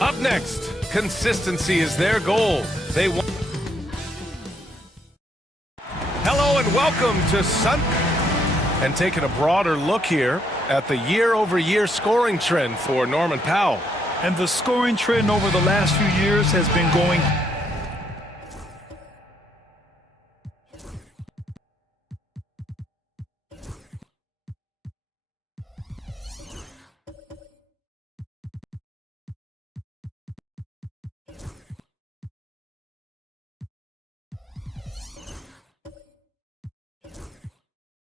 Up next, consistency is their goal. They want. Hello and welcome to Sun. And taking a broader look here at the year-over-year scoring trend for Norman Powell. And the scoring trend over the last few years has been going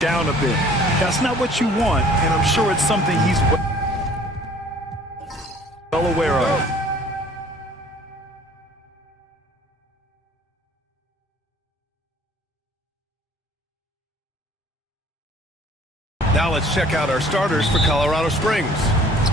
down a bit. That's not what you want, and I'm sure it's something he's well aware of. Now let's check out our starters for Colorado Springs.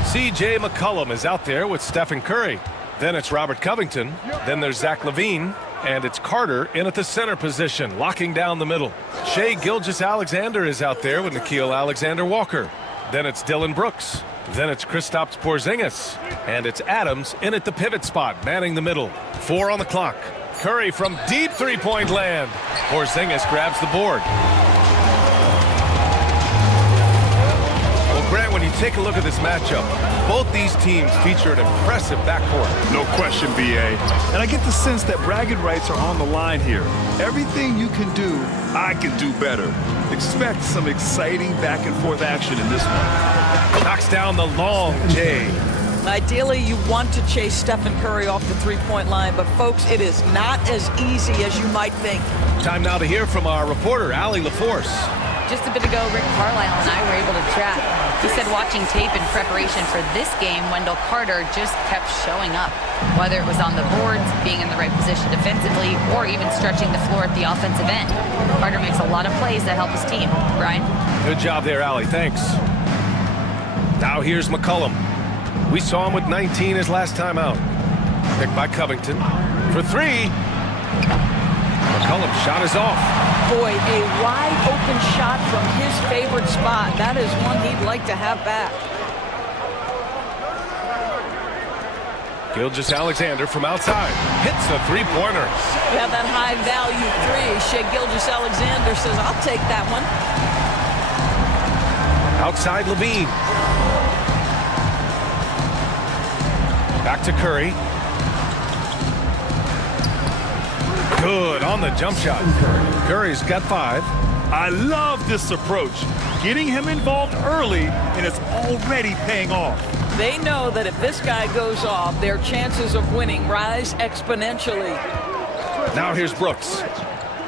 C.J. McCollum is out there with Stephen Curry. Then it's Robert Covington. Then there's Zach LaVine. And it's Carter in at the center position, locking down the middle. Shai Gilgeous-Alexander is out there with Nickeil Alexander-Walker. Then it's Dylan Brooks. Then it's Kristaps Porzingis. And it's Adams in at the pivot spot, manning the middle. 4 on the clock. Curry from deep three-point land. Porzingis grabs the board. Well, Grant, when you take a look at this matchup, both these teams feature an impressive backcourt. No question, B.A. And I get the sense that bragging rights are on the line here. Everything you can do, I can do better. Expect some exciting back-and-forth action in this one. Knocks down the long J. Ideally, you want to chase Stephen Curry off the three-point line, but folks, it is not as easy as you might think. Time now to hear from our reporter, Allie LaForce. Just a bit ago, Rick Carlisle and I were able to chat. He said watching tape in preparation for this game, Wendell Carter just kept showing up. Whether it was on the boards, being in the right position defensively, or even stretching the floor at the offensive end. Carter makes a lot of plays that help his team. Brian? Good job there, Allie. Thanks. Now here's McCollum. We saw him with 19 his last time out. Picked by Covington. For 3. McCollum's shot is off. Boy, a wide-open shot from his favorite spot. That is one he'd like to have back. Gilgeous-Alexander from outside. Hits the three-pointer. Yeah, that high-value three. Shai Gilgeous-Alexander says, I'll take that one. Outside LaVine. Back to Curry. Good on the jump shot. Curry's got 5. I love this approach. Getting him involved early, and it's already paying off. They know that if this guy goes off, their chances of winning rise exponentially. Now here's Brooks,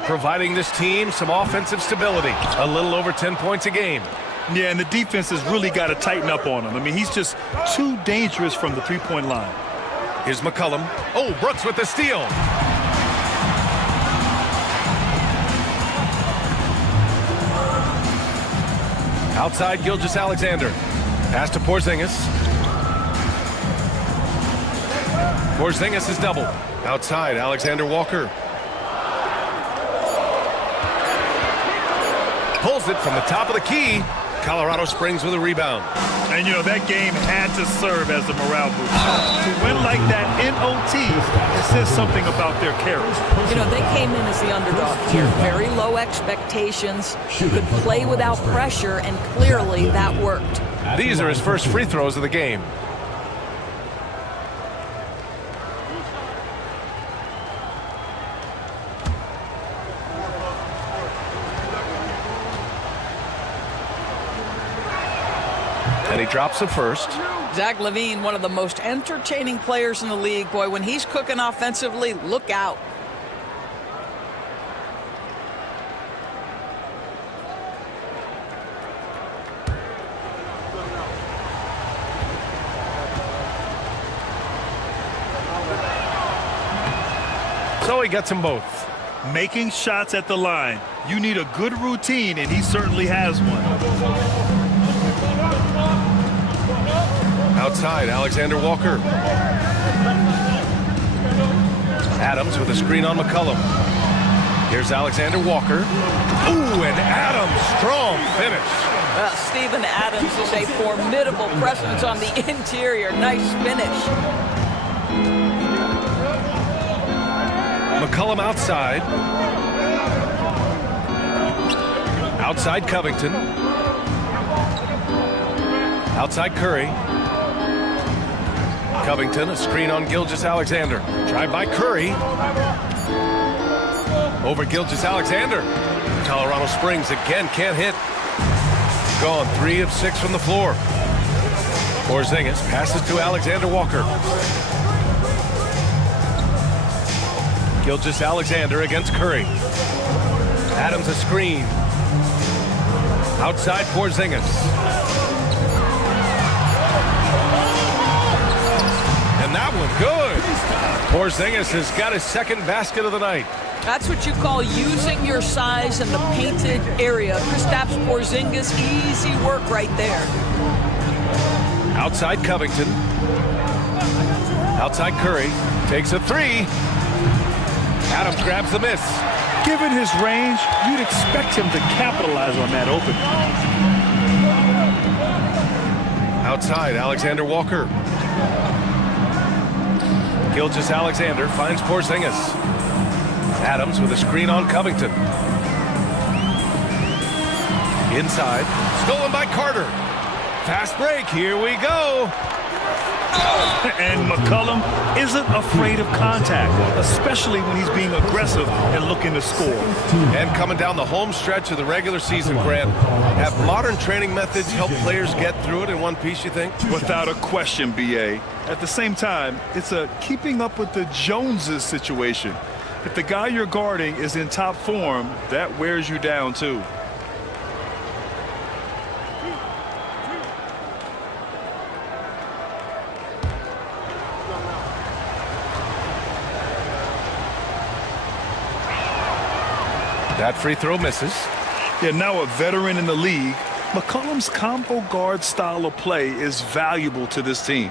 providing this team some offensive stability. A little over 10 points a game. Yeah, and the defense has really got to tighten up on him. I mean, he's just too dangerous from the three-point line. Here's McCollum. Oh, Brooks with the steal. Outside Gilgeous-Alexander. Pass to Porzingis. Porzingis is double. Outside Alexander-Walker. Pulls it from the top of the key. Colorado Springs with a rebound. And, you know, that game had to serve as a morale boost. To win like that in OT, it says something about their character. You know, they came in as the underdog here. Very low expectations. Could play without pressure, and clearly that worked. These are his first free throws of the game. And he drops it first. Zach LaVine, one of the most entertaining players in the league. Boy, when he's cooking offensively, look out. So he gets them both. Making shots at the line. You need a good routine, and he certainly has one. Outside, Alexander-Walker. Adams with a screen on McCollum. Here's Alexander-Walker. Ooh, and Adams, strong finish. Steven Adams is a formidable presence on the interior. Nice finish. McCollum outside. Outside Covington. Outside Curry. Covington, a screen on Gilgeous-Alexander. Drive by Curry. Over Gilgeous-Alexander. Colorado Springs again can't hit. Gone 3 of 6 from the floor. Porzingis passes to Alexander Walker. Gilgeous-Alexander against Curry. Adams a screen. Outside Porzingis. And that one good. Porzingis has got his second basket of the night. That's what you call using your size in the painted area. Kristaps Porzingis, easy work right there. Outside Covington. Outside Curry. Takes a 3. Adams grabs the miss. Given his range, you'd expect him to capitalize on that open. Outside, Alexander Walker. Gilgeous-Alexander finds Porzingis. Adams with a screen on Covington. Inside, stolen by Carter. Fast break, here we go. And McCollum isn't afraid of contact, especially when he's being aggressive and looking to score. And coming down the home stretch of the regular season, Grant, have modern training methods helped players get through it in one piece, you think? Without a question, B.A. At the same time, it's a keeping up with the Joneses situation. If the guy you're guarding is in top form, that wears you down too. That free throw misses. Yeah, now a veteran in the league, McCollum's combo guard style of play is valuable to this team.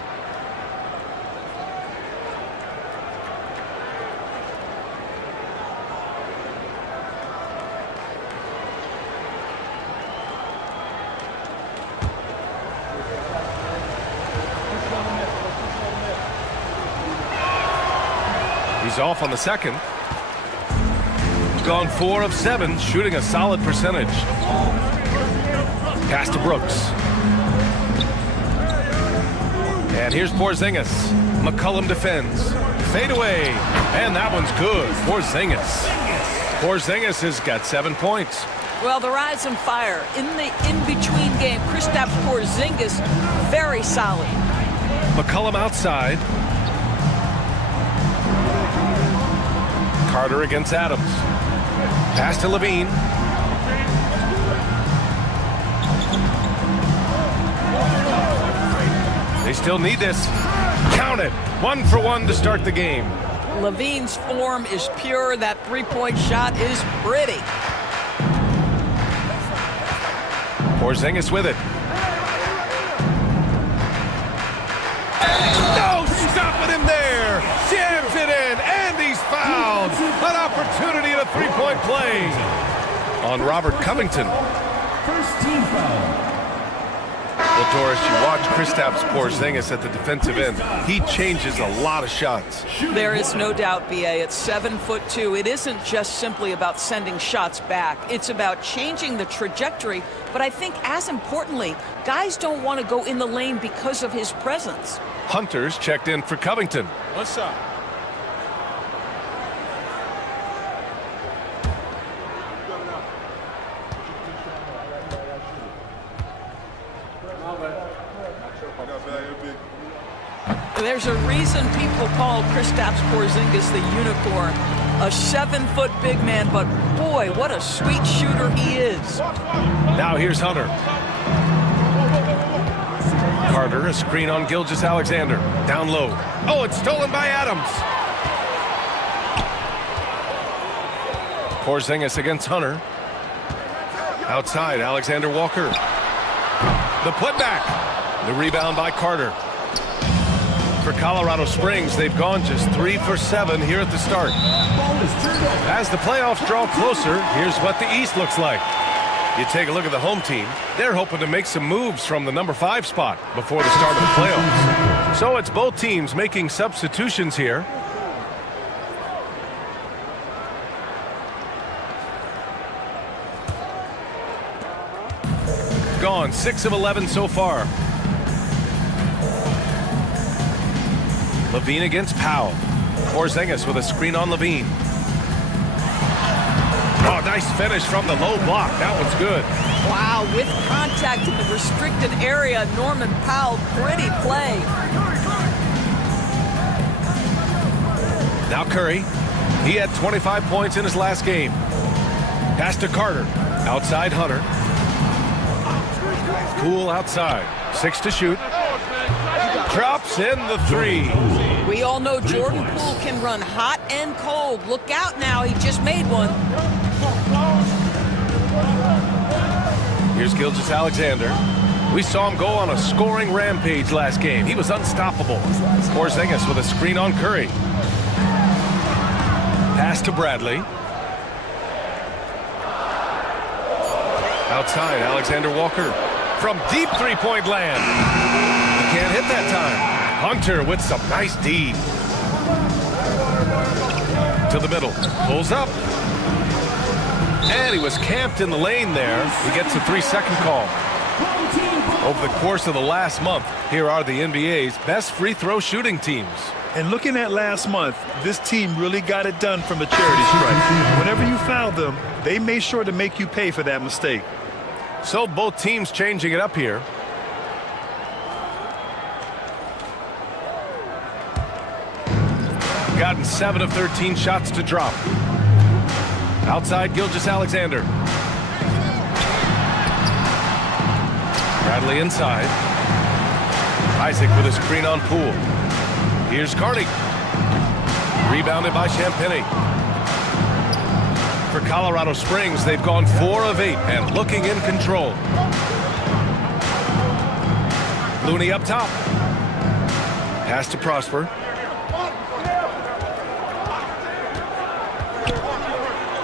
He's off on the second. Gone 4 of 7, shooting a solid percentage. Pass to Brooks. And here's Porzingis. McCollum defends. Fade away. And that one's good. Porzingis. Porzingis has got 7 points. Well, the rise and fire in the in-between game. Kristaps Porzingis, very solid. McCollum outside. Carter against Adams. Pass to Levine. They still need this. Count it. 1 for 1 to start the game. Levine's form is pure. That three-point shot is pretty. Porzingis with it. No stopping him there. Jams it in, and he's fouled. An opportunity at a three-point play on Robert Covington. First team foul. Well, Doris, you watch Kristaps Porzingis at the defensive end. He changes a lot of shots. There is no doubt, B.A. At 7'2", it isn't just simply about sending shots back. It's about changing the trajectory. But I think, as importantly, guys don't want to go in the lane because of his presence. Hunter's checked in for Covington. What's up? There's a reason people call Kristaps Porzingis the unicorn. A 7-foot big man, but boy, what a sweet shooter he is. Now here's Hunter. Carter, a screen on Gilgeous-Alexander. Down low. Oh, it's stolen by Adams. Porzingis against Hunter. Outside, Alexander Walker. The putback. The rebound by Carter. For Colorado Springs, they've gone just 3 for 7 here at the start. As the playoffs draw closer, here's what the East looks like. You take a look at the home team. They're hoping to make some moves from the number 5 spot before the start of the playoffs. So it's both teams making substitutions here. gone, 6 of 11 so far. Levine against Powell. Porzingis with a screen on Levine. Oh, nice finish from the low block. That one's good. Wow, with contact in the restricted area, Norman Powell, pretty play. Now Curry. He had 25 points in his last game. Pass to Carter. Outside Hunter. Poole outside. 6 to shoot. Drops in the 3. We all know Jordan Poole can run hot and cold. Look out now, he just made one. Here's Gilgeous-Alexander. We saw him go on a scoring rampage last game. He was unstoppable. Porzingis with a screen on Curry. Pass to Bradley. Outside, Alexander Walker. From deep three-point land. He can't hit that time. Hunter with some nice D. To the middle. Pulls up. And he was camped in the lane there. He gets a 3-second call. Over the course of the last month, here are the NBA's best free throw shooting teams. And looking at last month, this team really got it done from the charity stripe. Whenever you fouled them, they made sure to make you pay for that mistake. So both teams changing it up here. Gotten 7 of 13 shots to drop. Outside Gilgeous-Alexander. Bradley inside. Isaac with a screen on Poole. Here's Carney. Rebounded by Champagny. For Colorado Springs, they've gone 4 of 8 and looking in control. Looney up top. Pass to Prosper.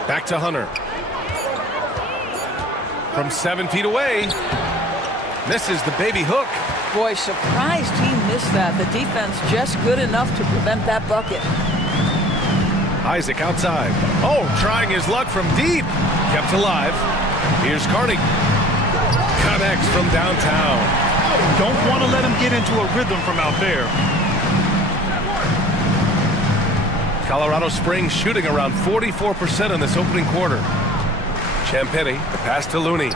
Back to Hunter. From 7 feet away. Misses the baby hook. Boy, surprised he missed that. The defense just good enough to prevent that bucket. Isaac outside. Oh, trying his luck from deep. Kept alive. Here's Carney. Connects from downtown. Don't want to let him get into a rhythm from out there. Colorado Springs shooting around 44% in this opening quarter. Champagny, the pass to Looney.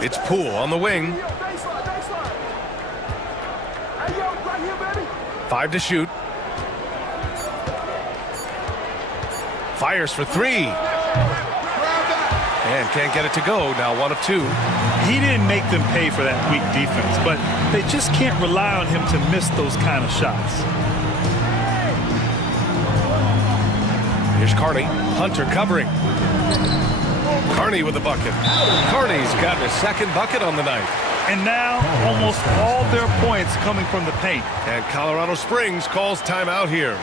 It's Poole on the wing. 5 to shoot. Fires for 3. And can't get it to go. Now 1 of 2. He didn't make them pay for that weak defense, but they just can't rely on him to miss those kind of shots. Here's Carney. Hunter covering. Carney with the bucket. Carney's gotten a second bucket on the night. And now almost all their points coming from the paint. And Colorado Springs calls timeout here.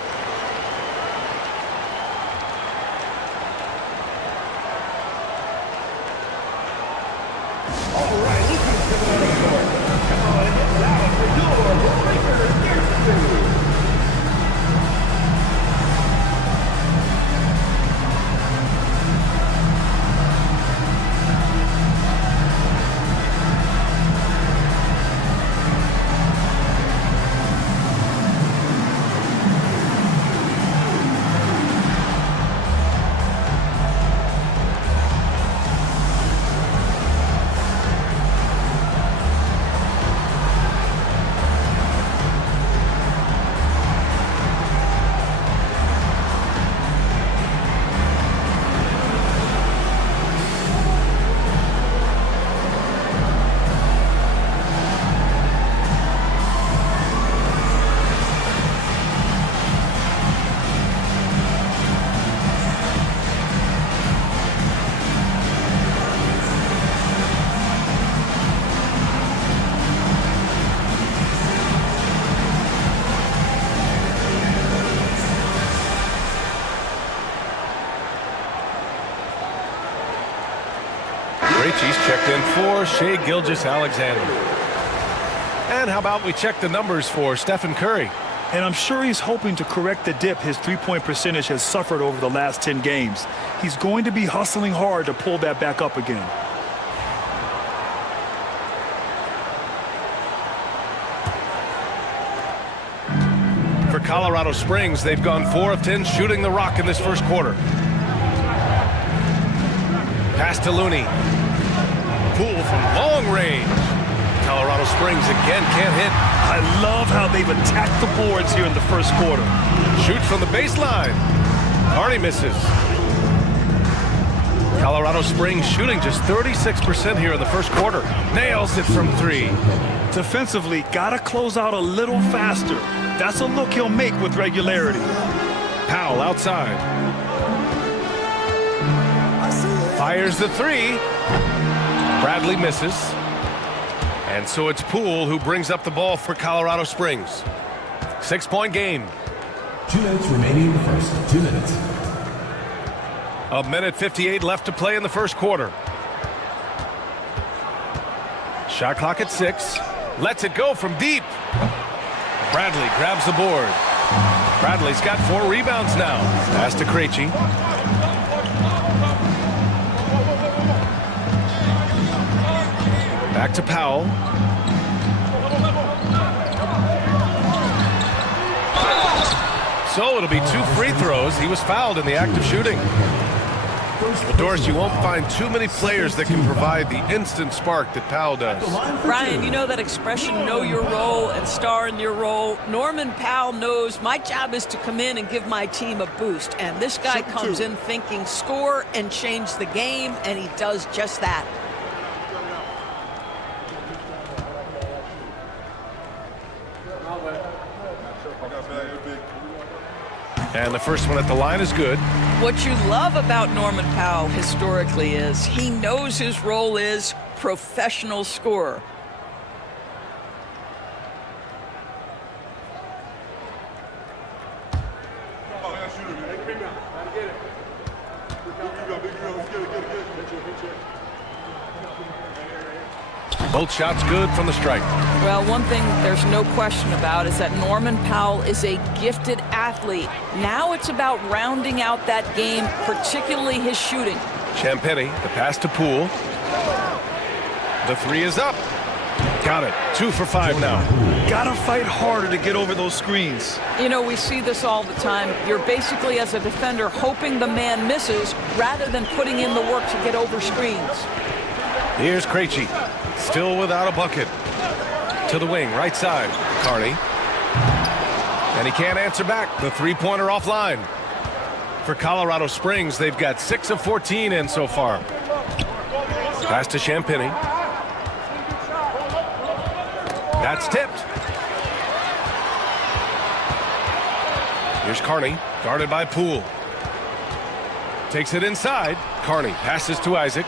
Krejci's checked in for Shai Gilgeous-Alexander. And how about we check the numbers for Stephen Curry? And I'm sure he's hoping to correct the dip his three-point percentage has suffered over the last 10 games. He's going to be hustling hard to pull that back up again. For Colorado Springs, they've gone 4 of 10 shooting the rock in this first quarter. Pass to Looney. Poole from long range. Colorado Springs again can't hit. I love how they've attacked the boards here in the first quarter. Shoots from the baseline. Carney misses. Colorado Springs shooting just 36% here in the first quarter. Nails it from 3. Defensively, gotta close out a little faster. That's a look he'll make with regularity. Powell outside. Fires the 3. Bradley misses. And so it's Poole who brings up the ball for Colorado Springs. 6-point game. 2 minutes remaining in the first. 2 minutes. A minute 58 left to play in the first quarter. Shot clock at 6. Lets it go from deep. Bradley grabs the board. Bradley's got 4 rebounds now. Pass to Krejci. Back to Powell. So it'll be 2 free throws. He was fouled in the act of shooting. Well, Doris, you won't find too many players that can provide the instant spark that Powell does. Brian, you know that expression, know your role and star in your role. Norman Powell knows my job is to come in and give my team a boost. And this guy comes in thinking score and change the game, and he does just that. And the first one at the line is good. What you love about Norman Powell historically is he knows his role is professional scorer. Both shots good from the strike. Well, one thing there's no question about is that Norman Powell is a gifted athlete. Now it's about rounding out that game, particularly his shooting. Champagny, the pass to Poole. The 3 is up. Got it. 2 for 5 now. Gotta fight harder to get over those screens. You know, we see this all the time. You're basically, as a defender, hoping the man misses rather than putting in the work to get over screens. Here's Krejci. Still without a bucket. To the wing, right side. Carney. And he can't answer back. The 3-pointer offline. For Colorado Springs, they've got 6 of 14 in so far. Pass to Champagny. That's tipped. Here's Carney, guarded by Poole. Takes it inside. Carney passes to Isaac.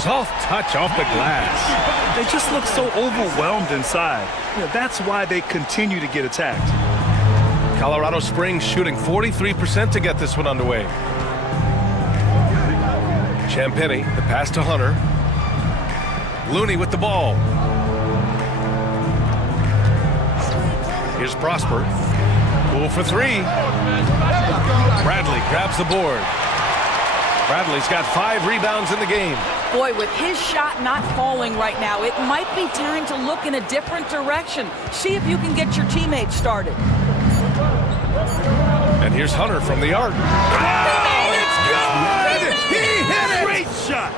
Soft touch off the glass. They just look so overwhelmed inside. That's why they continue to get attacked. Colorado Springs shooting 43% to get this one underway. Champagny, the pass to Hunter. Looney with the ball. Here's Prosper. Poole for 3. Bradley grabs the board. Bradley's got 5 rebounds in the game. Boy, with his shot not falling right now, it might be time to look in a different direction. See if you can get your teammates started. And here's Hunter from the arc. Oh, it's good! He hit it! Great shot!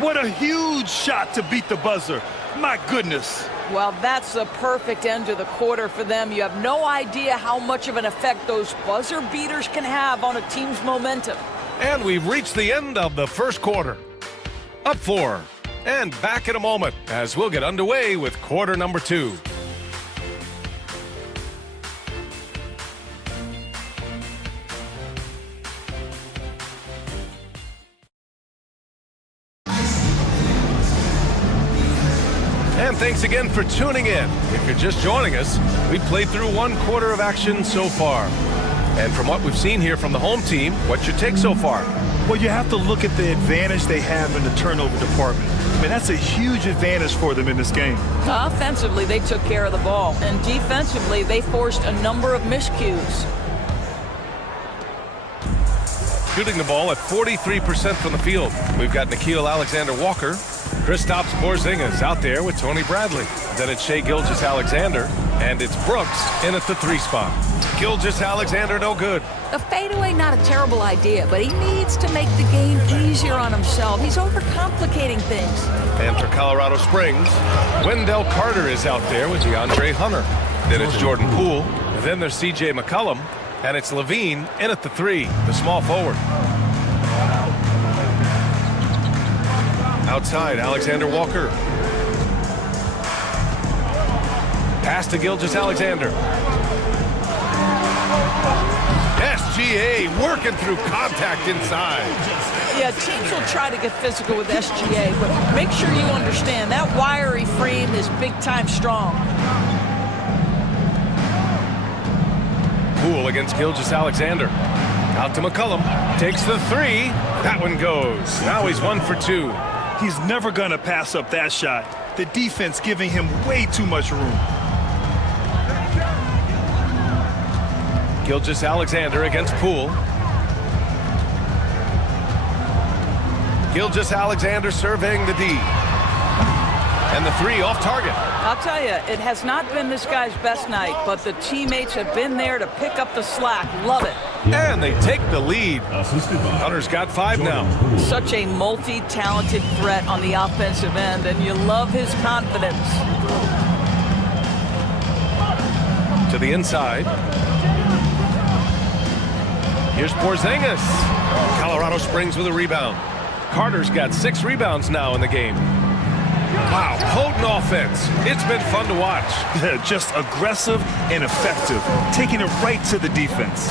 What a huge shot to beat the buzzer. My goodness. Well, that's the perfect end to the quarter for them. You have no idea how much of an effect those buzzer beaters can have on a team's momentum. And we've reached the end of the first quarter. Up 4. And back in a moment as we'll get underway with quarter number 2. And thanks again for tuning in. If you're just joining us, we've played through 1 quarter of action so far. And from what we've seen here from the home team, what's your take so far? Well, you have to look at the advantage they have in the turnover department. I mean, that's a huge advantage for them in this game. Offensively, they took care of the ball, and defensively, they forced a number of miscues. Shooting the ball at 43% from the field. We've got Nickeil Alexander-Walker. Kristaps Porzingis out there with Tony Bradley. Then it's Shai Gilgeous-Alexander, and it's Brooks in at the 3 spot. Gilgeous-Alexander no good. A fadeaway, not a terrible idea, but he needs to make the game easier on himself. He's overcomplicating things. And for Colorado Springs, Wendell Carter is out there with DeAndre Hunter. Then it's Jordan Poole. Then there's C.J. McCollum. And it's Levine in at the 3, the small forward. Outside, Alexander Walker. Pass to Gilgeous-Alexander. SGA working through contact inside. Yeah, teams will try to get physical with SGA, but make sure you understand that wiry frame is big-time strong. Poole against Gilgeous-Alexander. Out to McCollum. Takes the 3. That one goes. Now he's 1 for 2. He's never going to pass up that shot. The defense giving him way too much room. Gilgeous-Alexander against Poole. Gilgeous-Alexander surveying the D. And the 3 off target. I'll tell you, it has not been this guy's best night, but the teammates have been there to pick up the slack. Love it. And they take the lead. Hunter's got 5 now. Such a multi-talented threat on the offensive end, and you love his confidence. To the inside. Here's Porzingis. Colorado Springs with a rebound. Carter's got 6 rebounds now in the game. Wow, potent offense. It's been fun to watch. Just aggressive and effective, taking it right to the defense.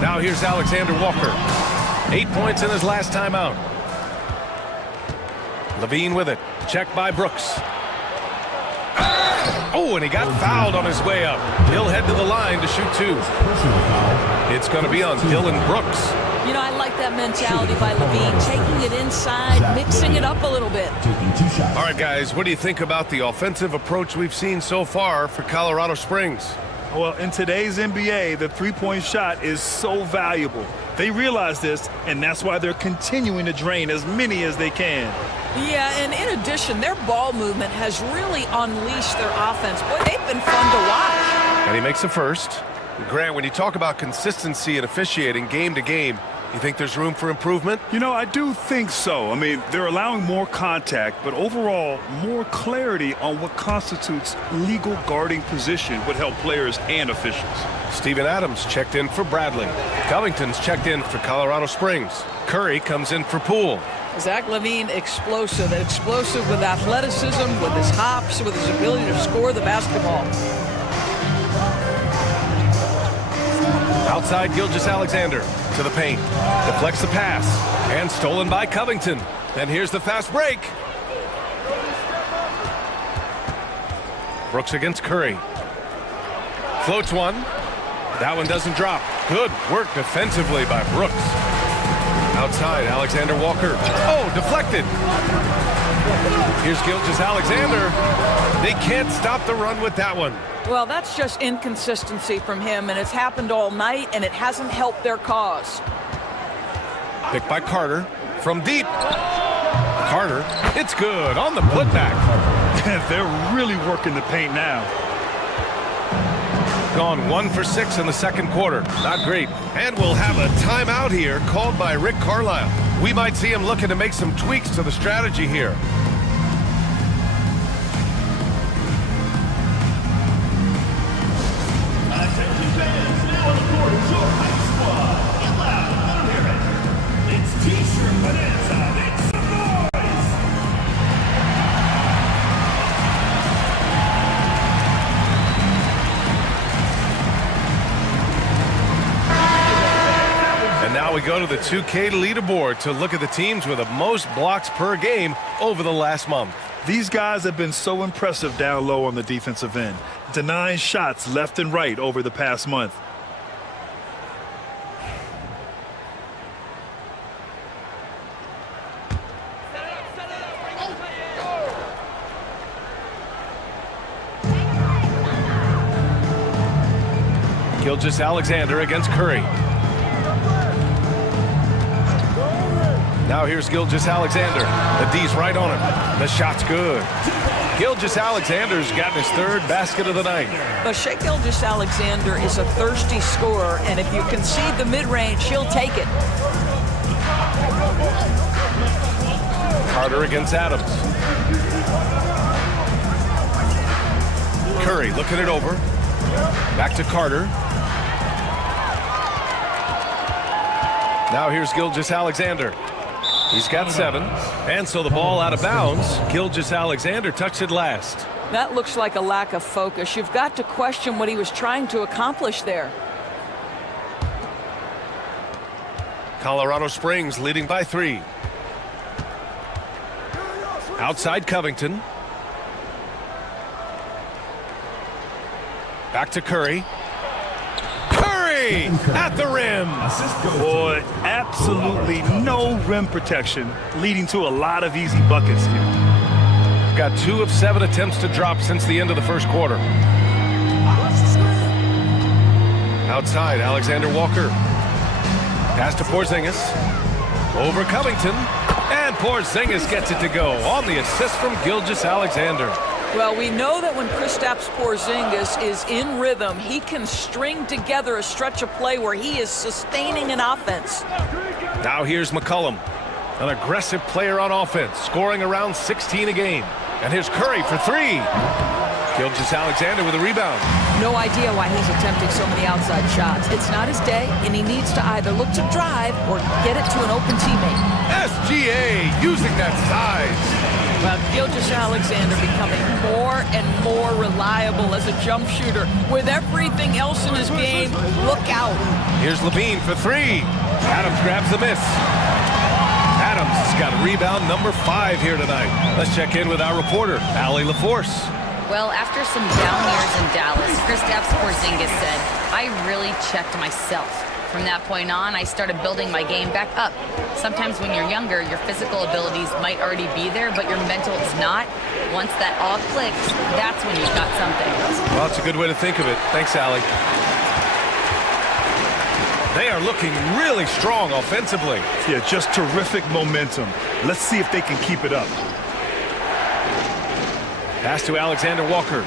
Now here's Alexander Walker. 8 points in his last time out. Levine with it. Checked by Brooks. Oh, and he got fouled on his way up. He'll head to the line to shoot 2. It's going to be on Dylan Brooks. You know, I like that mentality by Levine, taking it inside, mixing it up a little bit. All right, guys, what do you think about the offensive approach we've seen so far for Colorado Springs? Well, in today's NBA, the three-point shot is so valuable. They realize this, and that's why they're continuing to drain as many as they can. Yeah, and in addition, their ball movement has really unleashed their offense. Boy, they've been fun to watch. And he makes the first. Grant, when you talk about consistency and officiating game to game, you think there's room for improvement? You know, I do think so. I mean, they're allowing more contact, but overall, more clarity on what constitutes legal guarding position would help players and officials. Steven Adams checked in for Bradley. Covington's checked in for Colorado Springs. Curry comes in for Poole. Zach LaVine, explosive with athleticism, with his hops, with his ability to score the basketball. Outside Gilgeous-Alexander to the paint. Deflects the pass. And stolen by Covington. Then here's the fast break. Brooks against Curry. Floats one. That one doesn't drop. Good work defensively by Brooks. Outside, Alexander Walker. Oh, deflected. Here's Gilgeous-Alexander. They can't stop the run with that one. Well, that's just inconsistency from him, and it's happened all night, and it hasn't helped their cause. Picked by Carter from deep. Carter, it's good on the putback. They're really working the paint now. Gone 1 for 6 in the second quarter. Not great. And we'll have a timeout here called by Rick Carlisle. We might see him looking to make some tweaks to the strategy here. We go to the 2K leaderboard to look at the teams with the most blocks per game over the last month. These guys have been so impressive down low on the defensive end, denying shots left and right over the past month. Gilgeous-Alexander against Curry. Now here's Gilgeous-Alexander. The D's right on him. The shot's good. Gilgeous-Alexander's gotten his third basket of the night. But Shai Gilgeous-Alexander is a thirsty scorer, and if you concede the mid-range, he'll take it. Carter against Adams. Curry looking it over. Back to Carter. Now here's Gilgeous-Alexander. He's got 7. And so the ball out of bounds. Gilgeous-Alexander touched it last. That looks like a lack of focus. You've got to question what he was trying to accomplish there. Colorado Springs leading by 3. Outside Covington. Back to Curry. Curry at the rim. Boy, absolutely no rim protection, leading to a lot of easy buckets here. Got 2 of 7 attempts to drop since the end of the first quarter. Outside, Alexander Walker. Pass to Porzingis. Over Covington. And Porzingis gets it to go on the assist from Gilgeous-Alexander. Well, we know that when Kristaps Porzingis is in rhythm, he can string together a stretch of play where he is sustaining an offense. Now here's McCollum, an aggressive player on offense, scoring around 16 a game. And here's Curry for 3. Gilgeous-Alexander with a rebound. No idea why he's attempting so many outside shots. It's not his day, and he needs to either look to drive or get it to an open teammate. SGA using that size. Well, Gilgeous-Alexander becoming more and more reliable as a jump shooter. With everything else in his game, look out. Here's Levine for 3. Adams grabs the miss. Adams has got rebound number 5 here tonight. Let's check in with our reporter, Allie LaForce. Well, after some down years in Dallas, Kristaps Porzingis said, "I really checked myself. From that point on, I started building my game back up. Sometimes when you're younger, your physical abilities might already be there, but your mental is not. Once that all clicks, that's when you've got something." Well, it's a good way to think of it. Thanks, Allie. They are looking really strong offensively. Yeah, just terrific momentum. Let's see if they can keep it up. Pass to Alexander Walker.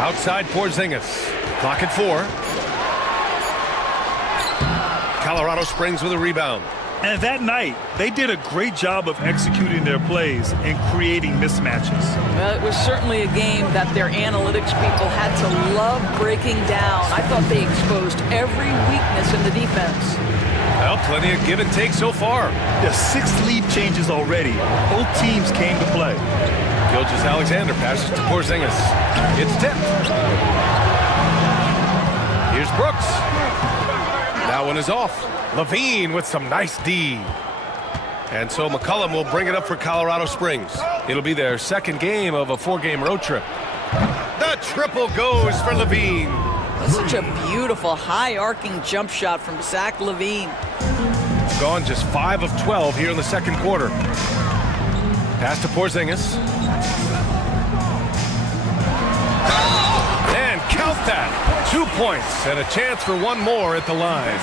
Outside Porzingis. Clock at 4. Colorado Springs with a rebound. And that night, they did a great job of executing their plays and creating mismatches. Well, it was certainly a game that their analytics people had to love breaking down. I thought they exposed every weakness in the defense. Well, plenty of give and take so far. There's 6 lead changes already. Both teams came to play. Gilgeous-Alexander passes to Porzingis. It's tipped. Here's Brooks. That one is off. Levine with some nice D. And so McCollum will bring it up for Colorado Springs. It'll be their second game of a 4-game road trip. The triple goes for Levine. That's such a beautiful high-arcing jump shot from Zach LaVine. Gone just 5 of 12 here in the second quarter. Pass to Porzingis. And count that. 2 points and a chance for one more at the line.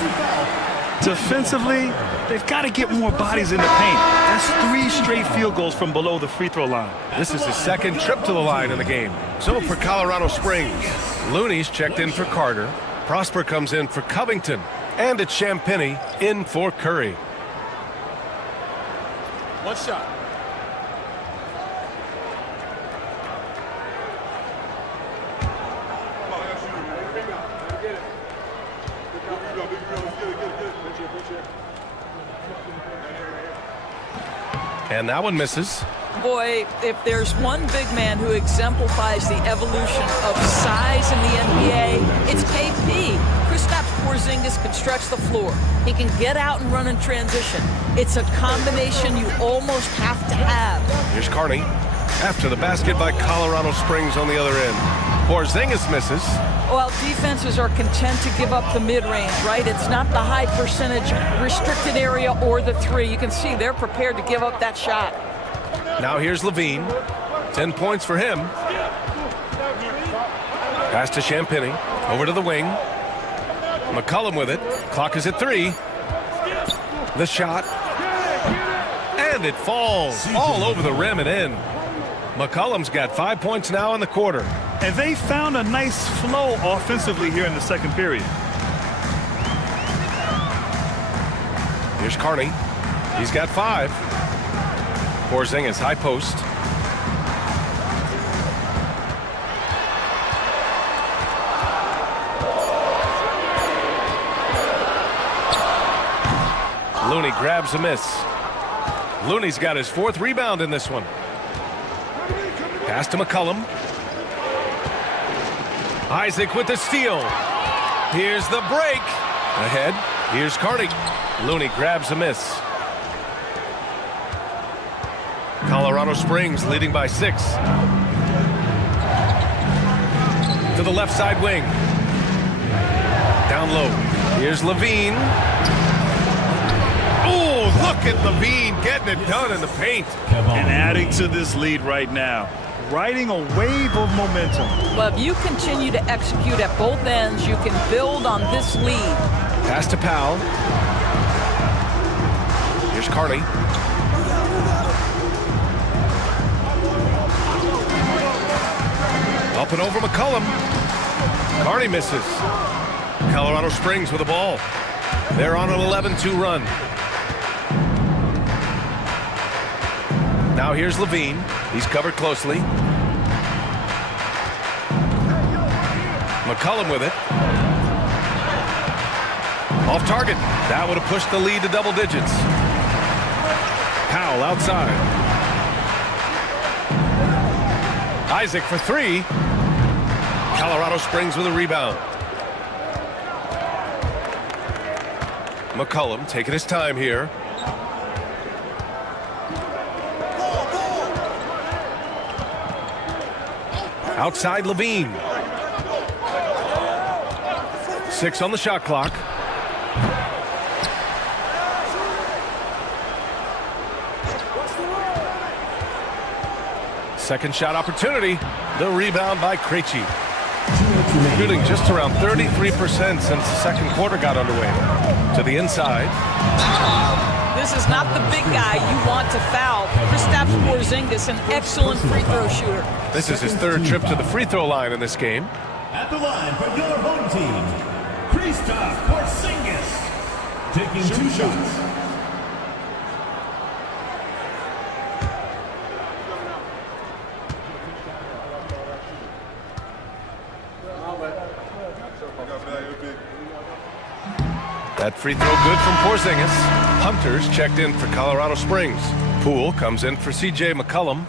Defensively, they've got to get more bodies in the paint. That's 3 straight field goals from below the free throw line. This is his second trip to the line in the game. So for Colorado Springs, Looney's checked in for Carter. Prosper comes in for Covington. And it's Champagnie in for Curry. One shot. And that one misses. Boy, if there's one big man who exemplifies the evolution of size in the NBA, it's KP. Kristaps Porzingis can stretch the floor. He can get out and run in transition. It's a combination you almost have to have. Here's Carney. After the basket by Colorado Springs on the other end. Porzingis misses. Well, defenses are content to give up the mid-range, right? It's not the high percentage restricted area or the 3. You can see they're prepared to give up that shot. Now here's Levine. 10 points for him. Pass to Champagny. Over to the wing. McCollum with it. Clock is at 3. The shot. And it falls all over the rim and in. McCollum's got 5 points now in the quarter. And they found a nice flow offensively here in the second period. Here's Carney. He's got 5. Porzingis high post. Looney grabs a miss. Looney's got his 4th rebound in this one. Pass to McCollum. Isaac with the steal. Here's the break. Ahead. Here's Carney. Looney grabs a miss. Colorado Springs leading by 6. To the left side wing. Down low. Here's Levine. Oh, look at Levine getting it done in the paint. And adding to this lead right now. Riding a wave of momentum. Well, if you continue to execute at both ends, you can build on this lead. Pass to Powell. Here's Carney. Up and over McCollum. Carney misses. Colorado Springs with the ball. They're on an 11-2 run. Now here's Levine. He's covered closely. McCollum with it. Off target. That would have pushed the lead to double digits. Powell outside. Isaac for 3. Colorado Springs with a rebound. McCollum taking his time here. Outside Levine. 6 on the shot clock. Second shot opportunity. The rebound by Krejci. Shooting just around 33% since the second quarter got underway. To the inside. This is not the big guy you want to foul. Kristaps Porzingis, an excellent free throw shooter. This is his 3rd trip to the free throw line in this game. At the line for your home team, Kristaps Porzingis. Taking 2 shots. That free throw good from Porzingis. Hunter's checked in for Colorado Springs. Poole comes in for C.J. McCollum.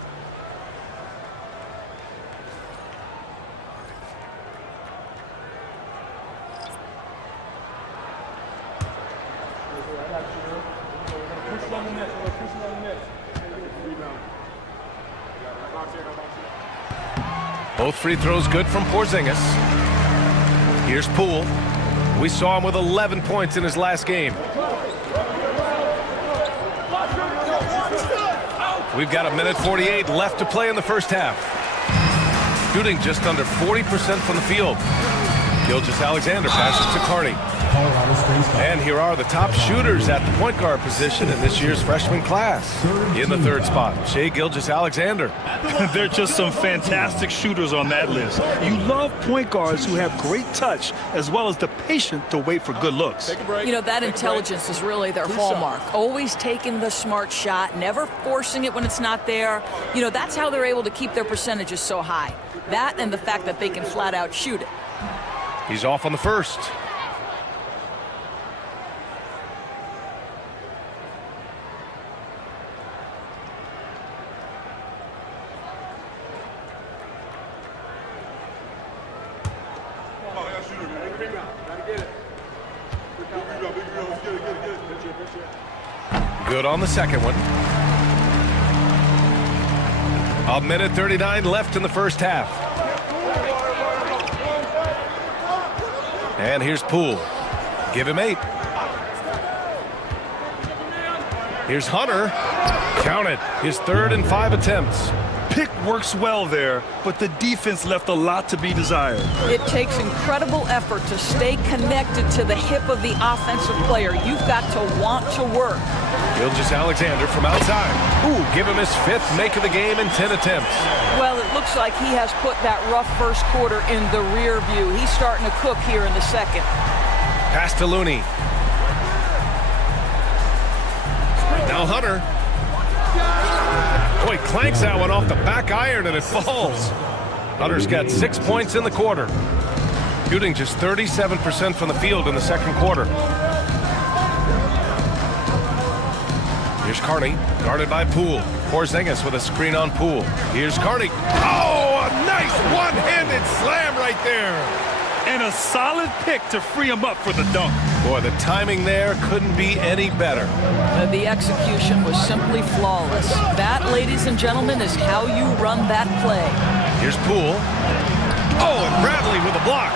Both free throws good from Porzingis. Here's Poole. We saw him with 11 points in his last game. We've got 1:48 left to play in the first half. Shooting just under 40% from the field. Gilgeous-Alexander passes to Carney. And here are the top shooters at the point guard position in this year's freshman class. In the 3rd spot, Shai Gilgeous-Alexander. There are just some fantastic shooters on that list. You love point guards who have great touch as well as the patience to wait for good looks. You know, that intelligence is really their hallmark. Always taking the smart shot, never forcing it when it's not there. You know, that's how they're able to keep their percentages so high. That and the fact that they can flat out shoot it. He's off on the first. Good on the second one. 1:39 left in the first half. And here's Poole. Give him 8. Here's Hunter. Count it. His 3rd and 5 attempts. pick works well there, but the defense left a lot to be desired. It takes incredible effort to stay connected to the hip of the offensive player. You've got to want to work. Gilgeous-Alexander from outside. Ooh, give him his 5th make of the game in 10 attempts. Well, it looks like he has put that rough first quarter in the rear view. He's starting to cook here in the second. Pass to Looney. Now Hunter. Boy, clanks that one off the back iron and it falls. Hunter's got 6 points in the quarter. Shooting just 37% from the field in the second quarter. Here's Carney, guarded by Poole. Porzingis with a screen on Poole. Here's Carney. Oh, a nice one-handed slam right there. And a solid pick to free him up for the dunk. Boy, the timing there couldn't be any better. The execution was simply flawless. That, ladies and gentlemen, is how you run that play. Here's Poole. Oh, and Bradley with a block.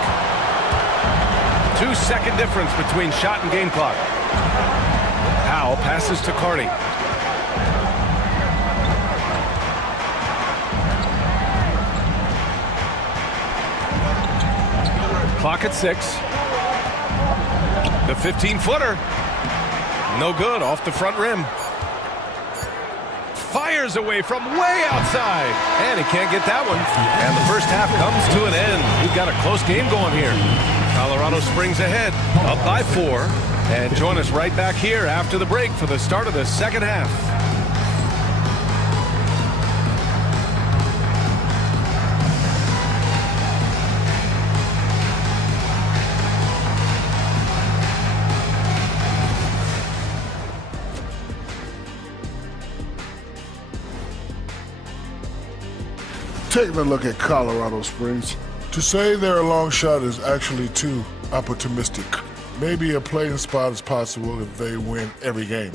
2-second difference between shot and game clock. Powell passes to Carney. Clock at 6. The 15-footer. No good, off the front rim. Fires away from way outside. And he can't get that one. And the first half comes to an end. We've got a close game going here. Colorado Springs ahead, up by 4. And join us right back here after the break for the start of the second half. Taking a look at Colorado Springs, to say they're a long shot is actually too optimistic. Maybe a playing spot is possible if they win every game.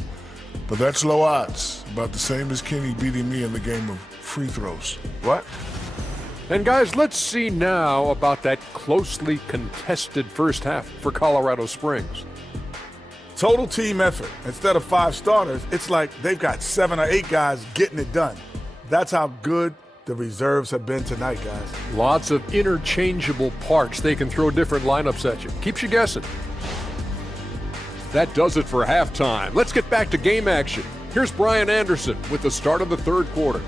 But that's low odds, about the same as Kenny beating me in the game of free throws. What? And guys, let's see now about that closely contested first half for Colorado Springs. Total team effort. Instead of 5 starters, it's like they've got 7 or 8 guys getting it done. That's how good the reserves have been tonight, guys. Lots of interchangeable parts. They can throw different lineups at you. Keeps you guessing. That does it for halftime. Let's get back to game action. Here's Brian Anderson with the start of the third quarter.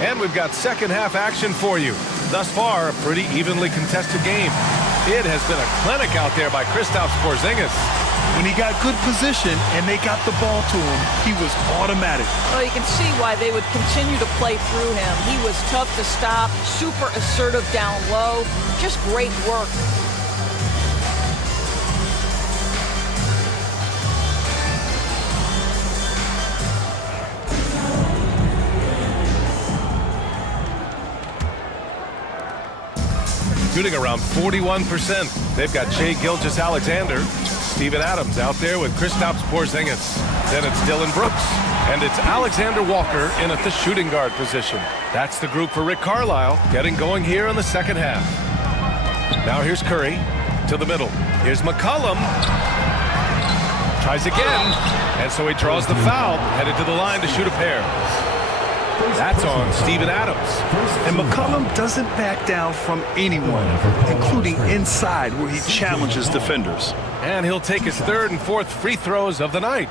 And we've got second half action for you. Thus far, a pretty evenly contested game. It has been a clinic out there by Kristaps Porzingis. When he got good position and they got the ball to him, he was automatic. Well, you can see why they would continue to play through him. He was tough to stop, super assertive down low, just great work. Shooting around 41%. They've got Shai Gilgeous-Alexander, Steven Adams out there with Kristaps Porzingis. Then it's Dylan Brooks. And it's Alexander Walker in at the shooting guard position. That's the group for Rick Carlisle getting going here in the second half. Now here's Curry to the middle. Here's McCollum. Tries again. And so he draws the foul, headed to the line to shoot a pair. That's on Steven Adams. And McCollum doesn't back down from anyone, including inside where he challenges defenders. And he'll take his third and fourth free throws of the night.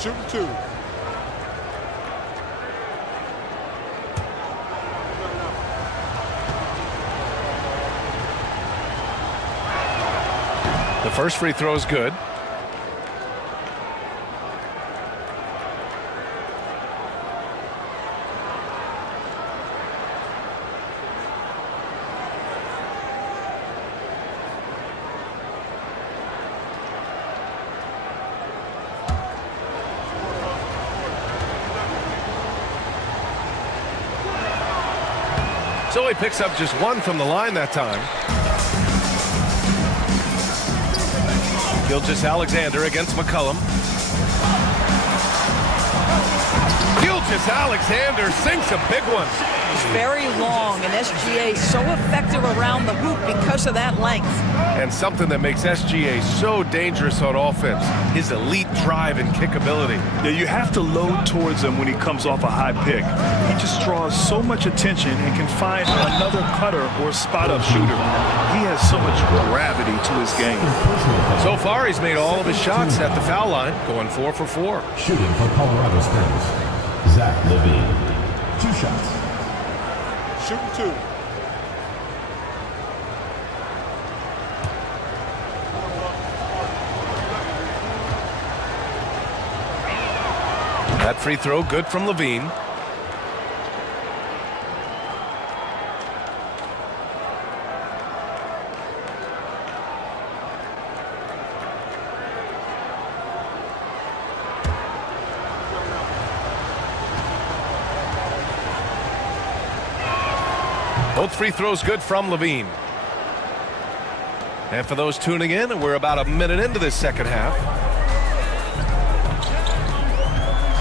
Shooting 2. The first free throw is good. So he picks up just one from the line that time. Gilgeous-Alexander against McCollum. Gilgeous-Alexander sinks a big one. It's very long, and SGA so effective around the hoop because of that length. And something that makes SGA so dangerous on offense, his elite drive and kick ability. Yeah, you have to load towards him when he comes off a high pick. He just draws so much attention and can find another cutter or spot-up shooter. He has so much gravity to his game. So far, he's made all of his shots at the foul line, going 4 for 4. Shooting for Colorado Springs, Zach Levine. 2 shots. Shooting 2. That free throw good from Levine. Both free throws good from Levine. And for those tuning in, we're about a minute into this second half.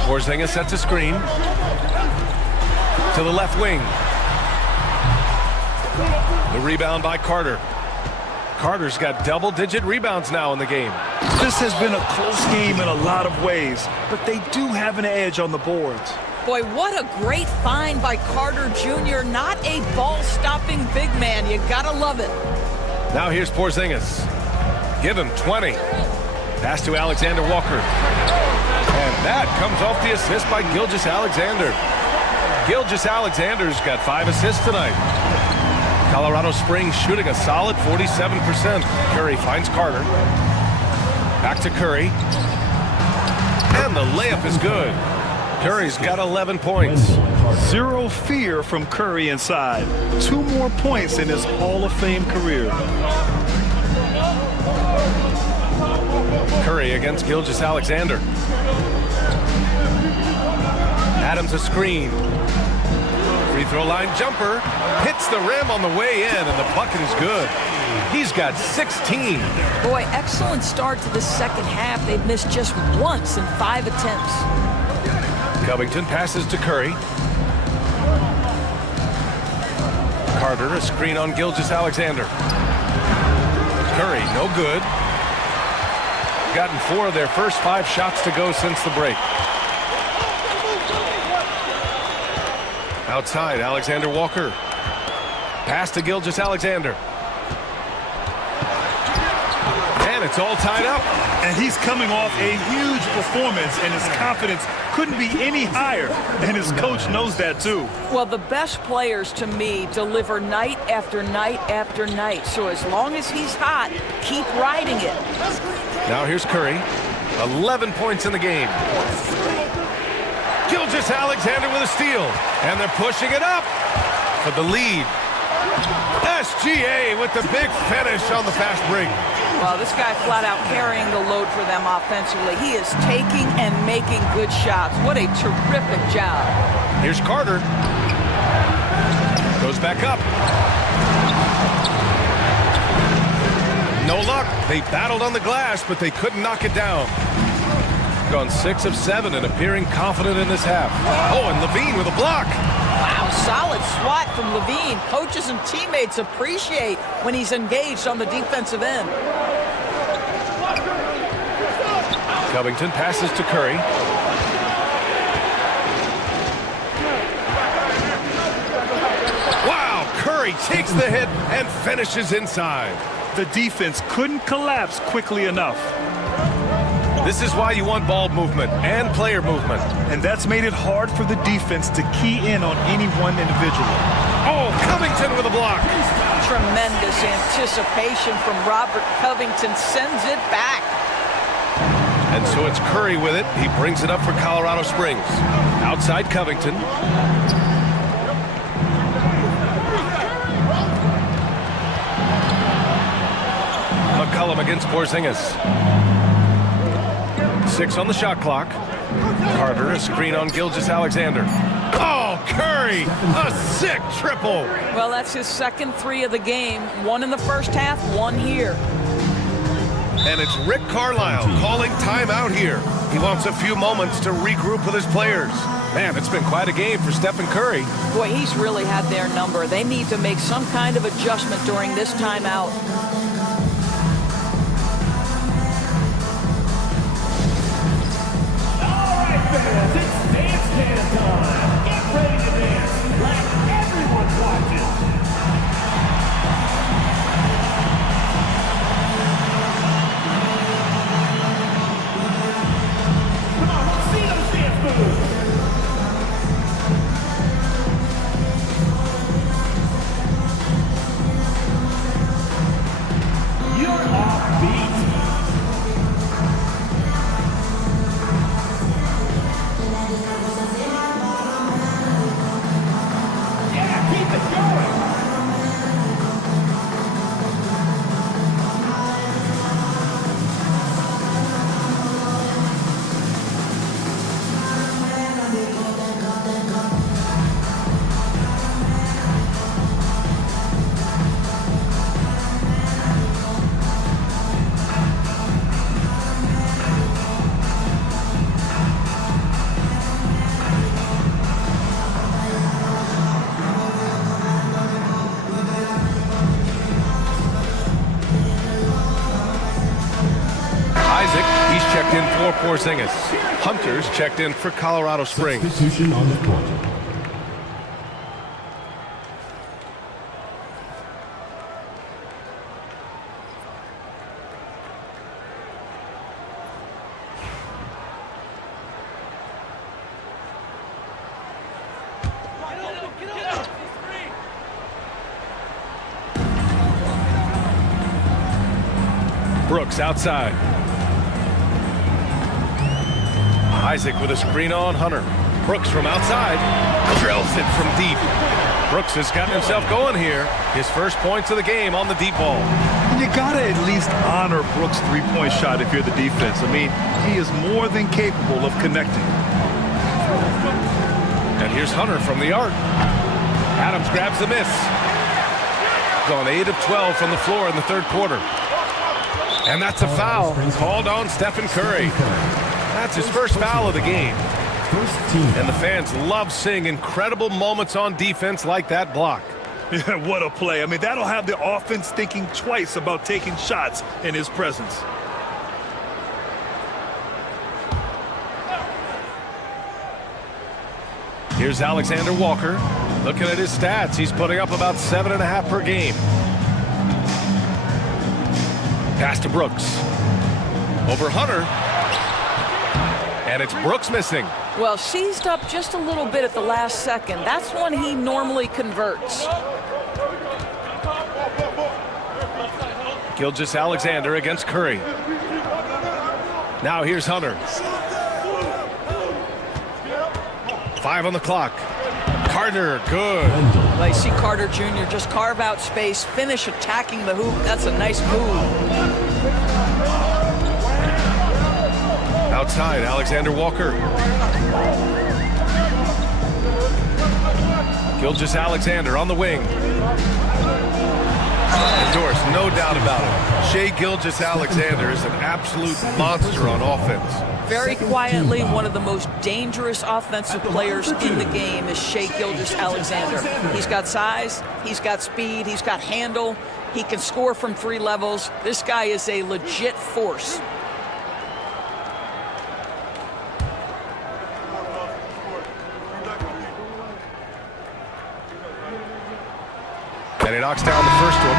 Porzingis sets a screen to the left wing. The rebound by Carter. Carter's got double-digit rebounds now in the game. This has been a close game in a lot of ways, but they do have an edge on the boards. Boy, what a great find by Carter Jr. Not a ball-stopping big man. You gotta love it. Now here's Porzingis. Give him 20. Pass to Alexander Walker. And that comes off the assist by Gilgeous-Alexander. Gilgeous-Alexander's got 5 assists tonight. Colorado Springs shooting a solid 47%. Curry finds Carter. Back to Curry. And the layup is good. Curry's got 11 points. Zero fear from Curry inside. 2 more points in his Hall of Fame career. Curry against Gilgeous-Alexander. Adams a screen. Free throw line jumper. Hits the rim on the way in, and the bucket is good. He's got 16. Boy, excellent start to the second half. They've missed just once in 5 attempts. Covington passes to Curry. Carter, a screen on Gilgeous-Alexander. Curry, no good. Gotten 4 of their first 5 shots to go since the break. Outside, Alexander Walker. Pass to Gilgeous-Alexander. And it's all tied up. And he's coming off a huge performance, and his confidence couldn't be any higher. And his coach knows that, too. Well, the best players, to me, deliver night after night after night. So as long as he's hot, keep riding it. Now here's Curry. 11 points in the game. Gilgeous-Alexander with a steal. And they're pushing it up for the lead. SGA with the big finish on the fast break. Well, this guy flat out carrying the load for them offensively. He is taking and making good shots. What a terrific job. Here's Carter. Goes back up. No luck. They battled on the glass, but they couldn't knock it down. Gone 6 of 7 and appearing confident in this half. Oh, and Levine with a block. Wow, solid swat from Levine. Coaches and teammates appreciate when he's engaged on the defensive end. Covington passes to Curry. Wow, Curry takes the hit and finishes inside. The defense couldn't collapse quickly enough. This is why you want ball movement and player movement. And that's made it hard for the defense to key in on any one individual. Oh, Covington with a block. Tremendous anticipation from Robert Covington. Sends it back. And so it's Curry with it. He brings it up for Colorado Springs. Outside Covington. McCollum against Porzingis. 6 on the shot clock. Carter, a screen on Gilgeous-Alexander. Oh, Curry, a sick triple. Well, that's his second 3 of the game. 1 in the first half, 1 here. And it's Rick Carlisle calling timeout here. He wants a few moments to regroup with his players. Man, it's been quite a game for Stephen Curry. Boy, he's really had their number. They need to make some kind of adjustment during this timeout. All right, fans, it's dance can time. Get ready to dance like everyone's watching. Come on, let's see those dance moves. You're offbeat. Yeah, keep it going. Isaac, he's checked in for Porzingis. Hunter's checked in for Colorado Springs. Substitution on the court. Brooks outside. Isaac with a screen on Hunter. Brooks from outside. Drills it from deep. Brooks has gotten himself going here. His first points of the game on the deep ball. You gotta at least honor Brooks' three-point shot if you're the defense. I mean, he is more than capable of connecting. And here's Hunter from the arc. Adams grabs the miss. Gone 8 of 12 from the floor in the third quarter. And that's a foul called on Stephen Curry. That's his first foul of the game. First team. And the fans love seeing incredible moments on defense like that block. Yeah, what a play. I mean, that'll have the offense thinking twice about taking shots in his presence. Here's Alexander Walker. Looking at his stats, he's putting up about 7.5 per game. Pass to Brooks. Over Hunter. And it's Brooks missing. Well, seized up just a little bit at the last second. That's when he normally converts. Gilgeous-Alexander against Curry. Now here's Hunter. 5 on the clock. Carter, good. I see Carter Jr. just carve out space, finish attacking the hoop. That's a nice move. Outside, Alexander Walker. Gilgeous-Alexander on the wing. And Doris, no doubt about it. Shai Gilgeous-Alexander is an absolute monster on offense. Very quietly, one of the most dangerous offensive players in the game is Shai Gilgeous-Alexander. He's got size, he's got speed, he's got handle, he can score from 3 levels. This guy is a legit force. And he knocks down the first one.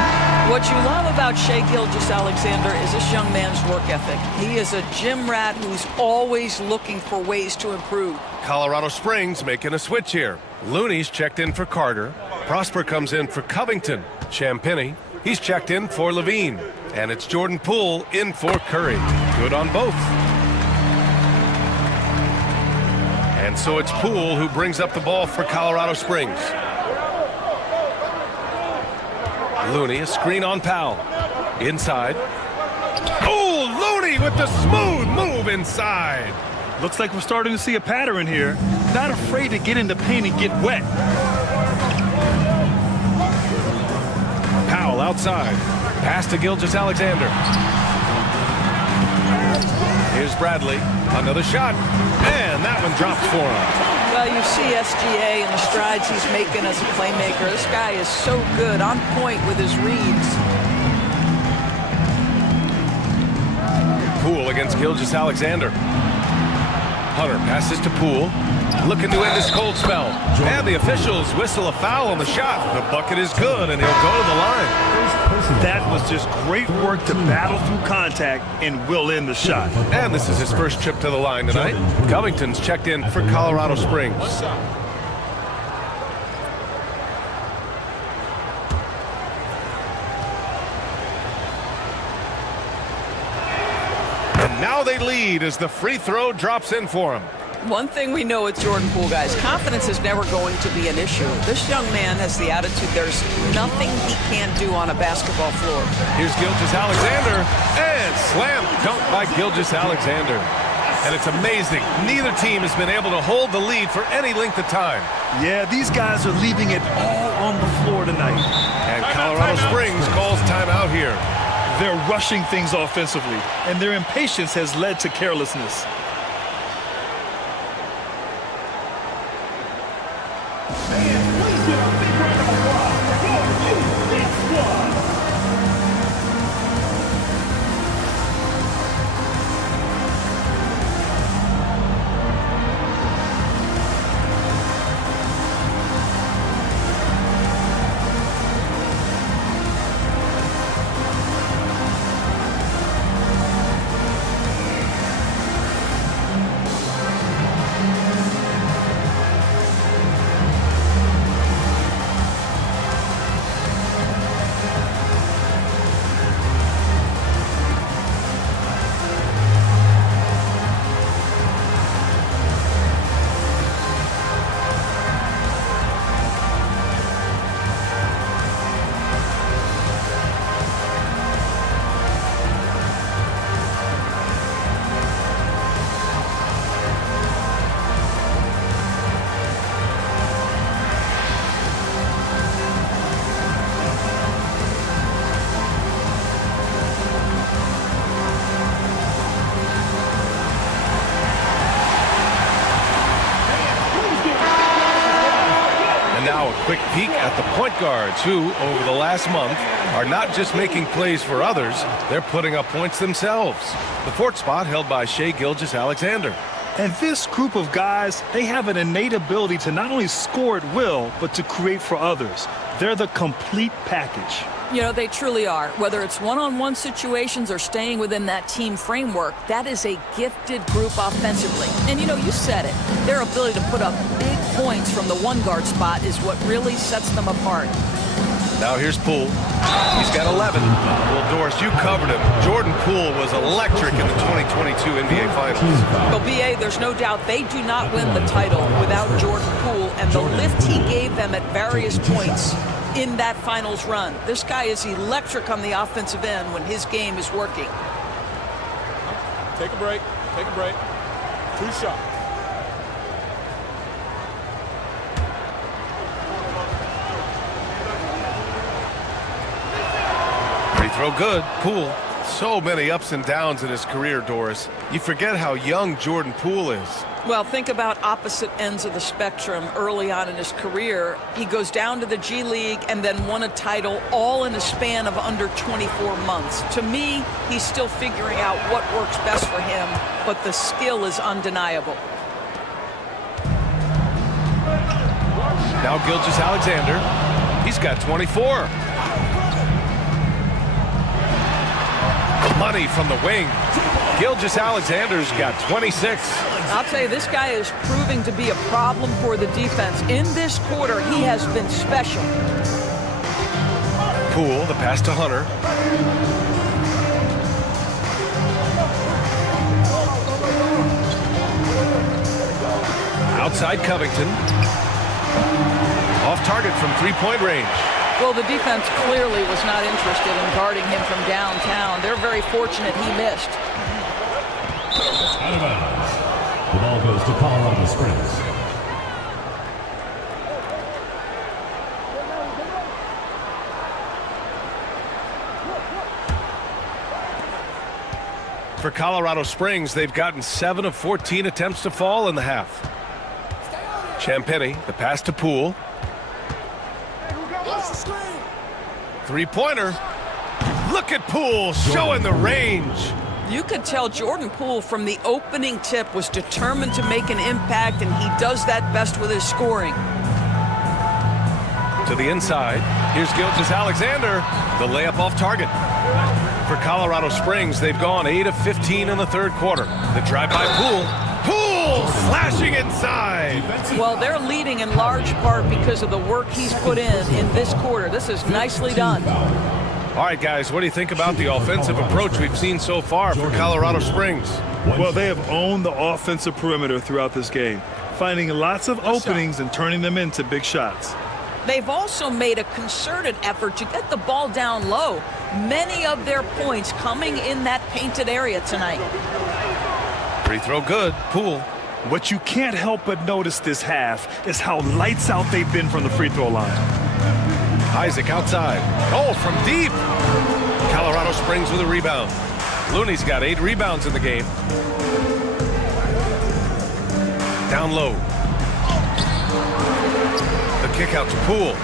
What you love about Shai Gilgeous-Alexander is this young man's work ethic. He is a gym rat who's always looking for ways to improve. Colorado Springs making a switch here. Looney's checked in for Carter. Prosper comes in for Covington. Champagnie, he's checked in for Levine. And it's Jordan Poole in for Curry. Good on both. And so it's Poole who brings up the ball for Colorado Springs. Looney, a screen on Powell. Inside. Oh, Looney with the smooth move inside. Looks like we're starting to see a pattern here. Not afraid to get in the paint and get wet. Powell outside. Pass to Gilgeous-Alexander. Here's Bradley. Another shot. And that one drops for him. Well, you see SGA and the strides he's making as a playmaker. This guy is so good, on point with his reads. Poole against Gilgeous-Alexander. Hunter passes to Poole. Looking to end this cold spell. And the officials whistle a foul on the shot. The bucket is good, and he'll go to the line. That was just great work to battle through contact and will end the shot. And this is his first trip to the line tonight. Covington's checked in for Colorado Springs. And now they lead as the free throw drops in for him. One thing we know with Jordan Poole, guys, confidence is never going to be an issue. This young man has the attitude there's nothing he can't do on a basketball floor. Here's Gilgeous-Alexander, and slam dunk by Gilgeous-Alexander. And it's amazing, neither team has been able to hold the lead for any length of time. Yeah, these guys are leaving it all on the floor tonight. And Colorado Springs calls timeout here. They're rushing things offensively, and their impatience has led to carelessness. Now a quick peek at the point guards who, over the last month, are not just making plays for others, they're putting up points themselves. The fourth spot held by Shai Gilgeous-Alexander. And this group of guys, they have an innate ability to not only score at will, but to create for others. They're the complete package. You know, they truly are. Whether it's one-on-one situations or staying within that team framework, that is a gifted group offensively. And, you know, you said it. Their ability to put up big points from the one-guard spot is what really sets them apart. Now here's Poole. He's got 11. Well, Doris, you covered him. Jordan Poole was electric in the 2022 NBA Finals. Well, B.A., there's no doubt they do not win the title without Jordan Poole and the lift he gave them at various points in that finals run. This guy is electric on the offensive end when his game is working. Take a break. Take a break. 2 shots. Free throw good. Poole. So many ups and downs in his career, Doris. You forget how young Jordan Poole is. Well, think about opposite ends of the spectrum early on in his career. He goes down to the G League and then won a title all in a span of under 24 months. To me, he's still figuring out what works best for him, but the skill is undeniable. Now Gilgeous-Alexander. He's got 24. Money from the wing. Gilgeous-Alexander's got 26. I'll tell you, this guy is proving to be a problem for the defense. In this quarter, he has been special. Poole, the pass to Hunter. Outside Covington. Off target from three-point range. Well, the defense clearly was not interested in guarding him from downtown. They're very fortunate he missed. Out of bounds. The ball goes to Colorado Springs. For Colorado Springs, they've gotten 7 of 14 attempts to fall in the half. Champagny, the pass to Poole. Three-pointer. Look at Poole showing the range. You could tell Jordan Poole from the opening tip was determined to make an impact, and he does that best with his scoring. To the inside. Here's Gilgeous-Alexander. The layup off target. For Colorado Springs, they've gone 8 of 15 in the third quarter. The drive by Poole. Poole slashing inside. Well, they're leading in large part because of the work he's put in this quarter. This is nicely done. All right, guys, what do you think about the offensive approach we've seen so far for Colorado Springs? Well, they have owned the offensive perimeter throughout this game, finding lots of openings and turning them into big shots. They've also made a concerted effort to get the ball down low. Many of their points coming in that painted area tonight. Free throw good. Poole. What you can't help but notice this half is how lights out they've been from the free throw line. Isaac outside. Oh, from deep. Colorado Springs with a rebound. Looney's got 8 rebounds in the game. Down low. The kick out to Poole.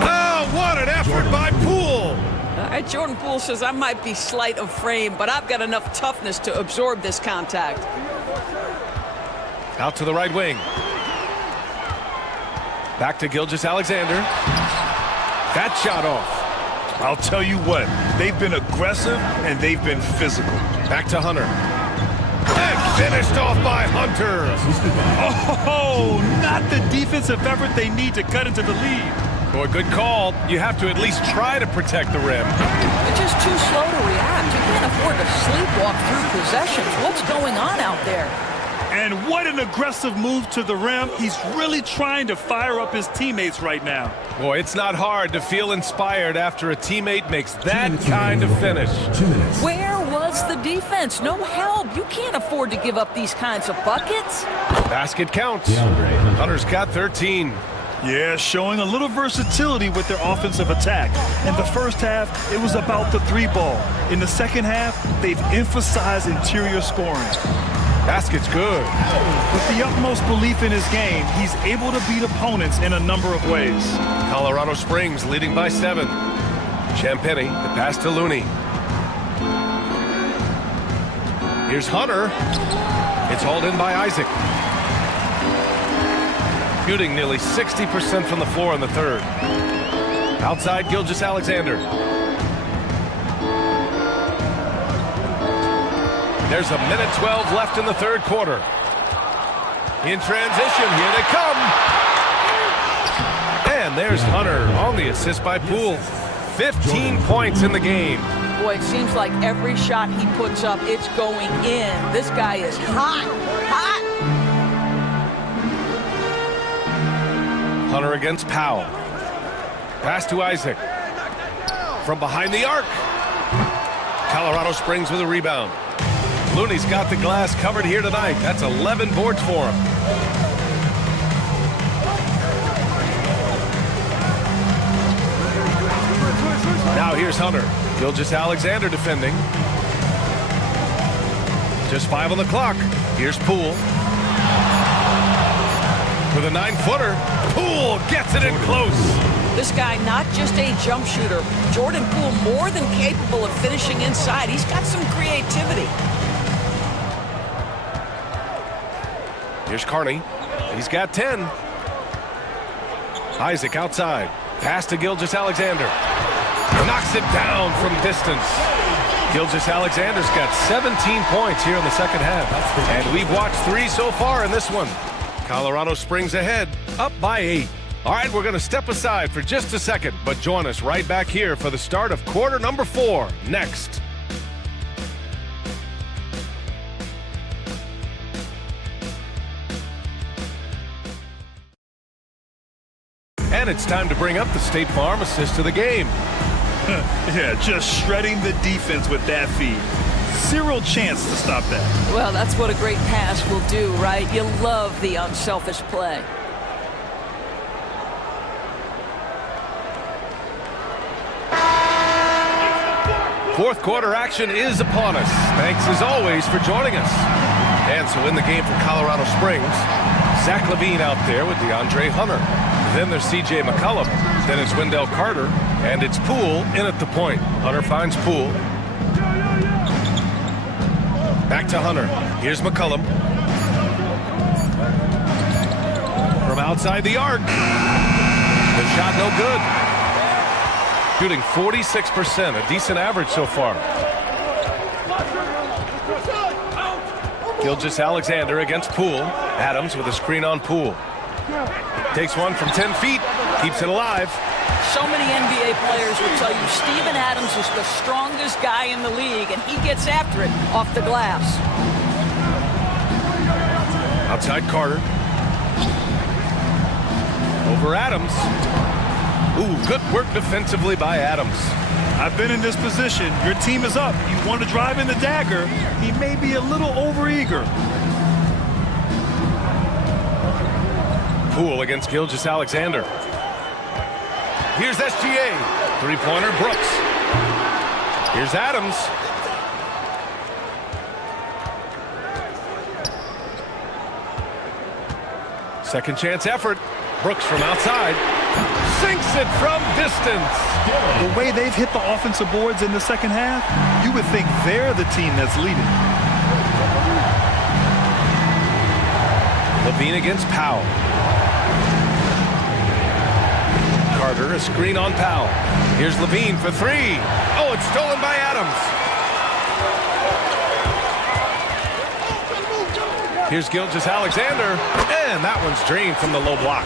Oh, what an effort by Poole. All right, Jordan Poole says, I might be slight of frame, but I've got enough toughness to absorb this contact. Out to the right wing. Back to Gilgeous-Alexander. That shot off. I'll tell you what, they've been aggressive and they've been physical. Back to Hunter. And finished off by Hunter. Oh, not the defensive effort they need to cut into the lead. Boy, good call. You have to at least try to protect the rim. They're just too slow to react. You can't afford to sleepwalk through possessions. What's going on out there? And what an aggressive move to the rim. He's really trying to fire up his teammates right now. Boy, it's not hard to feel inspired after a teammate makes that kind of finish. Where was the defense? No help. You can't afford to give up these kinds of buckets. Basket counts. Hunter's got 13. Yeah, showing a little versatility with their offensive attack. In the first half, it was about the 3-ball. In the second half, they've emphasized interior scoring. Basket's good. With the utmost belief in his game, he's able to beat opponents in a number of ways. Colorado Springs leading by 7. Champagny, the pass to Looney. Here's Hunter. It's hauled in by Isaac. Shooting nearly 60% from the floor in the third. Outside, Gilgeous-Alexander. There's a minute 12 left in the third quarter. In transition, here they come. And there's Hunter on the assist by Poole. 15 points in the game. Boy, it seems like every shot he puts up, it's going in. This guy is hot, hot. Hunter against Powell. Pass to Isaac. From behind the arc. Colorado Springs with a rebound. Looney's got the glass covered here tonight. That's 11 boards for him. Now here's Hunter. Gilgeous-Alexander defending. Just 5 on the clock. Here's Poole. With a 9-footer. Poole gets it in close. This guy, not just a jump shooter. Jordan Poole more than capable of finishing inside. He's got some creativity. Here's Carney. He's got 10. Isaac outside. Pass to Gilgeous-Alexander. Knocks it down from distance. Gilgeous-Alexander's got 17 points here in the second half. And we've watched 3 so far in this one. Colorado Springs ahead, up by 8. All right, we're going to step aside for just a second, but join us right back here for the start of quarter number 4 next. And it's time to bring up the State Farm assist of the game. Yeah, just shredding the defense with that feed. Zero chance to stop that. Well, that's what a great pass will do, right? You love the unselfish play. Fourth quarter action is upon us. Thanks as always for joining us. And so in the game for Colorado Springs, Zach Levine out there with DeAndre Hunter. Then there's C.J. McCollum. Then it's Wendell Carter. And it's Poole in at the point. Hunter finds Poole. Back to Hunter. Here's McCollum. From outside the arc. The shot no good. Shooting 46%, a decent average so far. Gilgeous-Alexander against Poole. Adams with a screen on Poole. Takes one from 10 feet, keeps it alive. So many NBA players will tell you Steven Adams is the strongest guy in the league, and he gets after it off the glass. Outside Carter. Over Adams. Ooh, good work defensively by Adams. I've been in this position. Your team is up. You want to drive in the dagger. He may be a little overeager. Poole against Gilgeous-Alexander. Here's SGA. Three-pointer Brooks. Here's Adams. Second chance effort. Brooks from outside. Sinks it from distance. The way they've hit the offensive boards in the second half, you would think they're the team that's leading. Levine against Powell. Carter, a screen on Powell. Here's Levine for three. Oh, it's stolen by Adams. Here's Gilgeous-Alexander, and that one's drained from the low block.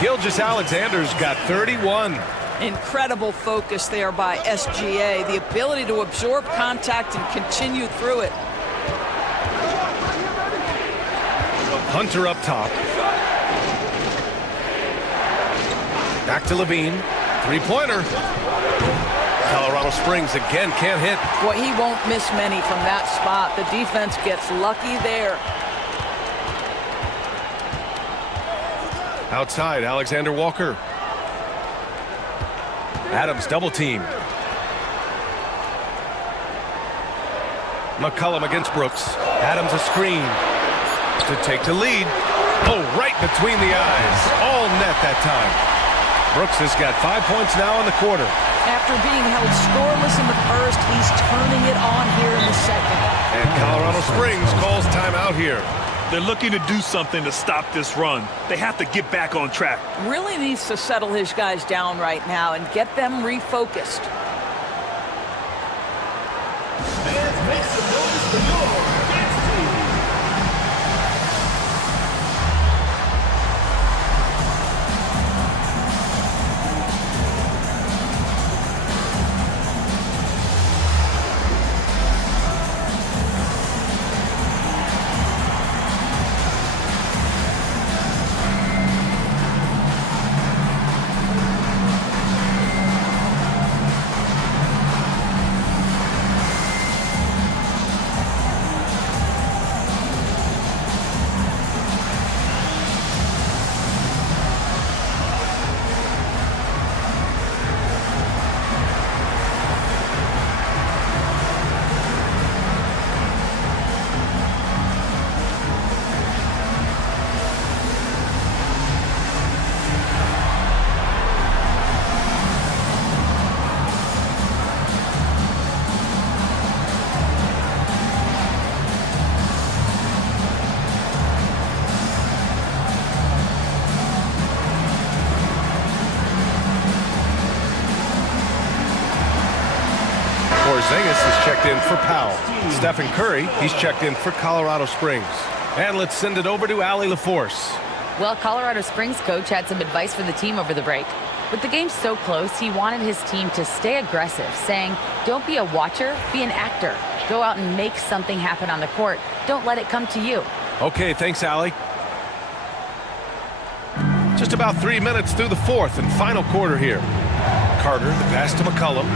Gilgeous-Alexander's got 31. Incredible focus there by SGA. The ability to absorb contact and continue through it. Hunter up top. Back to Levine. Three-pointer. Colorado Springs again can't hit. Boy, he won't miss many from that spot. The defense gets lucky there. Outside, Alexander Walker. Adams double team. McCollum against Brooks. Adams a screen to take the lead. Oh, right between the eyes. All net that time. Brooks has got 5 points now in the quarter. After being held scoreless in the first, he's turning it on here in the second. And Colorado Springs calls timeout here. They're looking to do something to stop this run. They have to get back on track. Really needs to settle his guys down right now and get them refocused. And make some noise for your dance team. Porzingis is checked in for Powell. Stephen Curry, he's checked in for Colorado Springs. And let's send it over to Allie LaForce. Well, Colorado Springs coach had some advice for the team over the break. With the game so close, he wanted his team to stay aggressive, saying, don't be a watcher, be an actor. Go out and make something happen on the court. Don't let it come to you. Okay, thanks, Allie. Just about 3 minutes through the fourth and final quarter here. Carter, the pass to McCollum.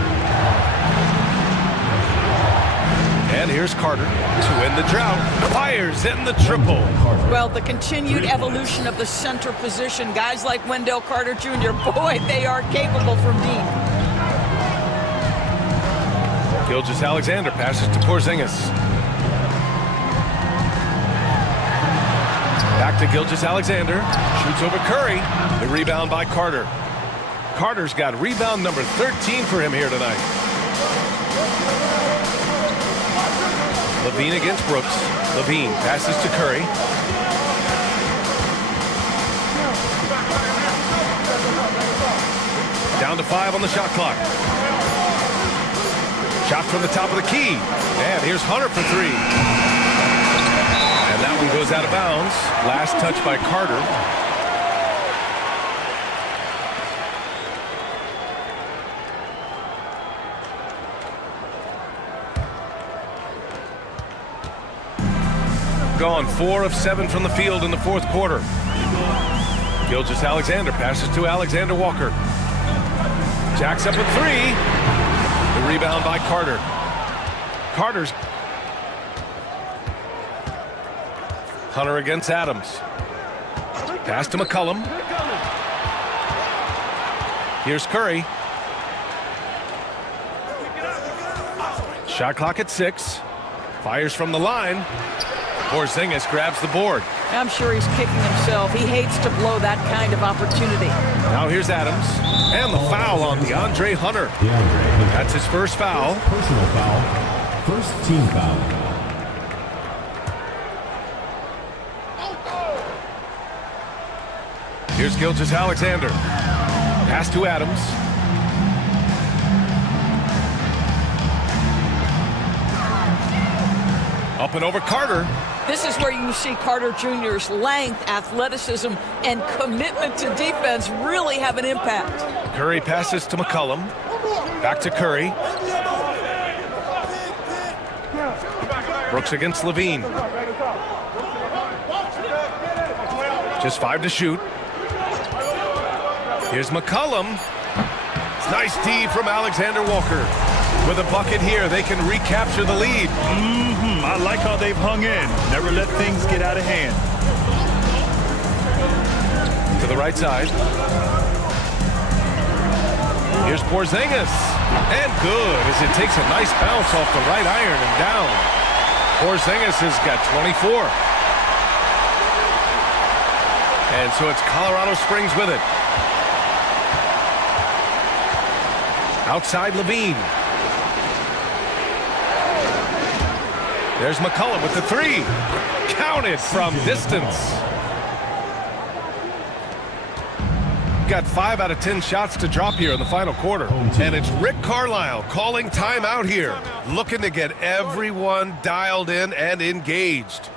And here's Carter to end the drought. Fires in the triple. Well, the continued evolution of the center position. Guys like Wendell Carter Jr., boy, they are capable from deep. Gilgeous-Alexander passes to Porzingis. Back to Gilgeous-Alexander. Shoots over Curry. The rebound by Carter. Carter's got rebound number 13 for him here tonight. Levine against Brooks. Levine passes to Curry. Down to 5 on the shot clock. Shot from the top of the key. And here's Hunter for 3. And that one goes out of bounds. Last touch by Carter. Gone 4 of 7 from the field in the fourth quarter. Gilgeous-Alexander passes to Alexander Walker. Jacks up a 3. The rebound by Carter. Carter's. Hunter against Adams. Pass to McCollum. Here's Curry. Shot clock at 6. Fires from the line. Porzingis grabs the board. I'm sure he's kicking himself. He hates to blow that kind of opportunity. Now here's Adams. And the foul on DeAndre Hunter. That's his first foul. Personal foul. First team foul. Here's Gilgeous-Alexander. Pass to Adams. Up and over Carter. This is where you see Carter Jr.'s length, athleticism, and commitment to defense really have an impact. Curry passes to McCollum. Back to Curry. Brooks against Levine. Just 5 to shoot. Here's McCollum. Nice D from Alexander Walker. With a bucket here, they can recapture the lead. I like how they've hung in. Never let things get out of hand. To the right side. Here's Porzingis. And good as it takes a nice bounce off the right iron and down. Porzingis has got 24. And so it's Colorado Springs with it. Outside Levine. There's McCollum with the 3. Counted from distance. Got 5 out of 10 shots to drop here in the final quarter. And it's Rick Carlisle calling timeout here. Looking to get everyone dialed in and engaged.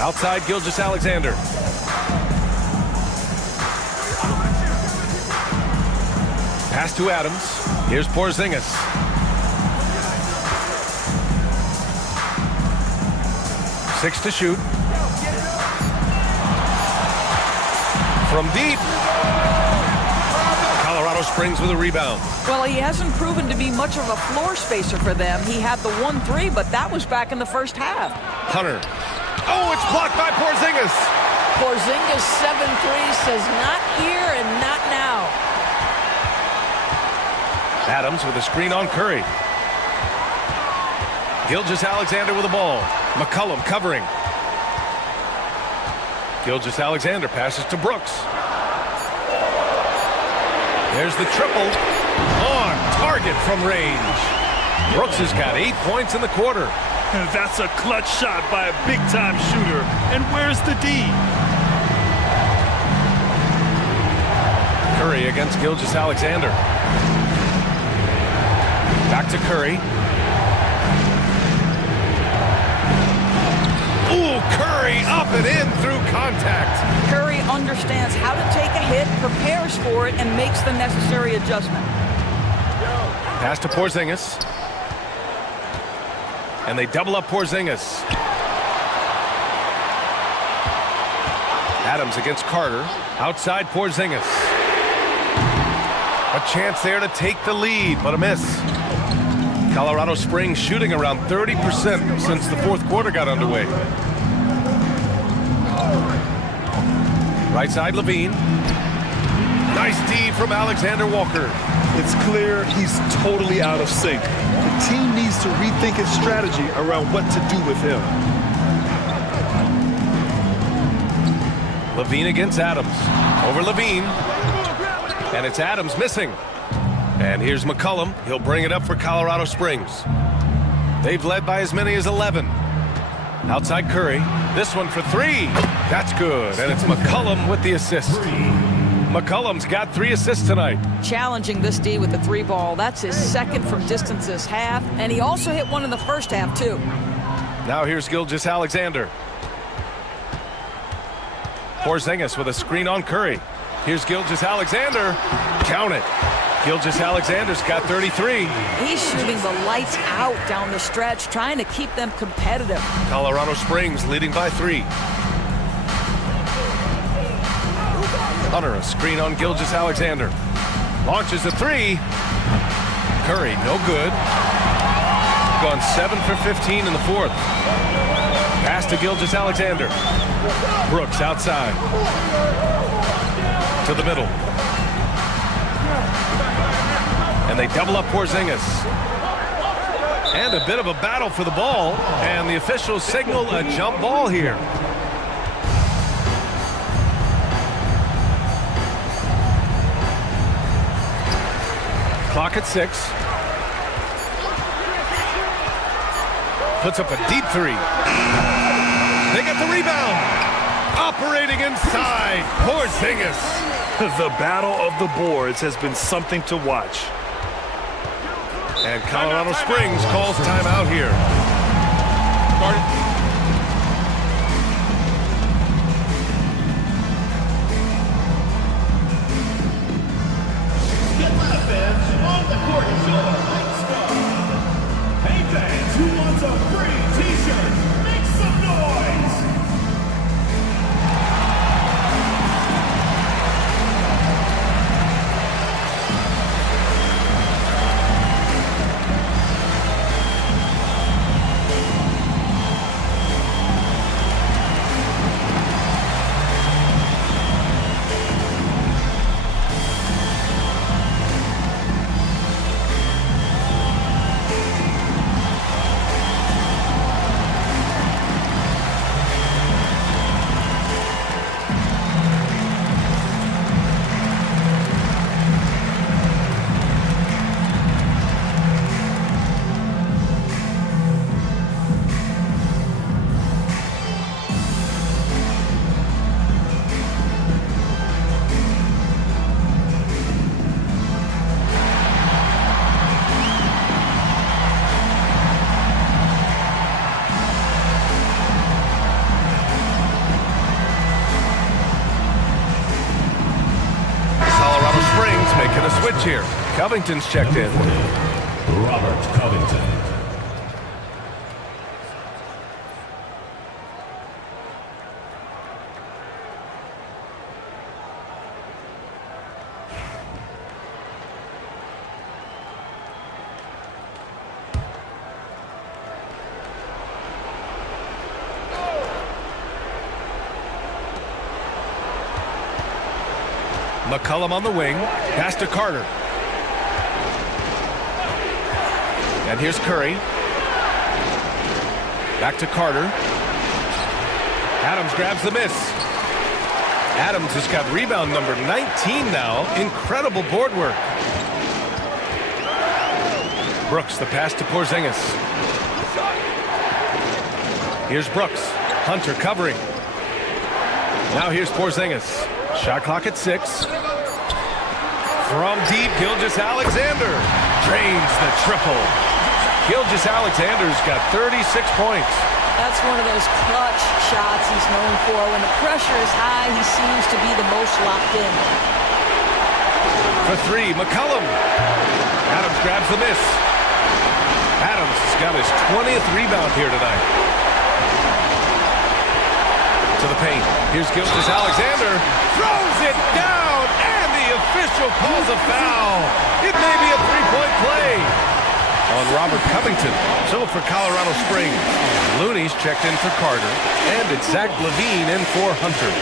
Outside Gilgeous-Alexander. Pass to Adams. Here's Porzingis. Six to shoot. From deep. Colorado Springs with a rebound. Well, he hasn't proven to be much of a floor spacer for them. He had the 1-3, but that was back in the first half. Hunter. Oh, it's blocked by Porzingis. Porzingis 7-3 says not here and not now. Adams with a screen on Curry. Gilgeous-Alexander with the ball. McCollum covering. Gilgeous-Alexander passes to Brooks. There's the triple. On target from range. Brooks has got 8 points in the quarter. That's a clutch shot by a big-time shooter. And where's the D? Curry against Gilgeous-Alexander. Back to Curry. Ooh, Curry up and in through contact. Curry understands how to take a hit, prepares for it, and makes the necessary adjustment. Pass to Porzingis. And they double up Porzingis. Adams against Carter. Outside Porzingis. A chance there to take the lead, but a miss. Colorado Springs shooting around 30% since the fourth quarter got underway. Right side, Levine. Nice D from Alexander Walker. It's clear he's totally out of sync. The team needs to rethink its strategy around what to do with him. Levine against Adams. Over Levine. And it's Adams missing. And here's McCollum. He'll bring it up for Colorado Springs. They've led by as many as 11. Outside Curry. This one for three. That's good. And it's McCollum with the assist. McCollum's got 3 assists tonight. Challenging this D with the 3 ball. That's his second from distance this half. And he also hit one in the first half, too. Now here's Gilgeous-Alexander. Porzingis with a screen on Curry. Here's Gilgeous-Alexander. Count it. Gilgeous-Alexander's got 33. He's shooting the lights out down the stretch, trying to keep them competitive. Colorado Springs leading by 3. Hunter, a screen on Gilgeous-Alexander. Launches a 3. Curry, no good. Gone 7 for 15 in the fourth. Pass to Gilgeous-Alexander. Brooks outside. To the middle. And they double up Porzingis. And a bit of a battle for the ball. And the officials signal a jump ball here. Clock at 6. Puts up a deep 3. They get the rebound. Operating inside. Porzingis. The battle of the boards has been something to watch. And Colorado Springs calls timeout here. Get the fans on the court Hey fans, who wants a free t-shirt? Make some noise! Colorado Springs making a switch here. Covington's checked in. Robert Covington. McCollum on the wing. Pass to Carter. And here's Curry. Back to Carter. Adams grabs the miss. Adams has got rebound number 19 now. Incredible board work. Brooks, the pass to Porzingis. Here's Brooks. Hunter covering. Now here's Porzingis. Shot clock at 6. From deep, Gilgeous-Alexander drains the triple. Gilgeous-Alexander's got 36 points. That's one of those clutch shots he's known for. When the pressure is high, he seems to be the most locked in. For 3, McCollum. Adams grabs the miss. Adams has got his 20th rebound here tonight. To the paint. Here's Gilgeous-Alexander. Throws it down, and the official calls a foul. It may be a three-point play on Robert Covington. So for Colorado Springs, Looney's checked in for Carter, and it's Zach LaVine in for Hunter.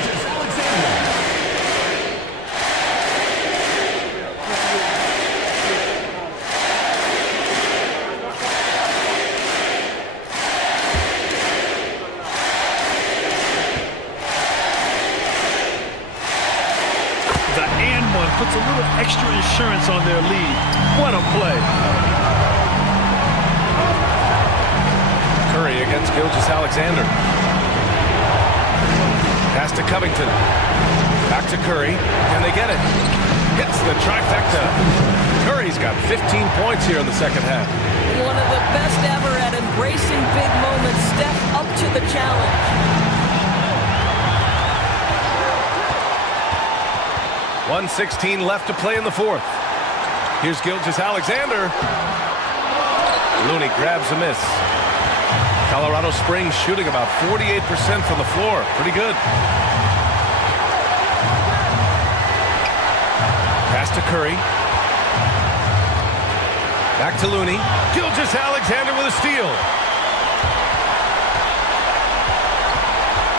Puts a little extra insurance on their lead. What a play. Curry against Gilgeous-Alexander. Pass to Covington. Back to Curry. Can they get it? Hits the trifecta. Curry's got 15 points here in the second half. One of the best ever at embracing big moments. Step up to the challenge. 1:16 left to play in the fourth. Here's Gilgeous-Alexander. Looney grabs a miss. Colorado Springs shooting about 48% from the floor. Pretty good. Pass to Curry. Back to Looney. Gilgeous-Alexander with a steal.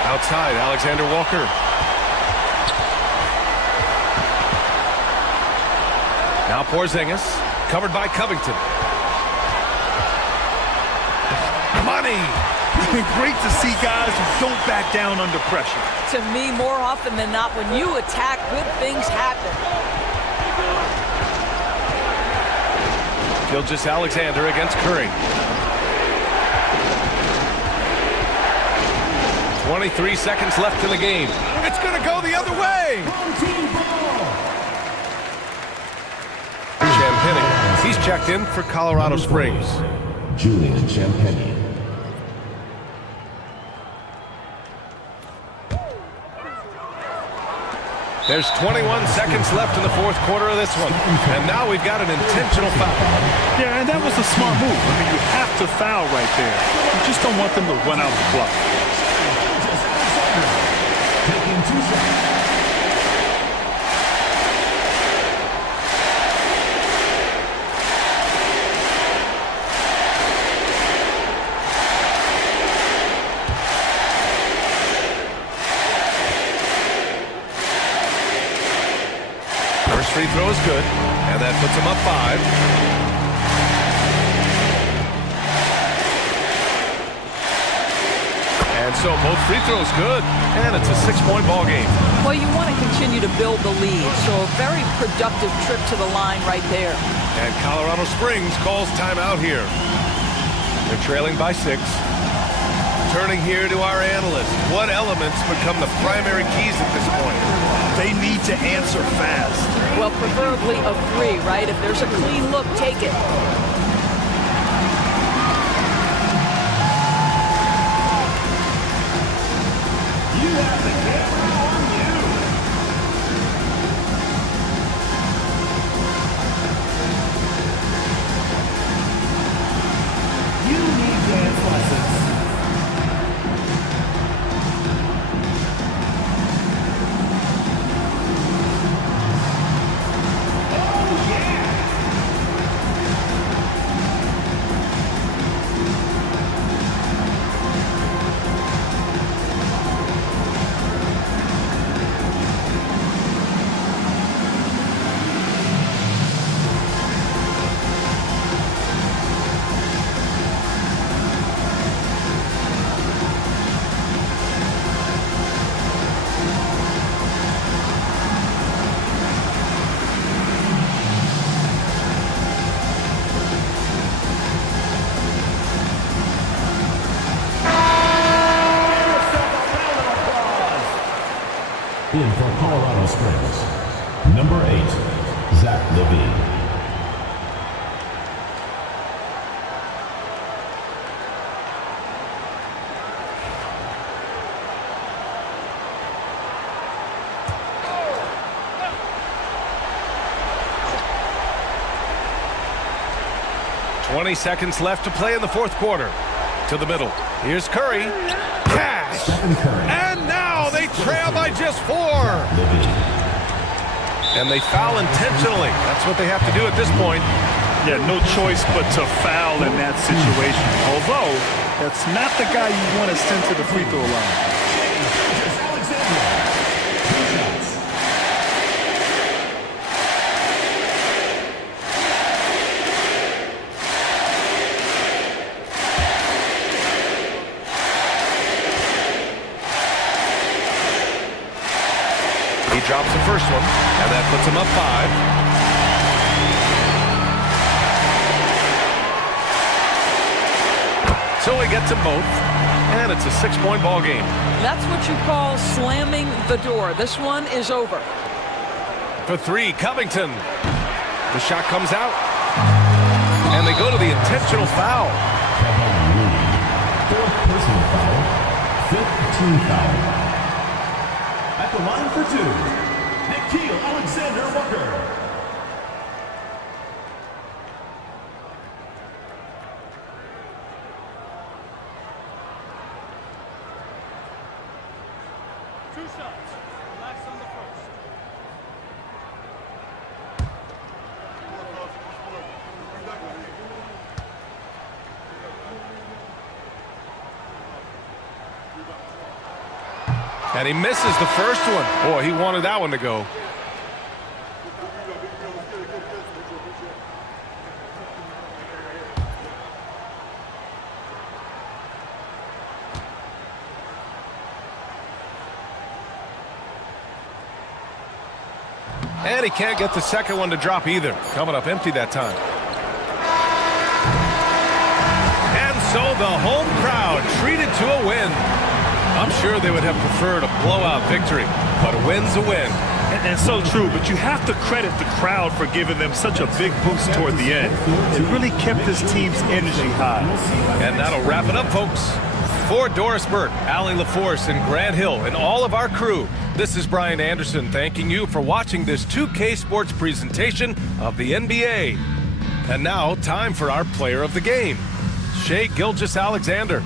Outside, Alexander Walker. Now Porzingis, covered by Covington. Money! Great to see guys who don't back down under pressure. To me, more often than not, when you attack, good things happen. Gilgeous-Alexander against Curry. 23 seconds left in the game. It's going to go the other way! He's checked in for Colorado Springs. Julian Champagny. There's 21 seconds left in the fourth quarter of this one. And now we've got an intentional foul. Yeah, and that was a smart move. I mean, you have to foul right there. You just don't want them to run out the clock. Taking 2 shots. First free throw is good, and that puts him up 5. And so both free throws good, and it's a 6-point ball game. Well, you want to continue to build the lead, so a very productive trip to the line right there. And Colorado Springs calls timeout here. They're trailing by 6. Turning here to our analyst. What elements become the primary keys at this point? They need to answer fast. Well, preferably a 3, right? If there's a clean look, take it. You have the camera on you. In for Colorado Springs, number 8, Zach Levine. "20 seconds left to play in the fourth quarter. To the middle. Here's Curry. Cash! And now they trail by just 4. And they foul intentionally. That's what they have to do at this point. Yeah, no choice but to foul in that situation. Although, that's not the guy you want to send to the free throw line. He drops the first one, and that puts him up 5. So he gets them both, and it's a 6-point ball game. That's what you call slamming the door. This one is over. For 3, Covington. The shot comes out, and they go to the intentional foul. Fourth personal foul, 5th team foul. At the line for 2, Nikhil Alexander-Walker. Two shots. Relax on the first. And he misses the first one. Boy, he wanted that one to go. And he can't get the second one to drop either. Coming up empty that time. And so the home crowd treated to a win. I'm sure they would have preferred a blowout victory, but a win's a win. And so true, but you have to credit the crowd for giving them such a big boost toward the end. It really kept this team's energy high. And that'll wrap it up, folks. For Doris Burt, Allie LaForce, and Grant Hill, and all of our crew, this is Brian Anderson thanking you for watching this 2K Sports presentation of the NBA. And now, time for our player of the game, Shai Gilgeous-Alexander.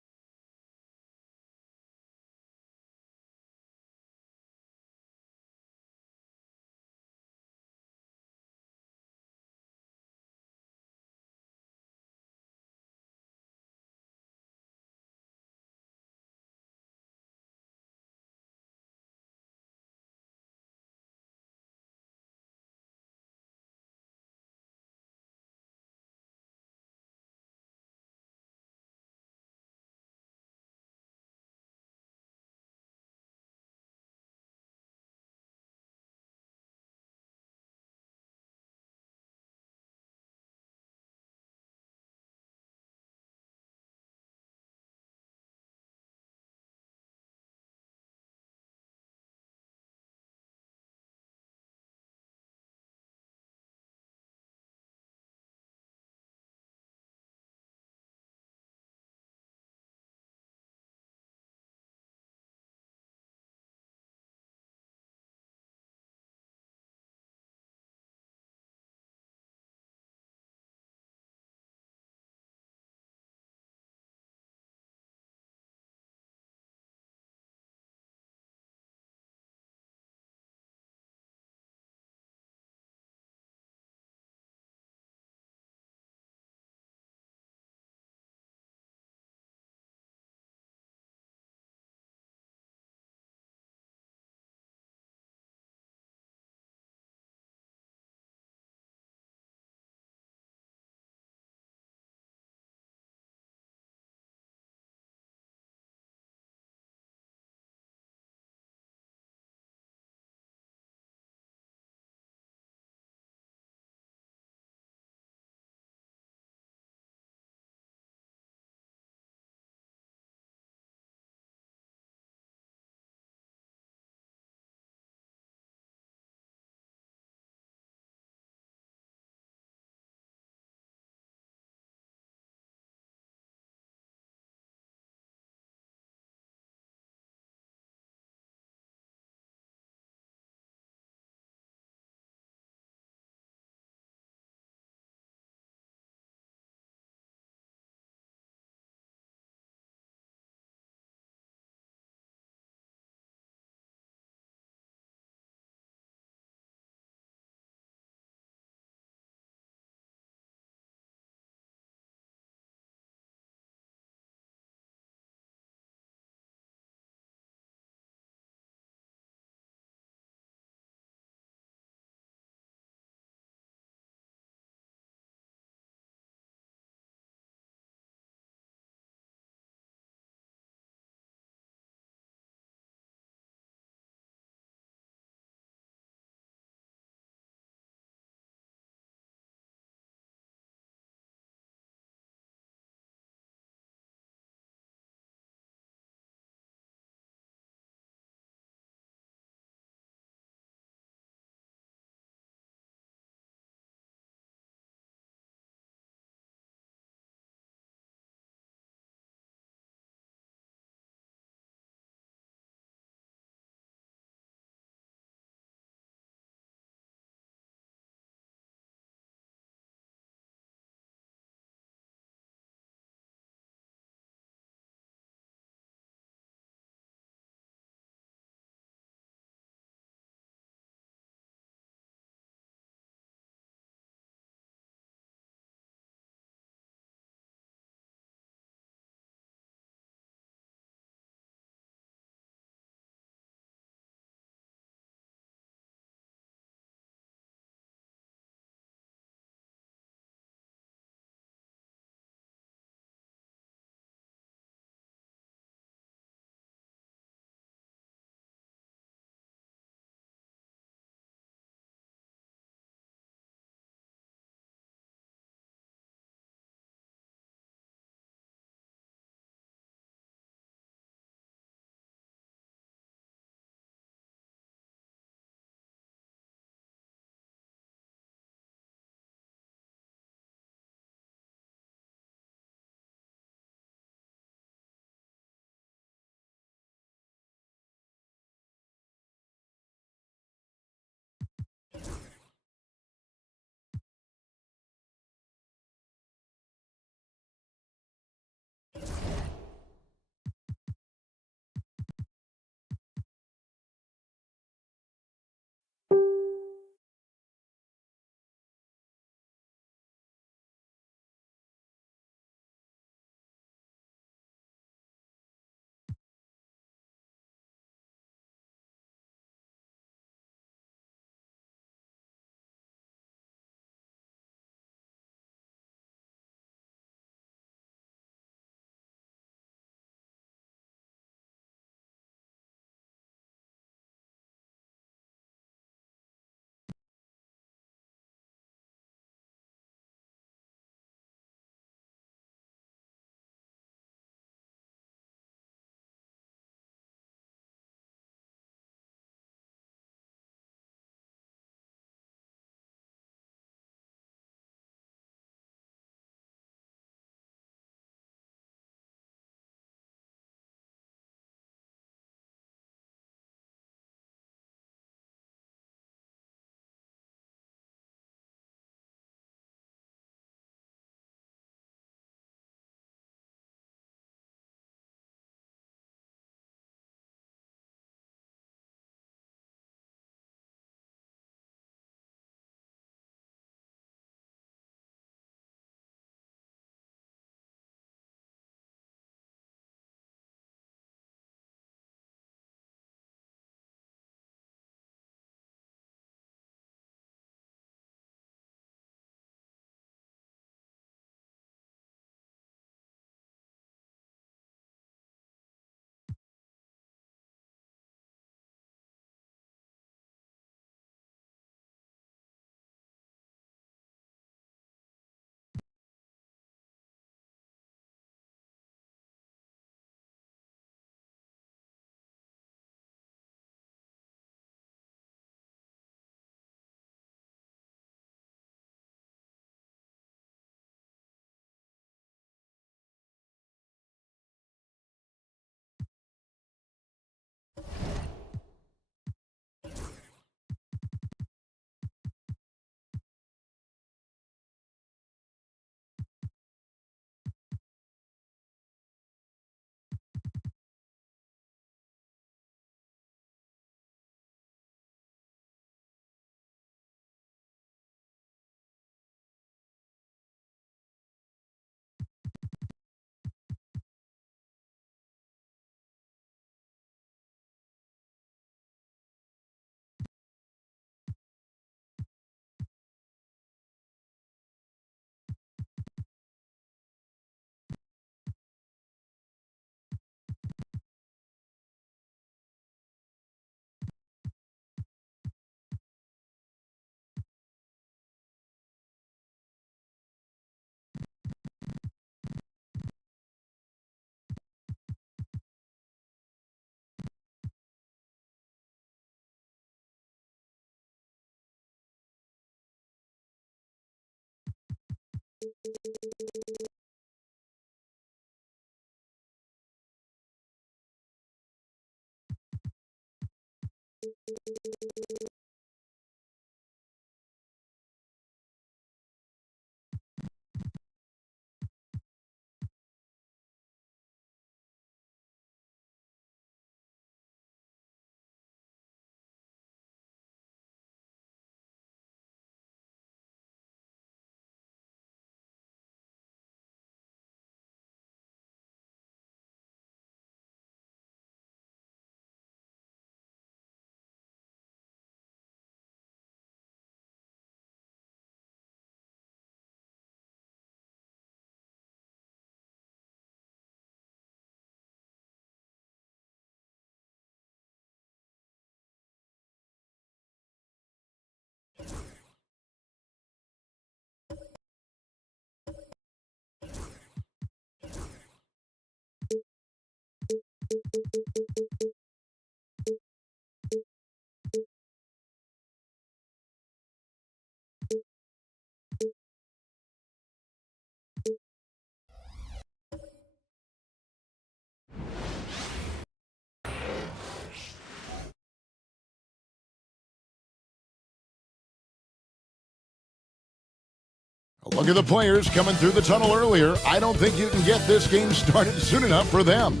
Look at the players coming through the tunnel earlier. I don't think you can get this game started soon enough for them.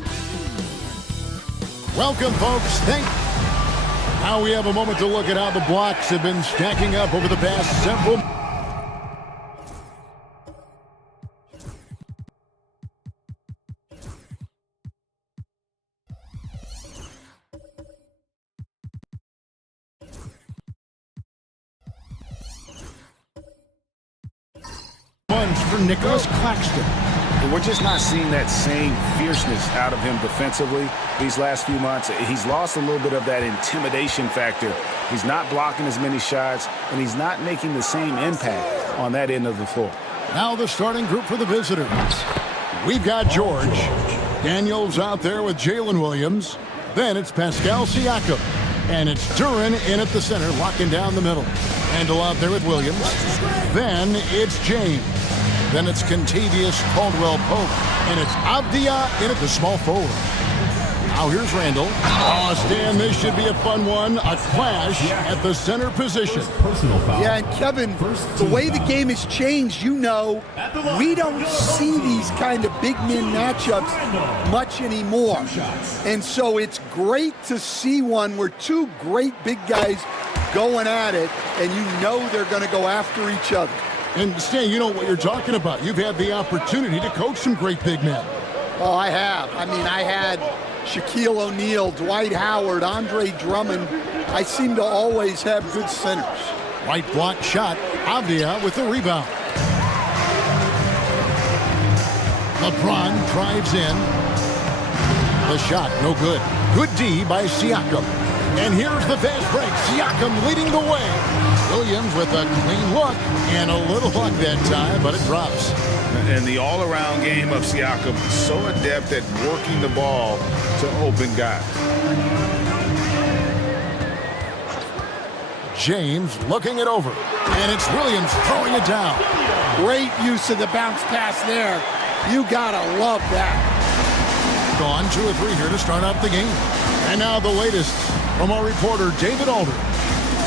Welcome, folks. Now we have a moment to look at how the blocks have been stacking up over the past several. For Nicholas Claxton. And we're just not seeing that same fierceness out of him defensively these last few months. He's lost a little bit of that intimidation factor. He's not blocking as many shots, and he's not making the same impact on that end of the floor. Now the starting group for the visitors. We've got George. Daniels out there with Jalen Williams. Then it's Pascal Siakam. And it's Duren in at the center, locking down the middle. Randall out there with Williams. Then it's James. Then it's Contavious Caldwell-Pope. And it's Avdia in at the small forward. Now here's Randall. Oh, Stan, this should be a fun one. A clash at the center position. Yeah, and Kevin, the way the game has changed, you know, we don't see these kind of big men matchups much anymore. And so it's great to see one where two great big guys going at it, and you know they're going to go after each other. And Stan, you know what you're talking about. You've had the opportunity to coach some great big men. Well, I have. I mean, I had Shaquille O'Neal, Dwight Howard, Andre Drummond. I seem to always have good centers. Right block shot. Avdia with the rebound. LeBron drives in. The shot, no good. Good D by Siakam. And here's the fast break. Siakam leading the way. Williams with a clean look and a little luck that time, but it drops. And the all-around game of Siakam, so adept at working the ball to open guys. James looking it over. And it's Williams throwing it down. Great use of the bounce pass there. You gotta love that. Gone 2 or 3 here to start out the game. And now the latest from our reporter, David Alder.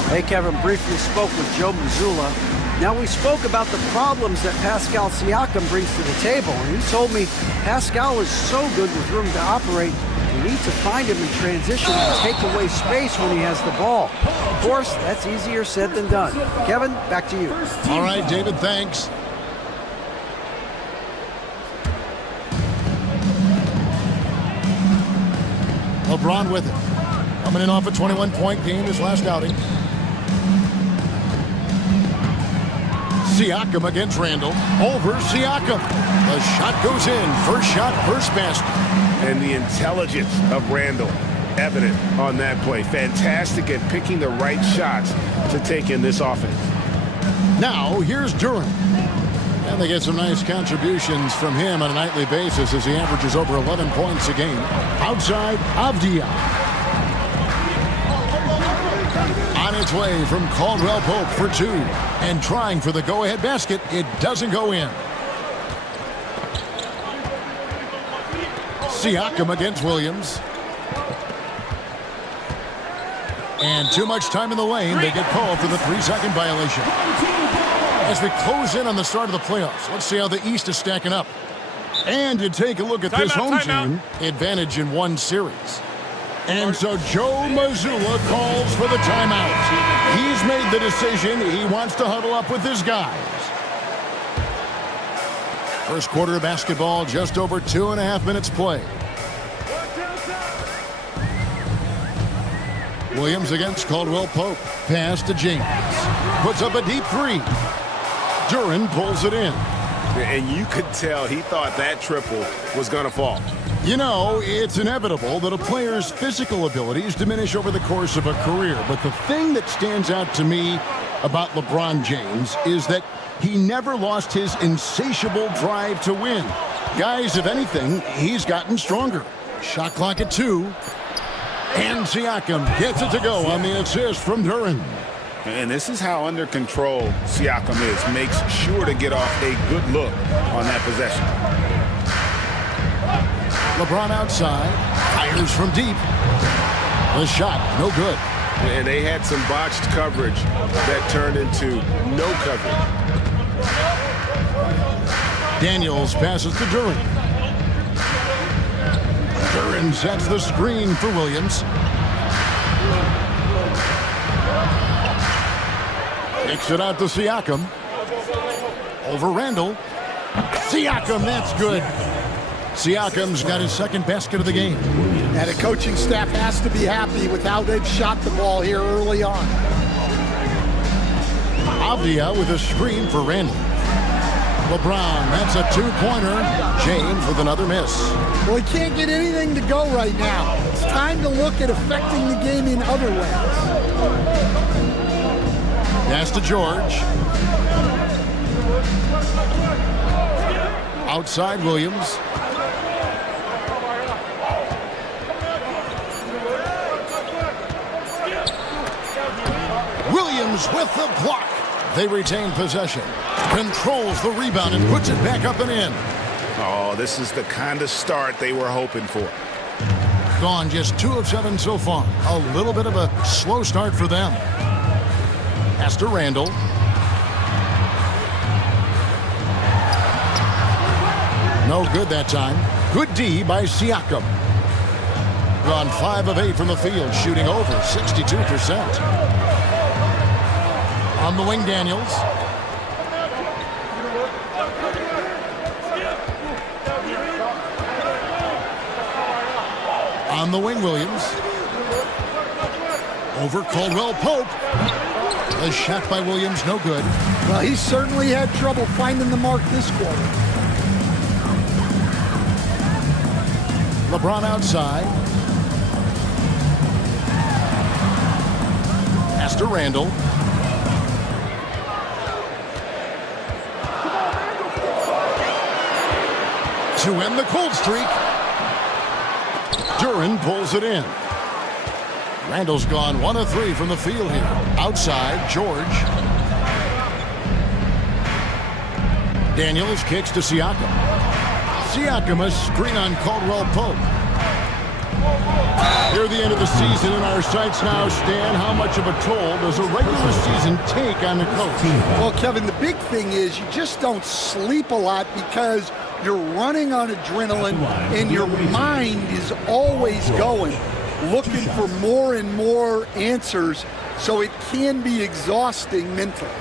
Hey, Kevin, briefly spoke with Joe Mazzulla. Now, we spoke about the problems that Pascal Siakam brings to the table, and he told me Pascal is so good with room to operate, you need to find him in transition and take away space when he has the ball. Of course, that's easier said than done. Kevin, back to you. All right, David, thanks. LeBron with it. Coming in off a 21-point game his last outing. Siakam against Randall. Over Siakam. The shot goes in. First shot, first basket. And the intelligence of Randall evident on that play. Fantastic at picking the right shots to take in this offense. Now, here's Duren. And they get some nice contributions from him on a nightly basis as he averages over 11 points a game. Outside, Avdia. On its way from Caldwell-Pope for 2. And trying for the go-ahead basket, it doesn't go in. Siakam against Williams. And too much time in the lane. They get called for the 3-second violation. As we close in on the start of the playoffs, let's see how the East is stacking up. And you take a look at this home team. Advantage in one series. And so Joe Mazzulla calls for the timeout. He's made the decision. He wants to huddle up with his guys. First quarter of basketball, just over 2.5 minutes played. Williams against Caldwell Pope. Pass to James. Puts up a deep three. Duren pulls it in. And you could tell he thought that triple was going to fall. You know, it's inevitable that a player's physical abilities diminish over the course of a career. But the thing that stands out to me about LeBron James is that he never lost his insatiable drive to win. Guys, if anything, he's gotten stronger. Shot clock at 2. And Siakam gets it to go on the assist from Duren. And this is how under control Siakam is. Makes sure to get off a good look on that possession. LeBron outside. Fires from deep. The shot, no good. And they had some botched coverage that turned into no coverage. Daniels passes to Duren. Duren sets the screen for Williams. Kicks it out to Siakam. Over Randall. Siakam, that's good. Siakam's got his second basket of the game. And the coaching staff has to be happy with how they've shot the ball here early on. Avdia with a screen for Randall. LeBron, that's a 2-pointer. James with another miss. Well, he can't get anything to go right now. It's time to look at affecting the game in other ways. Pass to George. Outside Williams. Williams with the block. They retain possession. Controls the rebound and puts it back up and in. Oh, this is the kind of start they were hoping for. Gone just 2 of 7 so far. A little bit of a slow start for them. Pass to Randall. No good that time. Good D by Siakam. Gone 5 of 8 from the field, shooting over 62%. On the wing, Daniels. On the wing, Williams. Over Caldwell Pope. A shot by Williams, no good. Well, he certainly had trouble finding the mark this quarter. LeBron outside. Pass to Randall. To end the cold streak. Duren pulls it in. Randall's gone 1 of 3 from the field here. Outside, George. Daniels kicks to Siakam. Siakam, a screen on Caldwell Pope. Near the end of the season in our sights now, Stan, how much of a toll does a regular season take on the coach? Well, Kevin, the big thing is you just don't sleep a lot because you're running on adrenaline and your mind is always going, looking for more and more answers, so it can be exhausting mentally.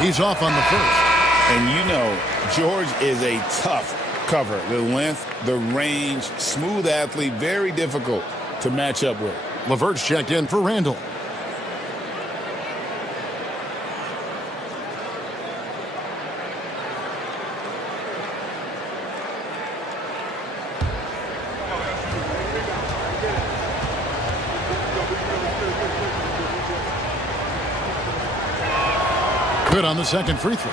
He's off on the first. And you know, George is a tough cover. The length, the range, smooth athlete, very difficult to match up with. LeVert's checked in for Randall. Good on the second free throw.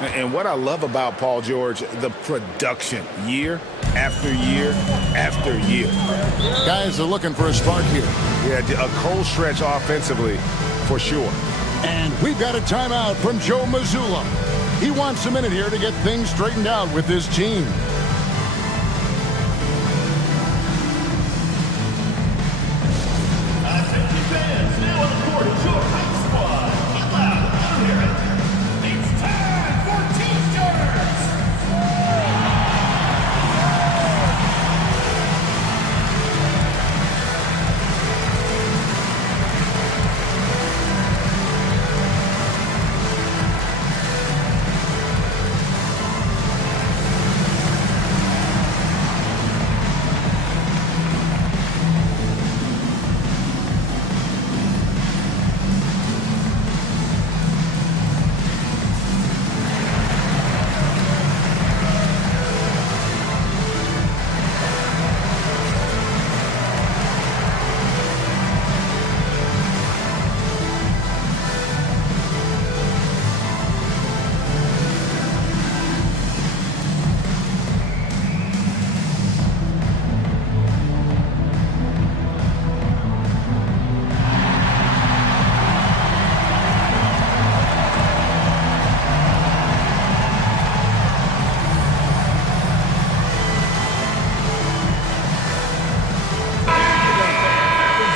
And what I love about Paul George, the production year after year after year. Guys are looking for a spark here. Yeah, a cold stretch offensively for sure. And we've got a timeout from Joe Mazzulla. He wants a minute here to get things straightened out with his team.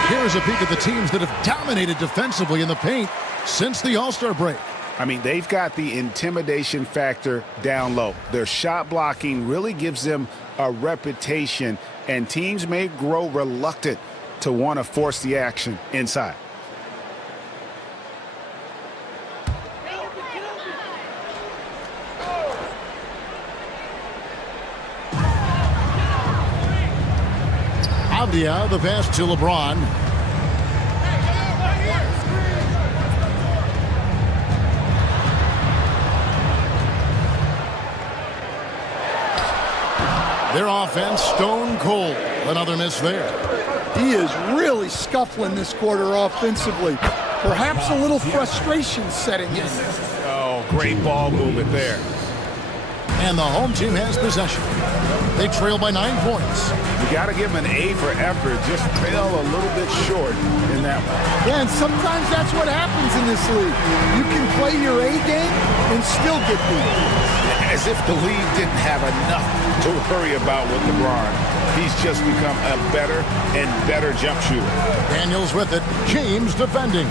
Here's a peek at the teams that have dominated defensively in the paint since the All-Star break. I mean, they've got the intimidation factor down low. Their shot blocking really gives them a reputation, and teams may grow reluctant to want to force the action inside. Avdia, the pass to LeBron. Their offense stone cold. Another miss there. He is really scuffling this quarter offensively. Perhaps a little frustration setting in. Oh, great ball movement there. And the home team has possession. They trail by 9 points. You got to give them an A for effort. Just fell a little bit short in that one. Yeah, and sometimes that's what happens in this league. You can play your A game and still get beat. As if the league didn't have enough to worry about with LeBron. He's just become a better and better jump shooter. Daniels with it. James defending.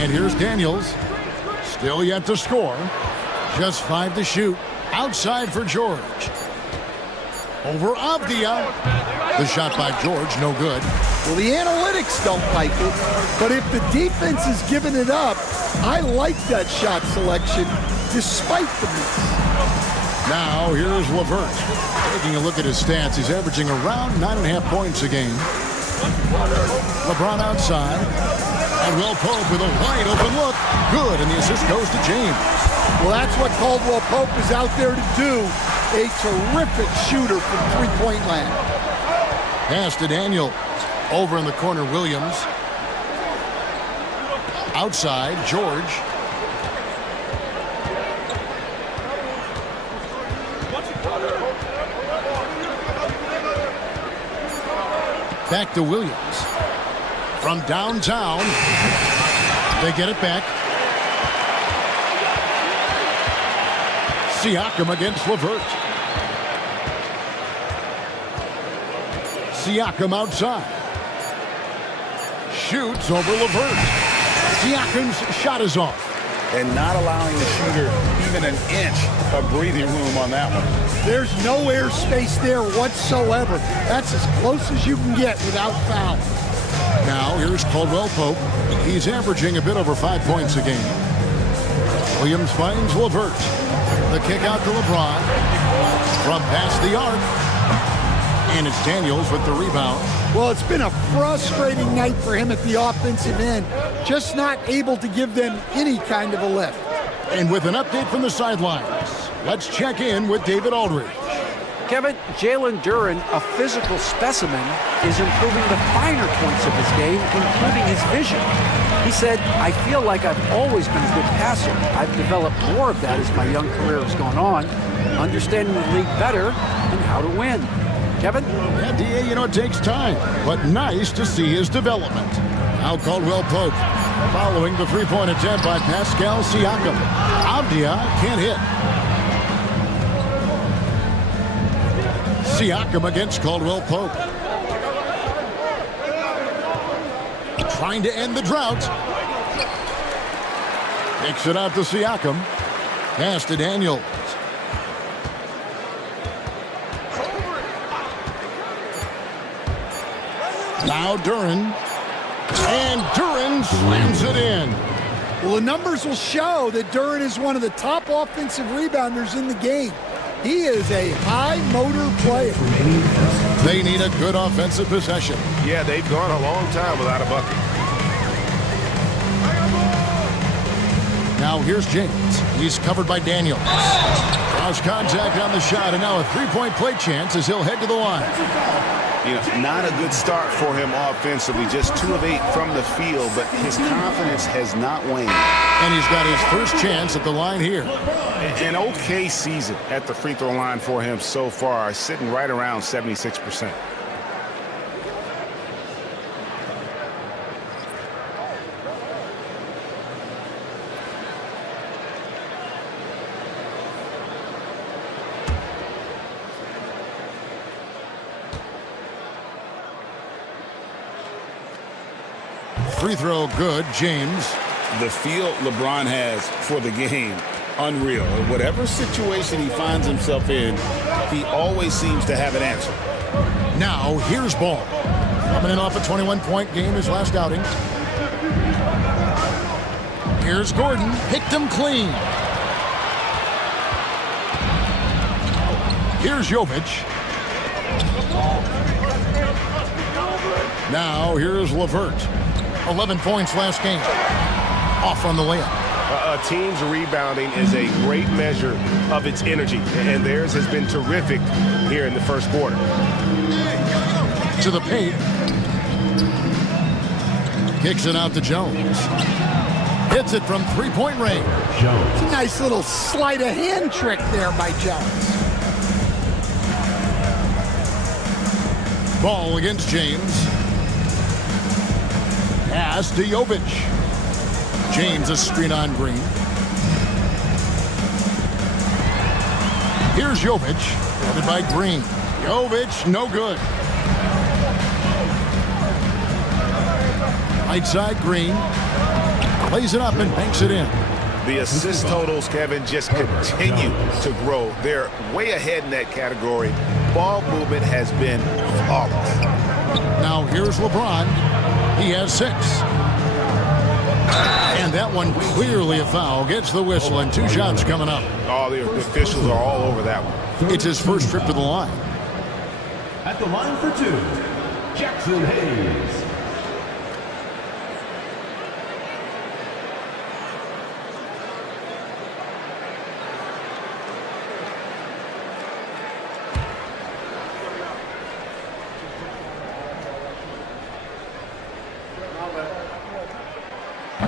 And here's Daniels. Still yet to score. Just 5 to shoot. Outside for George. Over Avdia. The shot by George, no good. Well, the analytics don't like it, but if the defense is giving it up, I like that shot selection despite the miss. Now, here's LeVert. Taking a look at his stats, he's averaging around 9.5 points a game. LeBron outside. And Will Pope with a wide open look. Good, and the assist goes to James. Well, that's what Caldwell Pope is out there to do. A terrific shooter from three-point land. Pass to Daniels. Over in the corner, Williams. Outside, George. Back to Williams. From downtown, they get it back. Siakam against LeVert. Siakam outside. Shoots over LeVert. Siakam's shot is off. And not allowing the shooter even an inch of breathing room on that one. There's no airspace there whatsoever. That's as close as you can get without foul. Now, here's Caldwell Pope. He's averaging a bit over 5 points a game. Williams finds LeVert. The kick out to LeBron. From past the arc. And it's Daniels with the rebound. Well, it's been a frustrating night for him at the offensive end. Just not able to give them any kind of a lift. And with an update from the sidelines, let's check in with David Aldridge. Kevin, Jalen Duren, a physical specimen, is improving the finer points of his game, including his vision. He said, I feel like I've always been a good passer. I've developed more of that as my young career has gone on, understanding the league better and how to win. Kevin? Yeah, D.A., you know, it takes time, but nice to see his development. Now Caldwell Pope, following the three-point attempt by Pascal Siakam. Avdia can't hit. Siakam against Caldwell Pope. Trying to end the drought. Takes it out to Siakam. Pass to Daniels. Now Duren. And Duren slams it in. Well, the numbers will show that Duren is one of the top offensive rebounders in the game. He is a high-motor player. They need a good offensive possession. Yeah, they've gone a long time without a bucket. Now here's James. He's covered by Daniels. Cross contact on the shot, and now a three-point play chance as he'll head to the line. You know, not a good start for him offensively. Just 2 of 8 from the field, but his confidence has not waned. And he's got his first chance at the line here. An okay season at the free throw line for him so far, sitting right around 76%. Free throw good, James. The feel LeBron has for the game, unreal. Whatever situation he finds himself in, he always seems to have an answer. Now here's Ball. Coming in off a 21-point game his last outing. Here's Gordon. Picked him clean. Here's Jovic. Now here's LeVert. 11 points last game. Off on the layup. A team's rebounding is a great measure of its energy, and theirs has been terrific here in the first quarter. To the paint. Kicks it out to Jones. Hits it from three-point range. It's a nice little sleight of hand trick there by Jones. Ball against James. Pass to Jovic. James a screen on Green. Here's Jovic. Guarded by Green. Jovic, no good. Right side, Green. Plays it up and banks it in. The assist totals, Kevin, just continue to grow. They're way ahead in that category. Ball movement has been flawless. Now here's LeBron. He has 6. And that one clearly a foul. Gets the whistle and 2 shots coming up. Oh, the officials are all over that one. It's his first trip to the line. At the line for 2, Jackson Hayes.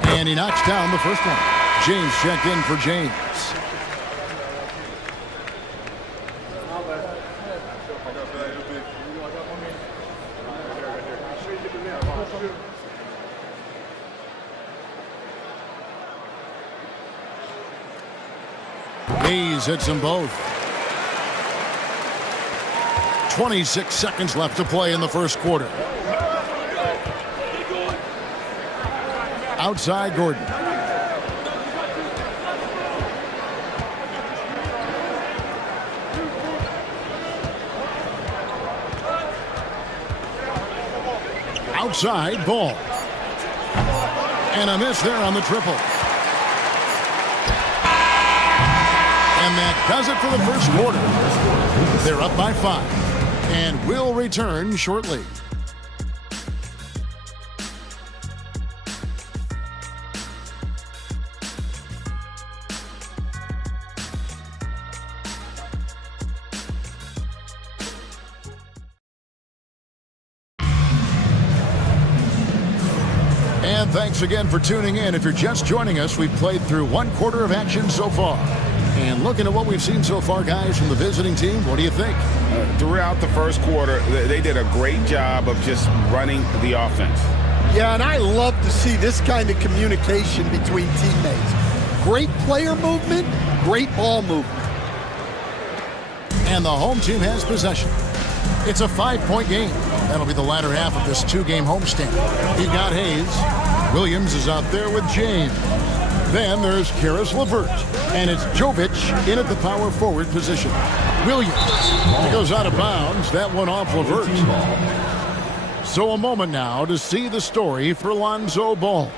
And he knocks down the first one. James checked in for James. Hayes hits them both. 26 seconds left to play in the first quarter. Outside Gordon. Outside Ball. And a miss there on the triple. And that does it for the first quarter. They're up by 5 and will return shortly. thanks again for tuning in. If you're just joining us, we've played through 1/4 of action so far. And looking at what we've seen so far, guys, from the visiting team, what do you think? Throughout the first quarter, they did a great job of just running the offense. Yeah, and I love to see this kind of communication between teammates. Great player movement, great ball movement. And the home team has possession. It's a 5-point game. That'll be the latter half of this 2-game homestand. You've got Hayes. Williams is out there with James. Then there's Karis LeVert. And it's Jovic in at the power forward position. Williams. He goes out of bounds. That one off LeVert. So a moment now to see the story for Lonzo Ball.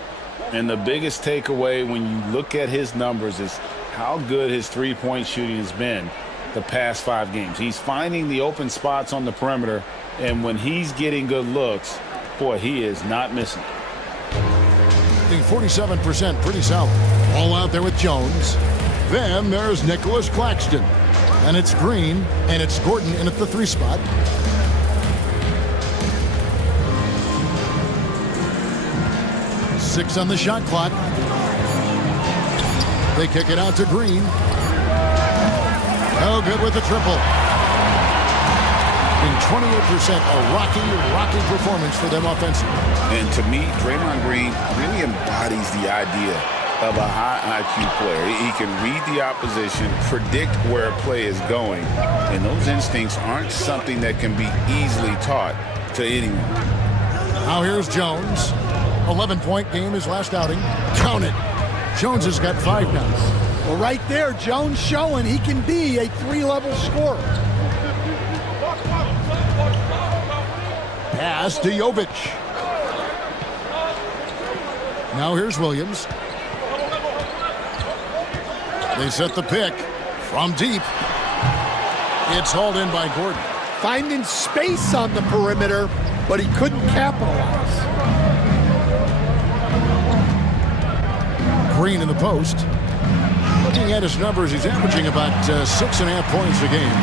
And the biggest takeaway when you look at his numbers is how good his three-point shooting has been the past 5 games. He's finding the open spots on the perimeter, and when he's getting good looks, boy, he is not missing. I think 47%, pretty solid. All out there with Jones. Then there's Nicholas Claxton. And it's Green, and it's Gordon in at the 3 spot. Six on the shot clock. They kick it out to Green. No good with the triple. In 28%, a rocky performance for them offensively. And to me, Draymond Green really embodies the idea of a high IQ player. He can read the opposition, predict where a play is going, and those instincts aren't something that can be easily taught to anyone. Now here's Jones. 11-point game his last outing. Count it. Jones has got 5 now. Well, right there, Jones showing he can be a 3-level scorer. Pass to Jovic. Now here's Williams. They set the pick from deep. It's hauled in by Gordon. Finding space on the perimeter, but he couldn't capitalize. Green in the post. Looking at his numbers, he's averaging about 6.5 points a game.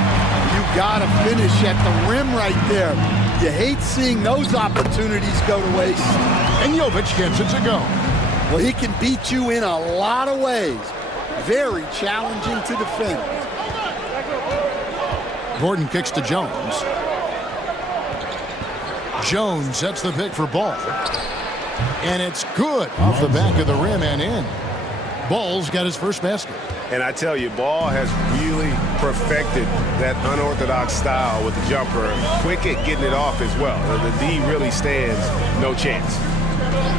You gotta finish at the rim right there. You hate seeing those opportunities go to waste. And Jovic gets it to go. Well, he can beat you in a lot of ways. Very challenging to defend. Gordon kicks to Jones. Jones sets the pick for Ball. And it's good off the back of the rim and in. Ball's got his first basket. And I tell you, Ball has really perfected that unorthodox style with the jumper. Quick at getting it off as well. The D really stands no chance.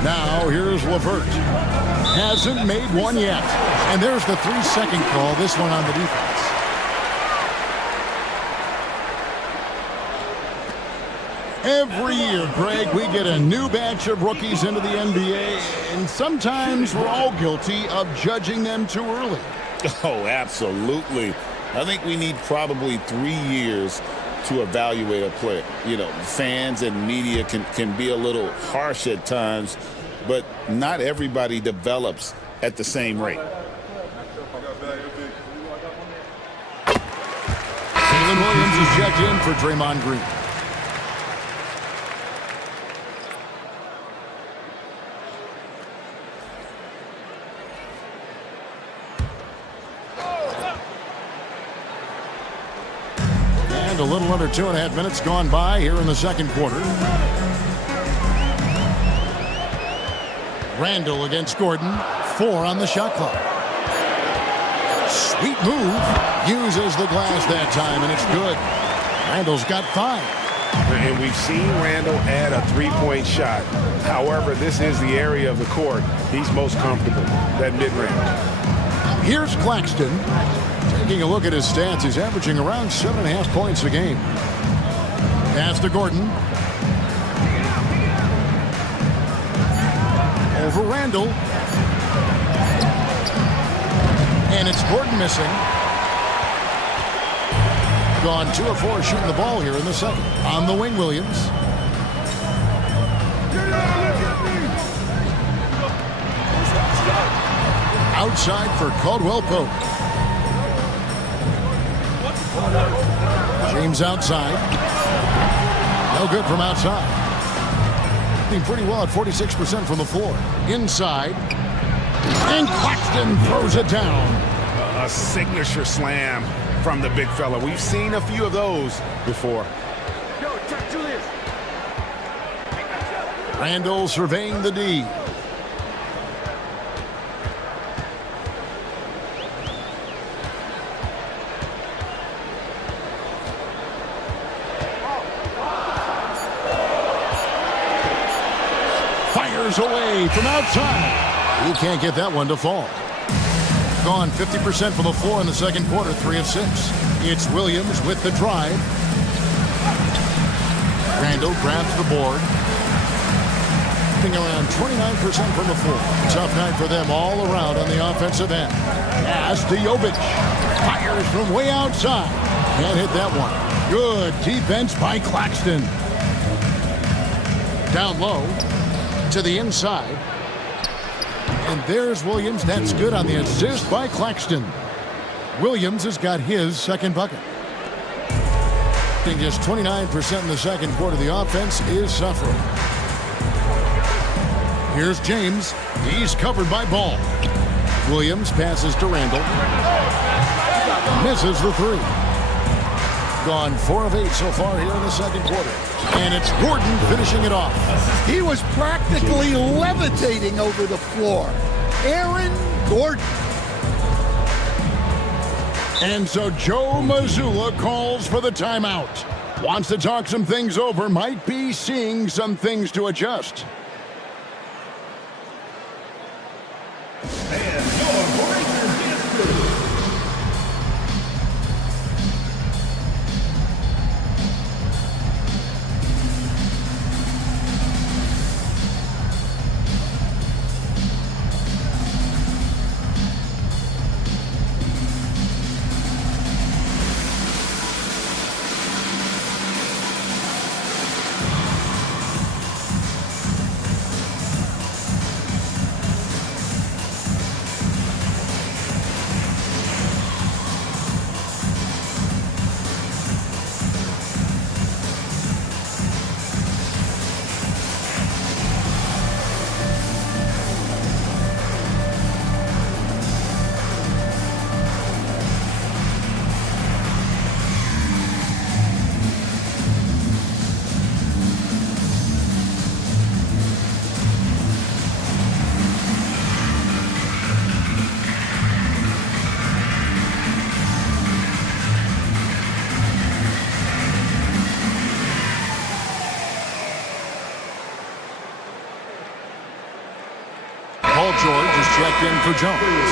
Now here's LeVert. Hasn't made one yet. And there's the 3-second call, this one on the defense. Every year, Greg, we get a new batch of rookies into the NBA, and sometimes we're all guilty of judging them too early. Oh, absolutely. I think we need probably 3 years to evaluate a player. You know, fans and media can be a little harsh at times, but not everybody develops at the same rate. Jalen Williams is checked in for Draymond Green. A little under 2.5 minutes gone by here in the second quarter. Randall against Gordon. 4 on the shot clock. Sweet move. Uses the glass that time, and it's good. Randall's got 5. And we've seen Randall add a 3-point shot. However, this is the area of the court he's most comfortable, that mid-range. Here's Claxton. Taking a look at his stats, he's averaging around 7.5 points a game. Pass to Gordon. Over Randall. And it's Gordon missing. Gone 2 of 4 shooting the ball here in the second. On the wing, Williams. Outside for Caldwell Pope. James outside. No good from outside. shooting pretty well at 46% from the floor. Inside. And Claxton throws it down. A signature slam from the big fella. We've seen a few of those before. Randall surveying the D. Fires away from outside. He can't get that one to fall. Gone 50% from the floor in the second quarter, 3 of 6. It's Williams with the drive. Randall grabs the board. Around 29% from the floor. Tough night for them all around on the offensive end. As to Jovic. Fires from way outside. Can't hit that one. Good defense by Claxton. Down low to the inside. And there's Williams. That's good on the assist by Claxton. Williams has got his second bucket. Just 29% in the second quarter. The offense is suffering. Here's James. He's covered by Ball. Williams passes to Randall. Misses the 3. Gone 4 of 8 so far here in the second quarter. And it's Gordon finishing it off. He was practically levitating over the floor. Aaron Gordon. And so Joe Mazzulla calls for the timeout. Wants to talk some things over. Might be seeing some things to adjust. George is checked in for Jones.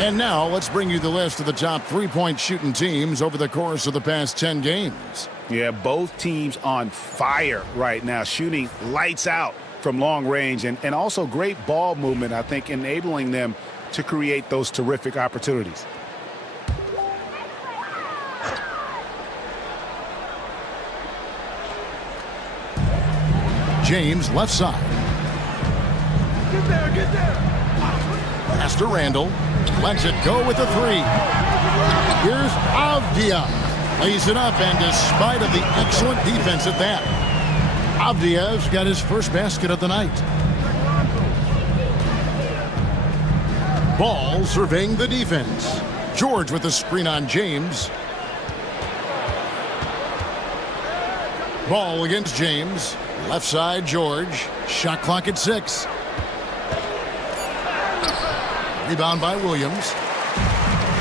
And now let's bring you the list of the top three-point shooting teams over the course of the past 10 games. Yeah, both teams on fire right now, shooting lights out from long range and also great ball movement, I think, enabling them to create those terrific opportunities. James left side. Get there. Pass to Randall. Lets it go with the 3. Here's Avdia. Lays it up, and despite of the excellent defense at that, Avdia's got his first basket of the night. Ball surveying the defense. George with the screen on James. Ball against James. Left side, George. Shot clock at 6. Rebound by Williams.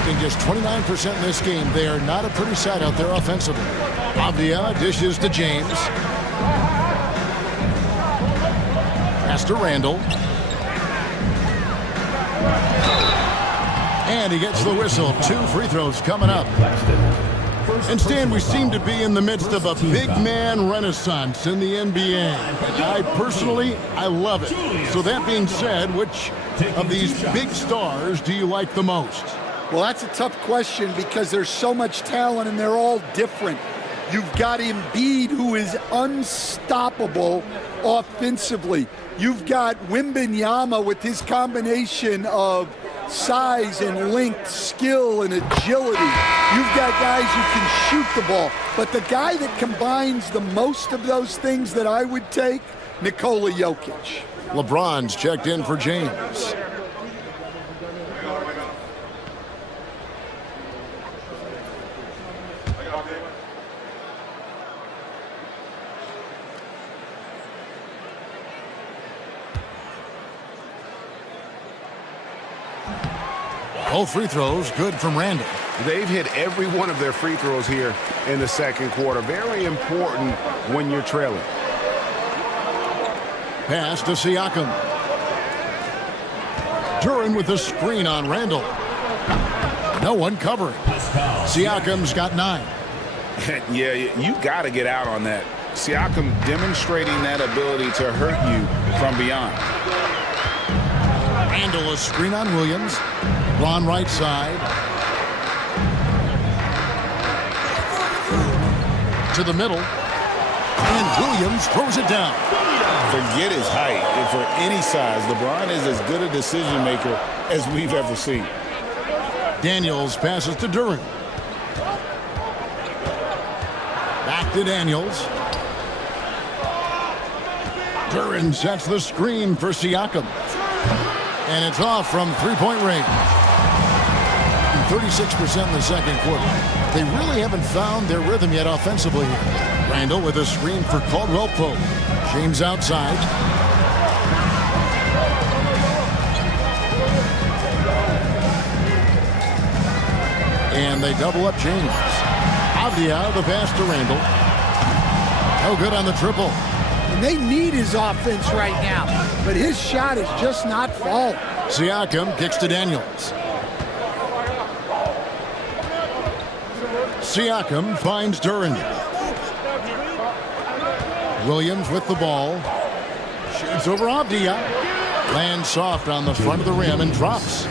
In just 29% in this game, they are not a pretty sight out there offensively. Avdia dishes to James. Pass to Randall. And he gets the whistle. 2 free throws coming up. And Stan, we seem to be in the midst of a big man renaissance in the NBA. I love it. So that being said, which of these big stars do you like the most? Well, that's a tough question because there's so much talent and they're all different. You've got Embiid, who is unstoppable offensively. You've got Wembanyama with his combination of size and length, skill and agility. You've got guys who can shoot the ball. But the guy that combines the most of those things that I would take, Nikola Jokic. LeBron's checked in for James. Both free throws good from Randall. They've hit every one of their free throws here in the second quarter. Very important when you're trailing. Pass to Siakam. Duran with the screen on Randall. No one covering. Siakam's got 9. Yeah, you got to get out on that. Siakam demonstrating that ability to hurt you from beyond. Randall a screen on Williams. LeBron right side. To the middle. And Williams throws it down. Forget his height. And for any size, LeBron is as good a decision maker as we've ever seen. Daniels passes to Duran. Back to Daniels. Duran sets the screen for Siakam. And it's off from three-point range. 36% in the second quarter. They really haven't found their rhythm yet offensively here. Randall with a screen for Caldwell Pope. James outside. And they double up James. Avdia the pass to Randall. No good on the triple. And they need his offense right now, but his shot is just not falling. Siakam kicks to Daniels. Siakam finds Duran. Williams with the ball. Shoots over Avdia. Lands soft on the front of the rim and drops.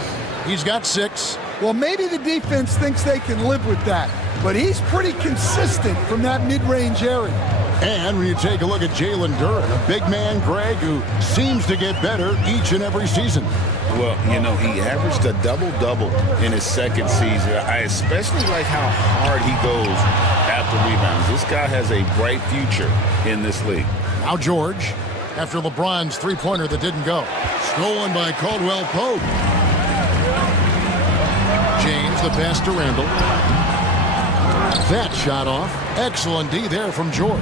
He's got 6. Well, maybe the defense thinks they can live with that, but he's pretty consistent from that mid-range area. And when you take a look at Jalen Duran, a big man, Greg, who seems to get better each and every season. Well, you know, he averaged a double-double in his second season. I especially like how hard he goes after rebounds. This guy has a bright future in this league. Now George, after LeBron's three-pointer that didn't go. Stolen by Caldwell Pope. James, the pass to Randall. That shot off. Excellent D there from George.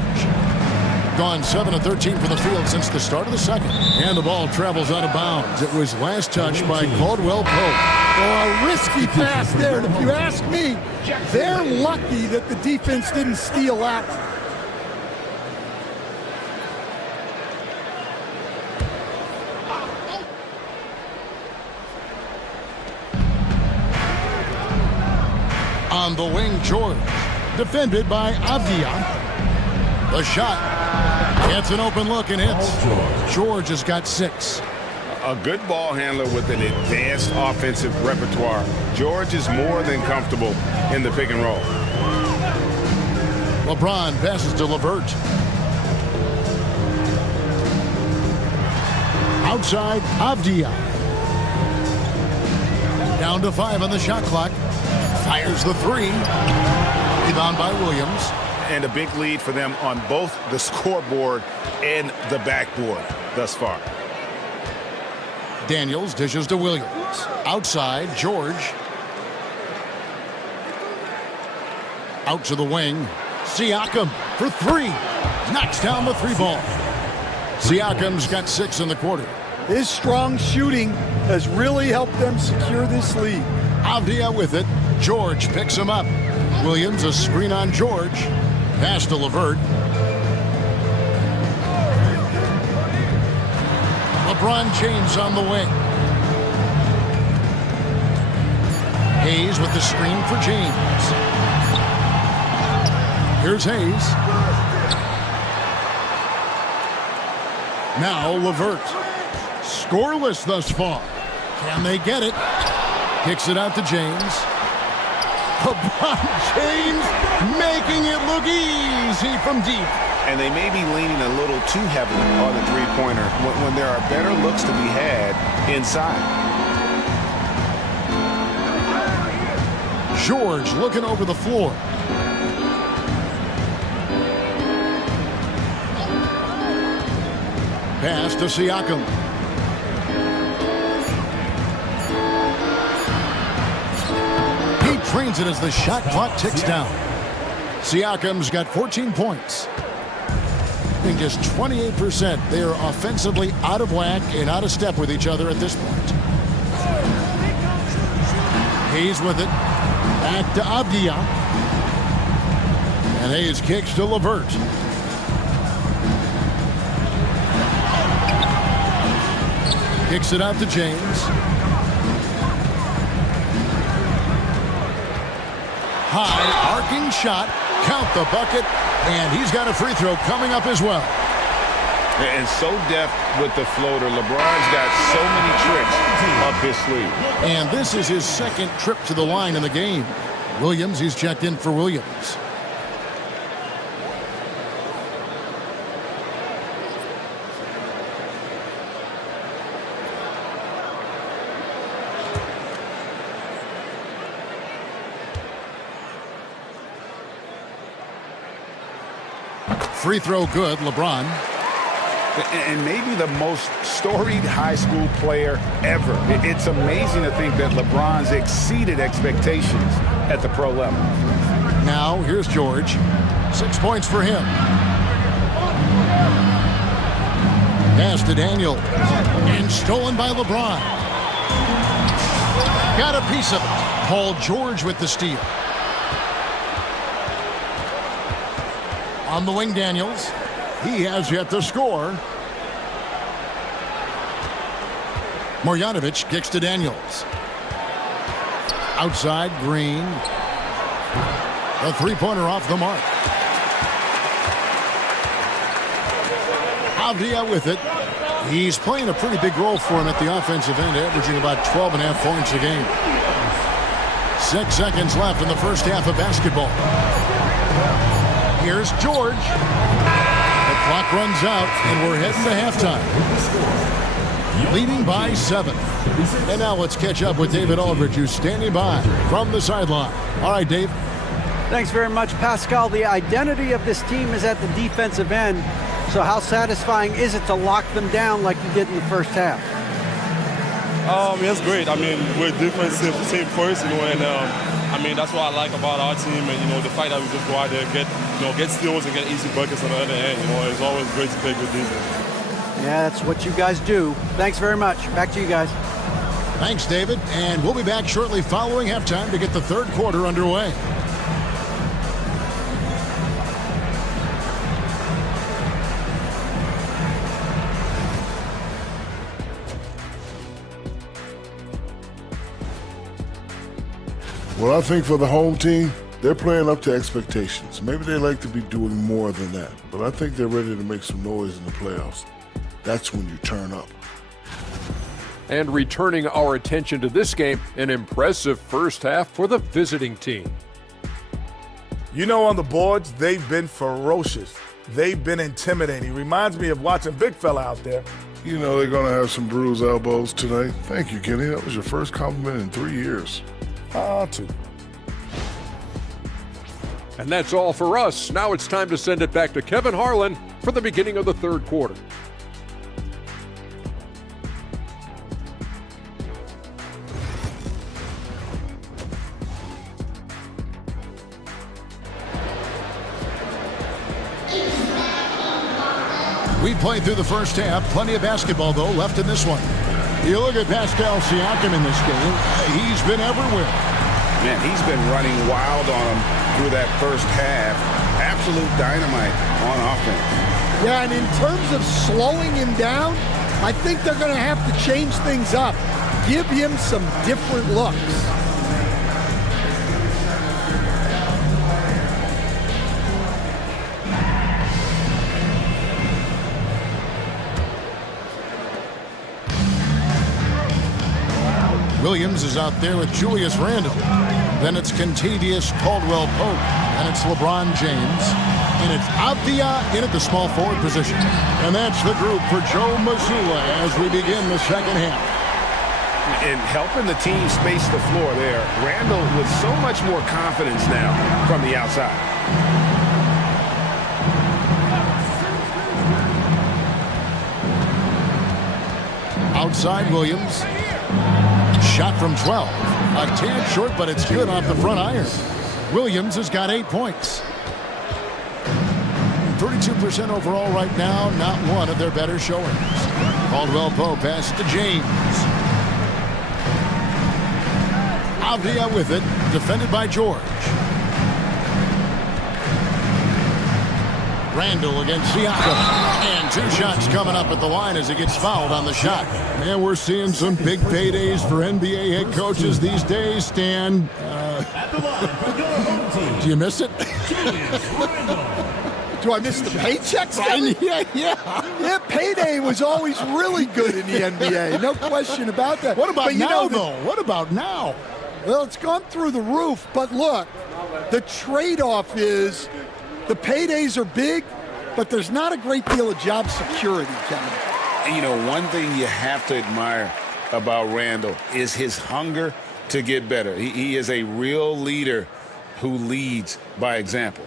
Gone 7 of 13 from the field since the start of the second. And the ball travels out of bounds. It was last touched by Caldwell Pope. Oh, a risky pass there. And if you ask me, they're lucky that the defense didn't steal that one. On the wing, George. Defended by Avdia. The shot. Gets an open look and hits. George has got 6. A good ball handler with an advanced offensive repertoire. George is more than comfortable in the pick and roll. LeBron passes to LeVert. Outside, Avdia. Down to 5 on the shot clock. Fires the 3. Rebound by Williams. And a big lead for them on both the scoreboard and the backboard thus far. Daniels dishes to Williams. Outside, George. Out to the wing. Siakam for 3. Knocks down the 3 ball. Siakam's got 6 in the quarter. His strong shooting has really helped them secure this lead. Avdia with it. George picks him up. Williams a screen on George. Pass to LeVert. LeBron James on the wing. Hayes with the screen for James. Here's Hayes. Now LeVert. Scoreless thus far. Can they get it? Kicks it out to James. LeBron James making it look easy from deep. And they may be leaning a little too heavily on the three-pointer when there are better looks to be had inside. George looking over the floor. Pass to Siakam. He trains it as the shot clock ticks down. Siakam's got 14 points. And just 28%. They are offensively out of whack and out of step with each other at this point. Hayes with it. Back to Avdia. And Hayes kicks to LeVert. Kicks it out to James. High arcing shot. Count the bucket. And he's got a free throw coming up as well. And so deft with the floater. LeBron's got so many tricks up his sleeve. And this is his second trip to the line in the game. Williams, he's checked in for Williams. Free throw good, LeBron. And maybe the most storied high school player ever. It's amazing to think that LeBron's exceeded expectations at the pro level. Now, here's George. 6 points for him. Pass to Daniel. And stolen by LeBron. Got a piece of it. Paul George with the steal. On the wing, Daniels. He has yet to score. Marjanovic kicks to Daniels. Outside, Green. A three-pointer off the mark. Avdia with it. He's playing a pretty big role for him at the offensive end, averaging about 12.5 points a game. 6 seconds left in the first half of basketball. Here's George. The clock runs out, and we're heading to halftime. Leading by 7. And now let's catch up with David Aldridge, who's standing by from the sideline. All right, Dave. Thanks very much, Pascal. The identity of this team is at the defensive end. So how satisfying is it to lock them down like you did in the first half? It's great. I mean, we're a defensive team first, and I mean, that's what I like about our team, and the fact that we just go out there and get steals and get easy buckets on the other end. It's always great to play good defense. Yeah, that's what you guys do. Thanks very much. Back to you guys. Thanks, David. And we'll be back shortly following halftime to get the third quarter underway. Well, I think for the home team, they're playing up to expectations. Maybe they like to be doing more than that, but I think they're ready to make some noise in the playoffs. That's when you turn up. And returning our attention to this game, an impressive first half for the visiting team. On the boards, they've been ferocious. They've been intimidating. Reminds me of watching big fella out there. They're going to have some bruised elbows tonight. Thank you, Kenny. That was your first compliment in 3 years. Two. And that's all for us. Now it's time to send it back to Kevin Harlan for the beginning of the third quarter. We played through the first half. Plenty of basketball, though, left in this one. You look at Pascal Siakam in this game. He's been everywhere. Man, he's been running wild on him through that first half. Absolute dynamite on offense. Yeah, and in terms of slowing him down, I think they're going to have to change things up. Give him some different looks. Williams is out there with Julius Randle. Then it's Kentavious Caldwell-Pope. And it's LeBron James. And it's Avdia in at the small forward position. And that's the group for Joe Mazzulla as we begin the second half. and helping the team space the floor there. Randall with so much more confidence now from the outside. Outside Williams. Shot from 12. A tad short, but it's good off the front iron. Williams has got 8 points. 32% overall right now, not one of their better showings. Caldwell Pope pass to James. Avdia with it, defended by George. Randall against Siakam. And 2 shots coming up at the line as he gets fouled on the shot. Man, we're seeing some big paydays for NBA head coaches these days, Stan. Do you miss it? Do I miss the paychecks? Yeah, payday was always really good in the NBA. No question about that. What about now, though? What about now? Well, it's gone through the roof, but look, the trade-off is the paydays are big, but there's not a great deal of job security, Kevin. And you know, one thing you have to admire about Randall is his hunger to get better. He is a real leader who leads by example.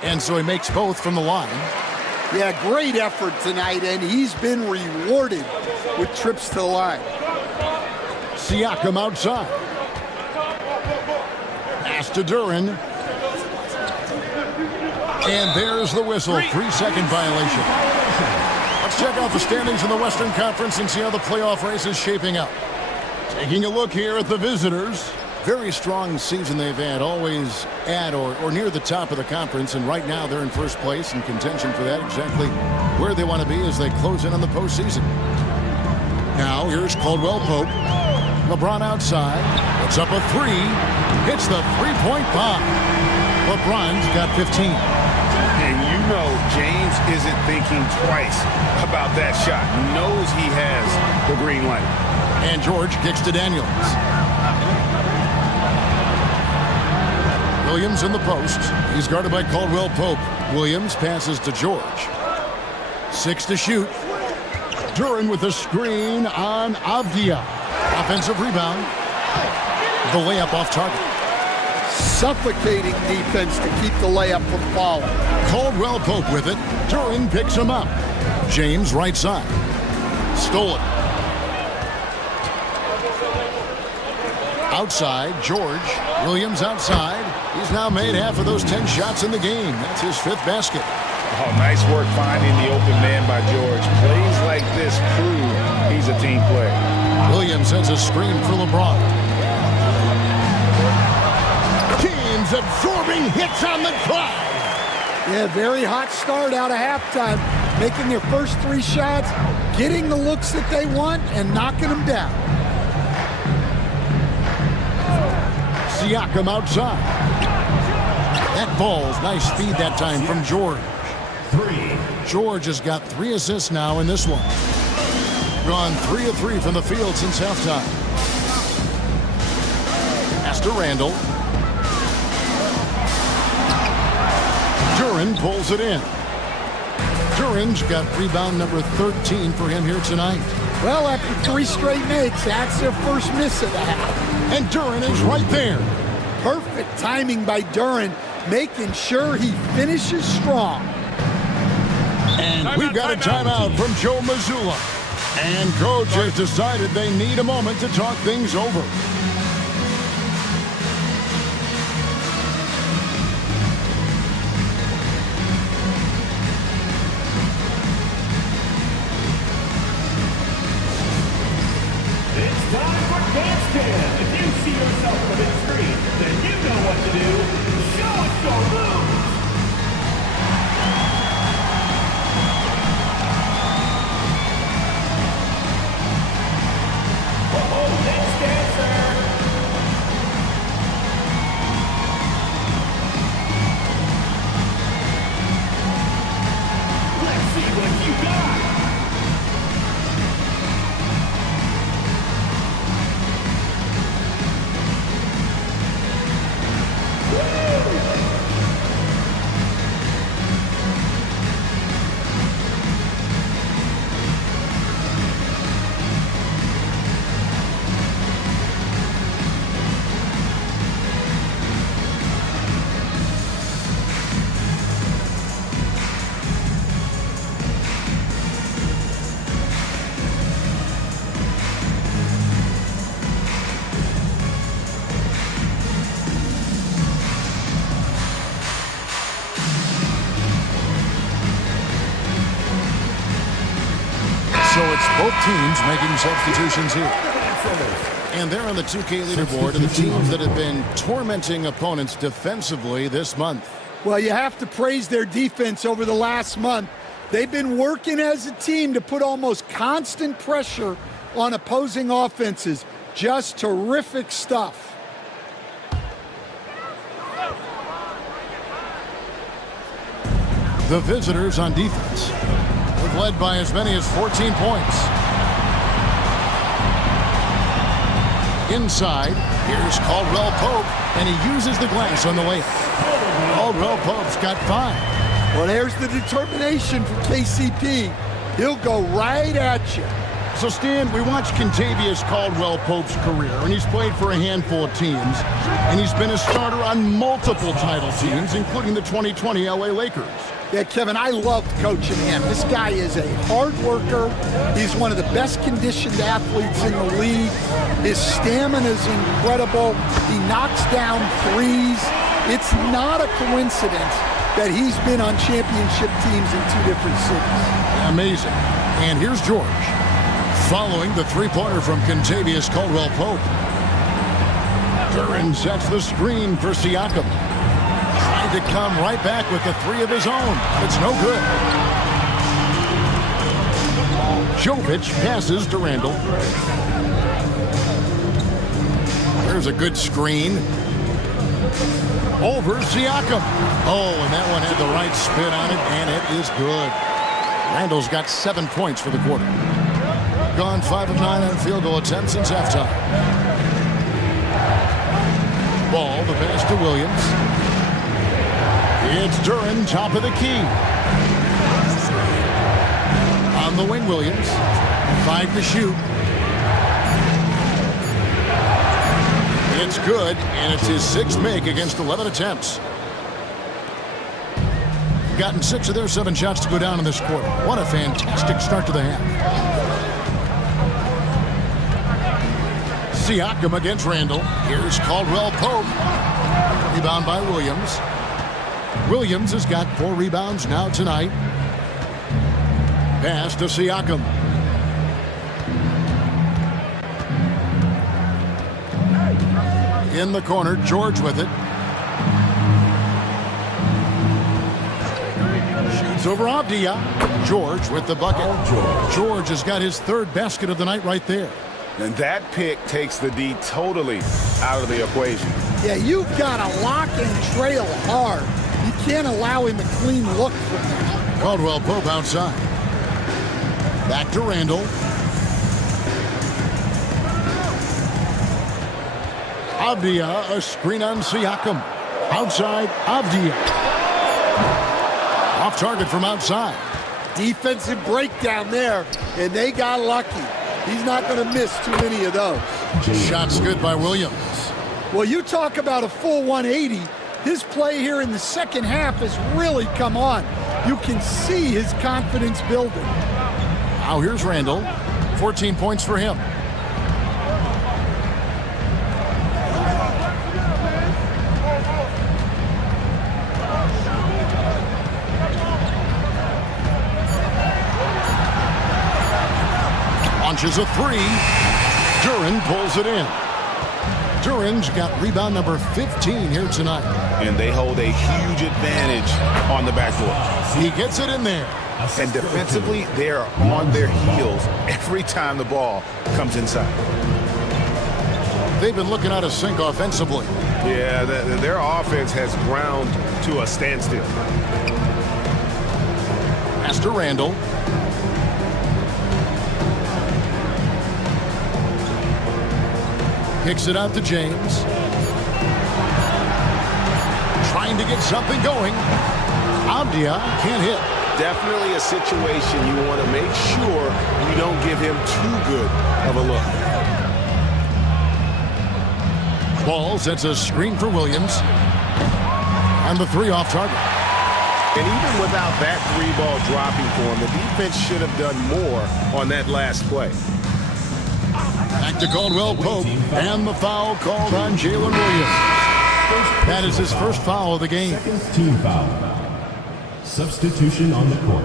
And so he makes both from the line. Yeah, great effort tonight, and he's been rewarded with trips to the line. Siakam outside. Pass to Duren. And there's the whistle. 3-second violation. Let's check out the standings in the Western Conference and see how the playoff race is shaping up. Taking a look here at the visitors. Very strong season they've had, always at or near the top of the conference, and right now they're in first place in contention for that, exactly where they want to be as they close in on the postseason. Now here's Caldwell Pope. LeBron outside, puts up a 3, hits the three-point bomb. LeBron's got 15. And you know James isn't thinking twice about that shot. Knows he has the green light. And George kicks to Daniels. Williams in the post. He's guarded by Caldwell Pope. Williams passes to George. 6 to shoot. Duren with a screen on Avdia. Offensive rebound. The layup off target. Suffocating defense to keep the layup from falling. Caldwell Pope with it. Duren picks him up. James right side. Stolen. Outside, George. Williams outside. He's now made half of those 10 shots in the game. That's his 5th basket. Oh, nice work finding the open man by George. Plays like this prove he's a team player. Williams sends a screen for LeBron. Teams absorbing hits on the clock. Yeah, very hot start out of halftime. Making their first 3 shots, getting the looks that they want, and knocking them down. Siakam outside. That ball's nice feed that time from George. 3. George has got 3 assists now in this one. Gone 3 of 3 from the field since halftime. Pass to Randall. Duren pulls it in. Duren's got rebound number 13 for him here tonight. Well, after 3 straight makes, that's their first miss of the half. And Duren is right there. Perfect timing by Duren, making sure he finishes strong. And we've got a timeout from Joe Mazzulla. And coach has decided they need a moment to talk things over. It's time for Dance Jam. If you see yourself on the screen, then you know what to do. Show us your moves. Oh, next dancer. It's both teams making substitutions here. And they're on the 2K leaderboard of the teams that have been tormenting opponents defensively this month. Well, you have to praise their defense over the last month. They've been working as a team to put almost constant pressure on opposing offenses. Just terrific stuff. The visitors on defense have led by as many as 14 points. Inside, here's Caldwell Pope, and he uses the glass on the layup. Caldwell Pope's got 5. Well, there's the determination from KCP. He'll go right at you. So, Stan, we watched Kentavious Caldwell Pope's career, and he's played for a handful of teams, and he's been a starter on multiple title teams, including the 2020 LA Lakers. Yeah, Kevin, I loved coaching him. This guy is a hard worker. He's one of the best conditioned athletes in the league. His stamina is incredible. He knocks down threes. It's not a coincidence that he's been on championship teams in 2 different cities. Amazing. And here's George, following the three-pointer from Kentavious Caldwell Pope. Duran sets the screen for Siakam. Tried to come right back with the 3 of his own. It's no good. Jovic passes to Randall. There's a good screen. Over Siakam. Oh, and that one had the right spin on it, and it is good. Randall's got 7 points for the quarter. Gone 5 of 9 on field goal attempts since halftime. Ball, the pass to Williams. It's Duran, top of the key. On the wing, Williams. 5 to shoot. It's good, and it's his 6th make against 11 attempts. Gotten 6 of their 7 shots to go down in this quarter. What a fantastic start to the half. Siakam against Randall. Here's Caldwell Pope. Rebound by Williams. Williams has got 4 rebounds now tonight. Pass to Siakam. In the corner, George with it. Shoots over Avdia. George with the bucket. George has got his 3rd basket of the night right there. And that pick takes the D totally out of the equation. Yeah, you've got to lock and trail hard. You can't allow him a clean look from there. Caldwell Pope outside. Back to Randall. Avdia, a screen on Siakam. Outside, Avdia. Off target from outside. Defensive breakdown there, and they got lucky. He's not going to miss too many of those. Shots good by Williams. Well, you talk about a full 180. His play here in the second half has really come on. You can see his confidence building. Now here's Randall. 14 points for him. Launches a 3. Duran pulls it in. Duran's got rebound number 15 here tonight. And they hold a huge advantage on the backcourt. He gets it in there. And defensively, they are on their heels every time the ball comes inside. They've been looking out of sync offensively. Yeah, their offense has ground to a standstill. Pass to Randall. Kicks it out to James. Trying to get something going. Avdia can't hit. Definitely a situation you want to make sure you don't give him too good of a look. Ball sets a screen for Williams. And the 3 off target. And even without that 3-ball dropping for him, the defense should have done more on that last play. Back to Caldwell Pope, and the foul called on Jalen Williams. That is his first foul of the game. Second team foul. Substitution on the court.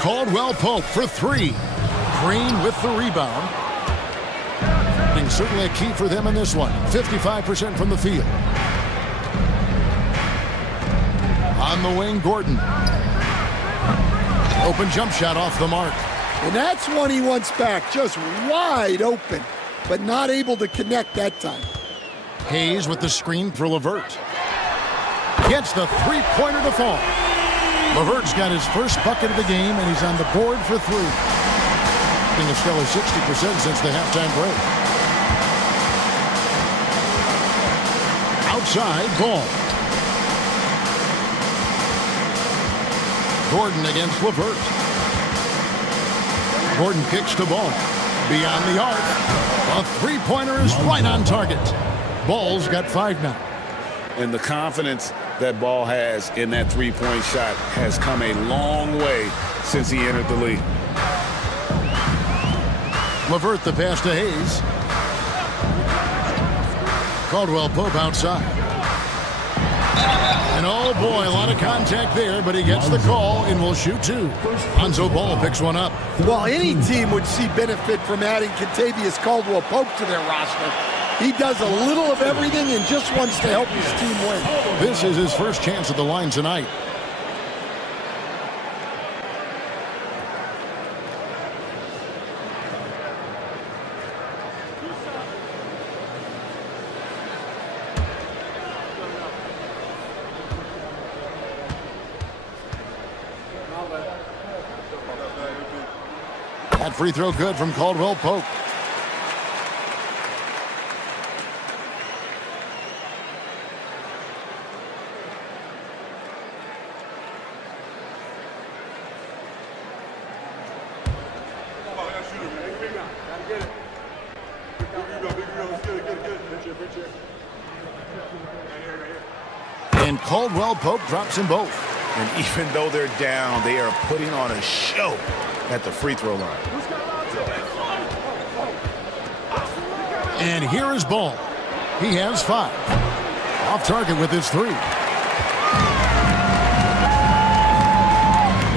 Caldwell Pope for three. Green with the rebound. And certainly a key for them in this one. 55% from the field. On the wing, Gordon. Open jump shot off the mark. And that's one he wants back, just wide open, but not able to connect that time. Hayes with the screen for LeVert. Gets the three-pointer to fall. LeVert's got his first bucket of the game, and he's on the board for three. Being a stellar 60% since the halftime break. Outside, Ball. Gordon against LeVert. Gordon kicks to Ball. Beyond the arc. A three-pointer is right on target. Ball's got 5 now. And the confidence that Ball has in that three-point shot has come a long way since he entered the league. LeVert the pass to Hayes. Caldwell Pope outside. And oh boy, a lot of contact there, but he gets the call and will shoot two. Lonzo Ball picks one up. Well, any team would see benefit from adding Kentavious Caldwell Pope to their roster. He does a little of everything and just wants to help his team win. This is his first chance at the line tonight. That free throw good from Caldwell Pope. And Caldwell Pope drops them both. And even though they're down, they are putting on a show at the free throw line. And here is Ball. He has 5. Off target with his 3.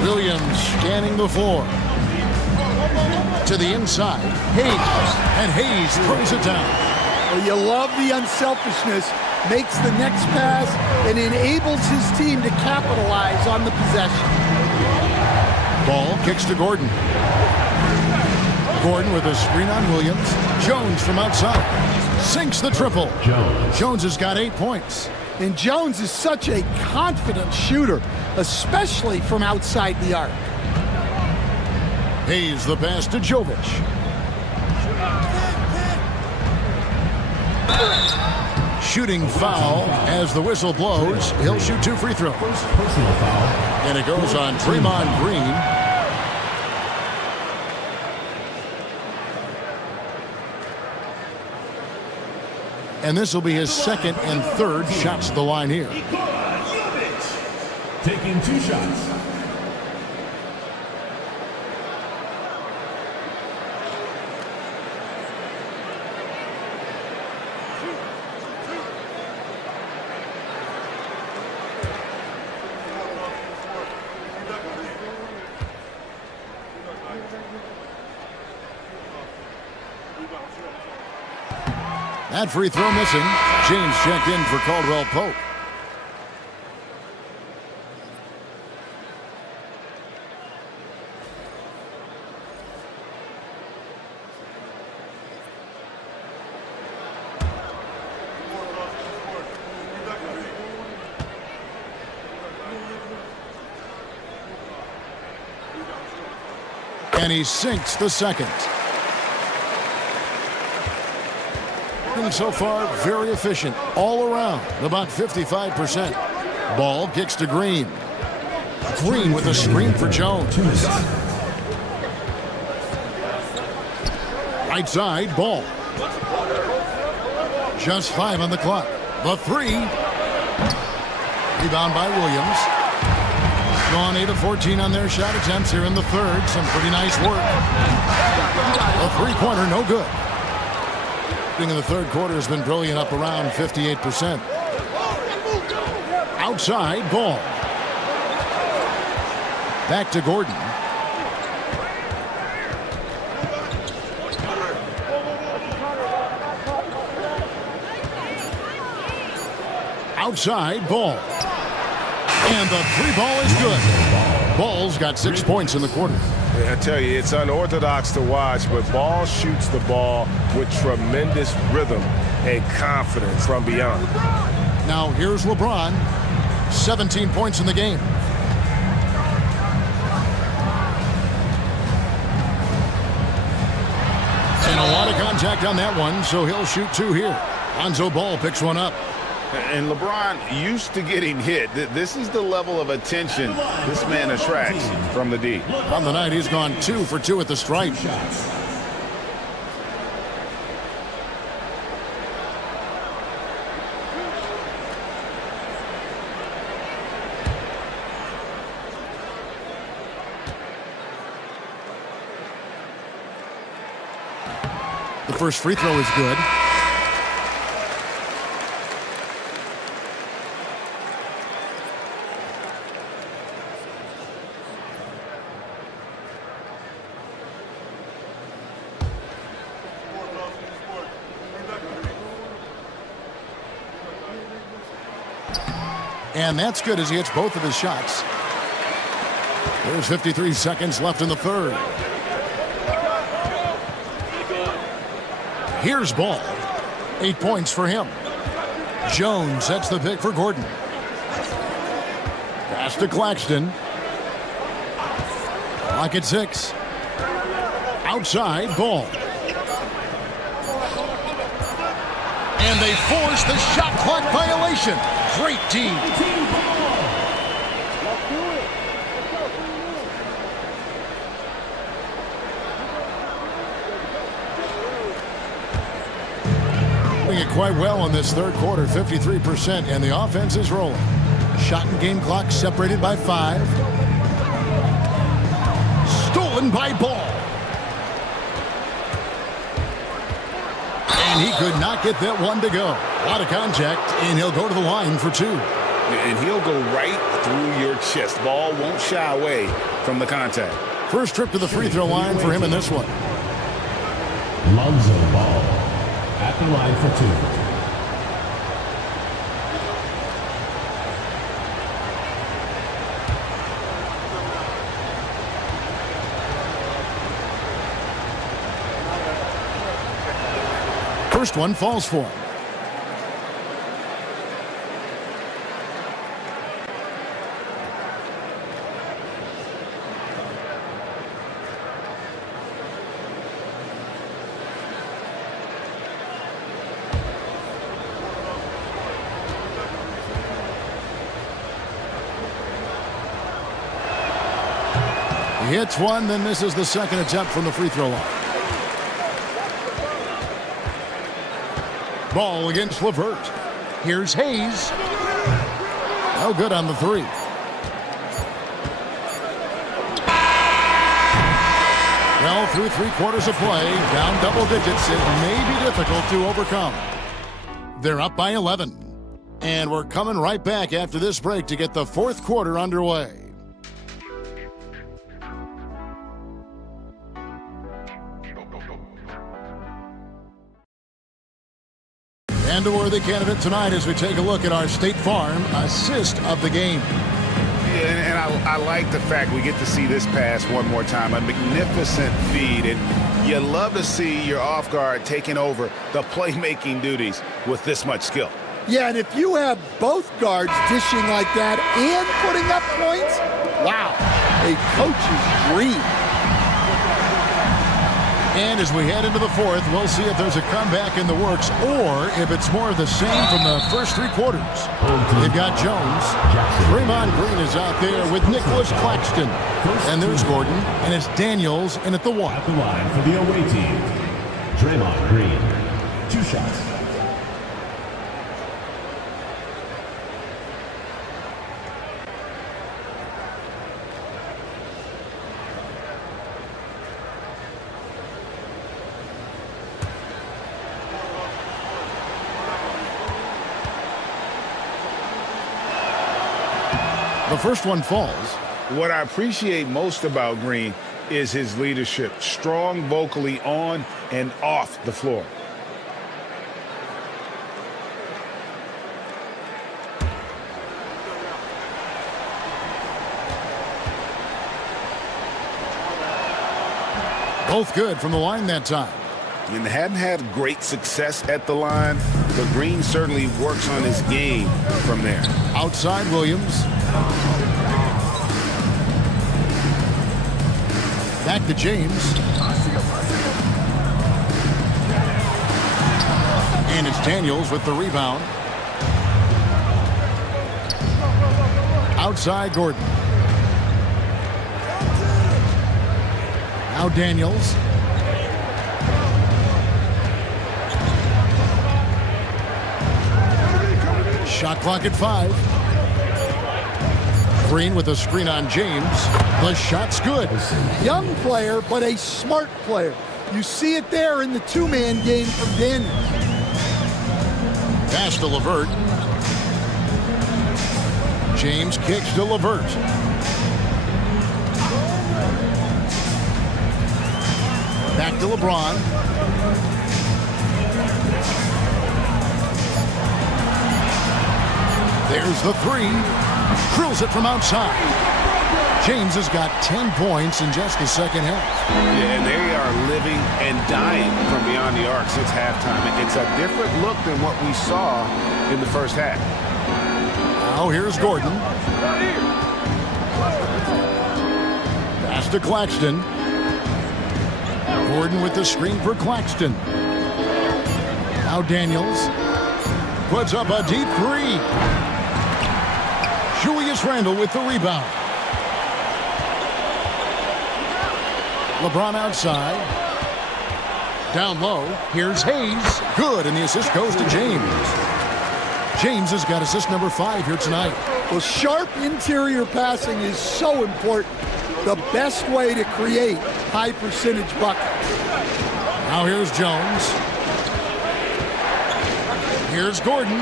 Williams scanning the floor. To the inside. Hayes. And Hayes throws it down. Well, you love the unselfishness. Makes the next pass and enables his team to capitalize on the possession. Ball kicks to Gordon. Gordon with a screen on Williams. Jones from outside. Sinks the triple. Jones has got 8 points. And Jones is such a confident shooter, especially from outside the arc. Hayes the pass to Jovic. Shooting foul as the whistle blows. He'll shoot 2 free throws. Personal foul. And it goes on Draymond Green. And this will be his second and third shots at the line here. Taking 2 shots. That free throw missing. James checked in for Caldwell Pope. And he sinks the second. And so far, very efficient all around, about 55%. Ball kicks to Green. Green with a screen for Jones. Right side, Ball. Just 5 on the clock. The 3. Rebound by Williams. Gone 8 of 14 on their shot attempts here in the third. Some pretty nice work. A three-pointer, no good. In the third quarter has been brilliant, up around 58%. Outside, Ball. Back to Gordon. Outside, Ball. And the three ball is good. Ball's got 6 points in the quarter. I tell you, it's unorthodox to watch, but Ball shoots the ball with tremendous rhythm and confidence from beyond. Now here's LeBron. 17 points in the game. And a lot of contact on that one, so he'll shoot 2 here. Lonzo Ball picks one up. And LeBron used to getting hit. This is the level of attention this man attracts from the D. On the night, he's gone 2 for 2 at the stripe. The first free throw is good. And that's good as he hits both of his shots. There's 53 seconds left in the third. Here's Ball. 8 points for him. Jones sets the pick for Gordon. Pass to Claxton. Clock at 6. Outside, Ball. And they force the shot clock violation. Great team. Doing it quite well in this third quarter, 53%, and the offense is rolling. Shot and game clock separated by 5. Stolen by Ball. And he could not get that one to go. A lot of contact, and he'll go to the line for 2. And he'll go right through your chest. Ball won't shy away from the contact. First trip to the free throw line for him in this one. Lonzo Ball at the line for 2. First one falls for him. He hits one, then misses the second attempt from the free throw line. Ball against LeVert. Here's Hayes. No good on the 3. Well, through 3 quarters of play, down double digits, it may be difficult to overcome. They're up by 11. And we're coming right back after this break to get the fourth quarter underway. And a worthy candidate tonight as we take a look at our State Farm assist of the game. Yeah, and I like the fact we get to see this pass one more time. A magnificent feed, and you love to see your off guard taking over the playmaking duties with this much skill. Yeah, and if you have both guards dishing like that and putting up points, wow, a coach's dream. And as we head into the fourth, we'll see if there's a comeback in the works or if it's more of the same from the first 3 quarters. They've got Jones. Draymond Green is out there with Nicholas Claxton. And there's Gordon, and it's Daniels in at the 1. At the line for the away team, Draymond Green. 2 shots. The first one falls. What I appreciate most about Green is his leadership, strong vocally on and off the floor. Both good from the line that time. And hadn't had great success at the line, but Green certainly works on his game from there. Outside Williams. Back to James. And it's Daniels with the rebound. Outside Gordon. Now Daniels. Shot clock at 5. Green with a screen on James. The shot's good. Young player, but a smart player. You see it there in the two-man game from Daniels. Pass to LeVert. James kicks to LeVert. Back to LeBron. There's the 3. Drills it from outside. James has got 10 points in just the second half. Yeah, and they are living and dying from beyond the arc since halftime. It's a different look than what we saw in the first half. Now here's Gordon. Pass to Claxton. Gordon with the screen for Claxton. Now Daniels puts up a deep 3. Julius Randle with the rebound. LeBron outside. Down low. Here's Hayes. Good, and the assist goes to James. James has got assist number 5 here tonight. Well, sharp interior passing is so important. The best way to create high percentage buckets. Now here's Jones. Here's Gordon.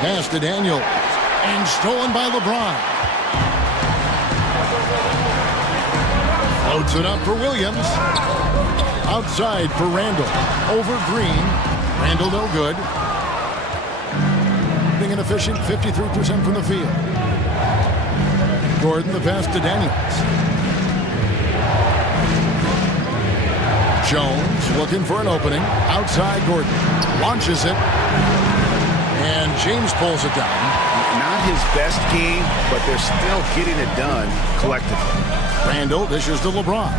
Pass to Daniel. And stolen by LeBron. Floats it up for Williams. Outside for Randle. Over Green. Randle no good. Being an efficient 53% from the field. Gordon the pass to Daniels. Jones looking for an opening. Outside Gordon. Launches it. And James pulls it down. Not his best game, but they're still getting it done collectively. Randle dishes to LeBron.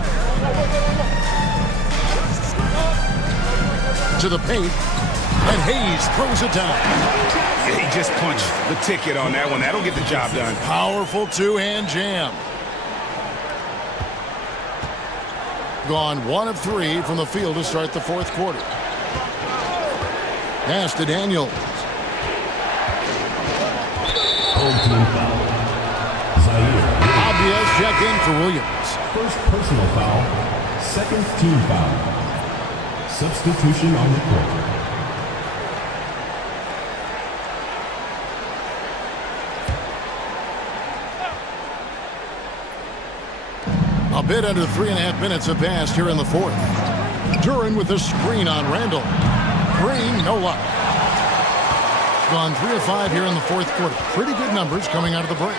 To the paint. And Hayes throws it down. Yeah, he just punched the ticket on that one. That'll get the job done. Powerful two-hand jam. Gone 1 of 3 from the field to start the fourth quarter. Pass to Daniels. Obvious check in for Williams. First personal foul, second team foul. Substitution on the court. A bit under 3.5 minutes have passed here in the fourth. Duran with the screen on Randle. Green, no luck. Gone 3 of 5 here in the fourth quarter. Pretty good numbers coming out of the break.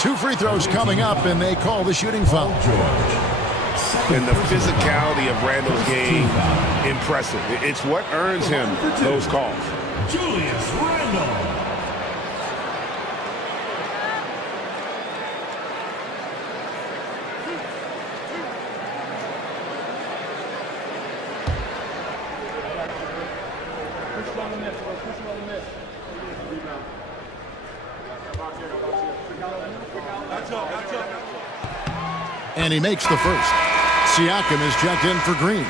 2 free throws coming up, and they call the shooting foul. And the physicality of Randle's game, impressive. It's what earns him those calls. Julius Randle. And he makes the first. Siakam is checked in for Green.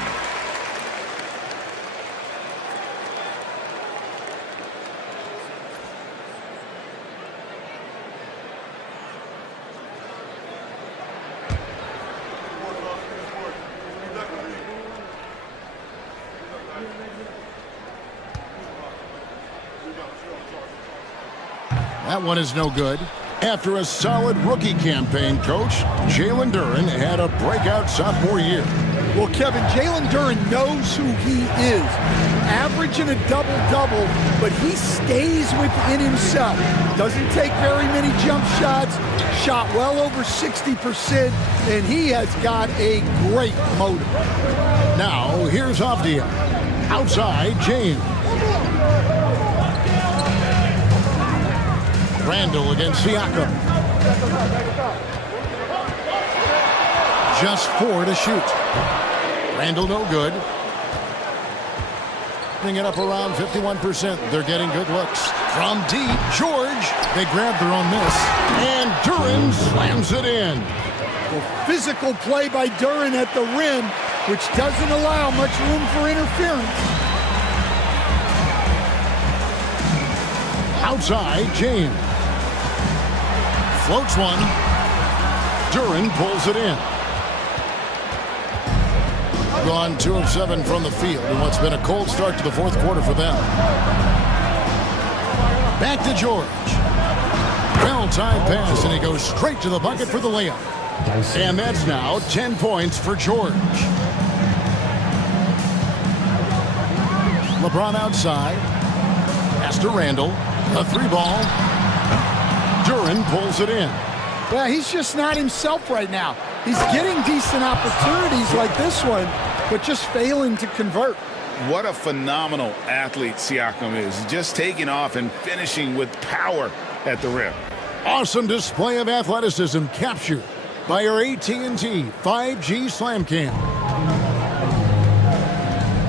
That one is no good. After a solid rookie campaign, Coach, Jalen Duran had a breakout sophomore year. Well, Kevin, Jalen Duren knows who he is. Averaging a double-double, but he stays within himself. Doesn't take very many jump shots, shot well over 60%, and he has got a great motor. Now, here's Avdia. Outside, James. Randall against Siakam. Just 4 to shoot. Randall no good. Bring it up around 51%. They're getting good looks. From deep, George. They grab their own miss. And Duren slams it in. Well, physical play by Duren at the rim, which doesn't allow much room for interference. Outside, James. Floats one. Duren pulls it in. Gone 2 of 7 from the field in what's been a cold start to the fourth quarter for them. Back to George. Well-timed pass, and he goes straight to the bucket for the layup. And that's now 10 points for George. LeBron outside. Pass to Randall. A 3-ball. Duren pulls it in. Well, he's just not himself right now. He's getting decent opportunities like this one, but just failing to convert. What a phenomenal athlete Siakam is. Just taking off and finishing with power at the rim. Awesome display of athleticism captured by our AT&T 5G Slam Cam.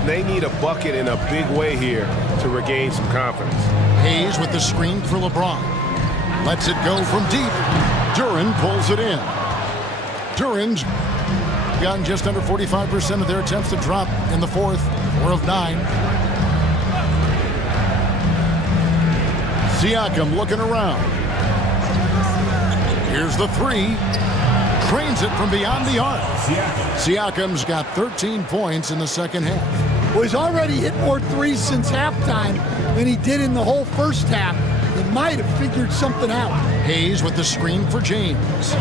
They need a bucket in a big way here to regain some confidence. Hayes with the screen for LeBron. Lets it go from deep. Duren pulls it in. Duren's gotten just under 45% of their attempts to drop in the fourth. 4 of 9. Siakam looking around. Here's the 3. Trains it from beyond the arc. Siakam's got 13 points in the second half. Well, he's already hit more threes since halftime than he did in the whole first half. He might have figured something out. Hayes with the screen for James.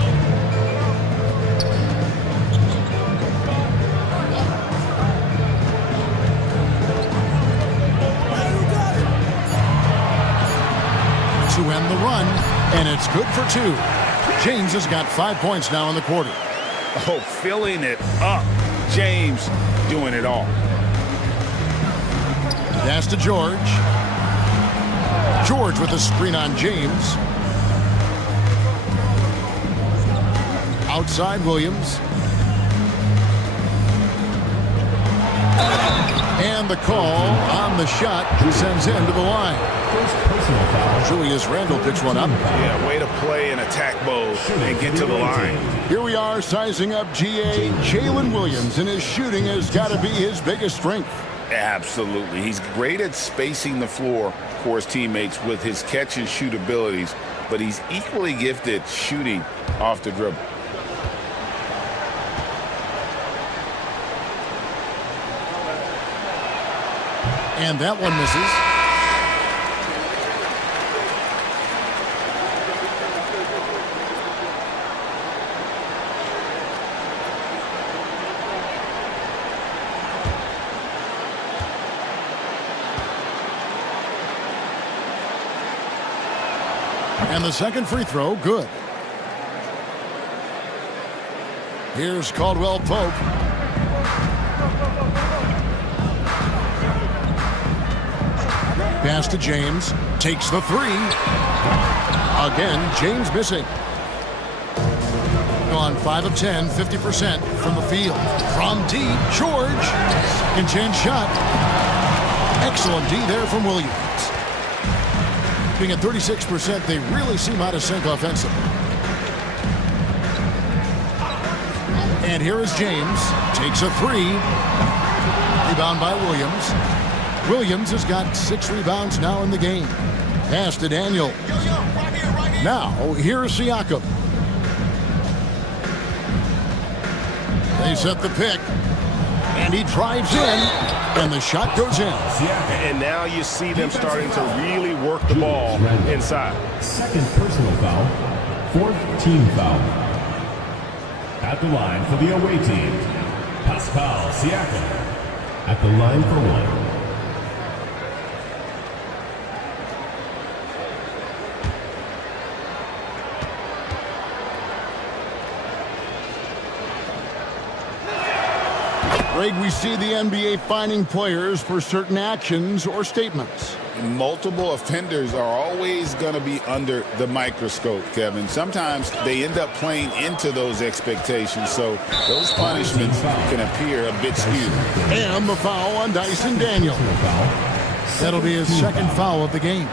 To end the run, and it's good for 2. James has got 5 points now in the quarter. Oh, filling it up. James doing it all. Pass to George. George with a screen on James. Outside Williams. And the call on the shot sends him to the line. Julius Randle picks one up. Yeah, way to play in attack mode and get to the line. Here we are sizing up GA. Jalen Williams, and his shooting has got to be his biggest strength. Absolutely. He's great at spacing the floor for his teammates with his catch and shoot abilities, but he's equally gifted shooting off the dribble. And that one misses. And the second free throw, good. Here's Caldwell Pope. Pass to James. Takes the 3. Again, James missing. On 5 of 10, 50% from the field. From deep, George. Second chance shot. Excellent D there from Williams. Being at 36%, they really seem out of sync offensively. And here is James. Takes a 3. Rebound by Williams. Williams has got 6 rebounds now in the game. Pass to Daniel. Now, here's Siakam. They set the pick. And he drives in. And the shot goes in. And now you see them starting to really work the ball inside. Second personal foul. 4th team foul. At the line for the away team, Pascal Siakam at the line for one. Greg, we see the NBA fining players for certain actions or statements. Multiple offenders are always going to be under the microscope, Kevin. Sometimes they end up playing into those expectations, so those punishments can appear a bit skewed. And the foul on Dyson Daniels. That'll be his second foul of the game.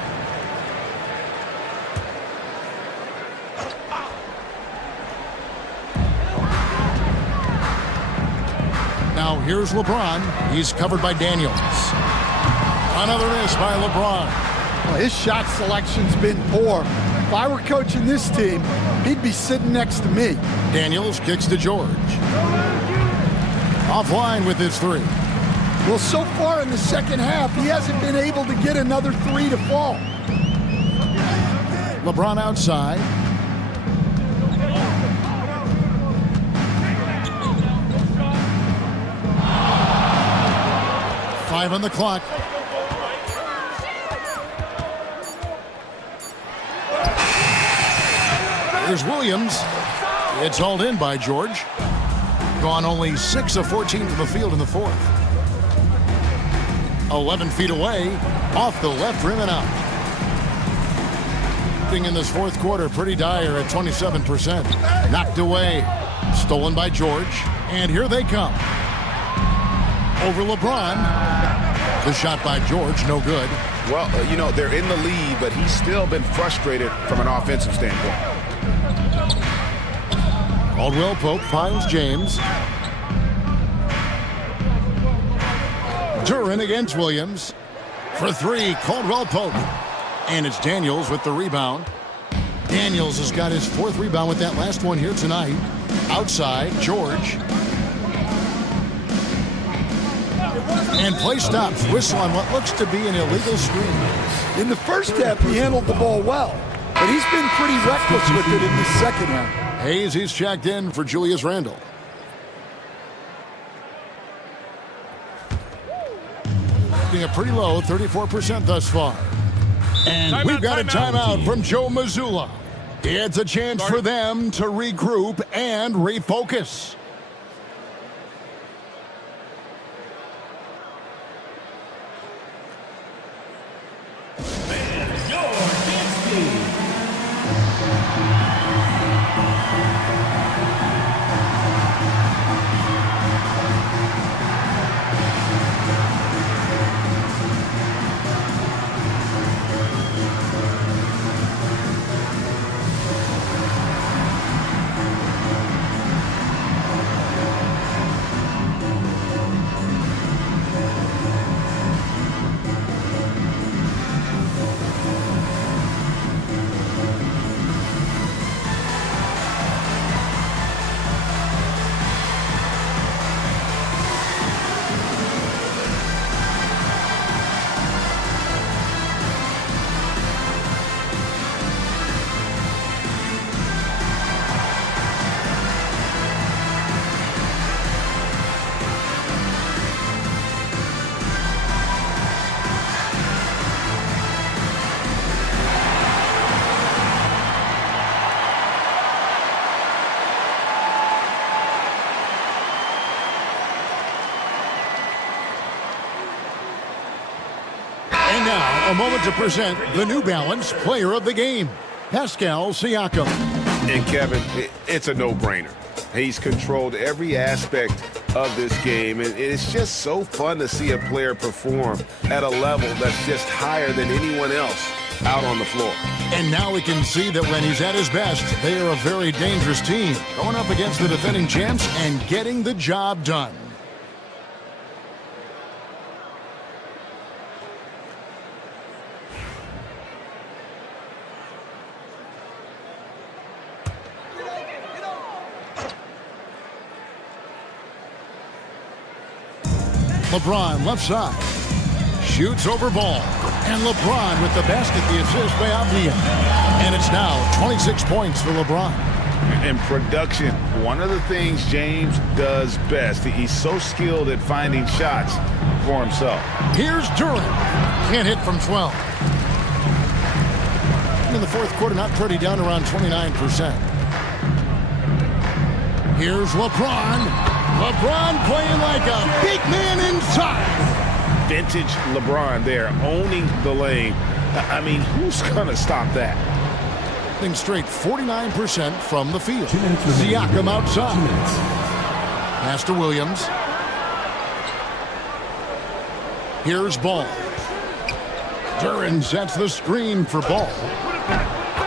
Now here's LeBron. He's covered by Daniels. Another miss by LeBron. Well, his shot selection's been poor. If I were coaching this team, he'd be sitting next to me. Daniels kicks to George. Offline with his three. Well, so far in the second half, he hasn't been able to get another three to fall. LeBron outside. Five on the clock. Here's Williams. It's hauled in by George. Gone only 6 of 14 to the field in the fourth. 11 feet away, off the left rim and out. Thing in this fourth quarter, pretty dire at 27%. Knocked away, stolen by George, and here they come. Over LeBron. The shot by George, no good. Well, they're in the lead, but he's still been frustrated from an offensive standpoint. Caldwell Pope finds James. Duran against Williams. For three, Caldwell Pope. And it's Daniels with the rebound. Daniels has got his fourth rebound with that last one here tonight. Outside, George. And play stops. Whistle on what looks to be an illegal screen. In the first half, he handled the ball well, but he's been pretty reckless with it in the second half. Hayes, he's checked in for Julius Randle. Being a pretty low, 34% thus far. And we've got a timeout from Joe Mazzulla. It's a chance for them to regroup and refocus. And now, a moment to present the New Balance Player of the Game, Pascal Siakam. And Kevin, it's a no-brainer. He's controlled every aspect of this game, and it's just so fun to see a player perform at a level that's just higher than anyone else out on the floor. And now we can see that when he's at his best, they are a very dangerous team, going up against the defending champs and getting the job done. LeBron left side. Shoots over ball. And LeBron with the basket, the assist by Avdia. And it's now 26 points for LeBron. And production, one of the things James does best. He's so skilled at finding shots for himself. Here's Duran. Can't hit from 12. In the fourth quarter, not pretty, down around 29%. Here's LeBron. LeBron playing like a big man inside. Vintage LeBron there, owning the lane. I mean, who's going to stop that? Things straight, 49% from the field. Siakam outside. Pass to Williams. Here's Ball. Duran sets the screen for Ball.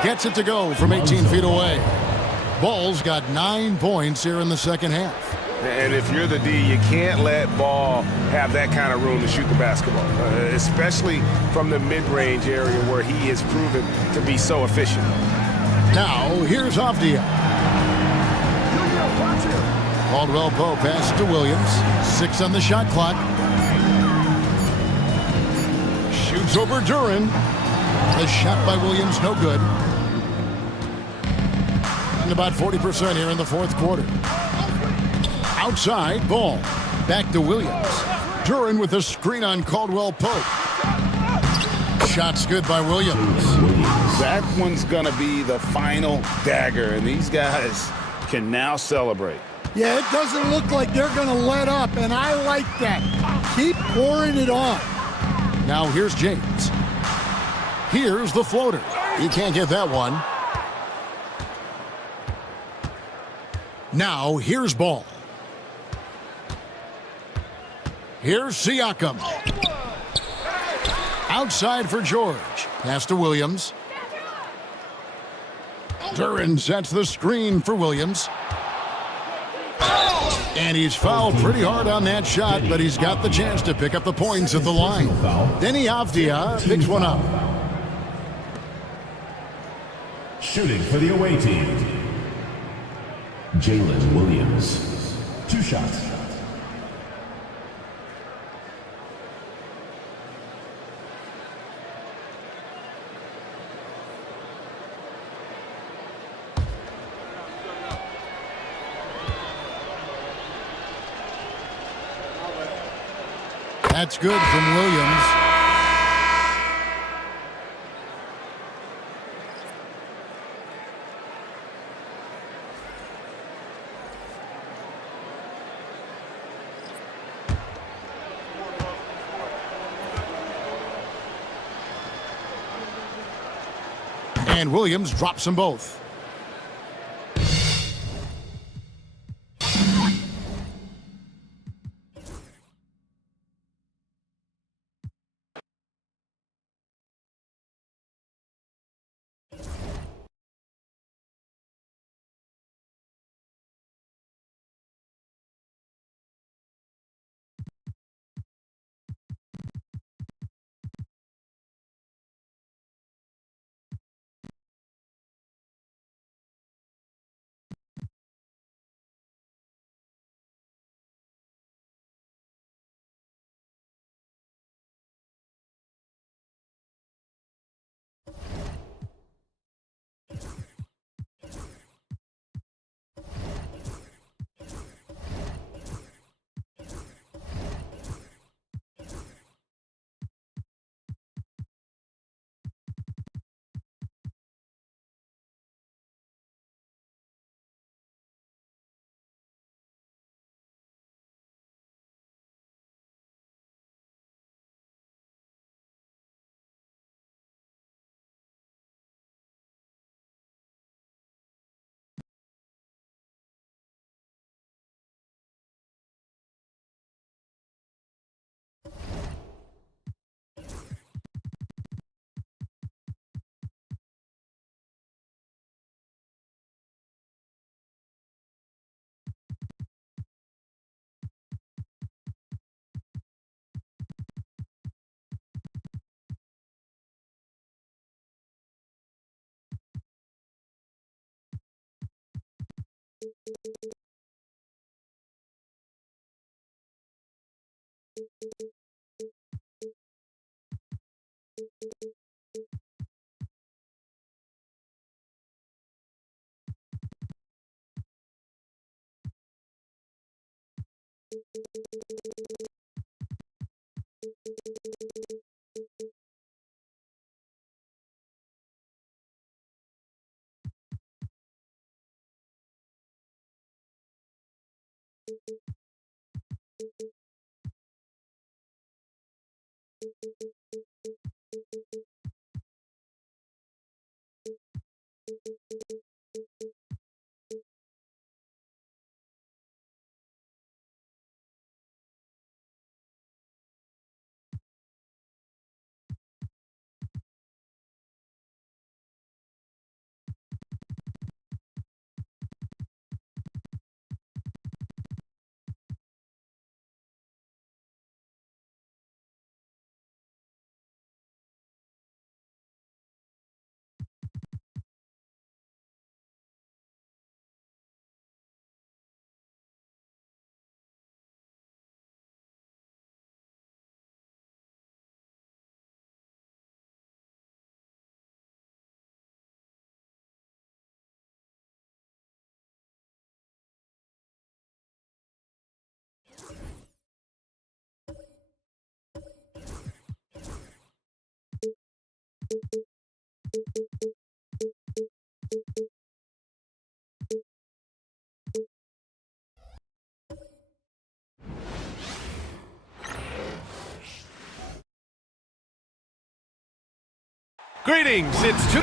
Gets it to go from 18 feet away. Ball's got 9 points here in the second half. And if you're the D, you can't let Ball have that kind of room to shoot the basketball, especially from the mid-range area where he has proven to be so efficient. Now, here's Avdia. Caldwell Pope pass to Williams. 6 on the shot clock. Shoots over Duran. The shot by Williams, no good. And about 40% here in the fourth quarter. Outside, Ball. Back to Williams. Duran with a screen on Caldwell Pope. Shot's good by Williams. That one's going to be the final dagger, and these guys can now celebrate. Yeah, it doesn't look like they're going to let up, and I like that. Keep pouring it on. Now here's James. Here's the floater. He can't get that one. Now here's Ball. Here's Siakam. Outside for George. Pass to Williams. Duran sets the screen for Williams. And he's fouled pretty hard on that shot, but he's got the chance to pick up the points at the line. Denny Avdia picks one up. Shooting for the away team, Jalen Williams. 2 shots. That's good from Williams. And Williams drops them both. Greetings, it's two.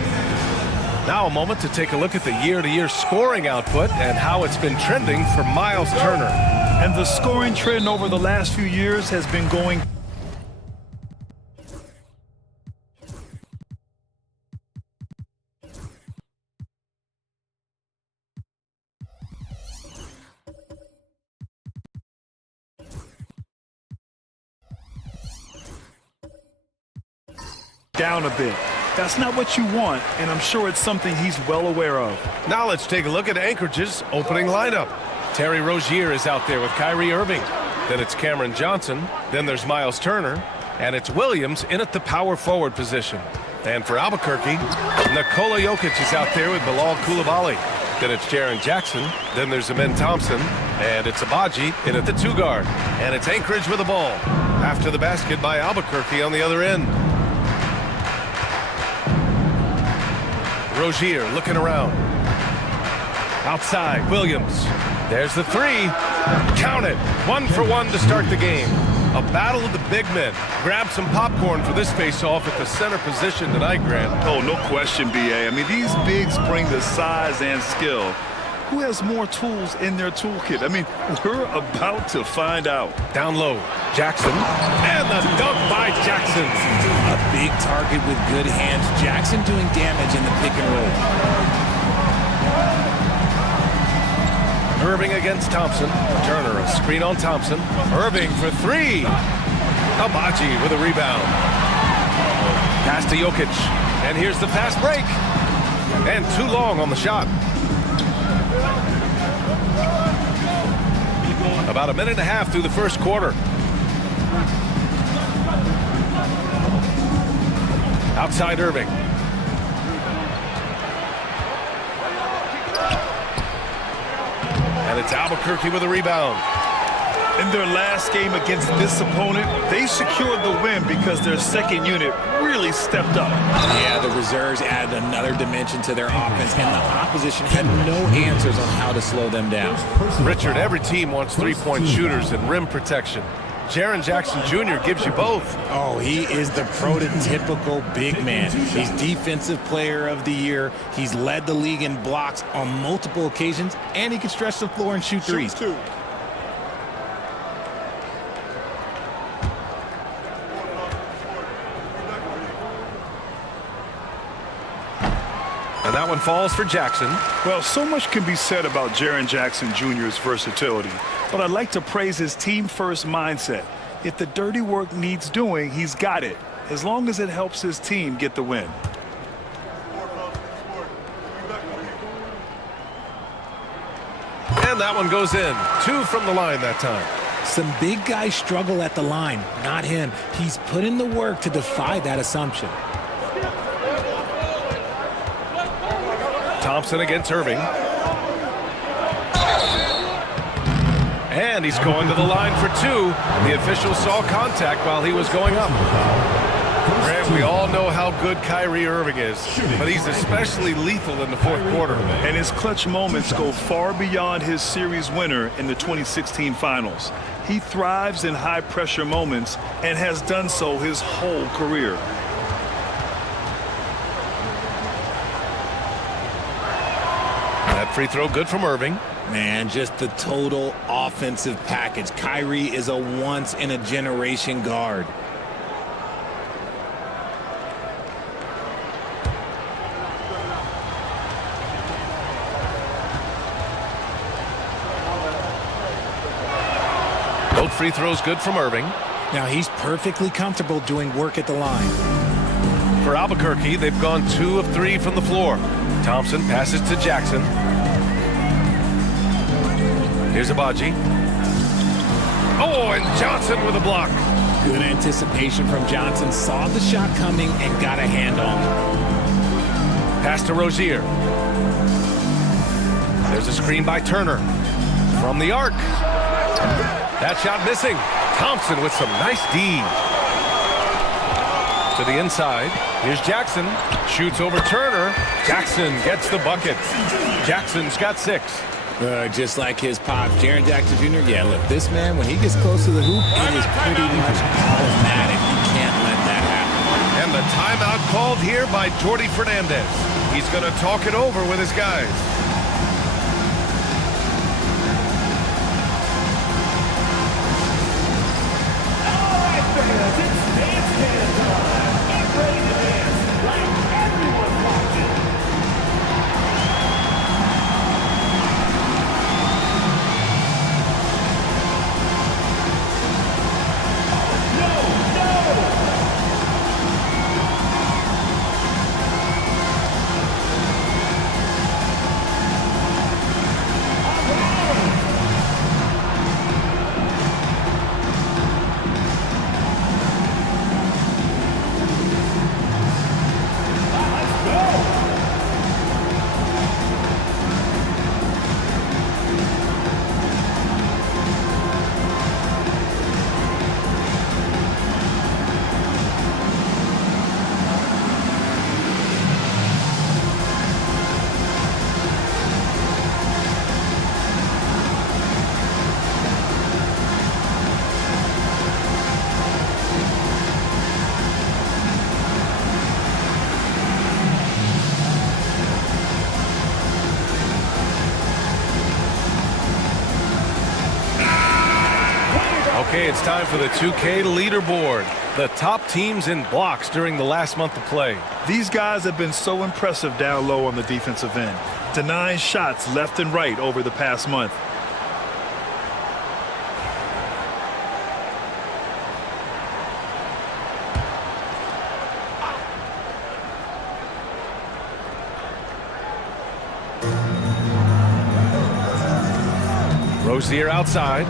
Now a moment to take a look at the year-to-year scoring output and how it's been trending for Miles Turner. And the scoring trend over the last few years has been going down a bit. That's not what you want, and I'm sure it's something he's well aware of. Now let's take a look at Anchorage's opening lineup. Terry Rozier is out there with Kyrie Irving. Then it's Cameron Johnson. Then there's Miles Turner. And it's Williams in at the power forward position. And for Albuquerque, Nikola Jokic is out there with Bilal Coulibaly. Then it's Jaren Jackson. Then there's Amen Thompson. And it's Abaji in at the 2 guard. And it's Anchorage with the ball. After the basket by Albuquerque on the other end. Rozier looking around. Outside, Williams. There's the 3. Count it. 1 for 1 to start the game. A battle of the big men. Grab some popcorn for this face-off at the center position tonight, Grant. Oh, no question, B.A. I mean, these bigs bring the size and skill. Who has more tools in their toolkit? I mean, we're about to find out. Down low, Jackson. And the dunk by Jackson. A big target with good hands. Jackson doing damage in the pick and roll. Irving against Thompson. Turner, a screen on Thompson. Irving for 3. Abaji with a rebound. Pass to Jokic. And here's the fast break. And too long on the shot. About a minute and a half through the first quarter. Outside Irving. And it's Albuquerque with a rebound. In their last game against this opponent, they secured the win because their second unit really stepped up. Yeah, the reserves added another dimension to their offense, and the opposition had no answers on how to slow them down. Richard, every team wants three-point shooters and rim protection. Jaren Jackson Jr. gives you both. Oh, he is the prototypical big man. He's Defensive Player of the Year. He's led the league in blocks on multiple occasions, and he can stretch the floor and shoot threes. And that one falls for Jackson. Well, so much can be said about Jaren Jackson Jr.'s versatility, but I'd like to praise his team-first mindset. If the dirty work needs doing, he's got it, as long as it helps his team get the win. And that one goes in. 2 from the line that time. Some big guys struggle at the line, not him. He's put in the work to defy that assumption. Thompson against Irving. And he's going to the line for 2. The official saw contact while he was going up. Grant, we all know how good Kyrie Irving is, but he's especially lethal in the fourth quarter. And his clutch moments go far beyond his series winner in the 2016 finals. He thrives in high-pressure moments and has done so his whole career. That free throw good from Irving. Man, just the total offensive package. Kyrie is a once-in-a-generation guard. Both free throws good from Irving. Now he's perfectly comfortable doing work at the line. For Albuquerque, they've gone 2 of 3 from the floor. Thompson passes to Jackson. Here's Abaji. Oh, and Johnson with a block. Good anticipation from Johnson. Saw the shot coming and got a hand on it. Pass to Rozier. There's a screen by Turner. From the arc. That shot missing. Thompson with some nice D. To the inside. Here's Jackson. Shoots over Turner. Jackson gets the bucket. Jackson's got 6. Just like his pops, Jaren Jackson Jr. Yeah, look, this man, when he gets close to the hoop, it is pretty much automatic. You can't let that happen. And the timeout called here by Jordi Fernandez. He's going to talk it over with his guys. All right, fans, it's dance time. Get ready to dance like everyone's watching. Okay, it's time for the 2K leaderboard. The top teams in blocks during the last month of play. These guys have been so impressive down low on the defensive end, denying shots left and right over the past month. Rozier outside.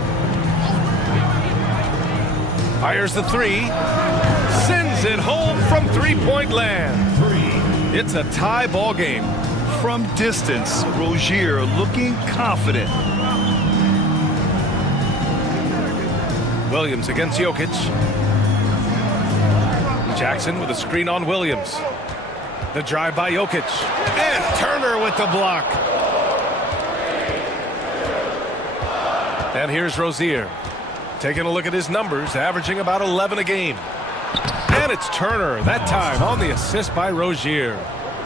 Fires the 3. Sends it home from three-point land. It's a tie ball game. From distance, Rozier looking confident. Williams against Jokic. Jackson with a screen on Williams. The drive by Jokic. And Turner with the block. And here's Rozier. Taking a look at his numbers, averaging about 11 a game. And it's Turner, that time on the assist by Rozier.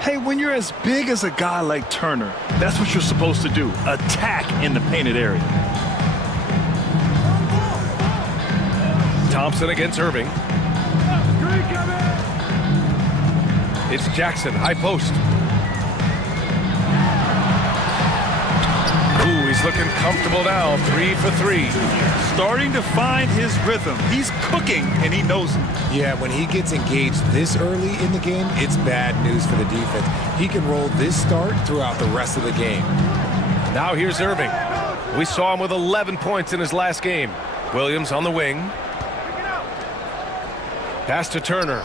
Hey, when you're as big as a guy like Turner, that's what you're supposed to do. Attack in the painted area. Thompson against Irving. It's Jackson, high post. Ooh, he's looking comfortable now, 3 for 3. Starting to find his rhythm. He's cooking, and he knows it. Yeah, when he gets engaged this early in the game, it's bad news for the defense. He can roll this start throughout the rest of the game. Now here's Irving. We saw him with 11 points in his last game. Williams on the wing. Pass to Turner.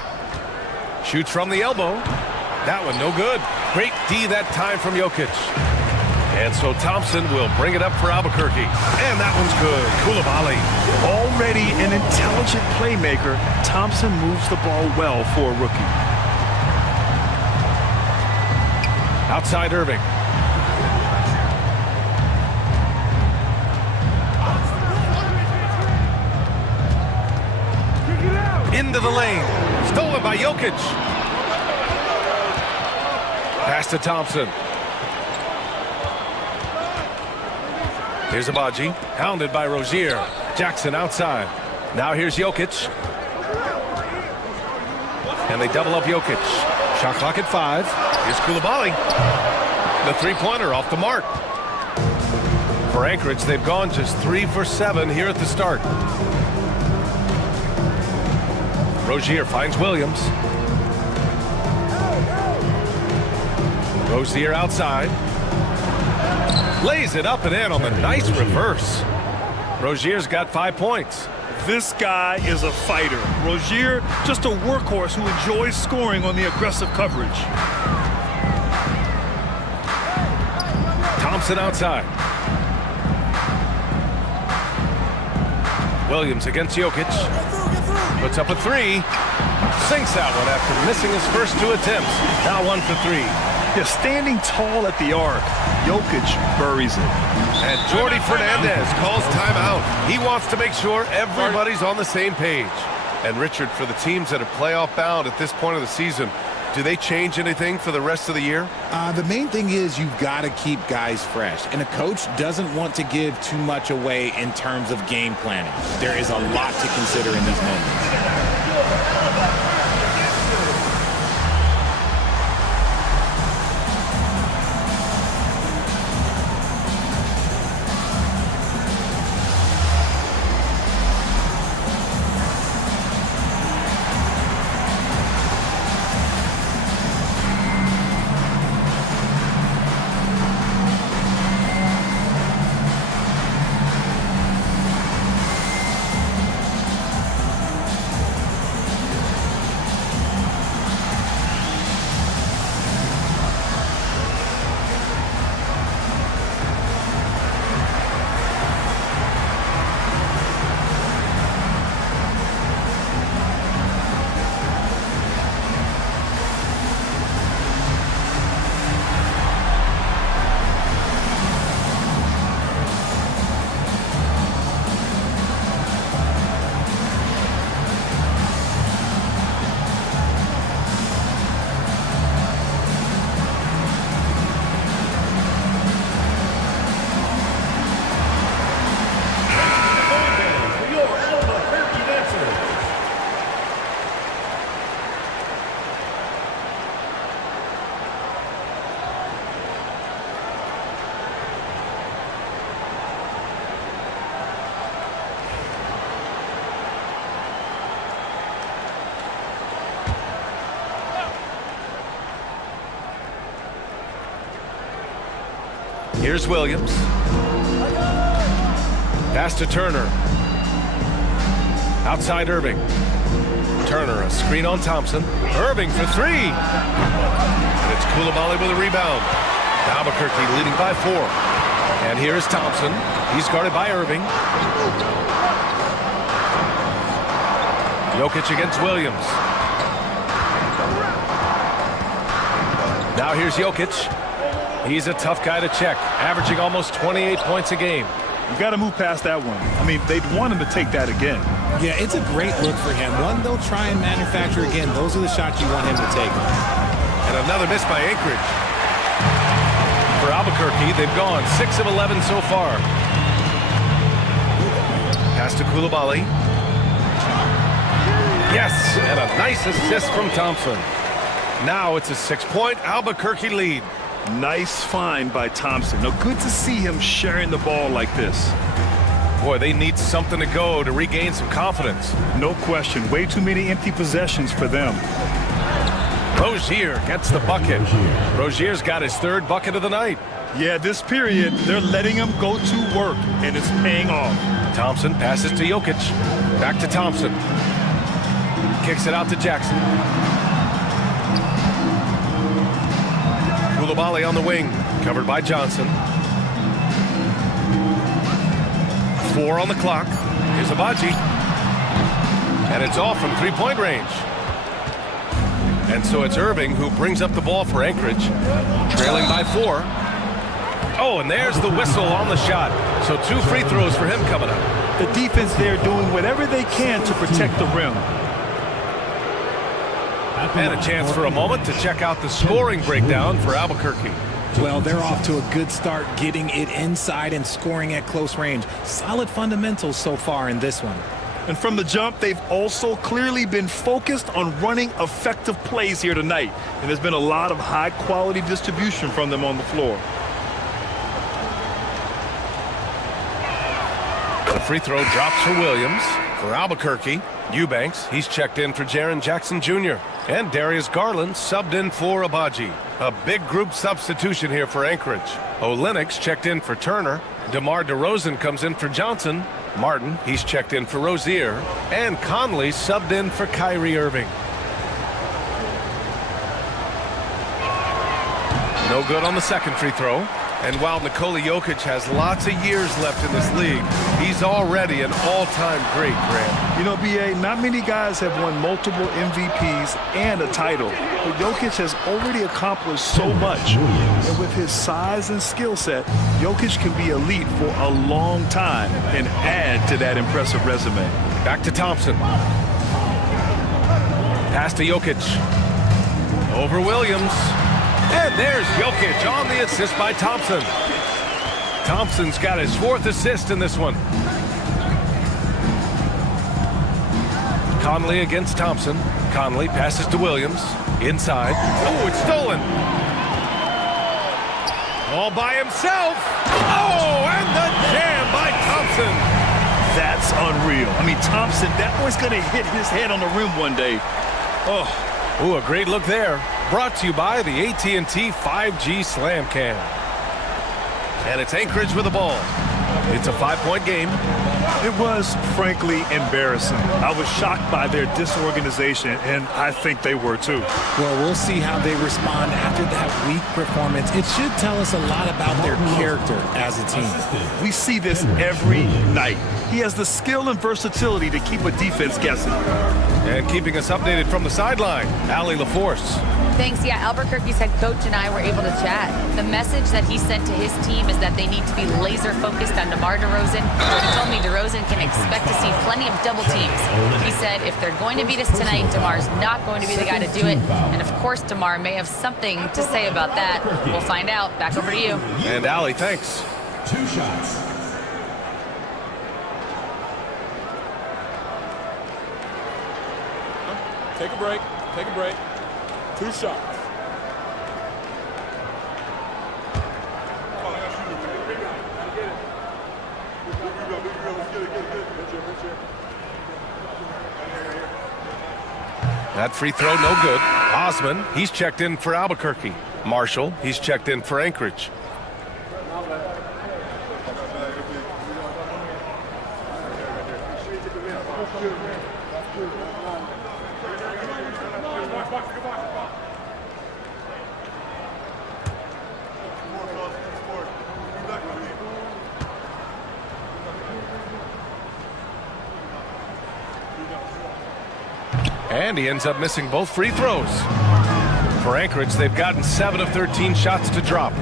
Shoots from the elbow. That one no good. Great D that time from Jokic. And so Thompson will bring it up for Albuquerque. And that one's good. Coulibaly. Already an intelligent playmaker, Thompson moves the ball well for a rookie. Outside Irving. into the lane. Stolen by Jokic. Pass to Thompson. Here's Abaji, hounded by Rozier. Jackson outside. Now here's Jokic. And they double up Jokic. Shot clock at 5. Here's Coulibaly. The three-pointer off the mark. For Anchorage, they've gone just 3 for 7 here at the start. Rozier finds Williams. Rozier outside. Lays it up and in on the nice reverse. Rozier's got 5 points. This guy is a fighter. Rozier, just a workhorse who enjoys scoring on the aggressive coverage. Thompson outside. Williams against Jokic. Puts up a 3. Sinks that one after missing his first 2 attempts. Now 1 for 3. Yeah, standing tall at the arc, Jokic buries it. And Jordi Fernandez calls timeout. He wants to make sure everybody's on the same page. And Richard, for the teams that are playoff bound at this point of the season, do they change anything for the rest of the year? The main thing is you've got to keep guys fresh. And a coach doesn't want to give too much away in terms of game planning. There is a lot to consider in these moments. Here's Williams. Pass to Turner. Outside Irving. Turner, a screen on Thompson. Irving for 3. And it's Coulibaly with a rebound. Albuquerque leading by 4. And here's Thompson. He's guarded by Irving. Jokic against Williams. Now here's Jokic. He's a tough guy to check, averaging almost 28 points a game. You got to move past that one. I mean, they'd want him to take that again. Yeah, it's a great look for him. One they'll try and manufacture again. Those are the shots you want him to take. And another miss by Anchorage. For Albuquerque, they've gone 6 of 11 so far. Pass to Coulibaly. Yes, and a nice assist from Thompson. Now it's a 6-point Albuquerque lead. Nice find by Thompson. Now, good to see him sharing the ball like this. Boy, they need something to go to regain some confidence. No question. Way too many empty possessions for them. Rozier gets the bucket. Rozier's got his 3rd bucket of the night. Yeah, this period, they're letting him go to work, and it's paying off. Thompson passes to Jokic. Back to Thompson. Kicks it out to Jackson. Coulibaly on the wing, covered by Johnson. 4 on the clock. Here's Abaji. And it's off from 3-point range. And so it's Irving who brings up the ball for Anchorage, trailing by 4. Oh, and there's the whistle on the shot. So 2 free throws for him coming up. The defense there doing whatever they can to protect the rim. And a chance for a moment to check out the scoring breakdown for Albuquerque. Well, they're off to a good start getting it inside and scoring at close range. Solid fundamentals so far in this one. And from the jump, they've also clearly been focused on running effective plays here tonight. And there's been a lot of high-quality distribution from them on the floor. The free throw drops for Williams. For Albuquerque, Eubanks, he's checked in for Jaren Jackson Jr. And Darius Garland subbed in for Abaji. A big group substitution here for Anchorage. Olenix checked in for Turner. DeMar DeRozan comes in for Johnson. Martin, he's checked in for Rozier. And Conley subbed in for Kyrie Irving. No good on the second free throw. And while Nikola Jokic has lots of years left in this league, he's already an all-time great, Grant. You know, B.A., not many guys have won multiple MVPs and a title, but Jokic has already accomplished so much. And with his size and skill set, Jokic can be elite for a long time and add to that impressive resume. Back to Thompson. Pass to Jokic. Over Williams. And there's Jokic on the assist by Thompson. Thompson's got his 4th assist in this one. Conley against Thompson. Conley passes to Williams. Inside. Oh, it's stolen. All by himself. Oh, and the jam by Thompson. That's unreal. I mean, Thompson, that boy's going to hit his head on the rim one day. Oh. Ooh, a great look there. Brought to you by the AT&T 5G Slam Cam. And it's Anchorage with the ball. It's a 5-point game. It was, frankly, embarrassing. I was shocked by their disorganization, and I think they were too. Well, we'll see how they respond after that weak performance. It should tell us a lot about their character as a team. We see this every night. He has the skill and versatility to keep a defense guessing. And keeping us updated from the sideline, Allie LaForce. Thanks. Yeah, Albuquerque's head coach and I were able to chat. The message that he sent to his team is that they need to be laser focused on DeMar DeRozan. He told me DeRozan can expect to see plenty of double teams. He said if they're going to beat us tonight, DeMar's not going to be the guy to do it. And of course, DeMar may have something to say about that. We'll find out. Back over to you. And Allie, thanks. 2 shots. Take a break. Take a break. 2 shots. That free throw, no good. Osman, he's checked in for Albuquerque. Marshall, he's checked in for Anchorage. And he ends up missing both free throws. For Anchorage, they've gotten 7 of 13 shots to drop.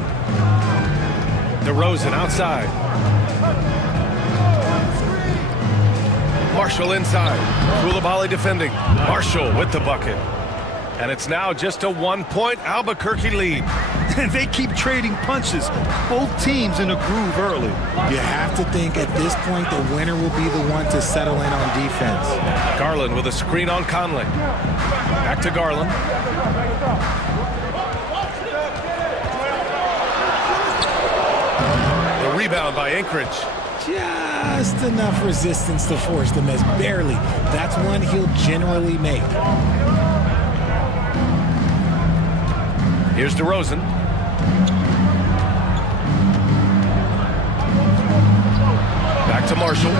DeRozan outside. Marshall inside. Koulibaly defending. Marshall with the bucket. And it's now just a 1-point Albuquerque lead. They keep trading punches. Both teams in a groove early. You have to think at this point the winner will be the one to settle in on defense. Garland with a screen on Conley. Back to Garland. The rebound by Anchorage. Just enough resistance to force the miss. Barely. That's one he'll generally make. Here's DeRozan. Back to Marshall.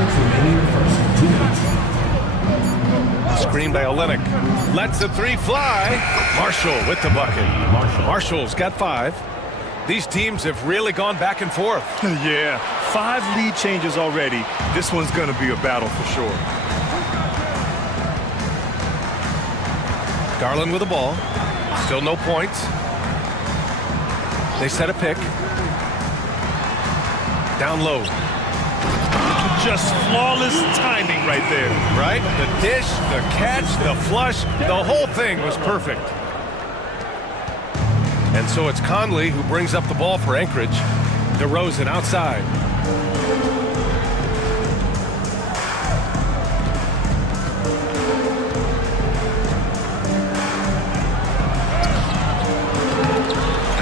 Screen by Olynyk. Lets the 3 fly. Marshall with the bucket. Marshall's got 5. These teams have really gone back and forth. Yeah, 5 lead changes already. This one's going to be a battle for sure. Garland with the ball. Still no points. They set a pick. Down low. Just flawless timing right there. Right? The dish, the catch, the flush, the whole thing was perfect. And so it's Conley who brings up the ball for Anchorage. DeRozan outside.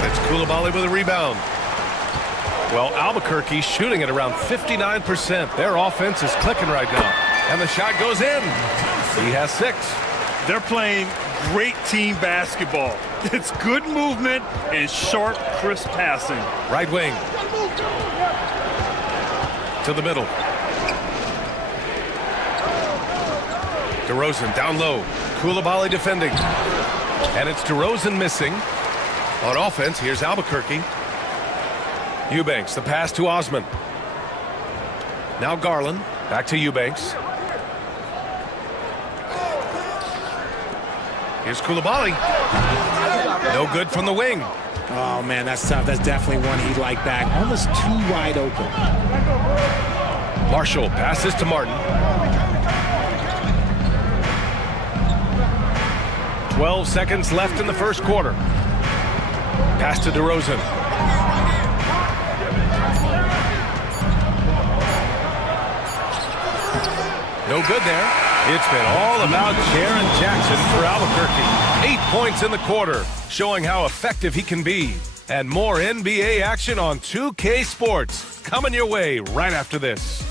And it's Coulibaly with a rebound. Well, Albuquerque shooting at around 59%. Their offense is clicking right now. And the shot goes in. He has 6. They're playing great team basketball. It's good movement and sharp, crisp passing. Right wing. To the middle. DeRozan down low. Coulibaly defending. And it's DeRozan missing. On offense, here's Albuquerque. Eubanks, the pass to Osman. Now Garland, back to Eubanks. Here's Coulibaly. No good from the wing. Oh, man, that's tough. That's definitely one he'd like back. Almost too wide open. Marshall passes to Martin. 12 seconds left in the first quarter. Pass to DeRozan. No good there. It's been all about Jaren Jackson for Albuquerque. 8 points in the quarter, showing how effective he can be. And more NBA action on 2K Sports coming your way right after this.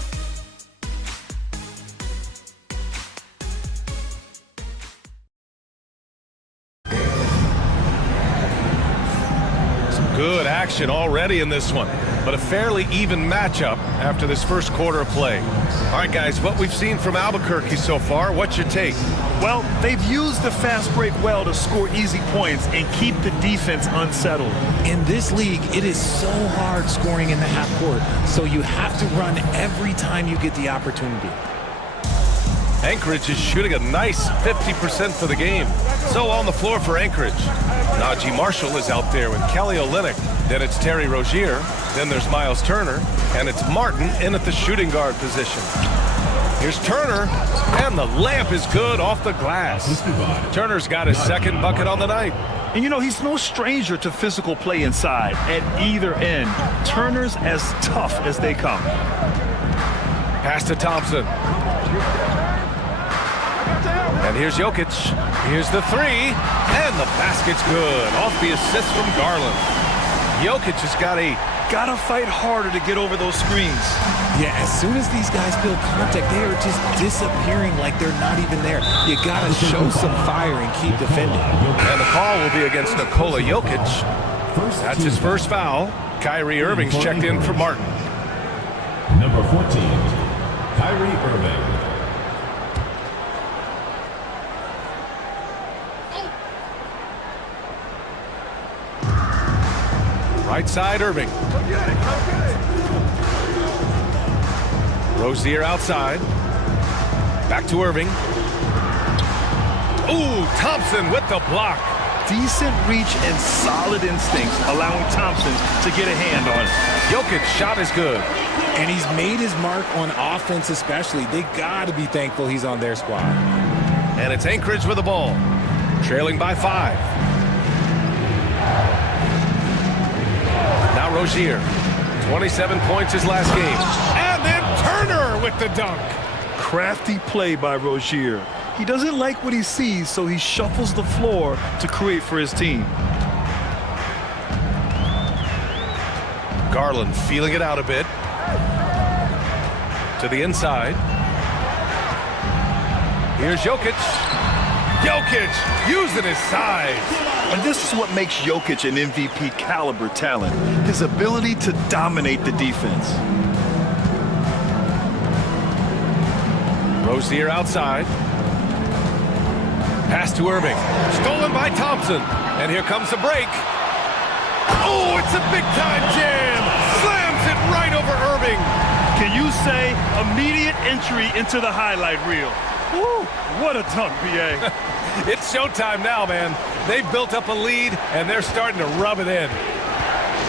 Good action already in this one, but a fairly even matchup after this first quarter of play. All right, guys, what we've seen from Albuquerque so far, what's your take? Well, they've used the fast break well to score easy points and keep the defense unsettled. In this league, it is so hard scoring in the half court, so you have to run every time you get the opportunity. Anchorage is shooting a nice 50% for the game. So on the floor for Anchorage. Najee Marshall is out there with Kelly Olynyk. Then it's Terry Rozier. Then there's Miles Turner. And it's Martin in at the shooting guard position. Here's Turner. And the layup is good off the glass. Turner's got his second bucket on the night. And you know, he's no stranger to physical play inside at either end. Turner's as tough as they come. Pass to Thompson. And here's Jokic. Here's the three. And the basket's good. Off the assist from Garland. Jokic has gotta fight harder to get over those screens. Yeah, as soon as these guys feel contact, they are just disappearing like they're not even there. You gotta show some fire and keep defending. And the call will be against Nikola Jokic. That's his first foul. Kyrie Irving's checked in for Martin. Number 14, Kyrie Irving. Right side, Irving. Rozier outside. Back to Irving. Ooh, Thompson with the block. Decent reach and solid instincts, allowing Thompson to get a hand on it. Jokic's shot is good. And he's made his mark on offense especially. They got to be thankful he's on their squad. And it's Anchorage with the ball. Trailing by 5. Now Rozier. 27 points his last game. And then Turner with the dunk. Crafty play by Rozier. He doesn't like what he sees, so he shuffles the floor to create for his team. Garland feeling it out a bit. To the inside. Here's Jokic. Jokic using his size. And this is what makes Jokic an MVP caliber talent. His ability to dominate the defense. Rozier outside. Pass to Irving. Stolen by Thompson. And here comes the break. Oh, it's a big-time jam. Slams it right over Irving. Can you say immediate entry into the highlight reel? Woo, what a dunk, B.A. It's showtime now, man. They've built up a lead, and they're starting to rub it in.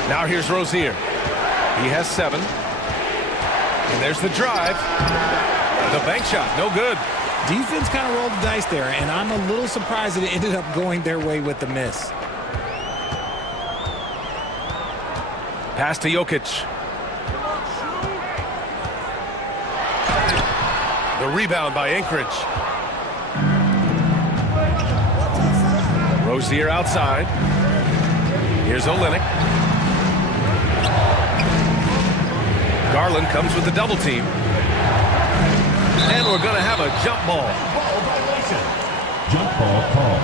Now here's Rozier. He has 7. And there's the drive. The bank shot, no good. Defense kind of rolled the dice there, and I'm a little surprised that it ended up going their way with the miss. Pass to Jokic. The rebound by Anchorage. Rozier outside. Here's Olynyk. Garland comes with the double team. And we're going to have a jump ball. Ball violation. Jump ball call.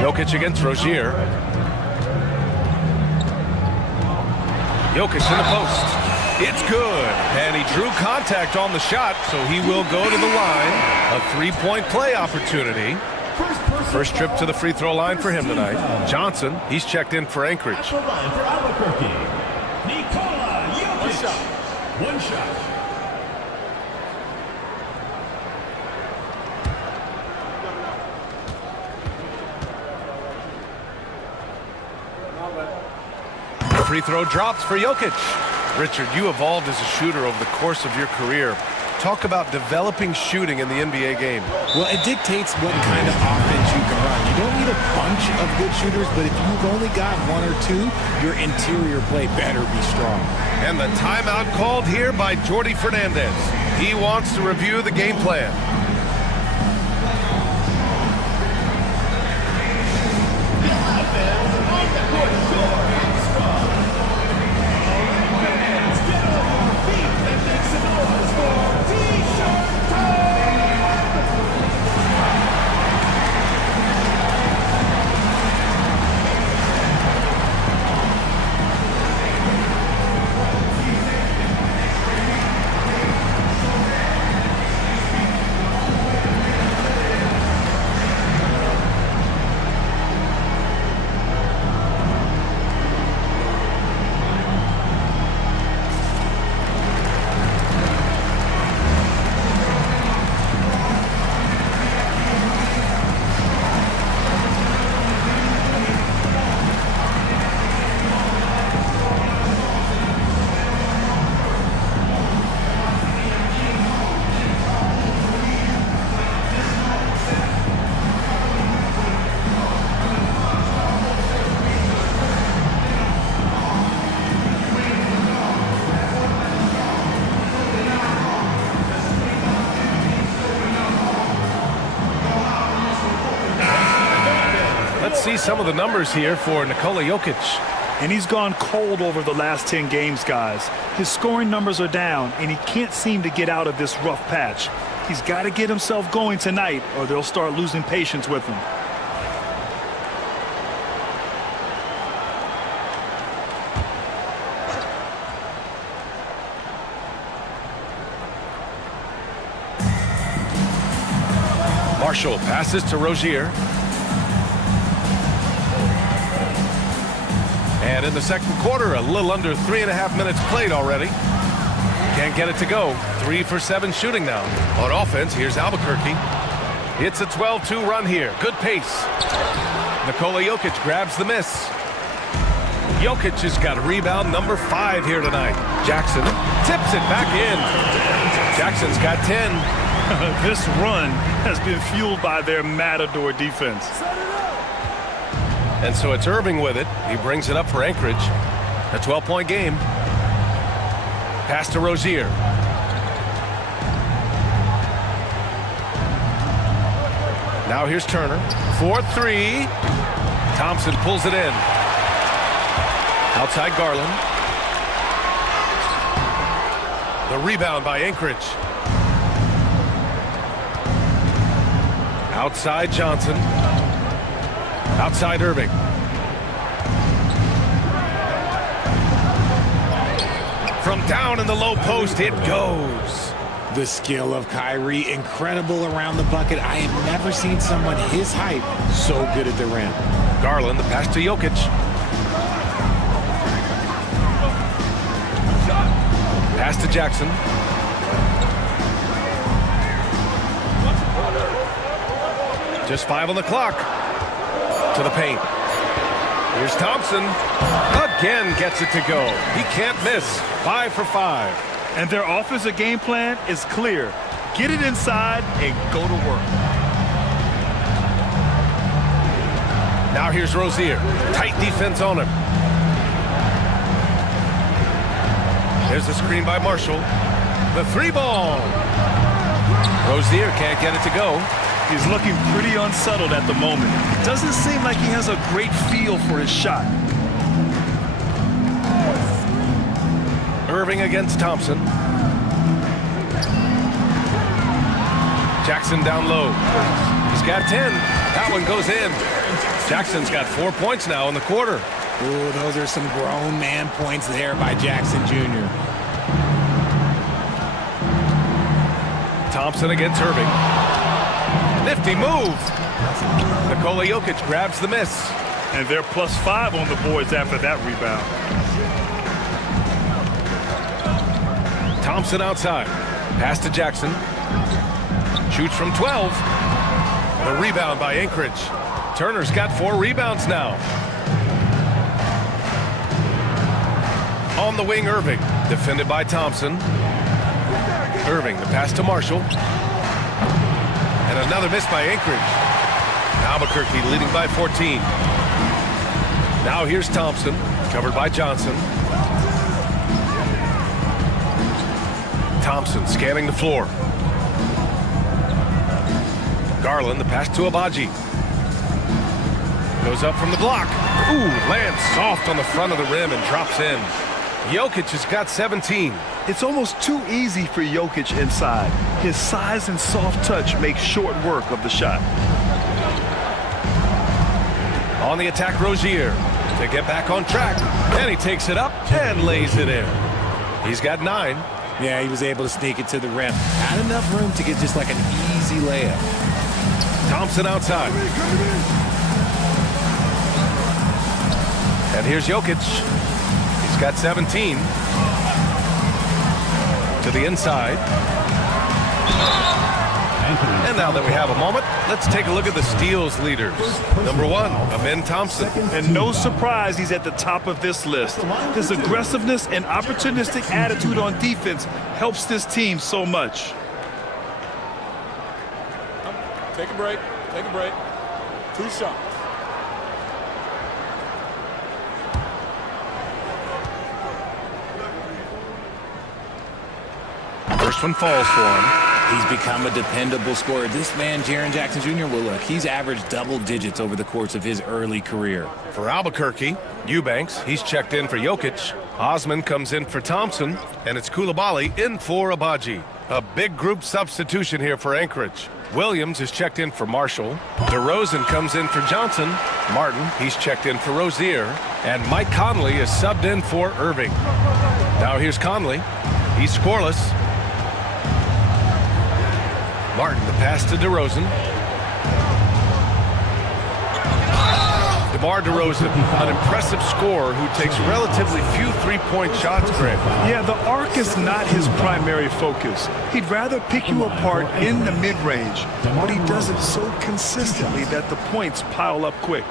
Jokic against Rozier. Jokic in the post. It's good. And he drew contact on the shot, so he will go to the line. A three-point play opportunity. First trip to the free throw line for him tonight. Johnson, he's checked in for Anchorage. At the line for Albuquerque, Nikola Jokic. One shot. Free throw drops for Jokic. Richard, you evolved as a shooter over the course of your career. Talk about developing shooting in the NBA game. Well, it dictates what kind of offense you can run. You don't need a bunch of good shooters, but if you've only got one or two, your interior play better be strong. And the timeout called here by Jordi Fernandez. He wants to review the game plan. Let's see some of the numbers here for Nikola Jokic. And he's gone cold over the last 10 games, guys. His scoring numbers are down, and he can't seem to get out of this rough patch. He's got to get himself going tonight, or they'll start losing patience with him. Marshall passes to Rozier. And in the second quarter, a little under 3.5 minutes played already. Can't get it to go. 3 for 7 shooting now. On offense, here's Albuquerque. It's a 12-2 run here. Good pace. Nikola Jokic grabs the miss. Jokic has got rebound number 5 here tonight. Jackson tips it back in. Jackson's got 10. This run has been fueled by their Matador defense. And so it's Irving with it. He brings it up for Anchorage. A 12-point game. Pass to Rozier. Now here's Turner. 4-3. Thompson pulls it in. Outside Garland. The rebound by Anchorage. Outside Johnson. Outside Irving. From down in the low post, it goes. The skill of Kyrie, incredible around the bucket. I have never seen someone his height so good at the rim. Garland, the pass to Jokic. Pass to Jackson. Just 5 on the clock. To the paint. Here's Thompson. Again gets it to go. He can't miss. 5 for 5. And their offensive game plan is clear. Get it inside and go to work. Now here's Rozier. Tight defense on him. There's the screen by Marshall. The 3-ball. Rozier can't get it to go. He's looking pretty unsettled at the moment. Doesn't seem like he has a great feel for his shot. Irving against Thompson. Jackson down low. He's got 10. That one goes in. Jackson's got 4 points now in the quarter. Ooh, those are some grown man points there by Jackson Jr. Thompson against Irving. Nifty move. Nikola Jokic grabs the miss. And they're +5 on the boards after that rebound. Thompson outside. Pass to Jackson. Shoots from 12. The rebound by Anchorage. Turner's got 4 rebounds now. On the wing, Irving. Defended by Thompson. Irving, the pass to Marshall. And another miss by Anchorage. Albuquerque leading by 14. Now here's Thompson, covered by Johnson. Thompson scanning the floor. Garland, the pass to Abaji. Goes up from the block. Ooh, lands soft on the front of the rim and drops in. Jokic has got 17. It's almost too easy for Jokic inside. His size and soft touch make short work of the shot. On the attack, Rozier to get back on track. And he takes it up and lays it in. He's got 9. Yeah, he was able to sneak it to the rim. Had enough room to get just like an easy layup. Thompson outside. And here's Jokic. He's got 17. To the inside. And now that we have a moment, let's take a look at the steals leaders. Number 1, Amin Thompson. And no surprise he's at the top of this list. His aggressiveness and opportunistic attitude on defense helps this team so much. Take a break. Take a break. 2 shots. First one falls for him. He's become a dependable scorer. This man, Jaren Jackson Jr., well, look, he's averaged double digits over the course of his early career. For Albuquerque, Eubanks, he's checked in for Jokic. Osman comes in for Thompson, and it's Coulibaly in for Abaji. A big group substitution here for Anchorage. Williams is checked in for Marshall. DeRozan comes in for Johnson. Martin, he's checked in for Rozier. And Mike Conley is subbed in for Irving. Now here's Conley. He's scoreless. Martin, the pass to DeRozan. DeMar DeRozan, an impressive scorer who takes relatively few three-point shots, Greg. Yeah, the arc is not his primary focus. He'd rather pick you apart in the mid-range, but he does it so consistently that the points pile up quick.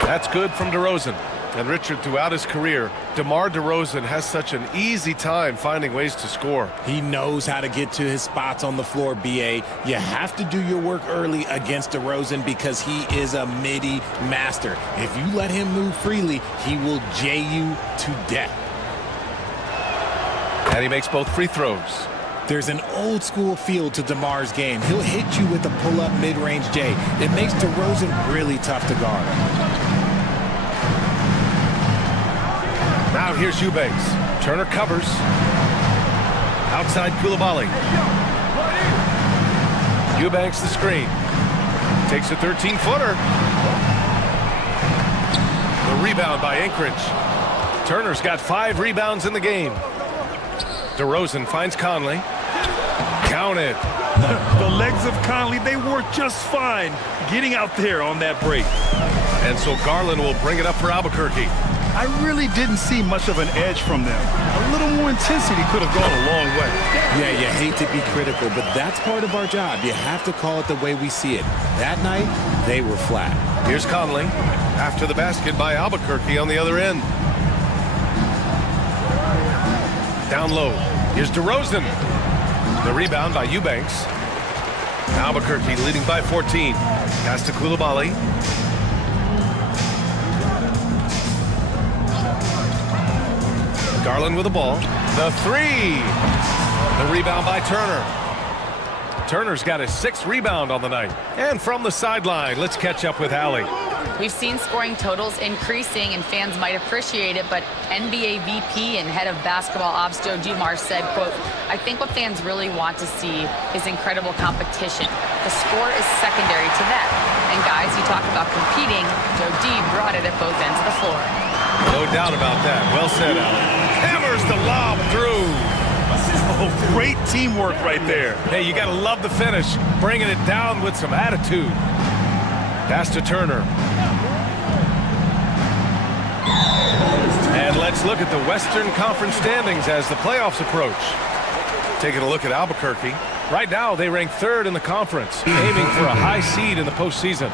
That's good from DeRozan. And Richard, throughout his career, DeMar DeRozan has such an easy time finding ways to score. He knows how to get to his spots on the floor, B.A. You have to do your work early against DeRozan because he is a midi master. If you let him move freely, he will J you to death. And he makes both free throws. There's an old school feel to DeMar's game. He'll hit you with a pull-up mid-range J. It makes DeRozan really tough to guard. Now here's Eubanks. Turner covers. Outside Coulibaly. Eubanks the screen. Takes a 13-footer. The rebound by Anchorage. Turner's got 5 rebounds in the game. DeRozan finds Conley. Counted. The legs of Conley, they work just fine getting out there on that break. And so Garland will bring it up for Albuquerque. I really didn't see much of an edge from them. A little more intensity could have gone a long way. Yeah, you hate to be critical, but that's part of our job. You have to call it the way we see it. That night, they were flat. Here's Conley after the basket by Albuquerque on the other end. Down low. Here's DeRozan. The rebound by Eubanks. Albuquerque leading by 14. Pass to Coulibaly. Garland with the ball. The three. The rebound by Turner. Turner's got his 6th rebound on the night. And from the sideline, let's catch up with Allie. We've seen scoring totals increasing, and fans might appreciate it, but NBA VP and head of basketball ops Joe Dumars said, quote, "I think what fans really want to see is incredible competition. The score is secondary to that. And guys, you talk about competing, Joe D brought it at both ends of the floor." No doubt about that. Well said, Allie. Hammers the lob through. Oh, great teamwork right there. Hey, you got to love the finish. Bringing it down with some attitude. Pass to Turner. And let's look at the Western Conference standings as the playoffs approach. Taking a look at Albuquerque. Right now, they rank 3rd in the conference, aiming for a high seed in the postseason.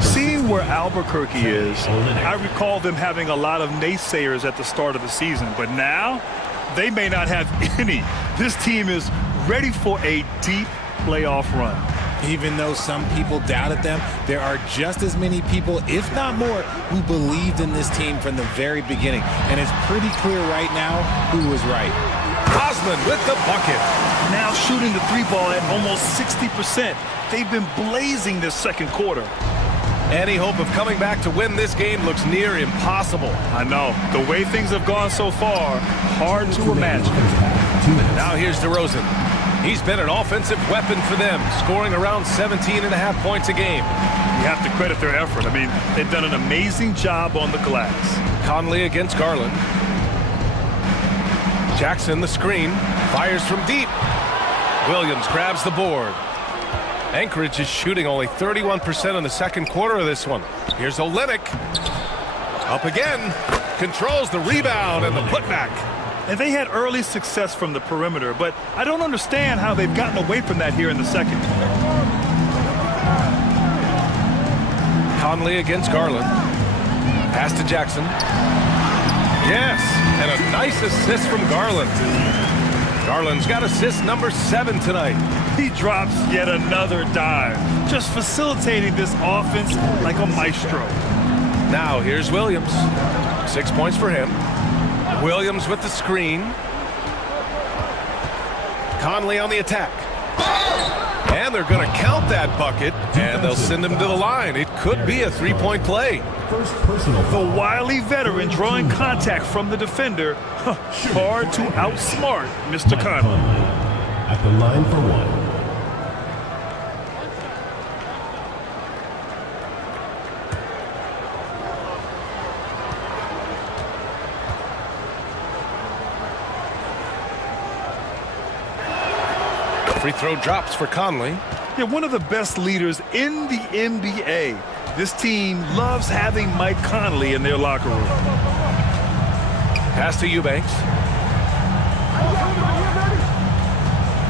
Seeing where Albuquerque is, I recall them having a lot of naysayers at the start of the season, but now they may not have any. This team is ready for a deep playoff run. Even though some people doubted them, there are just as many people, if not more, who believed in this team from the very beginning. And it's pretty clear right now who was right. Osman with the bucket. Now shooting the 3-ball at almost 60%. They've been blazing this second quarter. Any hope of coming back to win this game looks near impossible. I know. The way things have gone so far, hard to imagine. Now here's DeRozan. He's been an offensive weapon for them, scoring around 17.5 points a game. You have to credit their effort. I mean, they've done an amazing job on the glass. Conley against Garland. Jackson, the screen, fires from deep. Williams grabs the board. Anchorage is shooting only 31% in the second quarter of this one. Here's Olynyk. Up again. Controls the rebound and the putback. And they had early success from the perimeter, but I don't understand how they've gotten away from that here in the second. Conley against Garland. Pass to Jackson. Yes, and a nice assist from Garland. Garland's got assist number 7 tonight. He drops yet another dive, just facilitating this offense like a maestro. Now here's Williams. 6 points for him. Williams with the screen. Conley on the attack. And they're going to count that bucket, and they'll send him to the line. It could be a 3-point play. The wily veteran drawing contact from the defender. Hard to outsmart Mr. Conley. At the line for one. Free throw drops for Conley. Yeah, one of the best leaders in the NBA. This team loves having Mike Conley in their locker room. Pass to Eubanks.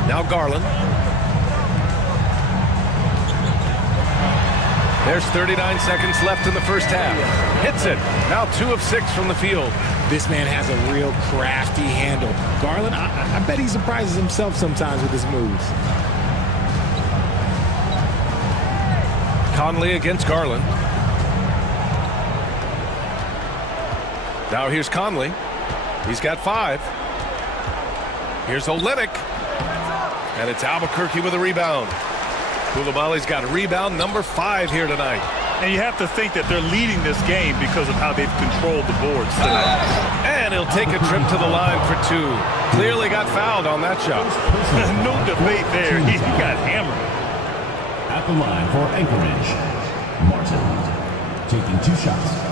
Now Garland. There's 39 seconds left in the first half. Hits it. Now 2 of 6 from the field. This man has a real crafty handle. Garland, I bet he surprises himself sometimes with his moves. Conley against Garland. Now here's Conley. He's got 5. Here's Olynyk. And it's Albuquerque with a rebound. Coulibaly's got rebound number 5 here tonight. And you have to think that they're leading this game because of how they've controlled the boards tonight. And he'll take a trip to the line for 2. Clearly got fouled on that shot. No debate there. He got hammered. At the line for Anchorage, Martin, taking 2 shots.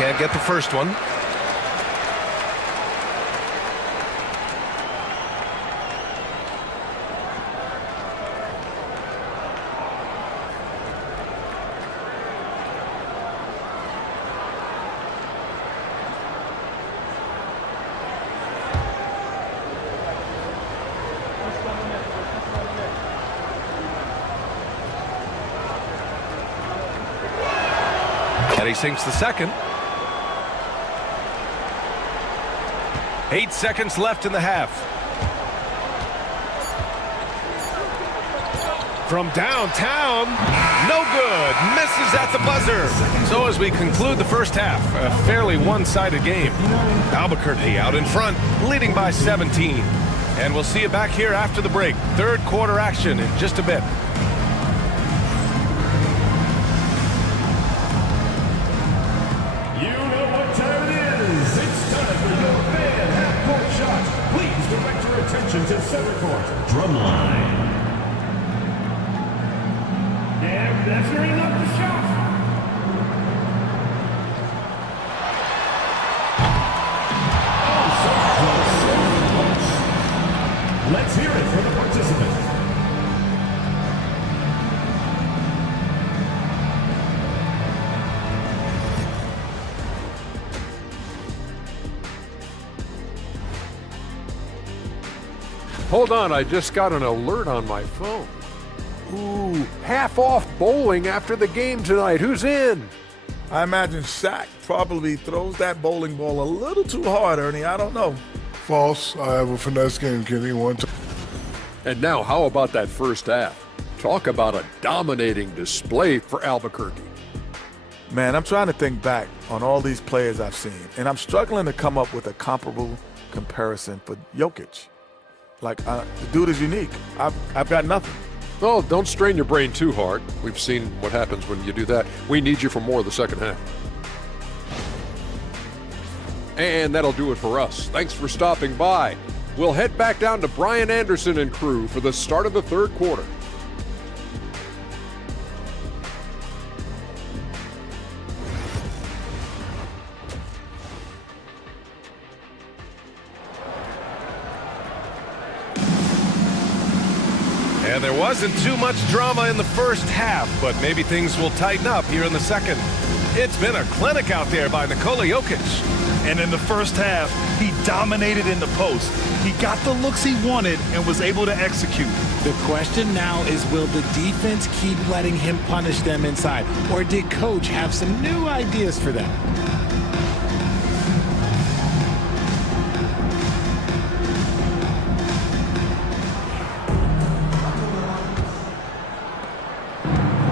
Can't get the first one. And he sinks the second. 8 seconds left in the half. From downtown, no good. Misses at the buzzer. So as we conclude the first half, a fairly one-sided game. Albuquerque out in front, leading by 17. And we'll see you back here after the break. Third quarter action in just a bit. To center court, drumline. And that's where he knocked the shot. Oh, so close. Let's hear it for the participants. Hold on, I just got an alert on my phone. Ooh, half off bowling after the game tonight. Who's in? I imagine Shaq probably throws that bowling ball a little too hard, Ernie. I don't know. False. I have a finesse game, Kenny. One time. And now, how about that first half? Talk about a dominating display for Albuquerque. Man, I'm trying to think back on all these players I've seen, and I'm struggling to come up with a comparable comparison for Jokic. Like, the dude is unique. I've got nothing. Well, don't strain your brain too hard. We've seen what happens when you do that. We need you for more of the second half. And that'll do it for us. Thanks for stopping by. We'll head back down to Brian Anderson and crew for the start of the third quarter. And there wasn't too much drama in the first half, but maybe things will tighten up here in the second. It's been a clinic out there by Nikola Jokic. And in the first half, he dominated in the post. He got the looks he wanted and was able to execute. The question now is, will the defense keep letting him punish them inside? Or did Coach have some new ideas for them?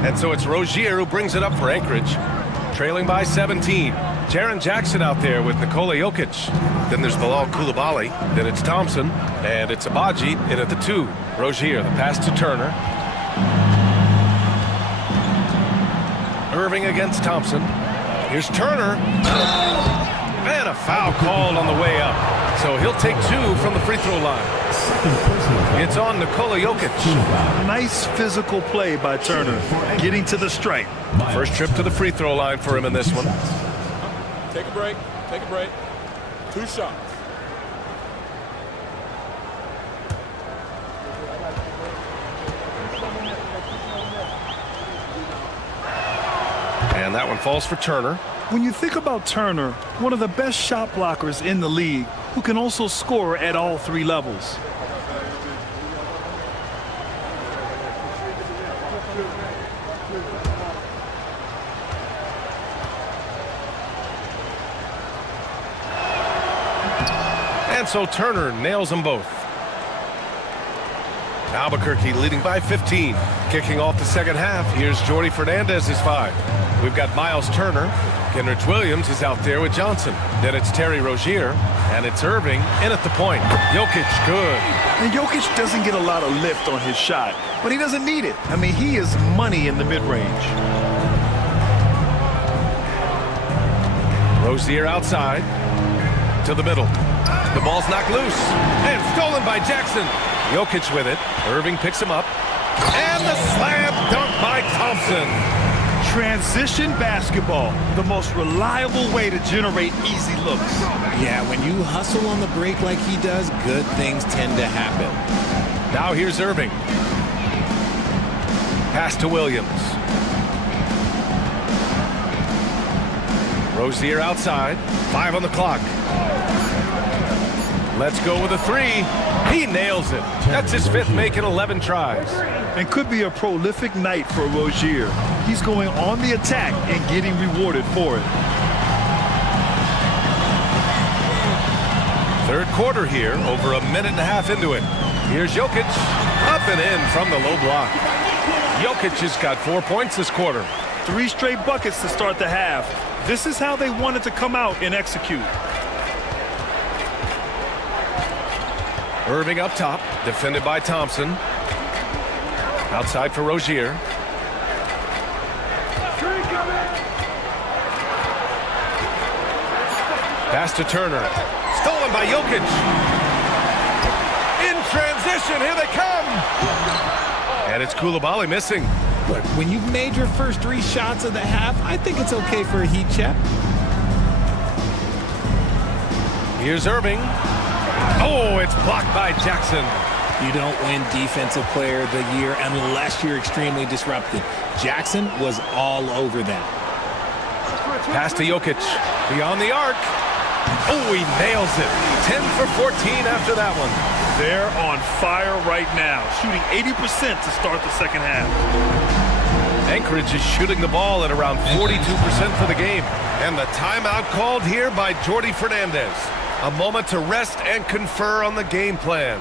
And so it's Rozier who brings it up for Anchorage. Trailing by 17. Jaren Jackson out there with Nikola Jokic. Then there's Bilal Coulibaly. Then it's Thompson. And it's Abaji in at the 2. Rozier, the pass to Turner. Irving against Thompson. Here's Turner. And a foul called on the way up. So he'll take 2 from the free throw line. It's on Nikola Jokic. Nice physical play by Turner, getting to the stripe. First trip to the free throw line for him in this one. Take a break. Take a break. 2 shots. And that one falls for Turner. When you think about Turner, one of the best shot blockers in the league, who can also score at all 3 levels. And so Turner nails them both. Albuquerque leading by 15. Kicking off the second half, here's Jordy Fernandez's 5. We've got Miles Turner. Kenrich Williams is out there with Johnson. Then it's Terry Rozier. And it's Irving in at the point. Jokic, good. And Jokic doesn't get a lot of lift on his shot, but he doesn't need it. I mean, he is money in the mid-range. Rozier outside. To the middle. The ball's knocked loose. And stolen by Jackson. Jokic with it. Irving picks him up. And the slam dunk by Thompson. Transition basketball, the most reliable way to generate easy looks. Yeah, when you hustle on the break like he does, good things tend to happen. Now here's Irving. Pass to Williams. Rozier outside. 5 on the clock. Let's go with a 3. He nails it. That's his 5th make in 11 tries. And could be a prolific night for Rozier. He's going on the attack and getting rewarded for it. Third quarter here, over a minute and a half into it. Here's Jokic, up and in from the low block. Jokic has got 4 points this quarter. 3 straight buckets to start the half. This is how they wanted to come out and execute. Irving up top, defended by Thompson. Outside for Rozier. Pass to Turner. Stolen by Jokic. In transition, here they come. And it's Coulibaly missing. Look, when you've made your first 3 shots of the half, I think it's okay for a heat check. Here's Irving. Oh, it's blocked by Jackson. You don't win Defensive Player of the Year unless you're extremely disrupted. Jackson was all over that. Pass to Jokic. Beyond the arc. Oh, he nails it. 10 for 14 after that one. They're on fire right now, shooting 80% to start the second half. Anchorage is shooting the ball at around 42% for the game. And the timeout called here by Jordi Fernandez. A moment to rest and confer on the game plan.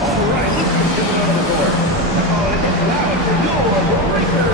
All right, let's get it on the board. It's allowed for your breaker.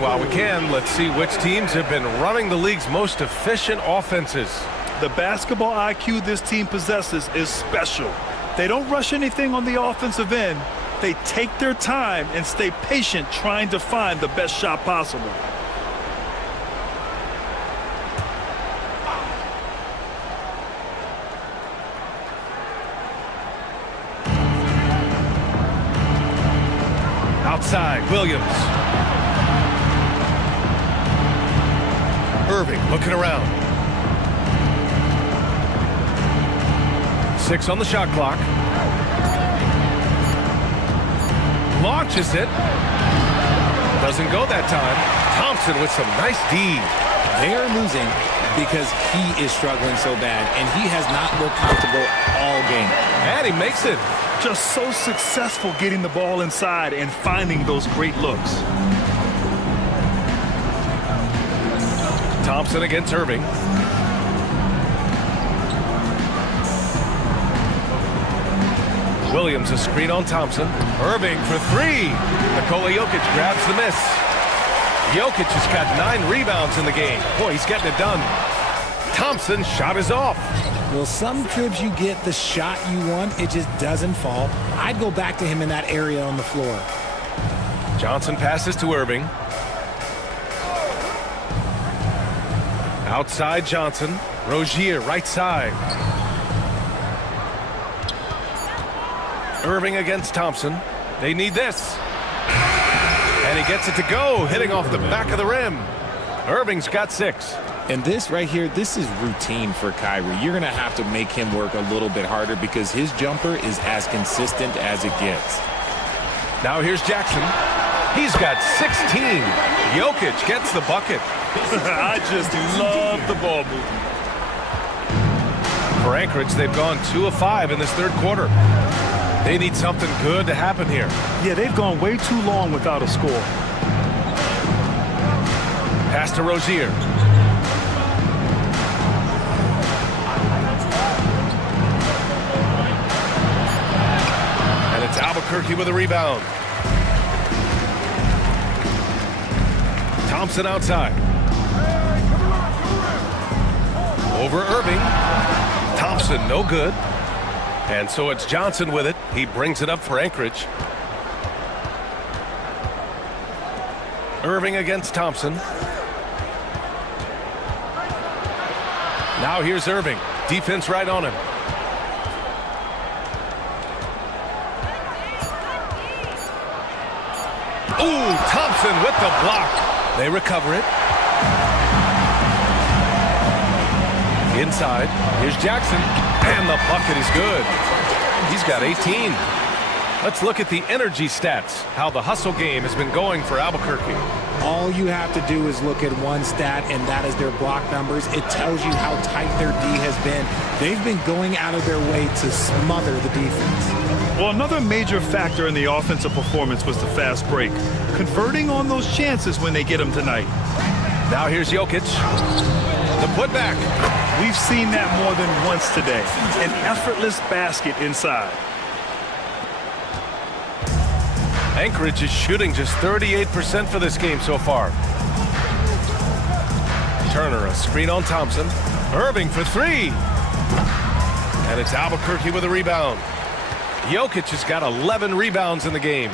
While we can, let's see which teams have been running the league's most efficient offenses. The basketball IQ this team possesses is special. They don't rush anything on the offensive end. They take their time and stay patient trying to find the best shot possible. Outside, Williams. Irving looking around. 6 on the shot clock. Launches it. Doesn't go that time. Thompson with some nice D. They are losing because he is struggling so bad, and he has not looked comfortable all game. And he makes it. Just so successful getting the ball inside and finding those great looks. Thompson against Irving. Williams a screen on Thompson. Irving for 3. Nikola Jokic grabs the miss. Jokic has got 9 rebounds in the game. Boy, he's getting it done. Thompson's shot is off. Well, some trips you get the shot you want, it just doesn't fall. I'd go back to him in that area on the floor. Johnson passes to Irving. Outside Johnson. Rozier right side. Irving against Thompson. They need this. And he gets it to go, hitting off the back of the rim. Irving's got 6. And this right here, this is routine for Kyrie. You're going to have to make him work a little bit harder because his jumper is as consistent as it gets. Now here's Jackson. He's got 16. Jokic gets the bucket. I just love the ball movement. For Anchorage, they've gone 2 of 5 in this third quarter. They need something good to happen here. Yeah, they've gone way too long without a score. Pass to Rozier. And it's Albuquerque with a rebound. Thompson outside. Over Irving. Thompson, no good. And so it's Johnson with it. He brings it up for Anchorage. Irving against Thompson. Now here's Irving. Defense right on him. Ooh, Thompson with the block. They recover it. Inside. Here's Jackson. And the bucket is good. He's got 18. Let's look at the energy stats, how the hustle game has been going for Albuquerque. All you have to do is look at one stat, and that is their block numbers. It tells you how tight their D has been. They've been going out of their way to smother the defense. Well, another major factor in the offensive performance was the fast break. Converting on those chances when they get them tonight. Now here's Jokic. The putback. We've seen that more than once today. An effortless basket inside. Anchorage is shooting just 38% for this game so far. Turner, a screen on Thompson. Irving for 3. And it's Albuquerque with a rebound. Jokic has got 11 rebounds in the game.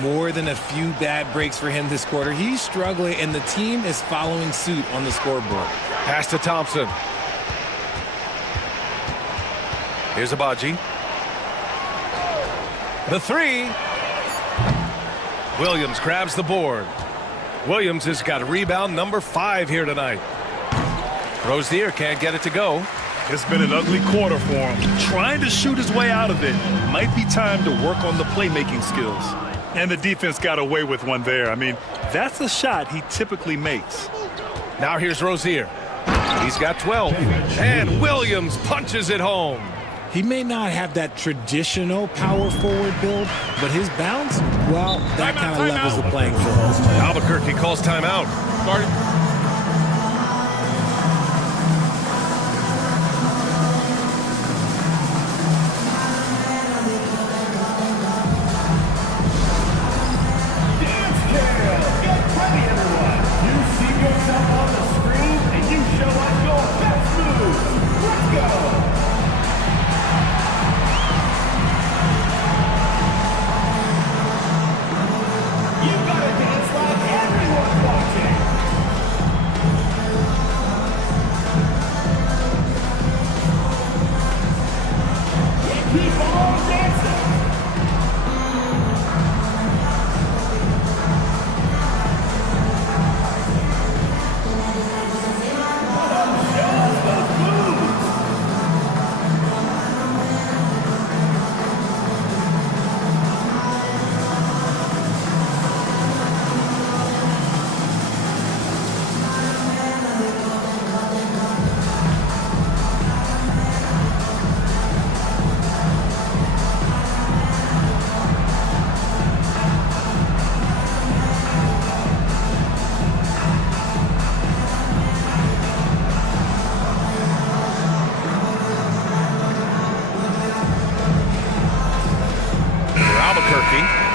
More than a few bad breaks for him this quarter. He's struggling, and the team is following suit on the scoreboard. Pass to Thompson. Here's Abaji. The 3. Williams grabs the board. Williams has got rebound number 5 here tonight. Rozier can't get it to go. It's been an ugly quarter for him. Trying to shoot his way out of it. Might be time to work on the playmaking skills. And the defense got away with one there. I mean, that's a shot he typically makes. Now here's Rozier. He's got 12. And Williams punches it home. He may not have that traditional power forward build, but his bounce, well, that kind of levels the playing field. Albuquerque calls timeout. Starting.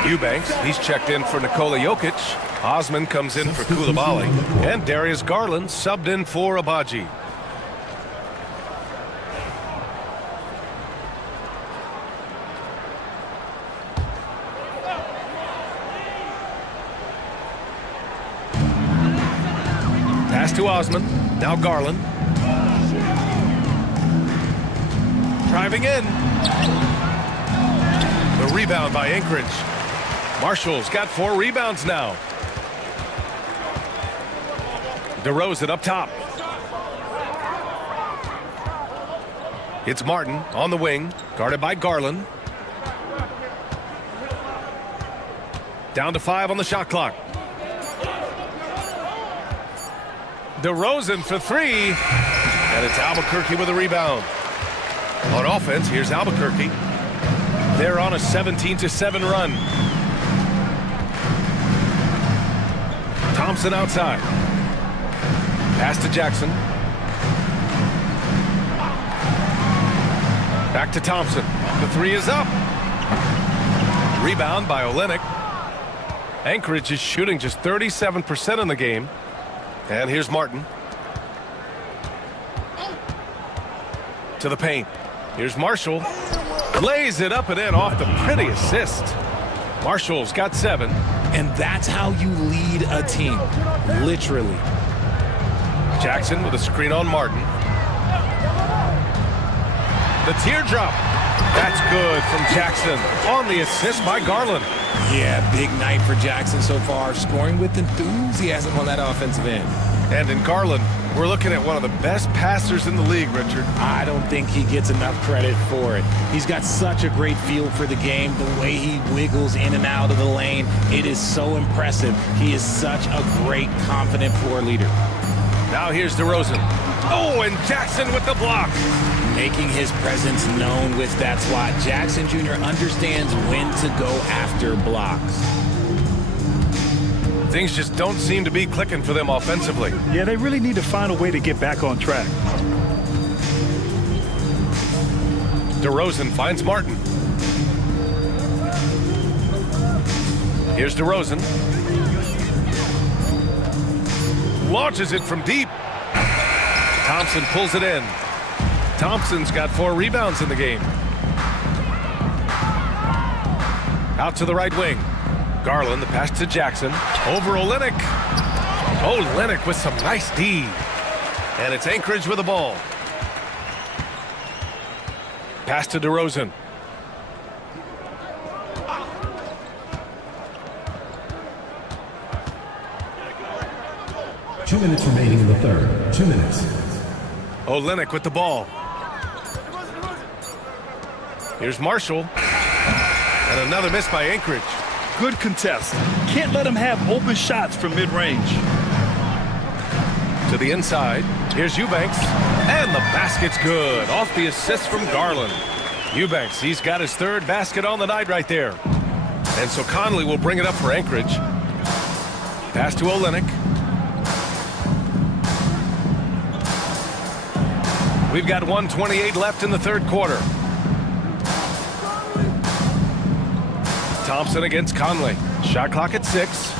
Eubanks, he's checked in for Nikola Jokic. Osman comes in for Koulibaly. And Darius Garland subbed in for Abaji. Pass to Osman. Now Garland. Driving in. The rebound by Anchorage. Marshall's got 4 rebounds now. DeRozan up top. It's Martin on the wing, guarded by Garland. Down to 5 on the shot clock. DeRozan for 3, and it's Albuquerque with a rebound. On offense, here's Albuquerque. They're on a 17-7 run. Thompson outside. Pass to Jackson. Back to Thompson. The 3 is up. Rebound by Olynyk. Anchorage is shooting just 37% in the game. And here's Martin. To the paint. Here's Marshall. Lays it up and in off the pretty assist. Marshall's got 7. And that's how you lead a team. Literally. Jackson with a screen on Martin. The teardrop. That's good from Jackson on the assist by Garland. Yeah, big night for Jackson so far, scoring with enthusiasm on that offensive end. And in Garland, we're looking at one of the best passers in the league, Richard. I don't think he gets enough credit for it. He's got such a great feel for the game, the way he wiggles in and out of the lane. It is so impressive. He is such a great, confident floor leader. Now here's DeRozan. Oh, and Jackson with the block. Making his presence known with that swat. Jackson Jr. understands when to go after blocks. Things just don't seem to be clicking for them offensively. Yeah, they really need to find a way to get back on track. DeRozan finds Martin. Here's DeRozan. Launches it from deep. Thompson pulls it in. Thompson's got 4 rebounds in the game. Out to the right wing. Garland, the pass to Jackson. Over Olynyk. Olynyk with some nice D. And it's Anchorage with the ball. Pass to DeRozan. Two minutes remaining in the third. 2 minutes. Olynyk with the ball. Here's Marshall. And another miss by Anchorage. Good contest. Can't let him have open shots from mid-range. To the inside. Here's Eubanks. And the basket's good. Off the assist from Garland. Eubanks, he's got his 3rd basket on the night right there. And so Conley will bring it up for Anchorage. Pass to Olynyk. We've got 1:28 left in the 3rd quarter. Thompson against Conley. Shot clock at 6.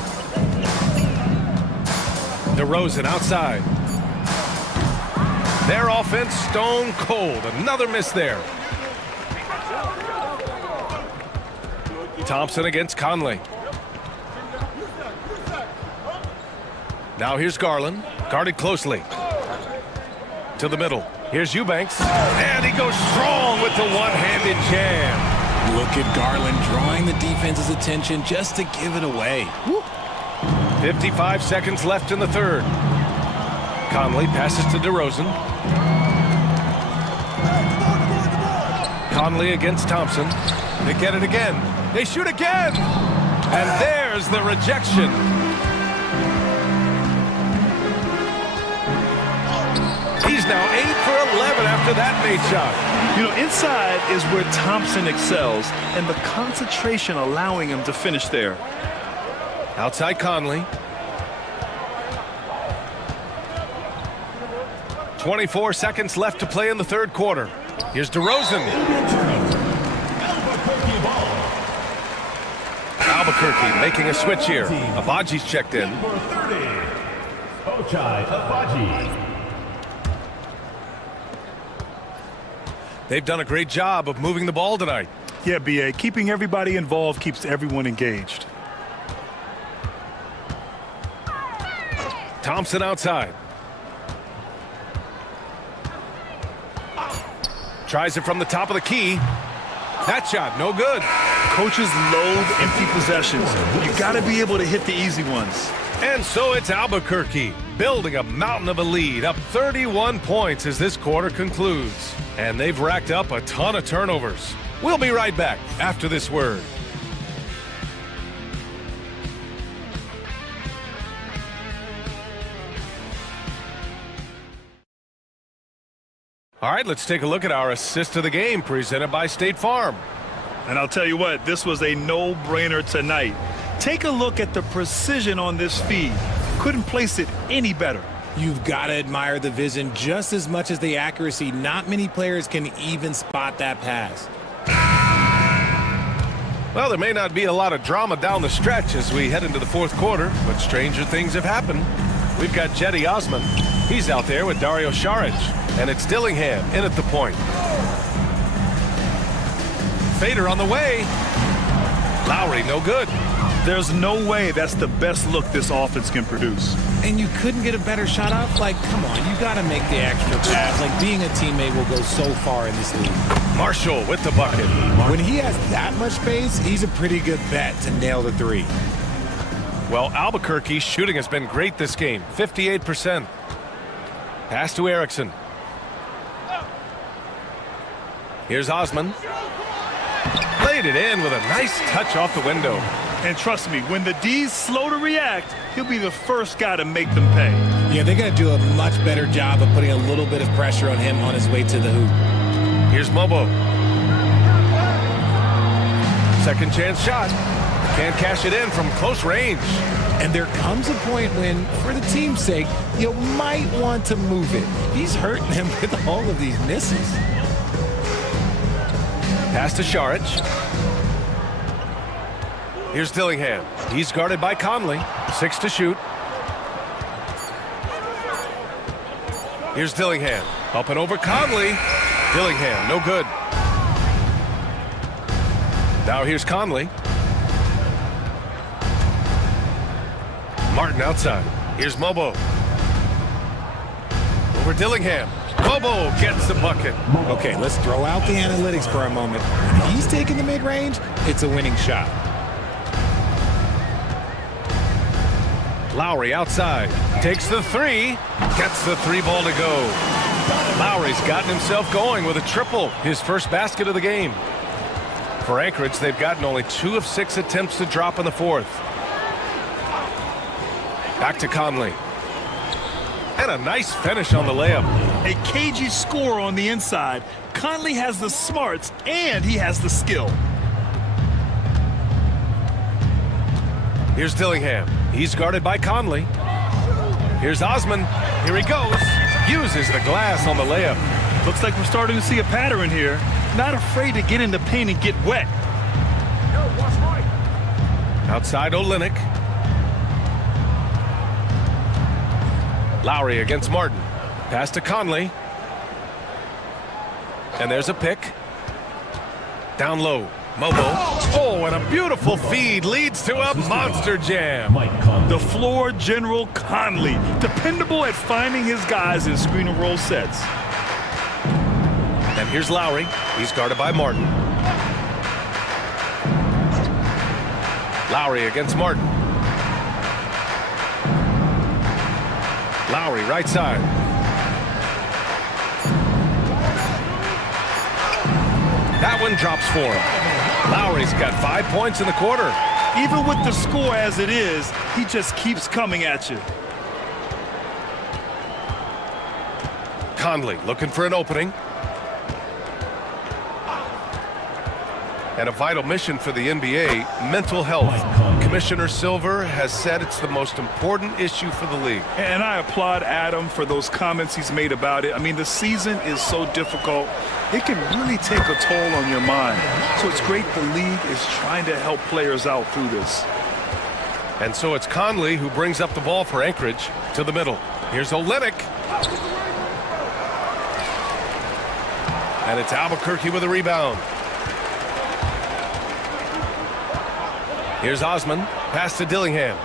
DeRozan outside. Their offense stone cold. Another miss there. Thompson against Conley. Now here's Garland. Guarded closely. To the middle. Here's Eubanks. And he goes strong with the one-handed jam. Look at Garland drawing the defense's attention just to give it away. Woo. 55 seconds left in the 3rd. Conley passes to DeRozan. Conley against Thompson. They get it again. They shoot again. And there's the rejection. He's now 8 for 11 after that made shot. You know, inside is where Thompson excels, and the concentration allowing him to finish there. Outside Conley. 24 seconds left to play in the 3rd quarter. Here's DeRozan. Albuquerque making a switch here. Abaji's checked in. Number 30, Ochai Abaji. They've done a great job of moving the ball tonight. Yeah, B.A. Keeping everybody involved keeps everyone engaged. Thompson outside. Tries it from the top of the key. That shot, no good. Coaches loathe empty possessions. You got to be able to hit the easy ones. And so it's Albuquerque, building a mountain of a lead, up 31 points as this quarter concludes. And they've racked up a ton of turnovers. We'll be right back after this word. All right, let's take a look at our assist of the game presented by State Farm. And I'll tell you what, this was a no-brainer tonight. Take a look at the precision on this feed. Couldn't place it any better. You've got to admire the vision just as much as the accuracy. Not many players can even spot that pass. Well, there may not be a lot of drama down the stretch as we head into the fourth quarter, but stranger things have happened. We've got Jetty Osman. He's out there with Dario Saric. And it's Dillingham in at the point. Fader on the way. Lowry, no good. There's no way that's the best look this offense can produce. And you couldn't get a better shot off? Like, come on, you got to make the extra pass. Like, being a teammate will go so far in this league. Marshall with the bucket. When he has that much space, he's a pretty good bet to nail the three. Well, Albuquerque's shooting has been great this game, 58%. Pass to Erickson. Here's Osman. Laid it in with a nice touch off the window. And trust me, when the D's slow to react, he'll be the first guy to make them pay. Yeah, they got to do a much better job of putting a little bit of pressure on him on his way to the hoop. Here's Mobo. Second chance shot. Can't cash it in from close range. And there comes a point when, for the team's sake, you might want to move it. He's hurting him with all of these misses. Pass to Saric. Here's Dillingham. He's guarded by Conley. 6 to shoot. Here's Dillingham. Up and over Conley. Dillingham, no good. Now here's Conley. Martin outside. Here's Mobo. Over Dillingham. Mobo gets the bucket. Okay, let's throw out the analytics for a moment. When he's taking the mid-range, it's a winning shot. Lowry outside. Takes the three. Gets the three ball to go. Lowry's gotten himself going with a triple. His first basket of the game. For Anchorage, they've gotten only 2 of 6 attempts to drop in the fourth. Back to Conley. And a nice finish on the layup. A cagey score on the inside. Conley has the smarts and he has the skill. Here's Dillingham. He's guarded by Conley. Here's Osman. Here he goes. Uses the glass on the layup. Looks like we're starting to see a pattern here. Not afraid to get in the paint and get wet. Outside Olynyk. Lowry against Martin. Pass to Conley. And there's a pick. Down low. Mobo. Oh, and a beautiful feed leads to a monster jam. The floor general Conley. Dependable at finding his guys in screen and roll sets. And here's Lowry. He's guarded by Martin. Lowry against Martin. Lowry right side. That one drops for him. Lowry's got 5 points in the quarter. Even with the score as it is, he just keeps coming at you. Conley looking for an opening. And a vital mission for the NBA, mental health. Commissioner Silver has said it's the most important issue for the league. And I applaud Adam for those comments he's made about it. I mean, the season is so difficult. It can really take a toll on your mind. So it's great the league is trying to help players out through this. And so it's Conley who brings up the ball for Anchorage to the middle. Here's Olynyk. And it's Albuquerque with a rebound. Here's Osman. Pass to Dillingham.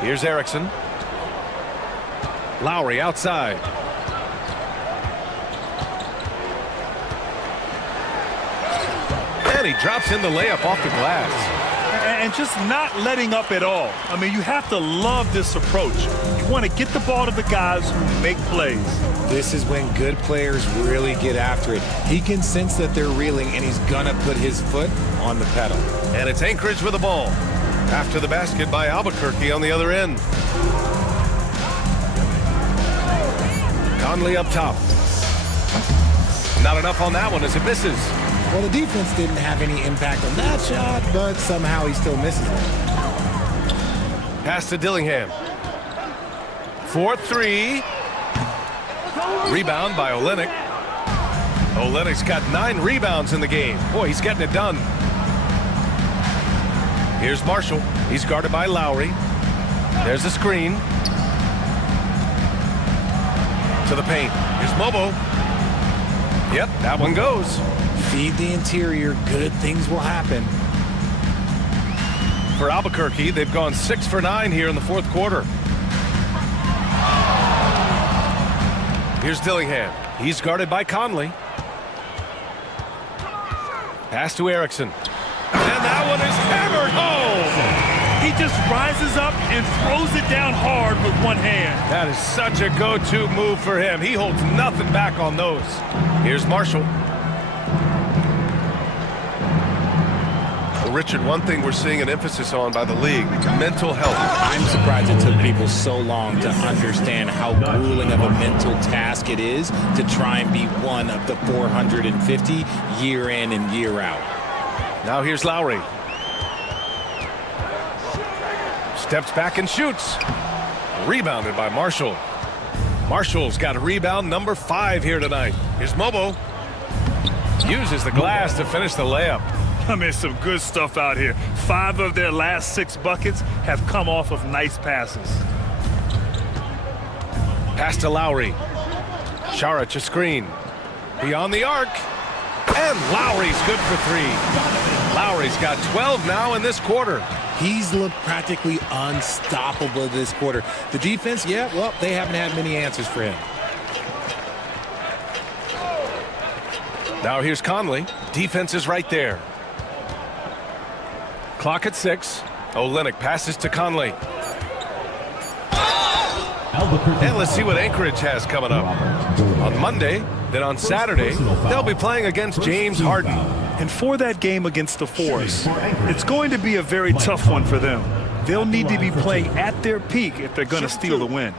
Here's Erickson. Lowry outside. And he drops in the layup off the glass. and just not letting up at all. I mean, you have to love this approach. You want to get the ball to the guys who make plays. This is when good players really get after it. He can sense that they're reeling, and he's going to put his foot on the pedal. And it's Anchorage with the ball. After the basket by Albuquerque on the other end. Conley up top. Not enough on that one as it misses. Well, the defense didn't have any impact on that shot, but somehow he still misses it. Pass to Dillingham. 4-3. Rebound by Olynyk. Olynyk's got 9 rebounds in the game. Boy, he's getting it done. Here's Marshall. He's guarded by Lowry. There's a screen. To the paint. Here's Mobo. Yep, that one goes. Feed the interior. Good things will happen. For Albuquerque, they've gone 6 for 9 here in the fourth quarter. Here's Dillingham. He's guarded by Conley. Pass to Erickson. And that one is hammered home. He just rises up and throws it down hard with one hand. That is such a go-to move for him. He holds nothing back on those. Here's Marshall. Well, Richard, one thing we're seeing an emphasis on by the league, mental health. I'm surprised it took people so long to understand how grueling of a mental task it is to try and be one of the 450 year in and year out. Now here's Lowry. Steps back and shoots. Rebounded by Marshall. Marshall's got a rebound number 5 here tonight. Here's Mobo. Uses the glass to finish the layup. I mean, some good stuff out here. 5 of their last 6 buckets have come off of nice passes. Pass to Lowry. Saric a screen. Beyond the arc. And Lowry's good for 3. Lowry's got 12 now in this quarter. He's looked practically unstoppable this quarter. The defense, yeah, well, they haven't had many answers for him. Now here's Conley. Defense is right there. Clock at 6. Olynyk passes to Conley. And let's see what Anchorage has coming up. On Monday, then on Saturday, they'll be playing against James Harden. And for that game against the Force, it's going to be a very tough one for them. They'll need to be playing at their peak if they're going to steal the win.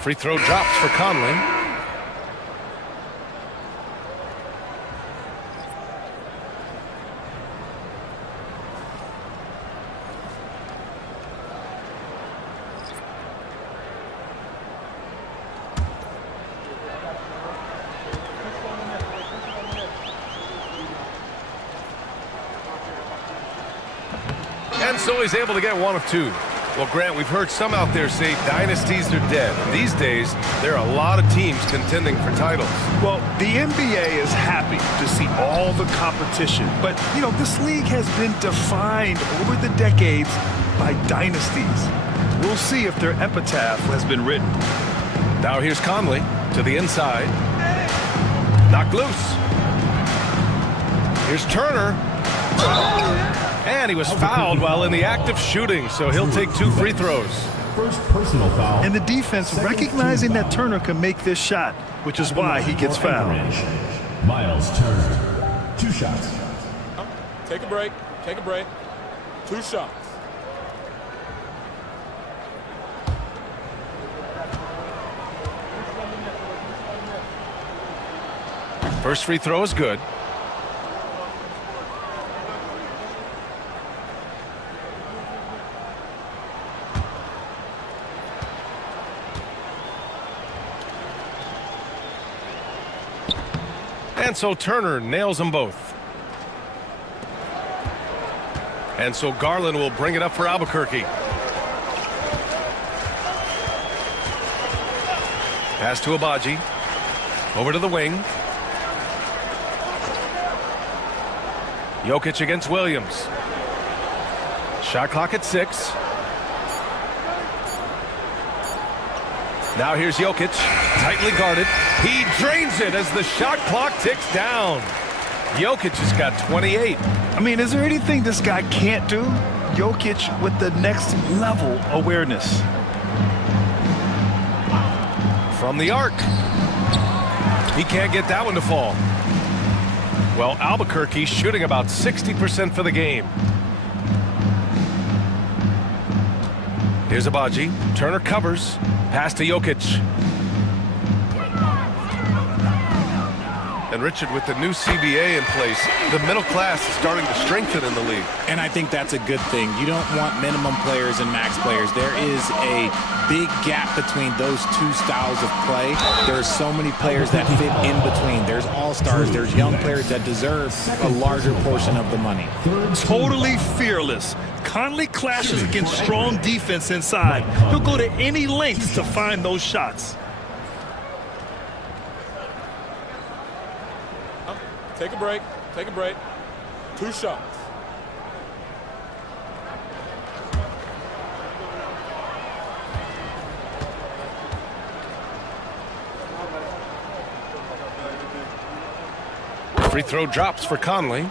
Free throw drops for Conley. And so he's able to get 1 of 2. Well, Grant, we've heard some out there say dynasties are dead. And these days, there are a lot of teams contending for titles. Well, the NBA is happy to see all the competition. But, you know, this league has been defined over the decades by dynasties. We'll see if their epitaph has been written. Now here's Conley to the inside. Knocked loose. Here's Turner. And he was fouled while in the act of shooting, so he'll take 2 free throws. First personal foul. And the defense recognizing that Turner can make this shot, which is why he gets fouled. Miles Turner. 2 shots. Take a break. Take a break. 2 shots. First free throw is good. And so Turner nails them both. And so Garland will bring it up for Albuquerque. Pass to Abaji. Over to the wing. Jokic against Williams. Shot clock at 6. Now here's Jokic, tightly guarded. He drains it as the shot clock ticks down. Jokic has got 28. I mean, is there anything this guy can't do? Jokic with the next level awareness. From the arc. He can't get that one to fall. Well, Albuquerque's shooting about 60% for the game. Here's Abaji. Turner covers. Pass to Jokic. And Richard, with the new CBA in place, the middle class is starting to strengthen in the league. And I think that's a good thing. You don't want minimum players and max players. There is a big gap between those two styles of play. There are so many players that fit in between. There's all-stars. There's young players that deserve a larger portion of the money. Totally fearless. Conley clashes against strong defense inside. He'll go to any lengths to find those shots. Take a break. Take a break. 2 shots. Free throw drops for Conley.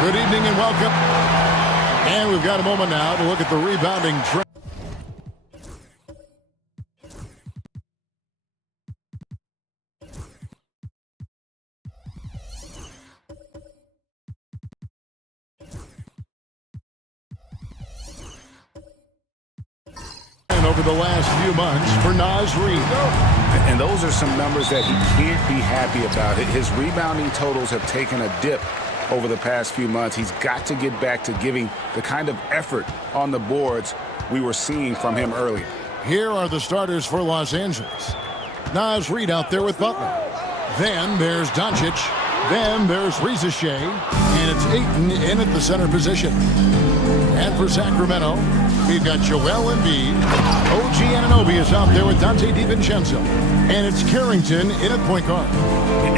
Good evening and welcome. And we've got a moment now to look at the rebounding trend. Over the last few months for Naz Reid. And those are some numbers that he can't be happy about. His rebounding totals have taken a dip over the past few months. He's got to get back to giving the kind of effort on the boards we were seeing from him earlier. Here are the starters for Los Angeles. Naz Reid out there with Butler. Then there's Doncic. Then there's Shea. And it's Ayton in at the center position. And for Sacramento, we've got Joel Embiid. OG Anunoby is out there with Dante DiVincenzo. And it's Carrington in at point guard.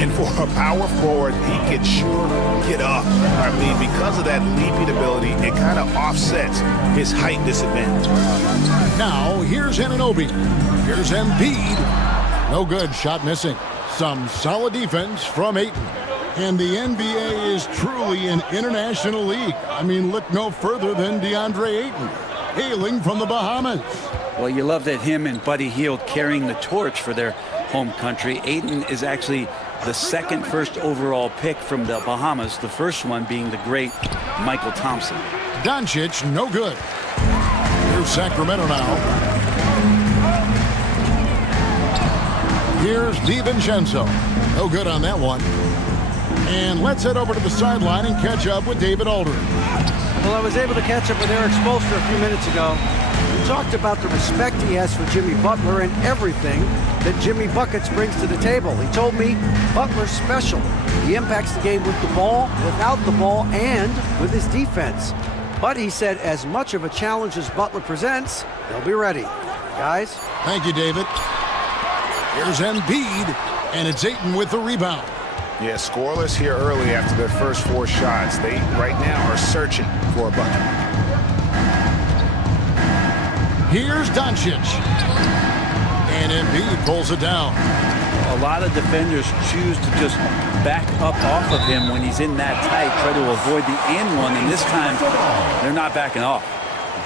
And for a power forward, he can sure get up. I mean, because of that leaping ability, it kind of offsets his height disadvantage. Now, here's Anunoby. Here's Embiid. No good. Shot missing. Some solid defense from Ayton. And the NBA is truly an international league. I mean, look no further than DeAndre Ayton, hailing from the Bahamas. Well, you love that him and Buddy Hield carrying the torch for their home country. Ayton is actually the second first overall pick from the Bahamas, the first one being the great Michael Thompson. Doncic, no good. Here's Sacramento now. Here's DiVincenzo. No good on that one. And let's head over to the sideline and catch up with David Aldridge. Well, I was able to catch up with Eric Spoelstra a few minutes ago. He talked about the respect he has for Jimmy Butler and everything that Jimmy Buckets brings to the table. He told me Butler's special. He impacts the game with the ball, without the ball, and with his defense. But he said as much of a challenge as Butler presents, they'll be ready. Guys? Thank you, David. Here's Embiid, and it's Ayton with the rebound. Yeah, scoreless here early after their first 4 shots. They, right now, are searching for a bucket. Here's Doncic. And Embiid pulls it down. A lot of defenders choose to just back up off of him when he's in that tight, try to avoid the and one, and this time they're not backing off.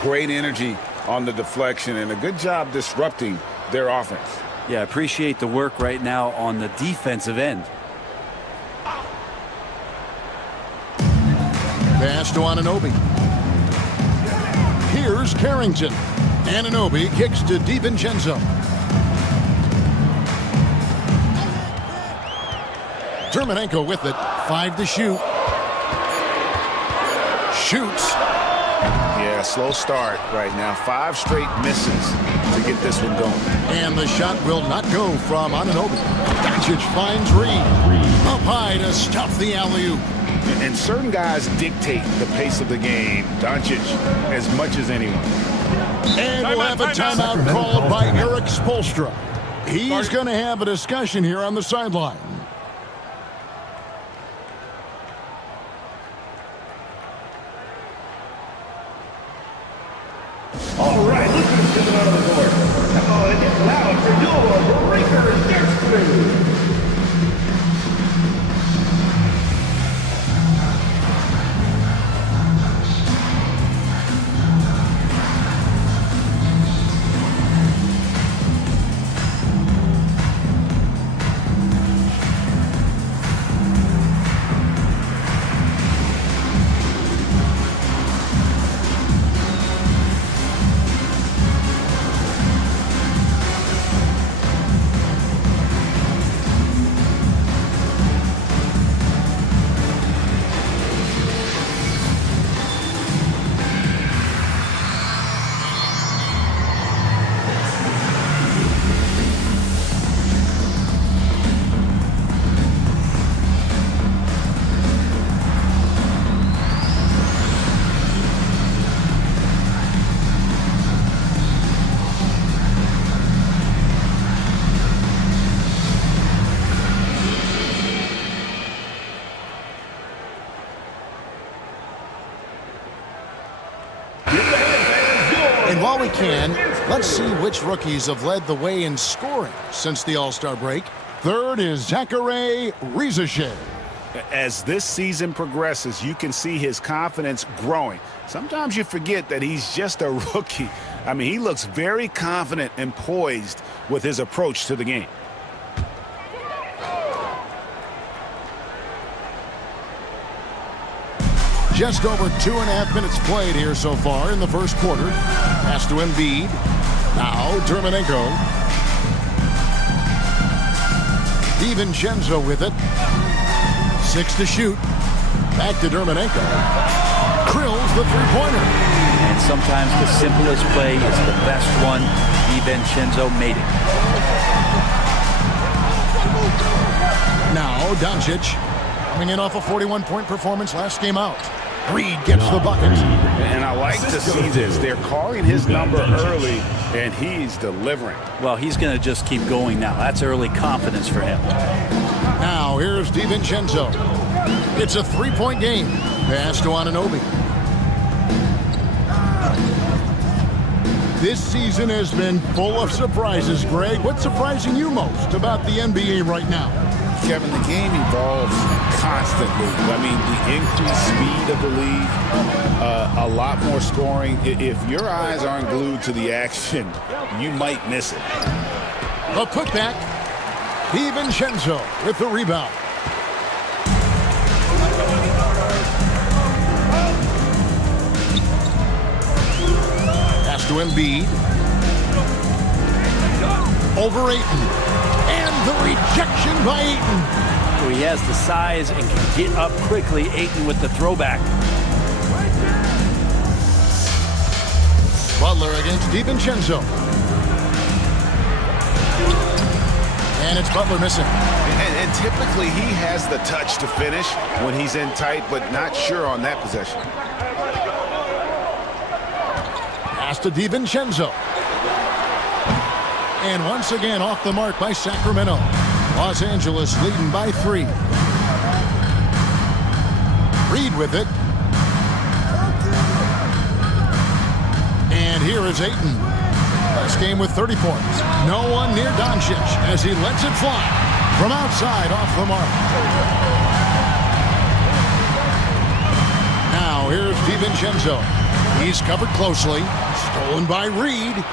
Great energy on the deflection and a good job disrupting their offense. Yeah, appreciate the work right now on the defensive end. Pass to Anunoby. Here's Carrington. Anunoby kicks to DiVincenzo. Terminenko with it. 5 to shoot. Shoots. Yeah, slow start right now. 5 straight misses to get this one going. And the shot will not go from Anunoby. Doncic finds Reed. Up high to stuff the alley-oop. And certain guys dictate the pace of the game. Doncic as much as anyone. And we'll have a timeout called by Eric Spoelstra. He's going to have a discussion here on the sideline. All right, look who's coming out of the court. Come on, get loud for your breaker next move. And while we can, let's see which rookies have led the way in scoring since the All-Star break. Third is Zachary Rizashe. As this season progresses, you can see his confidence growing. Sometimes you forget that he's just a rookie. I mean, he looks very confident and poised with his approach to the game. Just over 2.5 minutes played here so far in the first quarter. Pass to Embiid. Now Terminenko. DiVincenzo with it. 6 to shoot. Back to Terminenko. Drills the three-pointer. And sometimes the simplest play is the best one. DiVincenzo made it. Now Doncic, coming in off a 41-point performance last game out. Reed gets the bucket. And I like to see this. They're calling his number early, and he's delivering. Well, he's going to just keep going now. That's early confidence for him. Now here's DiVincenzo. It's a three-point game. Pass to Anunoby. This season has been full of surprises, Greg. What's surprising you most about the NBA right now? Kevin, the game evolves constantly. I mean, the increased speed of the league, a lot more scoring. If your eyes aren't glued to the action, you might miss it. A putback. DiVincenzo with the rebound. Pass to Embiid. Over Ayton. And The rejection by Ayton. So he has the size and can get up quickly. Ayton with the throwback. Butler against DiVincenzo. And it's Butler missing. And typically he has the touch to finish when he's in tight, but not sure on that possession. Pass to DiVincenzo. And once again off the mark by Sacramento. Los Angeles leading by 3. Reed with it. And here is Ayton. Last game with 30 points. No one near Doncic as he lets it fly from outside off the mark. Now here's DiVincenzo. He's covered closely. Stolen by Reed.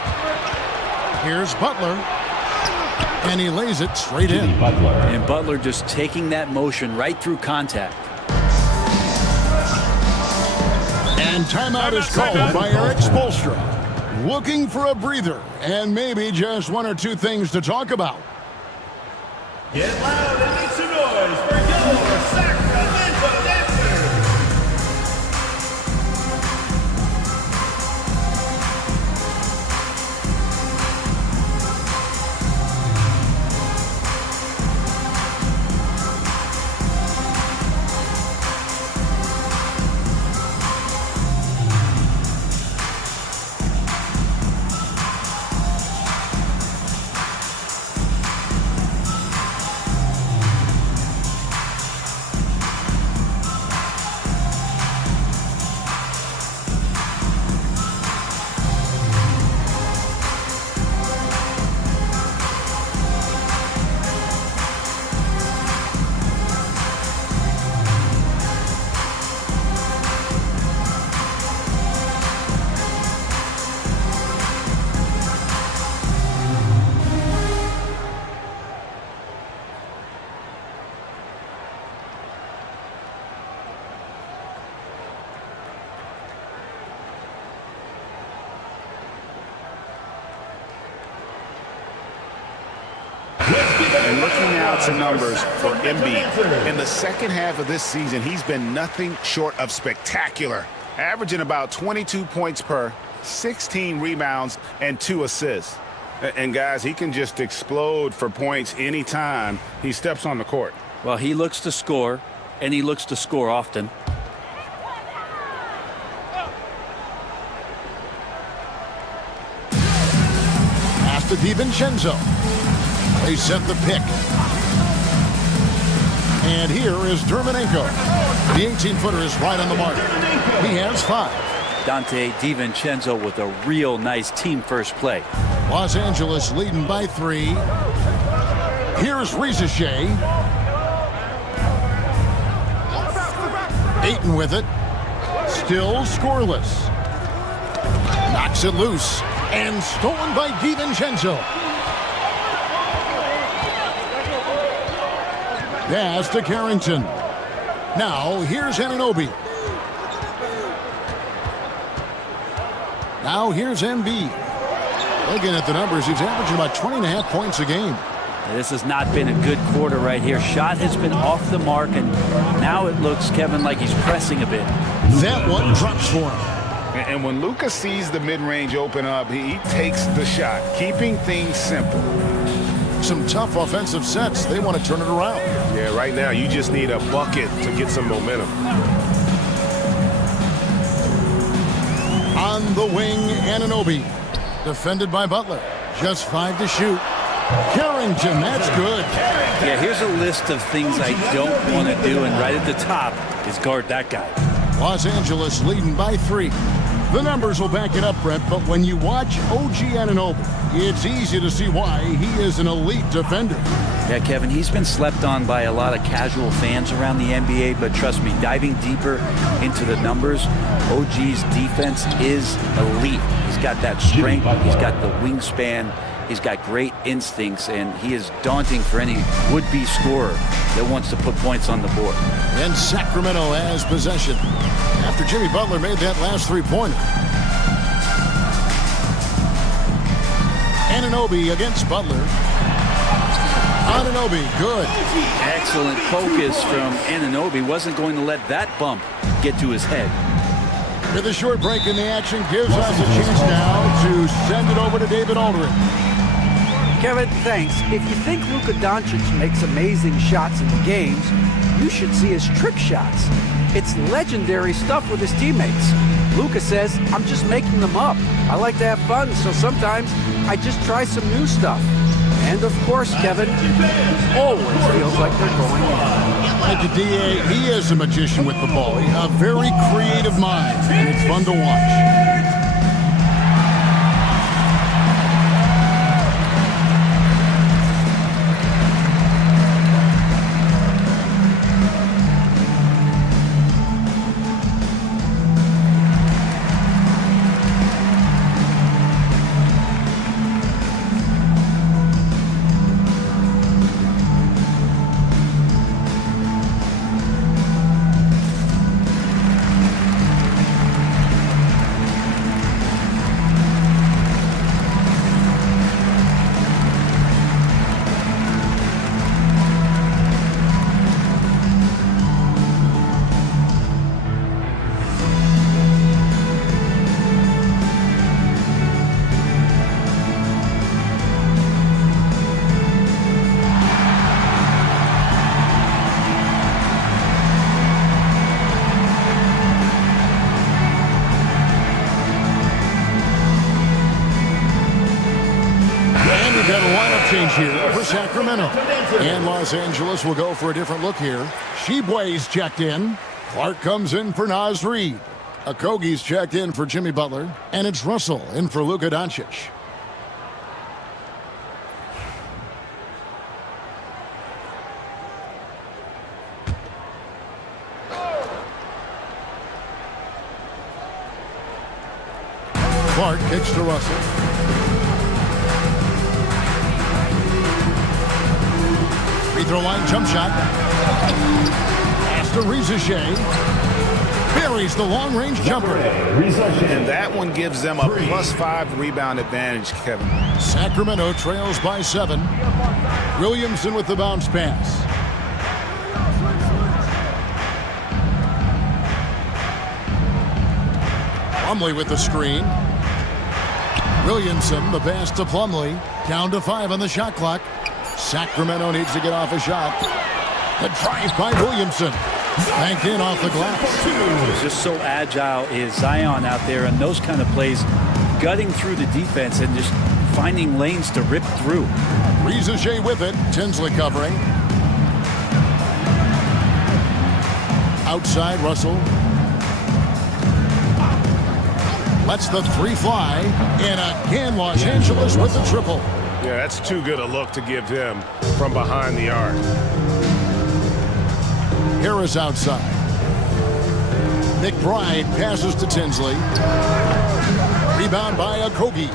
Here's Butler. And he lays it straight in. And Butler just taking that motion right through contact. And timeout is called by Eric Spoelstra. Looking for a breather and maybe just one or two things to talk about. Get loud and make some noise for your Sacramento dancers. And looking now at some numbers for Embiid. In the second half of this season, he's been nothing short of spectacular, averaging about 22 points per, 16 rebounds, and 2 assists. And guys, he can just explode for points anytime he steps on the court. Well, he looks to score, and he looks to score often. Pass to DiVincenzo. They set the pick. And here is Dermanenko. The 18-footer is right on the mark. He has 5. Dante DiVincenzo with a real nice team-first play. Los Angeles leading by 3. Here's Rizachet. Ayton with it. Still scoreless. Knocks it loose. And stolen by DiVincenzo. Pass to Carrington. Now here's Anunoby. Now here's Embiid. Looking at the numbers, he's averaging about 20.5 points a game. This has not been a good quarter right here. Shot has been off the mark, and now it looks, Kevin, like he's pressing a bit. That one drops for him. And when Luka sees the mid-range open up, he takes the shot, keeping things simple. Some tough offensive sets. They want to turn it around. Yeah, right now you just need a bucket to get some momentum. On the wing, Anunoby. Defended by Butler. Just 5 to shoot. Carrington, that's good. Yeah, here's a list of things I don't want to do, and right at the top is guard that guy. Los Angeles leading by 3. The numbers will back it up, Brett, but when you watch OG Anunoby, it's easy to see why he is an elite defender. Yeah, Kevin, he's been slept on by a lot of casual fans around the NBA, but trust me, diving deeper into the numbers, OG's defense is elite. He's got that strength, he's got the wingspan, he's got great instincts, and he is daunting for any would-be scorer that wants to put points on the board. And Sacramento has possession after Jimmy Butler made that last 3-pointer. Anunoby against Butler. Anunoby, good. Excellent focus from Anunoby. Wasn't going to let that bump get to his head. With a short break in the action, gives us a chance now to send it over to David Aldridge. Kevin, thanks. If you think Luka Doncic makes amazing shots in the games, you should see his trick shots. It's legendary stuff with his teammates. Luka says, I'm just making them up. I like to have fun, so sometimes I just try some new stuff. And of course, Kevin, always feels like they're going in. Like the DA, he is a magician with the ball. A very creative mind, and it's fun to watch. Change here for Sacramento. And Los Angeles will go for a different look here. Sheboy's checked in. Clark comes in for Naz Reid. Okogie's checked in for Jimmy Butler. And it's Russell in for Luka Doncic. Clark kicks to Russell. Free throw line jump shot. Pass to Rizichet. Buries the long-range jumper. And that one gives them a +5 rebound advantage, Kevin. Sacramento trails by 7. Williamson with the bounce pass. Plumlee with the screen. Williamson, the pass to Plumlee. Down to 5 on the shot clock. Sacramento needs to get off a shot. The drive by Williamson. Banked in off the glass. Just so agile is Zion out there, and those kind of plays, gutting through the defense and just finding lanes to rip through. Rizichet with it. Tinsley covering. Outside, Russell. Lets the 3 fly. And again, Los Angeles with the triple. Yeah, that's too good a look to give him from behind the arc. Harris outside. McBride passes to Tinsley. Rebound by Okogie.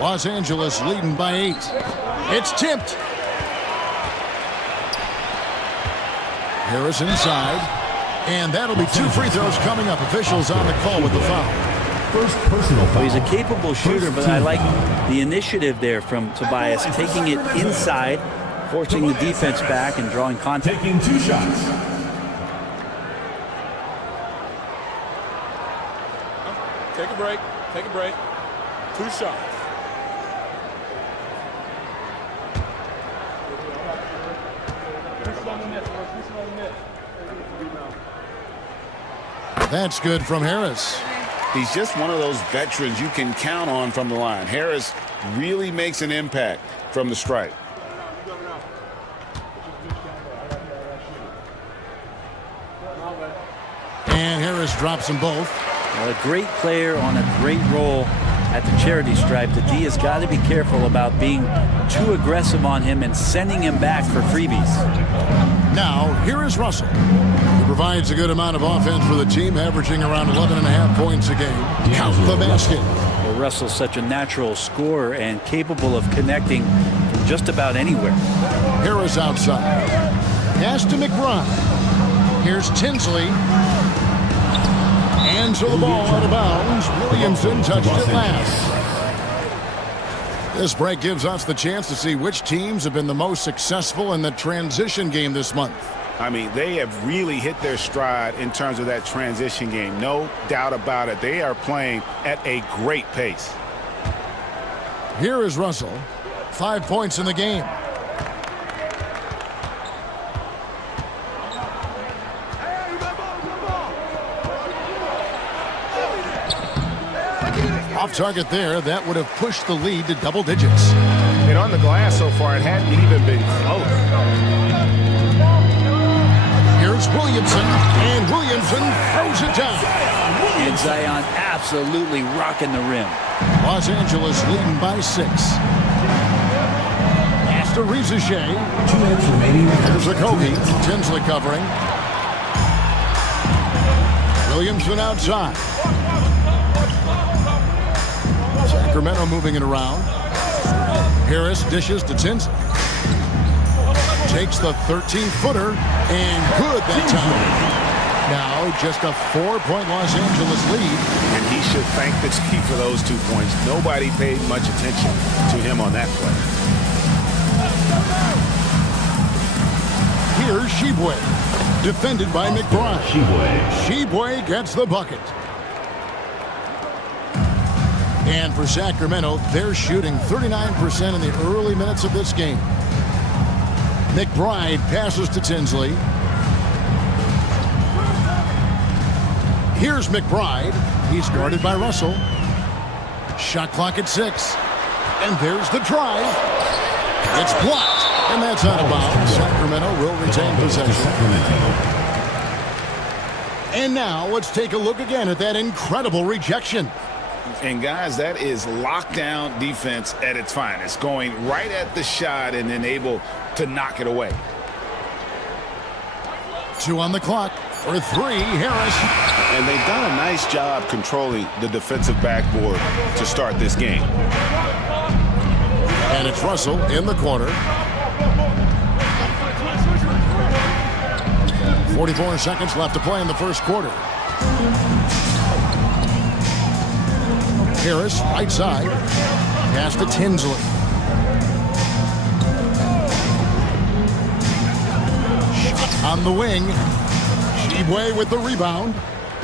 Los Angeles leading by 8. It's tipped. Harris inside. And that'll be 2 free throws coming up. Officials on the call with the foul. First personal foul. He's a capable shooter, but I like the initiative there from Tobias, taking it inside, forcing the defense back and drawing contact. Taking 2 shots. Take a break. Take a break. 2 shots. That's good from Harris. He's just one of those veterans you can count on from the line. Harris really makes an impact from the stripe. And Harris drops them both. Well, a great player on a great role at the charity stripe. The D has got to be careful about being too aggressive on him and sending him back for freebies. Now, here is Russell. He provides a good amount of offense for the team, averaging around 11.5 points a game. Count the basket. Well, Russell's such a natural scorer and capable of connecting from just about anywhere. Harris outside. Pass to McBride. Here's Tinsley. And so the ball out of bounds. Williamson touched it last. This break gives us the chance to see which teams have been the most successful in the transition game this month. I mean, they have really hit their stride in terms of that transition game. No doubt about it. They are playing at a great pace. Here is Russell. 5 points in the game. Off target there. That would have pushed the lead to double digits. And on the glass so far, it hadn't even been close. Here's Williamson, and Williamson throws it down. And Zion absolutely rocking the rim. Los Angeles leading by 6. Pass to Rizichet. 2 minutes remaining. There's a Kobe. Tinsley covering. Williamson outside. Sacramento moving it around. Harris dishes to Tinsley. Takes the 13-footer, and good that time. Now just a 4-point Los Angeles lead. And he should thank the team for those 2 points. Nobody paid much attention to him on that play. Here's Sheboy. Defended by McBride. Sheboy gets the bucket. And for Sacramento, they're shooting 39% in the early minutes of this game. McBride passes to Tinsley. Here's McBride. He's guarded by Russell. Shot clock at 6. And there's the drive. It's blocked. And that's out of bounds. Sacramento will retain possession. And now let's take a look again at that incredible rejection. And guys, that is lockdown defense at its finest. Going right at the shot and then able to knock it away. 2 on the clock. For 3, Harris. And they've done a nice job controlling the defensive backboard to start this game. And it's Russell in the corner. 44 seconds left to play in the first quarter. Harris, right side. Pass to Tinsley. Shot on the wing. Sheboy with the rebound.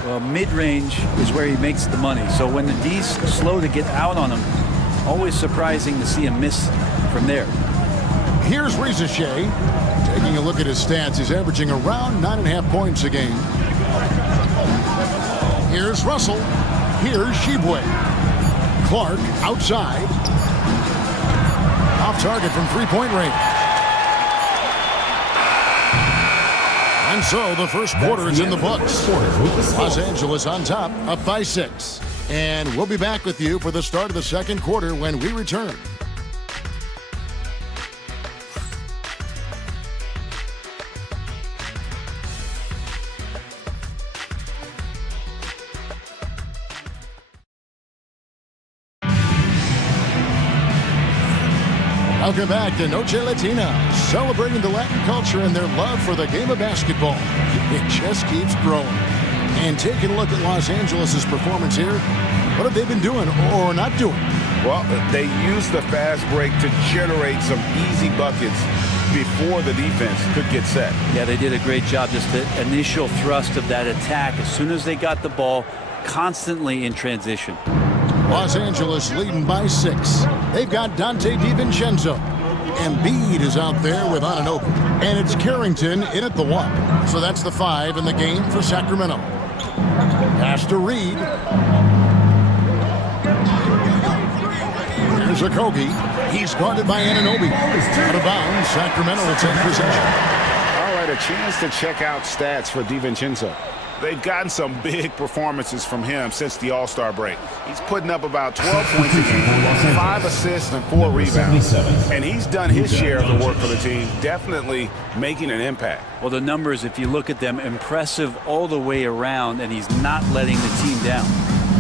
Well, mid-range is where he makes the money. So when the D's slow to get out on him, always surprising to see him miss from there. Here's Rizichet. Taking a look at his stats, he's averaging around 9.5 points a game. Here's Russell. Here's Sheboy. Clark outside. Off target from three-point range. And so the first quarter is in the books. Los Angeles on top, up by 6. And we'll be back with you for the start of the second quarter when we return. Welcome back to Noche Latina, celebrating the Latin culture and their love for the game of basketball. It just keeps growing. And taking a look at Los Angeles' performance here, what have they been doing or not doing? Well, they used the fast break to generate some easy buckets before the defense could get set. Yeah, they did a great job. Just the initial thrust of that attack, as soon as they got the ball, constantly in transition. Los Angeles leading by 6. They've got Dante DiVincenzo. Embiid is out there with Anunoby. And it's Carrington in at the 1. So that's the 5 in the game for Sacramento. Pass to Reed. Here's Okogie. He's guarded by Anunoby. Out of bounds, Sacramento will take possession. All right, a chance to check out stats for DiVincenzo. They've gotten some big performances from him since the All-Star break. He's putting up about 12 points a game, 5 assists and 4 rebounds. And he's done his share of the work for the team, definitely making an impact. Well, the numbers, if you look at them, impressive all the way around, and he's not letting the team down.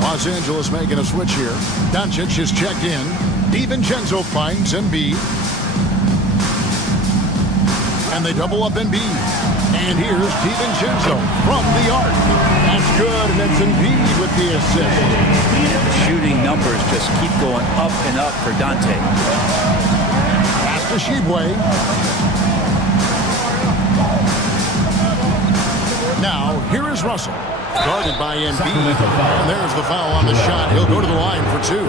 Los Angeles making a switch here. Doncic is checked in. DiVincenzo finds Embiid. And they double up Embiid. And here's DiVincenzo from the arc. That's good, and it's Embiid with the assist. Shooting numbers just keep going up and up for Dante. Pass to Shibwe. Now, here is Russell. Guarded by Embiid. And there's the foul on the shot. He'll go to the line for two.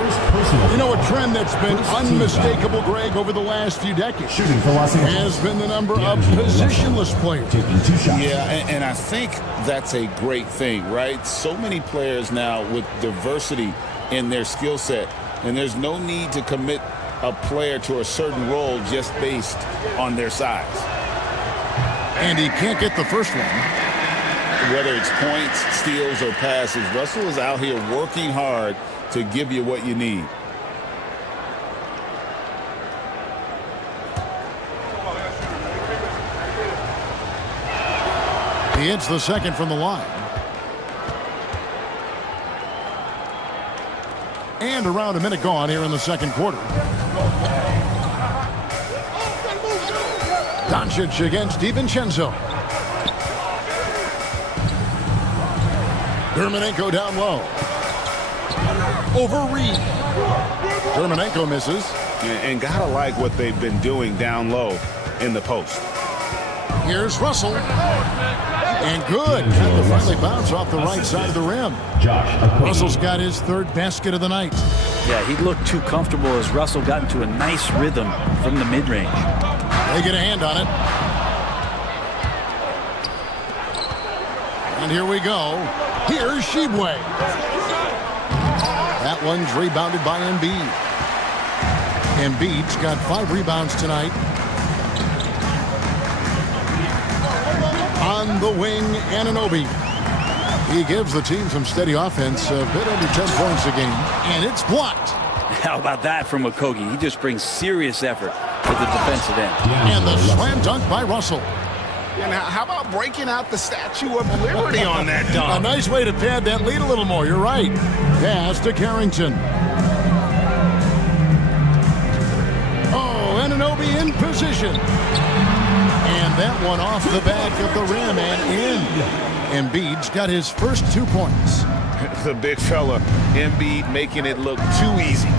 You know, a trend that's been unmistakable, Greg, over the last few decades has been the number of positionless players. Yeah, and I think that's a great thing, right? So many players now with diversity in their skill set, and there's no need to commit a player to a certain role just based on their size. And he can't get the first one. Whether it's points, steals, or passes, Russell is out here working hard to give you what you need. He hits the second from the line. And around a minute gone here in the second quarter. Doncic against DiVincenzo. Dermanenko down low. Over Reed. Dermanenko misses. And gotta like what they've been doing down low in the post. Here's Russell. And good. Got the friendly bounce off the right side of the rim. Russell's got his third basket of the night. Yeah, he looked too comfortable as Russell got into a nice rhythm from the mid-range. They get a hand on it. And here we go. Here's Shibwe. That one's rebounded by Embiid. Embiid's got 5 rebounds tonight. On the wing, Anunoby. He gives the team some steady offense, a bit under 10 points a game, and it's blocked. How about that from Okogie? He just brings serious effort to the defensive end. And the slam dunk by Russell. And how about breaking out the Statue of Liberty on that dunk? A nice way to pad that lead a little more. You're right. Pass to Carrington. Oh, Anunoby in position. And that one off the back of the rim and in. Embiid's got his first 2 points. The big fella, Embiid, making it look too easy.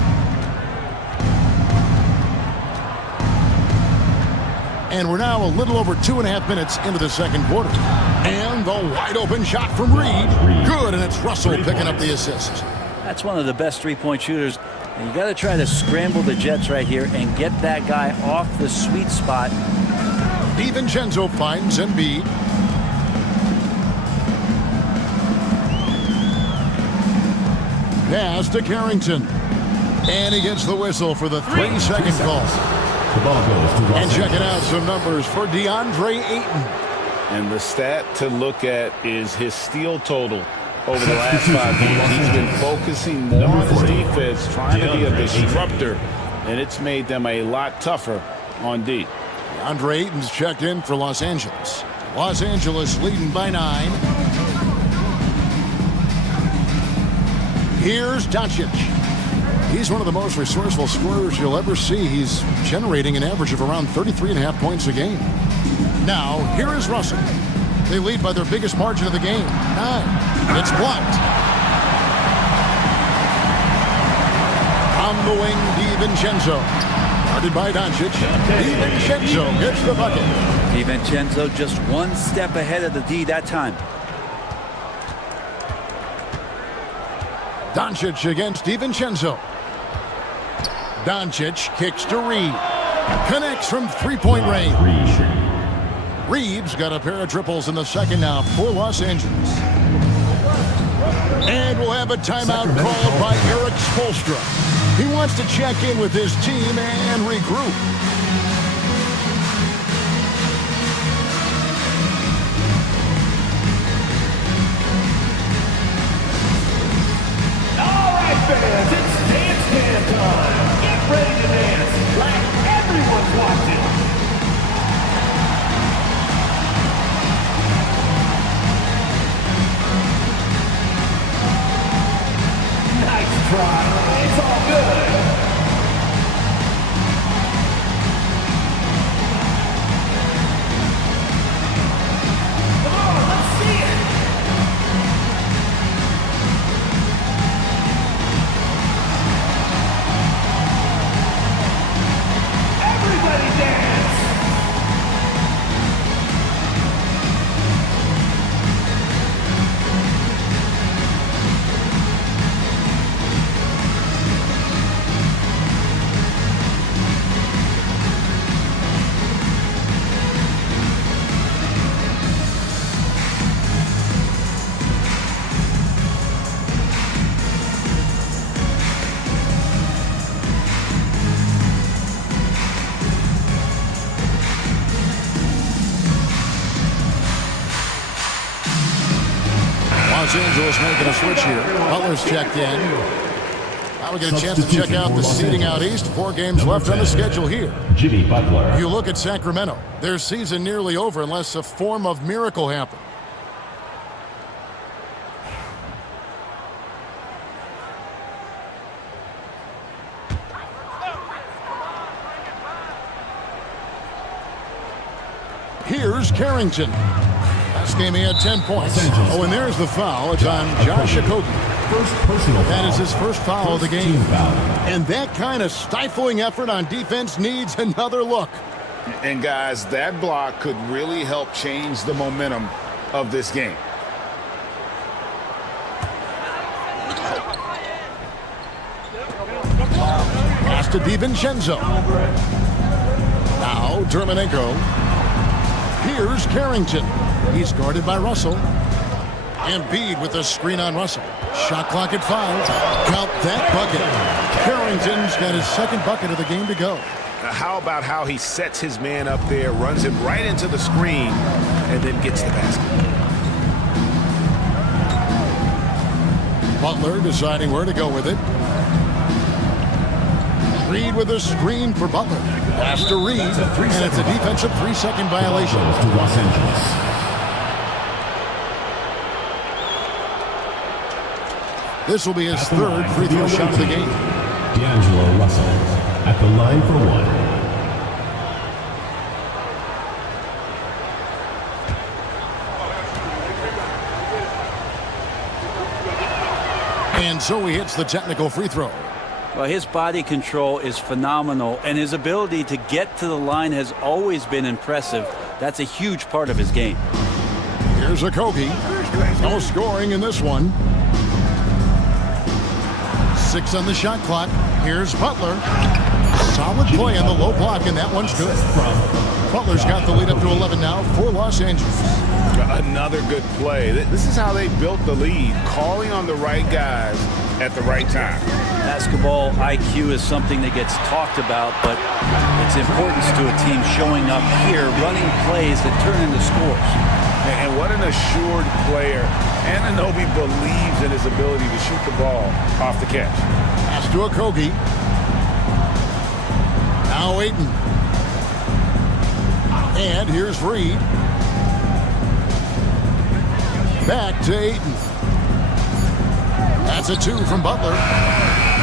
And we're now a little over 2.5 minutes into the second quarter. And the wide open shot from Reed. Good, and it's Russell picking up the assist. That's one of the best three-point shooters. And you got to try to scramble the Jets right here and get that guy off the sweet spot. DiVincenzo finds Embiid. Pass to Carrington. And he gets the whistle for the 3-second call. And checking out some numbers for DeAndre Ayton. And the stat to look at is his steal total over the last 5 years. He's been focusing more on his defense, trying to be a disruptor, and it's made them a lot tougher on D. DeAndre Ayton's checked in for Los Angeles. Los Angeles leading by 9. Here's Doncic. He's one of the most resourceful scorers you'll ever see. He's generating an average of around 33.5 points a game. Now, here is Russell. They lead by their biggest margin of the game, 9. It's blocked. On the wing, DiVincenzo. Guarded by Doncic. DiVincenzo gets the bucket. DiVincenzo just one step ahead of the D that time. Doncic against DiVincenzo. Doncic kicks to Reed. Connects from three-point range. Reed's got a pair of triples in the second now for Los Angeles. And we'll have a timeout called by Eric Spoelstra. He wants to check in with his team and regroup. Fans, it's dance band time. Get ready to dance like everyone's watching. Nice try. It's all good. Los Angeles making a switch here. Butler's checked in. Now we get a chance to check out the seeding out east. 4 games left on the schedule here. Jimmy Butler. You look at Sacramento. Their season nearly over unless a form of miracle happens. Here's Carrington. Last game he had 10 points. Oh, and there's the foul. It's on Josh Okogie. That is his first foul of the game. And that kind of stifling effort on defense needs another look. And guys, that block could really help change the momentum of this game. Pass to DiVincenzo. Now Dermanenko. Here's Carrington. He's guarded by Russell. Embiid with a screen on Russell. Shot clock at 5. Count that bucket. Carrington's got his second bucket of the game to go. How about how he sets his man up there, runs him right into the screen, and then gets the basket. Butler deciding where to go with it. Reed with a screen for Butler. Pass to Reed, and it's a defensive 3-second violation. To Los Angeles. This will be his third free throw shot of the game. D'Angelo Russell at the line for 1. And so he hits the technical free throw. Well, his body control is phenomenal, and his ability to get to the line has always been impressive. That's a huge part of his game. Here's Okogie. No scoring in this one. 6 on the shot clock. Here's Butler. Solid play on the low block, and that one's good. Butler's got the lead up to 11 now for Los Angeles. Another good play. This is how they built the lead, calling on the right guys at the right time. Basketball IQ is something that gets talked about, but its importance to a team showing up here, running plays that turn into scores. And what an assured player. Anunoby believes in his ability to shoot the ball off the catch. Pass to Okogie. Now Ayton. And here's Reed. Back to Ayton. That's a 2 from Butler.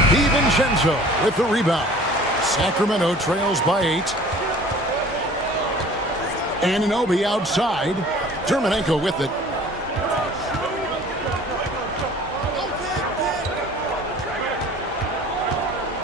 DiVincenzo with the rebound. Sacramento trails by 8. Anunoby outside. Dermanenko with it.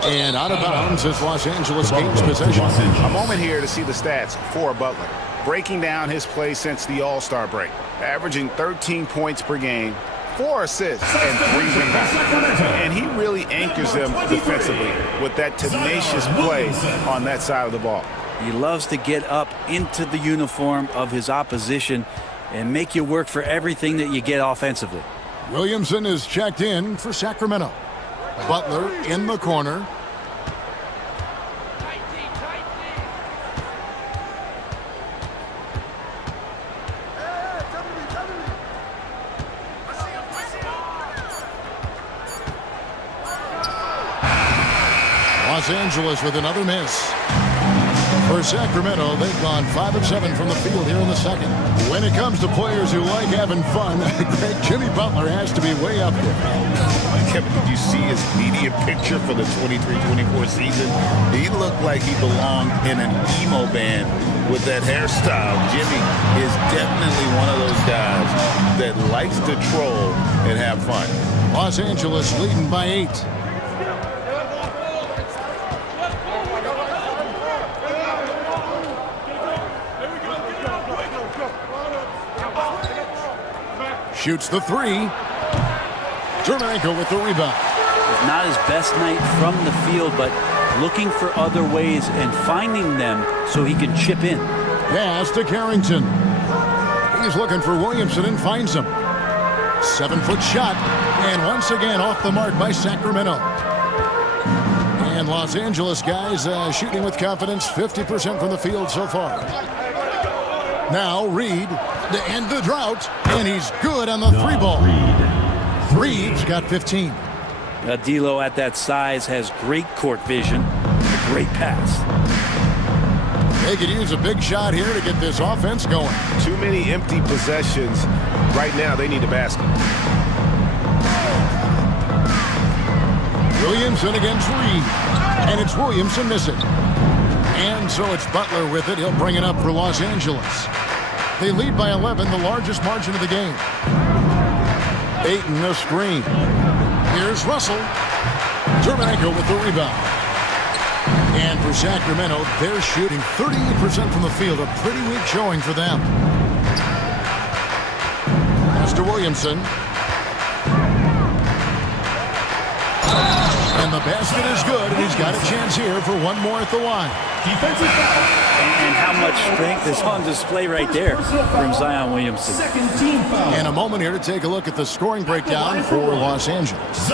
And out of bounds as Los Angeles gains possession. A moment here to see the stats for Butler. Breaking down his play since the All-Star break. Averaging 13 points per game, 4 assists, and 3 rebounds. And he really anchors them defensively with that tenacious play on that side of the ball. He loves to get up into the uniform of his opposition and make you work for everything that you get offensively. Williamson is checked in for Sacramento. Butler in the corner. Los Angeles with another miss. For Sacramento, they've gone 5 of 7 from the field here in the second. When it comes to players who like having fun, great Jimmy Butler has to be way up there. Kevin, did you see his media picture for the 23-24 season? He looked like he belonged in an emo band with that hairstyle. Jimmy is definitely one of those guys that likes to troll and have fun. Los Angeles leading by 8. Shoots the 3. Dermanenko with the rebound. Not his best night from the field, but looking for other ways and finding them so he can chip in. Pass to Carrington. He's looking for Williamson and finds him. 7-foot shot, and once again off the mark by Sacramento. And Los Angeles guys shooting with confidence, 50% from the field so far. Now Reed to end the drought, and he's good on the 3 ball. Reeves got 15. D'Lo at that size has great court vision, a great pass. They could use a big shot here to get this offense going. Too many empty possessions. Right now, they need a basket. Williamson against Reeves. And it's Williamson missing. And so it's Butler with it. He'll bring it up for Los Angeles. They lead by 11, the largest margin of the game. Ayton, the screen. Here's Russell. Jermenko with the rebound. And for Sacramento, they're shooting 38% from the field. A pretty weak showing for them. Pass to Williamson. And the basket is good, and he's got a chance here for one more at the line. Defensive foul. And how much strength is on display right there from Zion Williamson. Second team foul. And a moment here to take a look at the scoring breakdown for Los Angeles.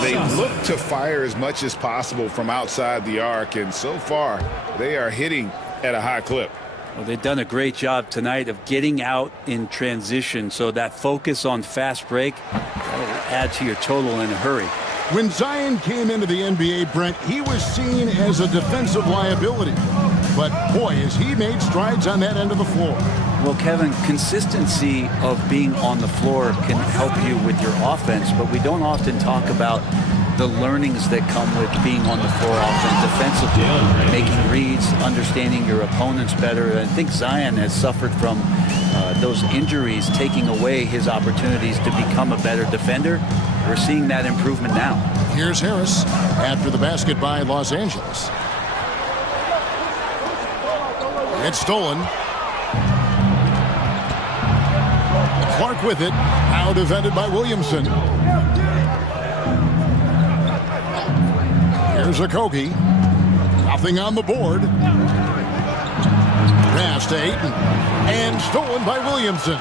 They look to fire as much as possible from outside the arc, and so far, they are hitting at a high clip. Well, they've done a great job tonight of getting out in transition, so that focus on fast break will add to your total in a hurry. When Zion came into the NBA, Brent, he was seen as a defensive liability. But, boy, has he made strides on that end of the floor. Well, Kevin, consistency of being on the floor can help you with your offense, but we don't often talk about the learnings that come with being on the floor defensively, making reads, understanding your opponents better. And I think Zion has suffered from those injuries, taking away his opportunities to become a better defender. We're seeing that improvement now. Here's Harris after the basket by Los Angeles. It's stolen. Clark with it. Now defended by Williamson. Here's Okogie. Nothing on the board. Pass to Ayton. And stolen by Williamson.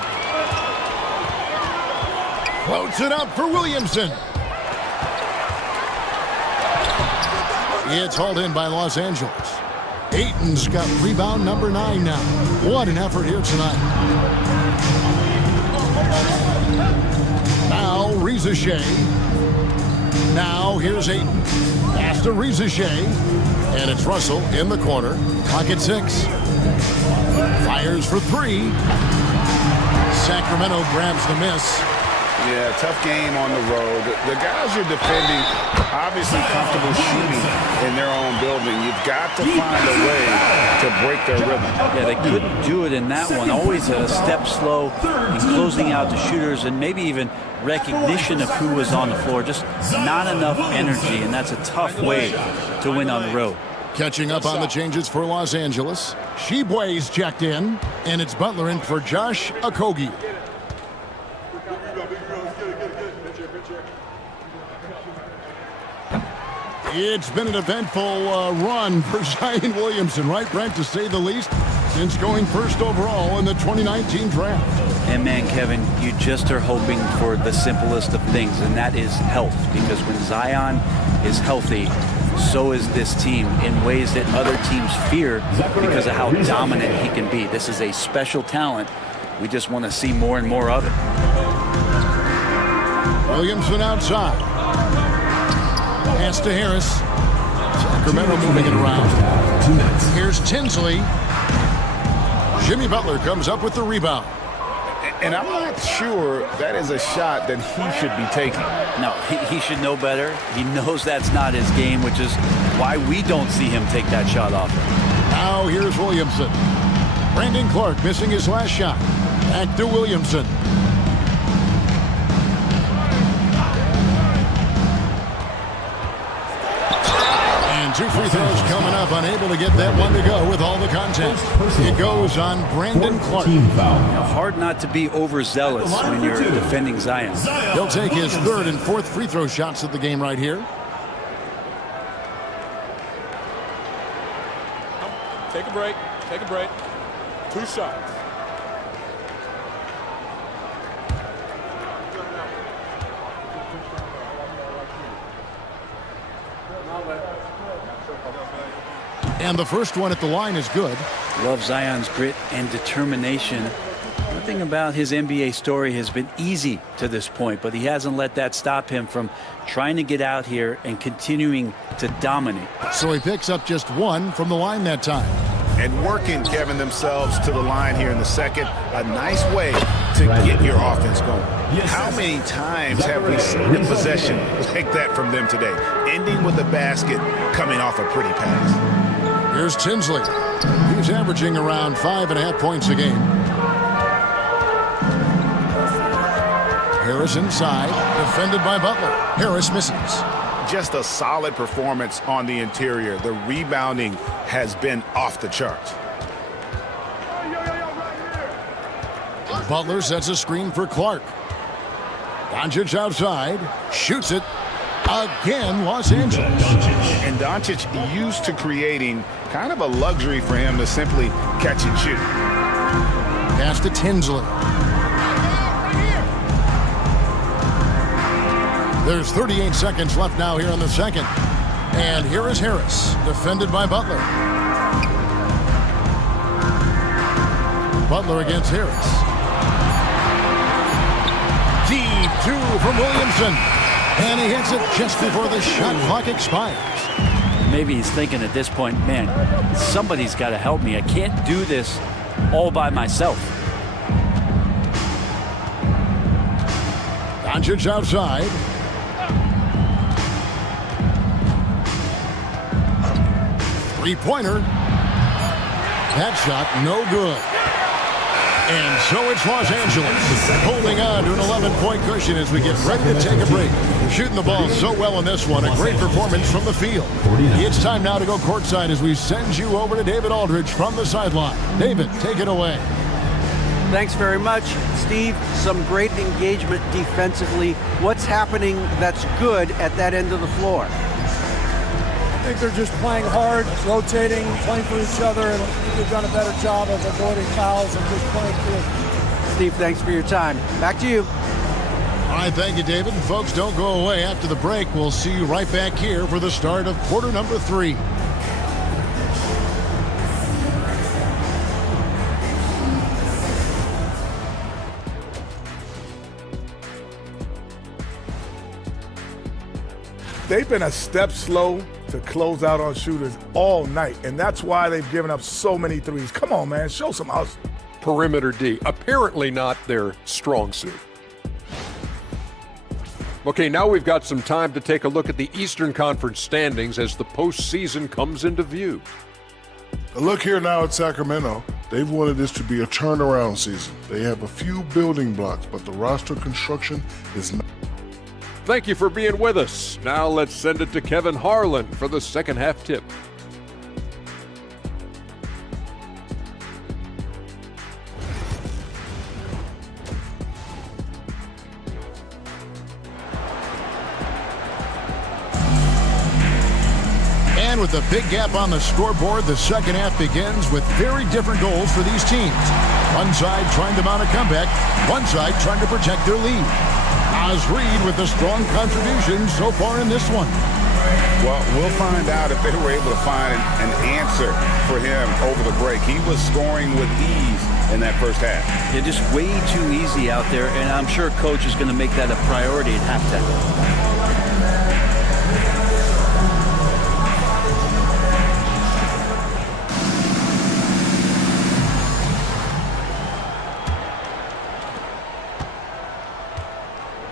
Floats it up for Williamson. It's hauled in by Los Angeles. Ayton's got rebound number 9 now. What an effort here tonight. Now Reza Shea. Now here's Ayton. Pass to Reza Shea. And it's Russell in the corner. Clock at 6. Fires for 3. Sacramento grabs the miss. Yeah, tough game on the road. The guys you're defending obviously comfortable shooting in their own building. You've got to find a way to break their rhythm. Yeah, they couldn't do it in that one. Always a step slow in closing out the shooters and maybe even recognition of who was on the floor. Just not enough energy, and that's a tough way to win on the road. Catching up on the changes for Los Angeles. Sheboy's checked in, and it's Butler in for Josh Okogie. It's been an eventful run for Zion Williamson, right, Brent, to say the least, since going first overall in the 2019 draft. And man, Kevin, you just are hoping for the simplest of things, and that is health. Because when Zion is healthy, so is this team in ways that other teams fear because of how dominant he can be. This is a special talent. We just want to see more and more of it. Williamson outside. Pass to Harris. Sacramento moving it around. Here's Tinsley. Jimmy Butler comes up with the rebound. And I'm not sure that is a shot that he should be taking. No, he should know better. He knows that's not his game, which is why we don't see him take that shot off. Now here's Williamson. Brandon Clark missing his last shot. Back to Williamson. And 2 free throws coming up. Unable to get that one to go with all the contact. It goes on Brandon Clark. Hard not to be overzealous when you're defending Zion. He'll take his 3rd and 4th free throw shots of the game right here. Take a break. Take a break. 2 shots. And the first one at the line is good. Love Zion's grit and determination. Nothing about his NBA story has been easy to this point, but he hasn't let that stop him from trying to get out here and continuing to dominate. So he picks up just one from the line that time. And working, Kevin, themselves to the line here in the second. A nice way to get your offense going. How many times have we seen a possession like that from them today? Ending with a basket, coming off a pretty pass. Here's Tinsley. He's averaging around 5.5 points a game. Harris inside, defended by Butler. Harris misses. Just a solid performance on the interior. The rebounding has been off the charts. Butler sets a screen for Clark. Doncic outside, shoots it. Again, Los Angeles. And Doncic used to creating kind of a luxury for him to simply catch and shoot. Pass to Tinsley. There's 38 seconds left now here in the second. And here is Harris, defended by Butler. Butler against Harris. Deep two from Williamson. And he hits it just before the shot clock expires. Maybe he's thinking at this point, man, somebody's got to help me. I can't do this all by myself. Doncic outside. Three-pointer. That shot, no good. And so it's Los Angeles holding on to an 11-point cushion as we get ready to take a break. Shooting the ball so well in this one. A great performance from the field. It's time now to go courtside as we send you over to David Aldridge from the sideline. David, take it away. Thanks very much, Steve. Some great engagement defensively. What's happening that's good at that end of the floor? I think they're just playing hard, rotating, playing for each other, and they've done a better job of avoiding fouls and just playing through. Steve, thanks for your time. Back to you. All right, thank you, David. And folks, don't go away. After the break, we'll see you right back here for the start of quarter number 3. They've been a step slow to close out on shooters all night, and that's why they've given up so many threes. Come on, man, show some hustle. Perimeter D, apparently not their strong suit. Okay, now we've got some time to take a look at the Eastern Conference standings as the postseason comes into view. A look here now at Sacramento. They've wanted this to be a turnaround season. They have a few building blocks, but the roster construction is not. Thank you for being with us. Now let's send it to Kevin Harlan for the second half tip. And with a big gap on the scoreboard, the second half begins with very different goals for these teams. One side trying to mount a comeback, one side trying to protect their lead. Oz Reed with a strong contribution so far in this one. Well, we'll find out if they were able to find an answer for him over the break. He was scoring with ease in that first half. They're just way too easy out there, and I'm sure coach is going to make that a priority at halftime.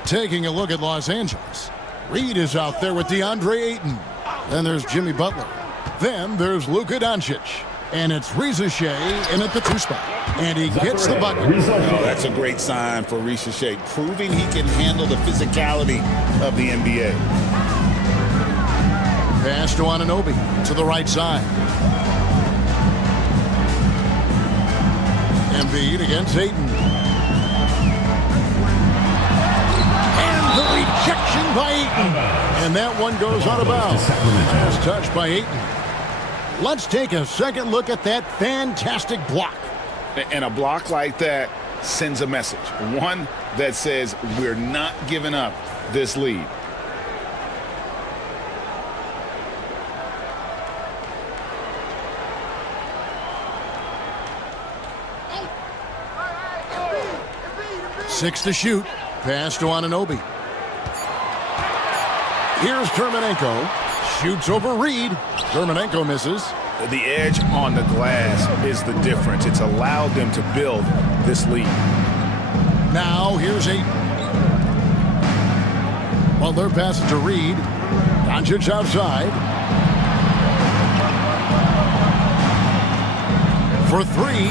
Taking a look at Los Angeles. Reed is out there with DeAndre Ayton. Then there's Jimmy Butler. Then there's Luka Doncic. And it's Risa Shea in at the 2 spot. And he gets the bucket. Oh, that's a great sign for Risa Shea, proving he can handle the physicality of the NBA. Pass to Anunoby to the right side. Embiid against Ayton. The rejection by Ayton. And that one goes out of bounds. Last touch by Ayton. Let's take a second look at that fantastic block. And a block like that sends a message. One that says we're not giving up this lead. 6 to shoot. Pass to Anunoby. Here's Dermanenko. Shoots over Reed. Dermanenko misses. The edge on the glass is the difference. It's allowed them to build this lead. Now here's Ayton. Butler passes to Reed. Doncic outside. For 3.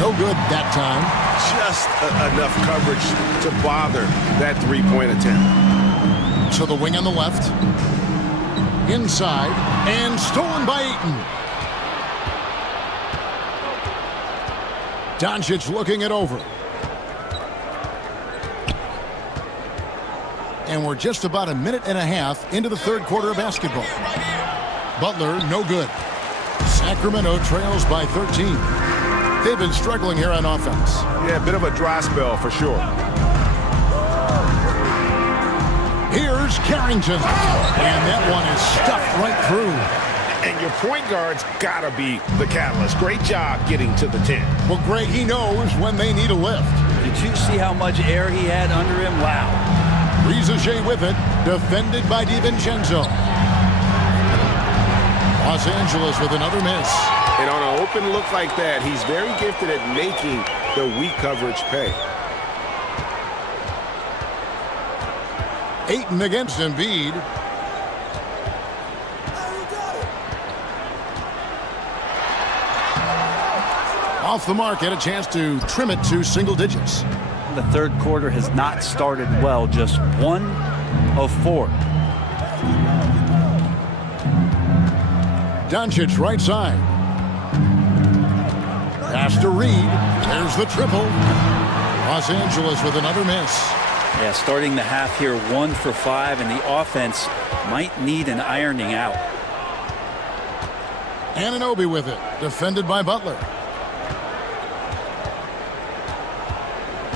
No good that time. Just enough coverage to bother that three-point attempt. To the wing on the left. Inside. And stolen by Ayton. Doncic looking it over. And we're just about a minute and a half into the third quarter of basketball. Butler, no good. Sacramento trails by 13. They've been struggling here on offense. Yeah, a bit of a dry spell for sure. Here's Carrington. And that one is stuffed right through. And your point guard's got to be the catalyst. Great job getting to the 10. Well, Greg, he knows when they need a lift. Did you see how much air he had under him? Wow. Rizaje with it, defended by DiVincenzo. Los Angeles with another miss. And on an open look like that, he's very gifted at making the weak coverage pay. Ayton against Embiid. Off the mark, had a chance to trim it to single digits. The third quarter has not started well, just 1 of 4. Doncic right side. Pass to Reed. There's the triple. Los Angeles with another miss. Yeah, starting the half here 1 for 5, and the offense might need an ironing out. Anunoby with it, defended by Butler.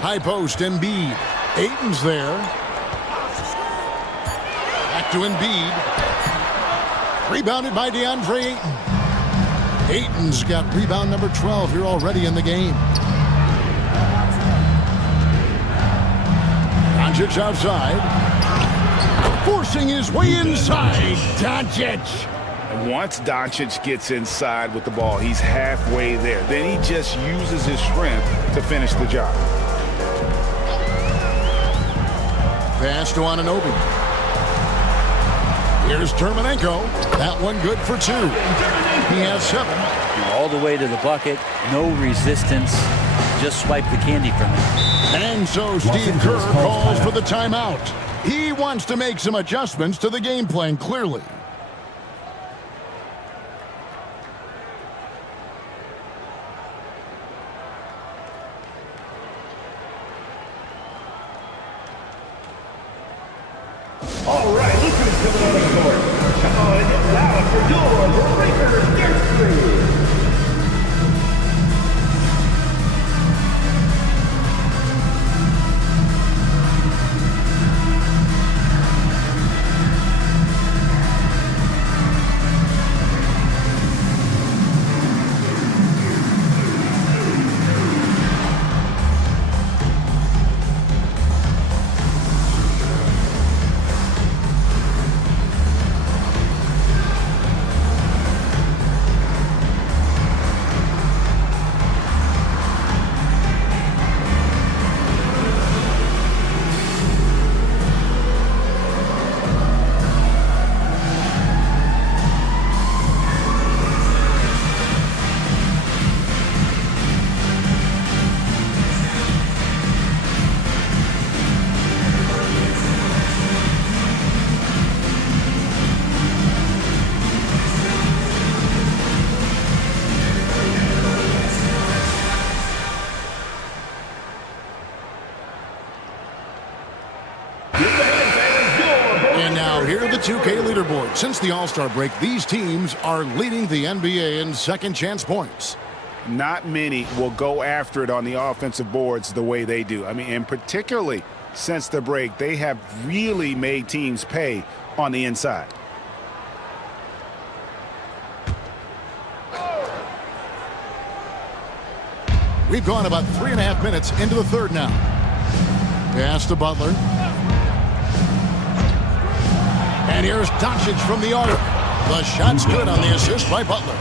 High post, Embiid. Ayton's there. Back to Embiid. Rebounded by DeAndre Ayton. Ayton's got rebound number 12 here already in the game. Doncic outside. Forcing his way inside. Doncic. And once Doncic gets inside with the ball, he's halfway there. Then he just uses his strength to finish the job. Pass to Anunoby. Here's Dermanenko. That one good for 2. He has 7. All the way to the bucket. No resistance. Just swipe the candy from him. And so Steve Kerr calls for the timeout. He wants to make some adjustments to the game plan, clearly. All right, look who's coming on the court. Come on, it's out for your breaker next three. Here are the 2K leaderboard. Since the All-Star break, these teams are leading the NBA in second chance points. Not many will go after it on the offensive boards the way they do. I mean, and particularly since the break, they have really made teams pay on the inside. We've gone about 3.5 minutes into the third now. Pass to Butler. And here's Doncic from the arc. The shot's good on the assist by Butler.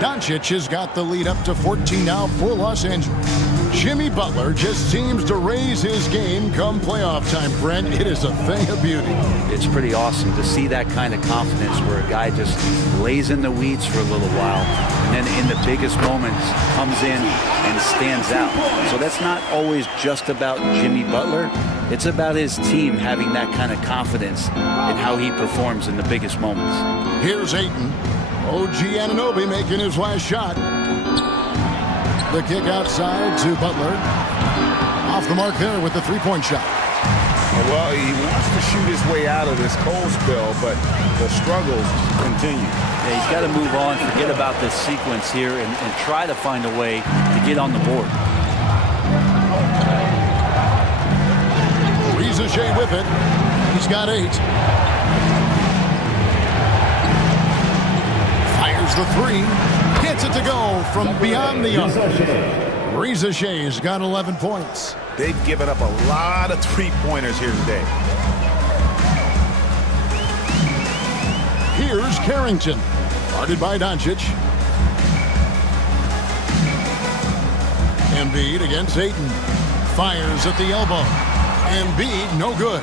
Doncic has got the lead up to 14 now for Los Angeles. Jimmy Butler just seems to raise his game come playoff time, Brent. It is a thing of beauty. It's pretty awesome to see that kind of confidence where a guy just lays in the weeds for a little while and then in the biggest moments comes in and stands out. So that's not always just about Jimmy Butler. It's about his team having that kind of confidence in how he performs in the biggest moments. Here's Ayton. OG Anunoby making his last shot. The kick outside to Butler. Off the mark there with the three-point shot. Well, he wants to shoot his way out of this cold spell, but the struggles continue. Yeah, he's got to move on, forget about this sequence here, and try to find a way to get on the board. Shea with it. He's got 8. Fires the 3. Gets it to go from beyond the arc. Reza Shea's got 11 points. They've given up a lot of three-pointers here today. Here's Carrington. Guarded by Doncic. Embiid against Ayton. Fires at the elbow. Embiid, no good.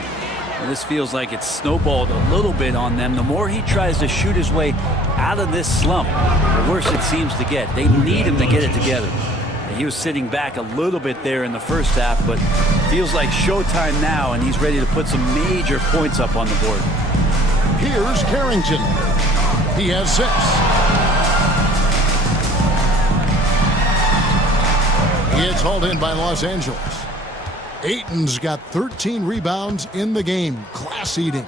This feels like it's snowballed a little bit on them. The more he tries to shoot his way out of this slump, the worse it seems to get. They need him to get it together. He was sitting back a little bit there in the first half, but feels like showtime now, and he's ready to put some major points up on the board. Here's Carrington. He has 6. He gets hauled in by Los Angeles. Ayton's got 13 rebounds in the game. Class eating.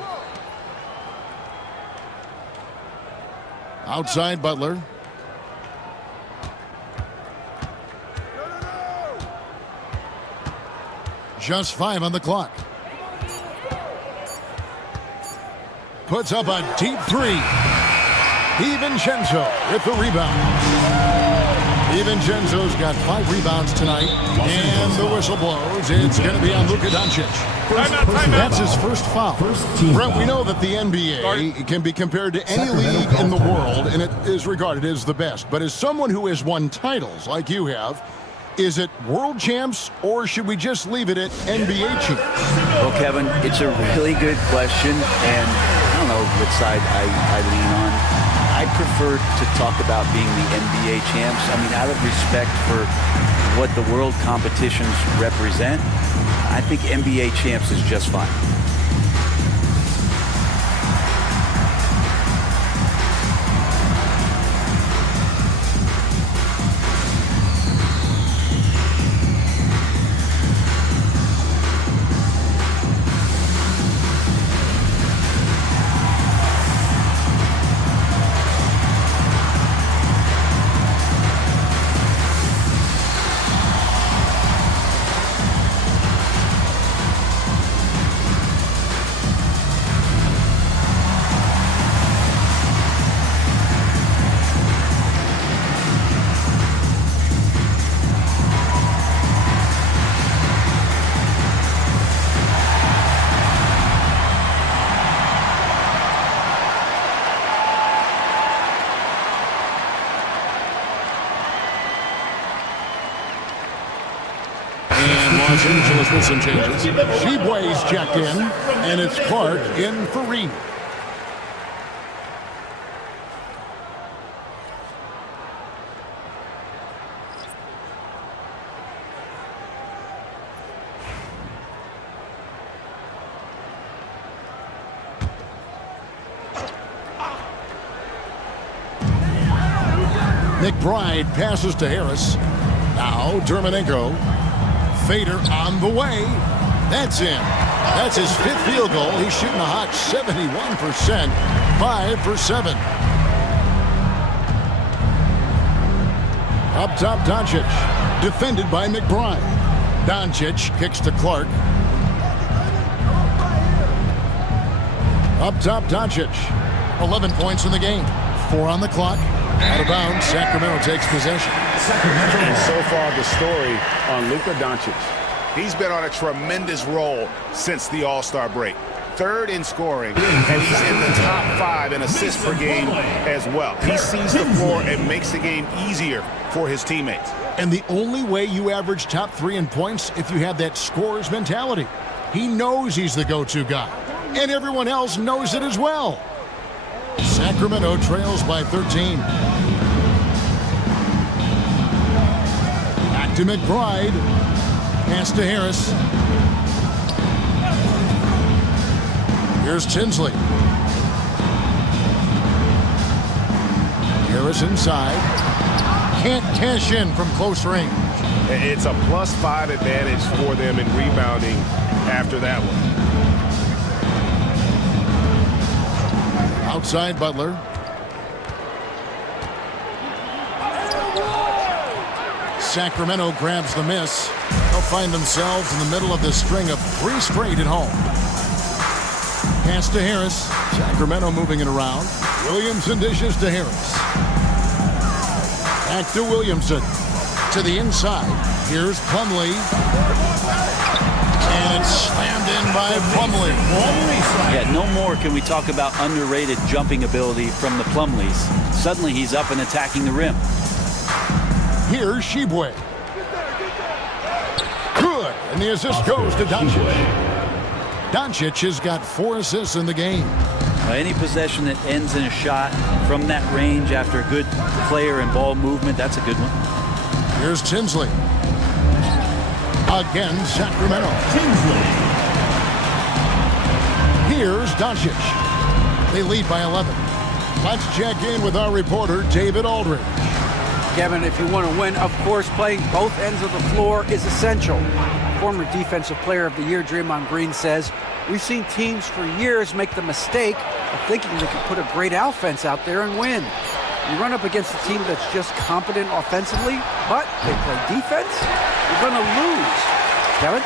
Outside Butler. Just 5 on the clock. Puts up a deep 3. DiVincenzo with the rebound. DiVincenzo's got 5 rebounds tonight, and the whistle blows. It's going to be on Luka Doncic. That's his first foul. Brent, we know that the NBA can be compared to any league in the world, and it is regarded as the best. But as someone who has won titles like you have, is it world champs, or should we just leave it at NBA champs? Well, Kevin, it's a really good question, and I don't know which side I lean on. I prefer to talk about being the NBA champs. I mean, out of respect for what the world competitions represent, I think NBA champs is just fine. Los Angeles with some changes. Sheboy's checked in, and it's Clark in for Reed. McBride passes to Harris. Now Dermonenko. Fader on the way. That's in. That's his 5th field goal. He's shooting a hot 71%. 5 for 7. Up top, Doncic. Defended by McBride. Doncic kicks to Clark. Up top, Doncic. 11 points in the game. 4 on the clock. Out of bounds, Sacramento takes possession. And so far, the story on Luka Doncic. He's been on a tremendous roll since the All-Star break. Third in scoring, and he's in the top 5 in assists per game as well. He sees the floor and makes the game easier for his teammates. And the only way you average top 3 in points if you have that scorer's mentality. He knows he's the go-to guy, and everyone else knows it as well. Sacramento trails by 13. Back to McBride. Pass to Harris. Here's Tinsley. Harris inside. Can't cash in from close range. It's a +5 advantage for them in rebounding after that one. Outside Butler. Sacramento grabs the miss. They'll find themselves in the middle of this string of 3 straight at home. Pass to Harris. Sacramento moving it around. Williamson dishes to Harris. Back to Williamson. To the inside. Here's Plumlee. And it's slammed in by Plumlee. Yeah, no more can we talk about underrated jumping ability from the Plumlees. Suddenly he's up and attacking the rim. Here's Shibwe. Good. And the assist goes to Doncic. Doncic has got 4 assists in the game. Any possession that ends in a shot from that range after a good player and ball movement, that's a good one. Here's Tinsley. Again, Sacramento. Tinsley. Here's Doncic. They lead by 11. Let's check in with our reporter, David Aldridge. Kevin, if you want to win, of course, playing both ends of the floor is essential. Former Defensive Player of the Year Draymond Green says, we've seen teams for years make the mistake of thinking they can put a great offense out there and win. You run up against a team that's just competent offensively, but they play defense, you're going to lose. Kevin?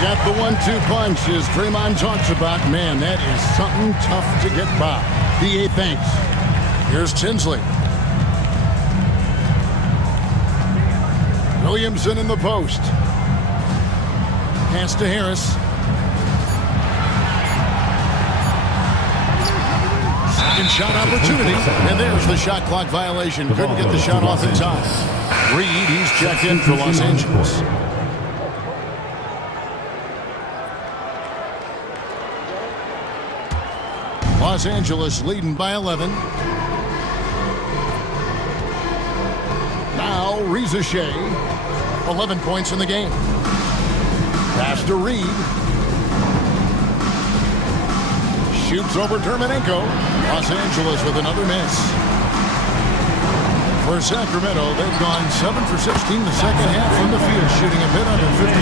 Got the 1-2 punch as Draymond talks about. Man, that is something tough to get by. BA thanks. Here's Tinsley. Williamson in the post. Pass to Harris. Second shot opportunity. And there's the shot clock violation. Couldn't get the shot off in time. Reed, he's checked in for Los Angeles. Los Angeles leading by 11. Now Reza Shea. 11 points in the game. Pass to Reed. Shoots over Dermanenko. Los Angeles with another miss. For Sacramento, they've gone 7 for 16 the second half from the field, shooting a bit under 50%.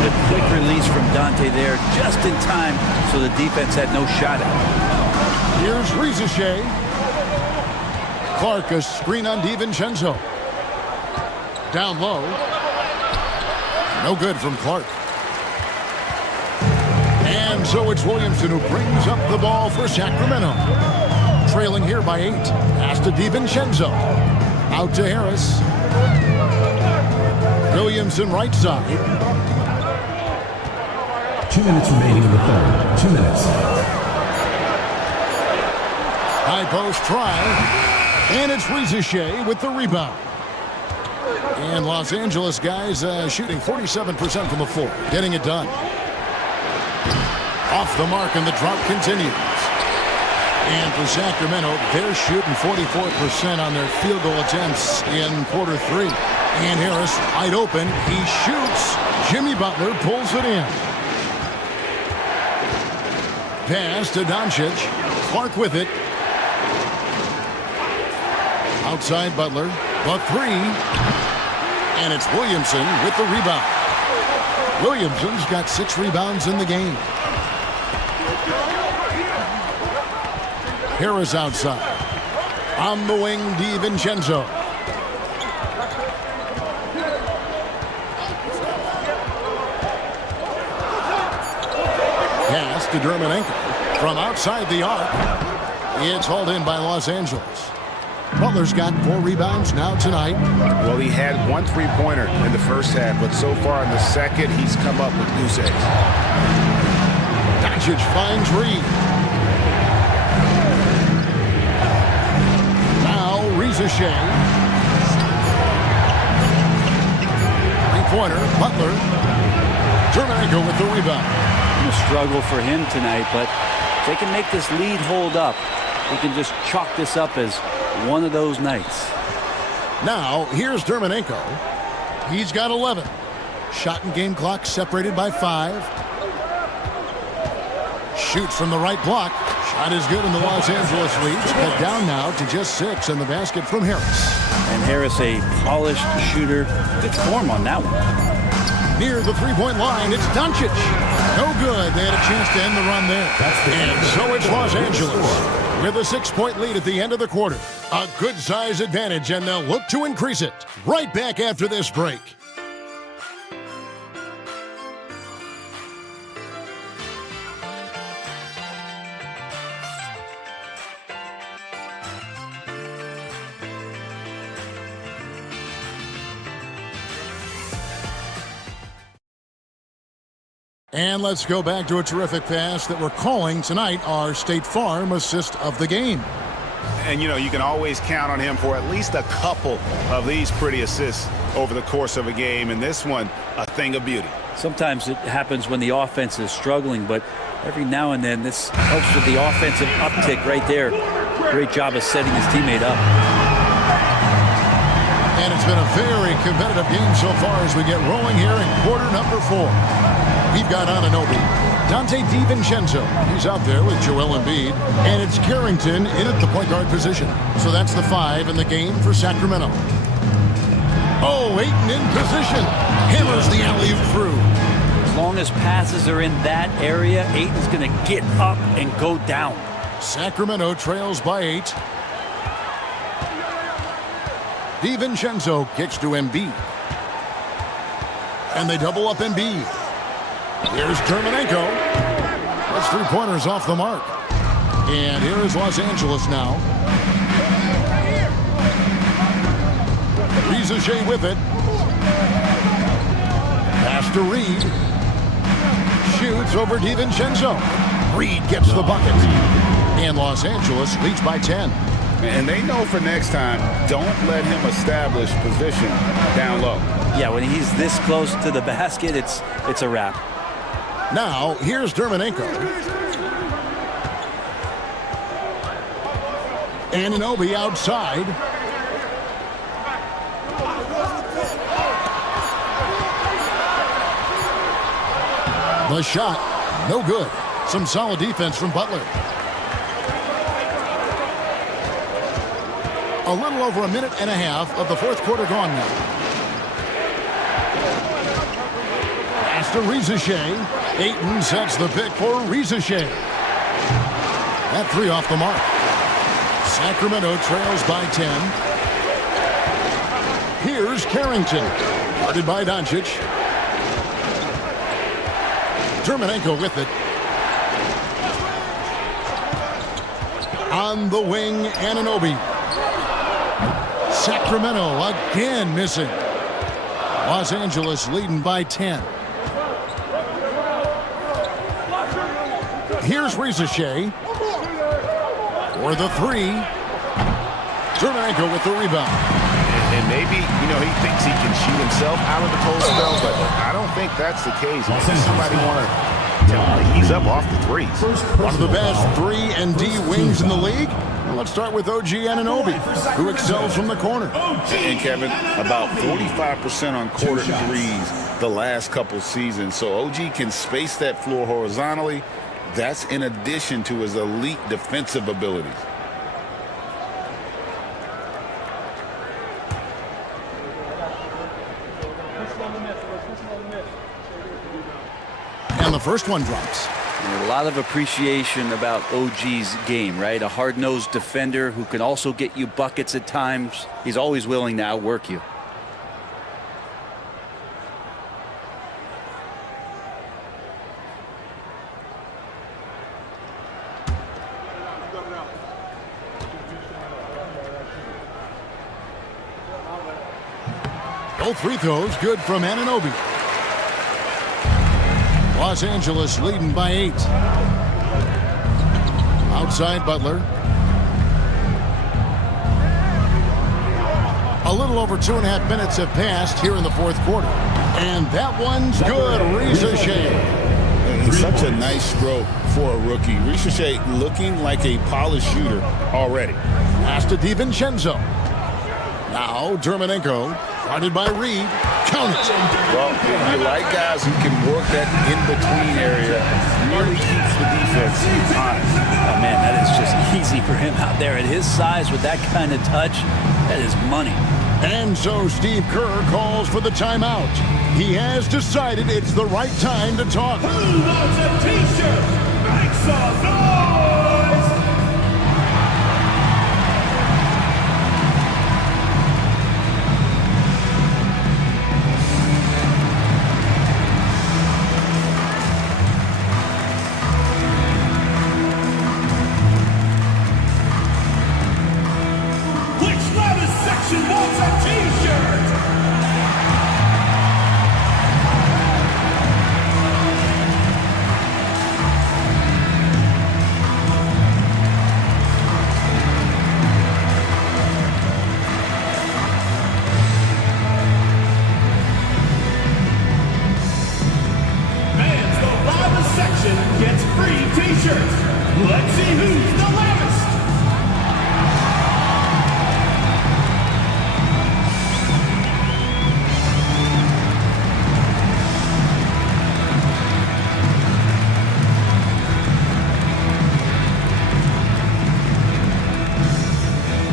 A quick release from Dante there just in time, so the defense had no shot at it. Here's Reza Shea. Clark, a screen on DiVincenzo. Down low. No good from Clark. And so it's Williamson who brings up the ball for Sacramento. Trailing here by 8. Pass to DiVincenzo. Out to Harris. Williamson right side. 2 minutes remaining in the third. 2 minutes. High post try. And it's Reza Shea with the rebound. And Los Angeles guys shooting 47% from the floor. Getting it done. Off the mark and the drop continues. And for Sacramento, they're shooting 44% on their field goal attempts in quarter 3. And Harris wide open. He shoots. Jimmy Butler pulls it in. Pass to Doncic. Clark with it. Outside Butler. The 3. And it's Williamson with the rebound. Williamson's got 6 rebounds in the game. Harris outside. On the wing, DiVincenzo. Pass to Dermanenko. From outside the arc. It's hauled in by Los Angeles. Butler's got 4 rebounds now tonight. Well, he had 1 3-pointer in the first half, but so far in the second, he's come up with goose eggs. Doncic finds Reed. Now Reza Shea. 3-pointer, Butler. Jermichael with the rebound. A struggle for him tonight, but if they can make this lead hold up, we can just chalk this up as one of those nights. Now, here's Dermanenko. He's got 11. Shot and game clock separated by 5. Shoots from the right block. Shot is good, and the Los Angeles leads. Cut down now to just 6 in the basket from Harris. And Harris, a polished shooter. Good form on that one. Near the 3-point line, it's Doncic. No good. They had a chance to end the run there. And so it's Los Angeles with a 6-point lead at the end of the quarter. A good size advantage, and they'll look to increase it. Right back after this break. And let's go back to a terrific pass that we're calling tonight our State Farm assist of the game. And, you know, you can always count on him for at least a couple of these pretty assists over the course of a game. And this one, a thing of beauty. Sometimes it happens when the offense is struggling, but every now and then this helps with the offensive uptick right there. Great job of setting his teammate up. And it's been a very competitive game so far as we get rolling here in quarter number 4. We've got Anunoby, Dante DiVincenzo. He's out there with Joel Embiid. And it's Carrington in at the point guard position. So that's the 5 in the game for Sacramento. Oh, Ayton in position. Hammers the alley-oop through. As long as passes are in that area, Ayton's going to get up and go down. Sacramento trails by 8. DiVincenzo kicks to Embiid. And they double up Embiid. Here's Dermanenko. That's 3-pointers off the mark. And here is Los Angeles now. Reza Shea with it. Pass to Reed. Shoots over DiVincenzo. Reed gets the bucket. And Los Angeles leads by 10. And they know for next time, don't let him establish position down low. Yeah, when he's this close to the basket, it's a wrap. Now, here's Dermanenko. Anunoby outside. The shot, no good. Some solid defense from Butler. A little over a minute and a half of the fourth quarter gone now. Pass to Reza Shea. Ayton sets the pick for Reza Shea. That 3 off the mark. Sacramento trails by 10. Here's Carrington. Guarded by Doncic. Dermanenko with it. On the wing, Anunoby. Sacramento again missing. Los Angeles leading by 10. Here's Reza Shea for the 3. Dermanenko with the rebound. And maybe, you know, he thinks he can shoot himself out of the cold spell, but I don't think that's the case. Somebody want to tell him to ease up off the threes. One of the best 3 and D wings in the league. Well, let's start with OG Anunoby, who excels from the corner. And Kevin, about 45% on quarter threes the last couple seasons. So OG can space that floor horizontally. That's in addition to his elite defensive abilities. And the first one drops. And a lot of appreciation about OG's game, right? A hard-nosed defender who can also get you buckets at times. He's always willing to outwork you. Both free throws good from Anunoby. Los Angeles leading by 8. Outside Butler. A little over 2.5 minutes have passed here in the fourth quarter. And that one's good. Ricochet. He's such a nice stroke for a rookie. Ricochet looking like a polished shooter already. Pass to DiVincenzo. Now Dermonenko. Guarded by Reed. Count it. Well, you like guys who can work that in-between area. Really keeps the defense honest. Oh, man, that is just easy for him out there. At his size with that kind of touch, that is money. And so Steve Kerr calls for the timeout. He has decided it's the right time to talk. Who wants a t-shirt? Make some noise! Which loudest section wants a t-shirt? Fans, the loudest section gets free t-shirts. Let's see who's the loudest.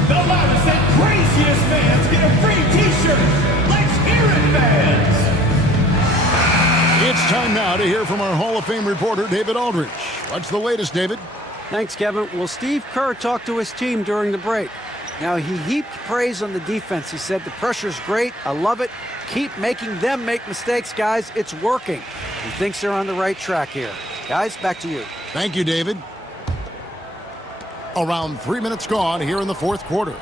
The loudest and craziest fans get a free t-shirt. Let's hear it, fans. It's time now to hear from our Hall of Fame reporter, David Aldridge. What's the latest, David? Thanks, Kevin. Well, Steve Kerr talked to his team during the break. Now, he heaped praise on the defense. He said, the pressure's great. I love it. Keep making them make mistakes, guys. It's working. He thinks they're on the right track here. Guys, back to you. Thank you, David. Around 3 minutes gone here in the fourth quarter.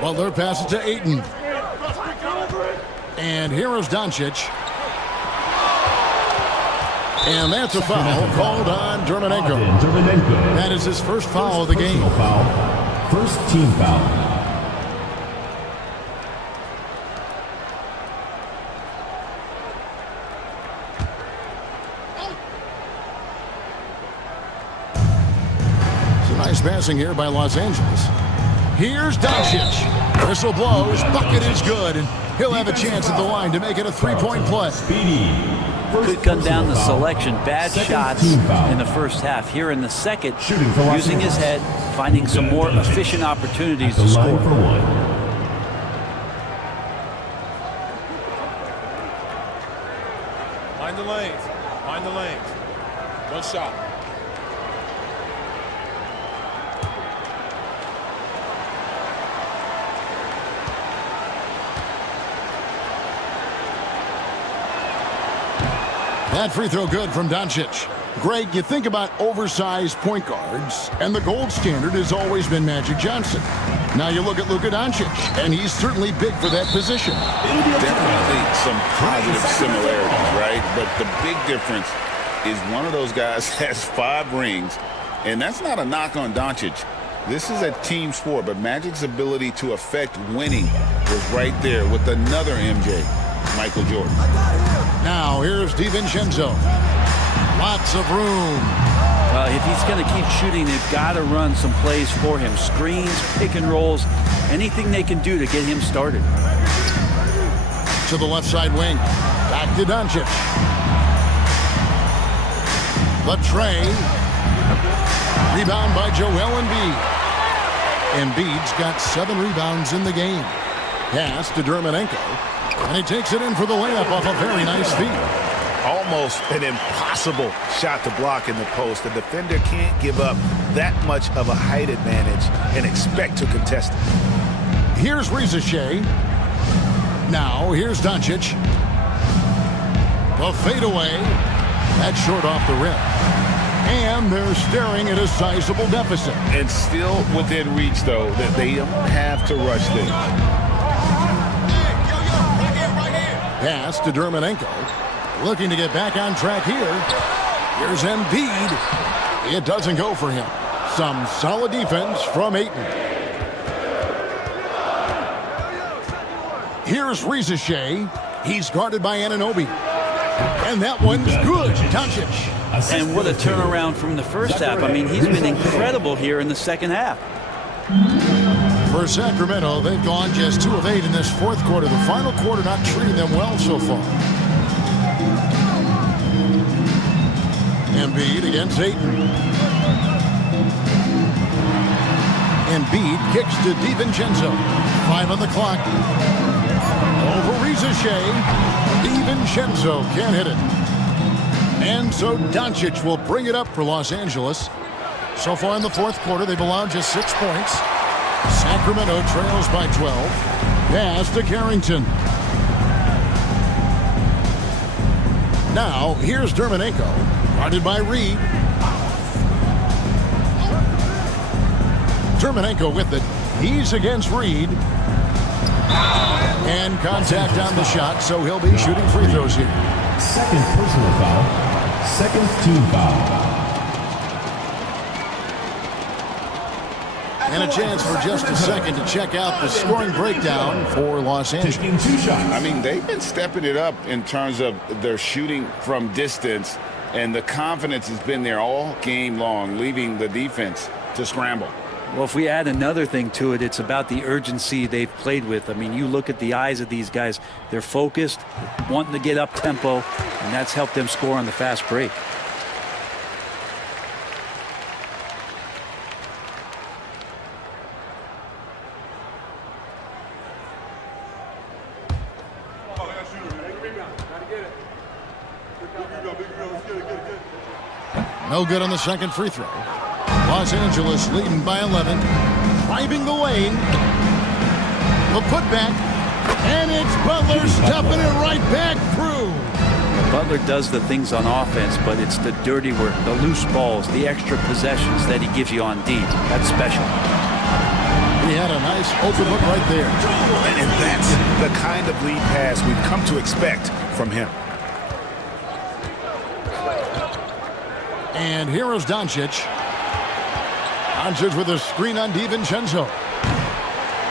Butler passes to Ayton. And here is Doncic. And that's a foul called on Dermonenko. That is his first foul of the game. First team foul. Nice passing here by Los Angeles. Here's Doncic. Whistle blows. Bucket is good. And he'll have a chance at the line to make it a three-point play. Could come down to selection. Bad shots in the first half. Here in the second, using his head, finding some more efficient opportunities to score. Mind the lanes. Mind the lanes. One shot. That free throw good from Doncic. Greg, you think about oversized point guards, and the gold standard has always been Magic Johnson. Now you look at Luka Doncic, and he's certainly big for that position. Definitely some positive similarities, right? But the big difference is one of those guys has 5 rings, and that's not a knock on Doncic. This is a team sport, but Magic's ability to affect winning was right there with another MJ, Michael Jordan. Now here's DiVincenzo. Lots of room. Well, if he's going to keep shooting, they've got to run some plays for him. Screens, pick and rolls, anything they can do to get him started. To the left side wing. Back to Doncic. Latrey. Rebound by Joel Embiid. Embiid's got 7 rebounds in the game. Pass to Dermonenko. And he takes it in for the layup off a very nice feed. Almost an impossible shot to block in the post. The defender can't give up that much of a height advantage and expect to contest it. Here's Ricochet. Now here's Doncic. The fadeaway. That's short off the rim. And they're staring at a sizable deficit. And still within reach, though, that they don't have to rush things. Pass to Dermonenko. Looking to get back on track here. Here's Embiid. It doesn't go for him. Some solid defense from Ayton. Here's Rizachet. He's guarded by Anunoby. And that one's good. Doncic. And what a turnaround from the first half. I mean, he's been incredible here in the second half. For Sacramento, they've gone just 2 of 8 in this fourth quarter. The final quarter not treating them well so far. Embiid against Ayton. Embiid kicks to DiVincenzo. 5 on the clock. Over Rizachet. DiVincenzo can't hit it. And so Doncic will bring it up for Los Angeles. So far in the fourth quarter, they've allowed just 6 points. Sacramento trails by 12. Pass to Carrington. Now, here's Dermonenko. Guarded by Reed. Dermonenko with it. He's against Reed. And contact on the shot, so he'll be shooting free throws here. Second personal foul. Second team foul. And a chance for just a second to check out the scoring breakdown for Los Angeles. I mean, they've been stepping it up in terms of their shooting from distance, and the confidence has been there all game long, leaving the defense to scramble. Well, if we add another thing to it, it's about the urgency they've played with. I mean, you look at the eyes of these guys. They're focused, wanting to get up tempo, and that's helped them score on the fast break. No good on the second free throw. Los Angeles leading by 11. Driving the lane. The putback. And it's Butler stuffing it right back through. Butler does the things on offense, but it's the dirty work, the loose balls, the extra possessions that he gives you on D. That's special. He had a nice open look right there. And that's the kind of lead pass we've come to expect from him. And here is Doncic. Doncic with a screen on DiVincenzo.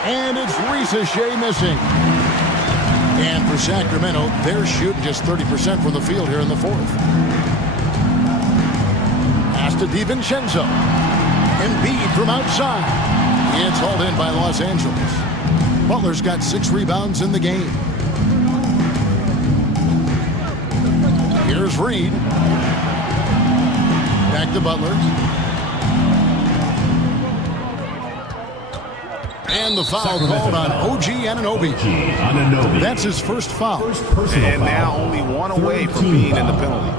And it's Rizachet missing. And for Sacramento, they're shooting just 30% from the field here in the fourth. Pass to DiVincenzo. Embiid from outside. It's hauled in by Los Angeles. Butler's got 6 rebounds in the game. Here's Reed. Back to Butler. And the foul called on OG Anunoby. That's his first foul. And now only one away from being in the penalty.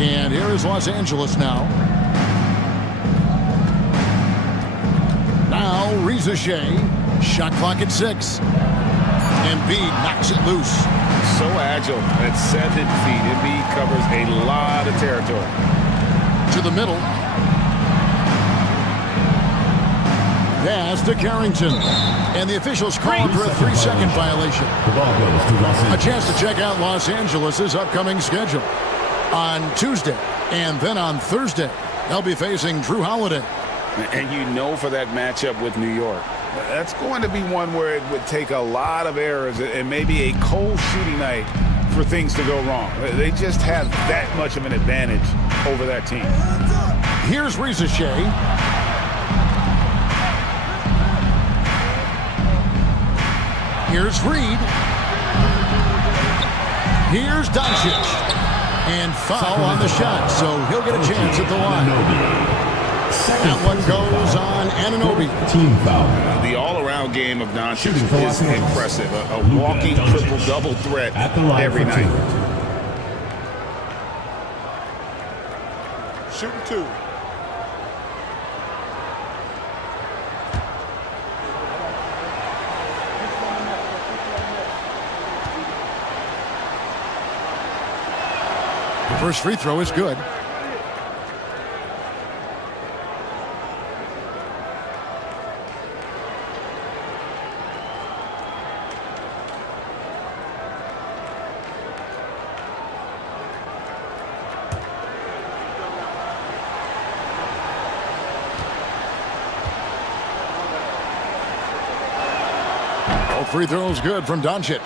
And here is Los Angeles now. Now Rizachet. Shot clock at 6. Embiid knocks it loose. So agile at 7 feet. Embiid covers a lot of territory. To the middle. Pass to Carrington. And the officials called for a 3-second violation. A chance to check out Los Angeles' upcoming schedule. On Tuesday and then on Thursday, they'll be facing Drew Holiday. And you know for that matchup with New York, that's going to be one where it would take a lot of errors and maybe a cold shooting night for things to go wrong. They just have that much of an advantage over that team. Here's Rizachet. Here's Reed. Here's Doncic. And foul on the shot, so he'll get a chance at the line. That one goes on Anunoby. Team foul. The all-around game of Doncic is impressive. A walking triple-double threat every night. Shooting 2. The first free throw is good. Both free throws good from Doncic.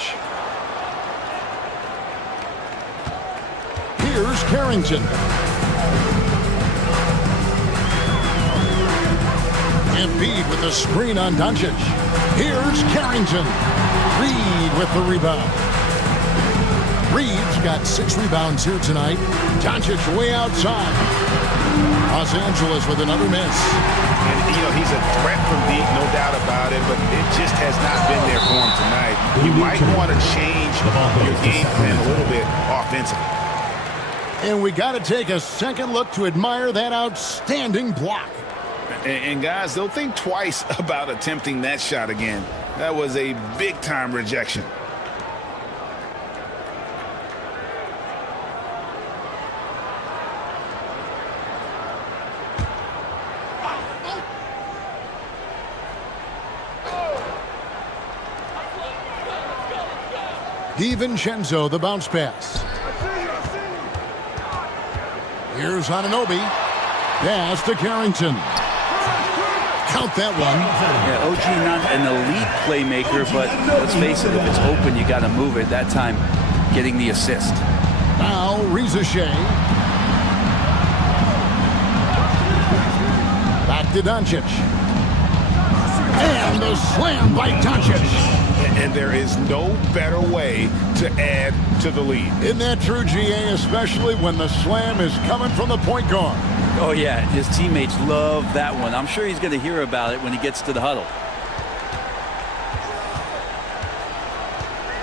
Here's Carrington. Embiid with a screen on Doncic. Here's Carrington. Reed with the rebound. Reed's got 6 rebounds here tonight. Doncic way outside. Los Angeles with another miss. And, you know, he's a threat from deep, no doubt about it, but it just has not been there for him tonight. You might want to change your game plan a little bit offensively. And we got to take a second look to admire that outstanding block. And guys, don't think twice about attempting that shot again. That was a big-time rejection. DiVincenzo, the bounce pass. Here's Anunoby. Pass to Carrington. Count that one. Yeah, OG not an elite playmaker, but let's face it, if it's open, you got to move it. That time, getting the assist. Now, Rizachet. Back to Doncic. And the slam by Doncic. And there is no better way to add to the lead. Isn't that true, GA, especially when the slam is coming from the point guard? Oh, yeah, his teammates love that one. I'm sure he's going to hear about it when he gets to the huddle.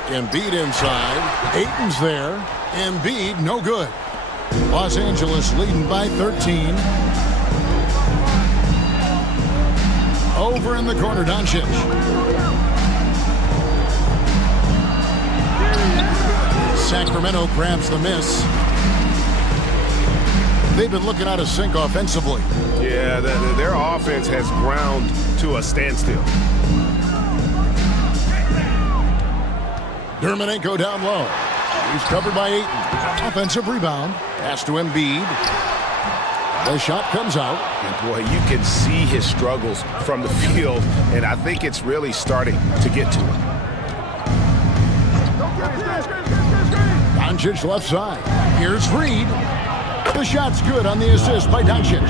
Embiid inside. Ayton's there. Embiid, no good. Los Angeles leading by 13. Over in the corner, Doncic. Sacramento grabs the miss. They've been looking out of sync offensively. Yeah, their offense has ground to a standstill. Dermanenko down low. He's covered by Ayton. Offensive rebound. Pass to Embiid. The shot comes out. And boy, you can see his struggles from the field, and I think it's really starting to get to him. Doncic left side. Here's Reed. The shot's good on the assist by Doncic.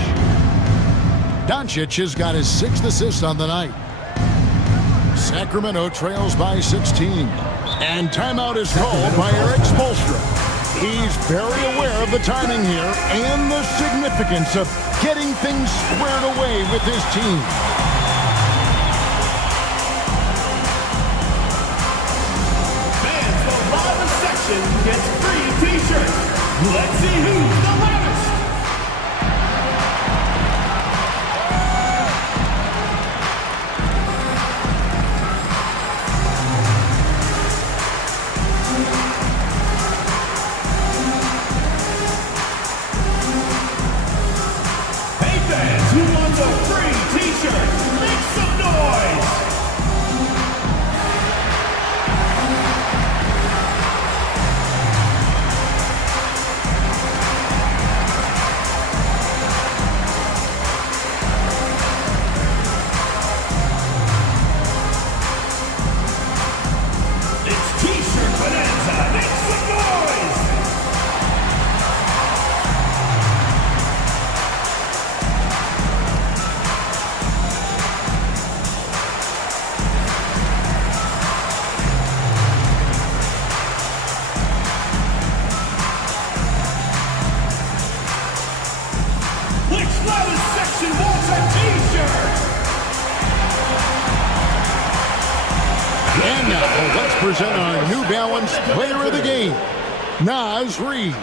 Doncic has got his 6th assist on the night. Sacramento trails by 16. And timeout is called by Eric Spoelstra. He's very aware of the timing here and the significance of getting things squared away with his team. Fans from the bottom section gets free t-shirts. Let's see who's the loudest. Hey fans, who wants a free t-shirt? Make some noise. It's t-shirt bonanza. Make some noise. Which loudest section wants a t-shirt? And now, let's present our New Balance player of the game, Naz Reid.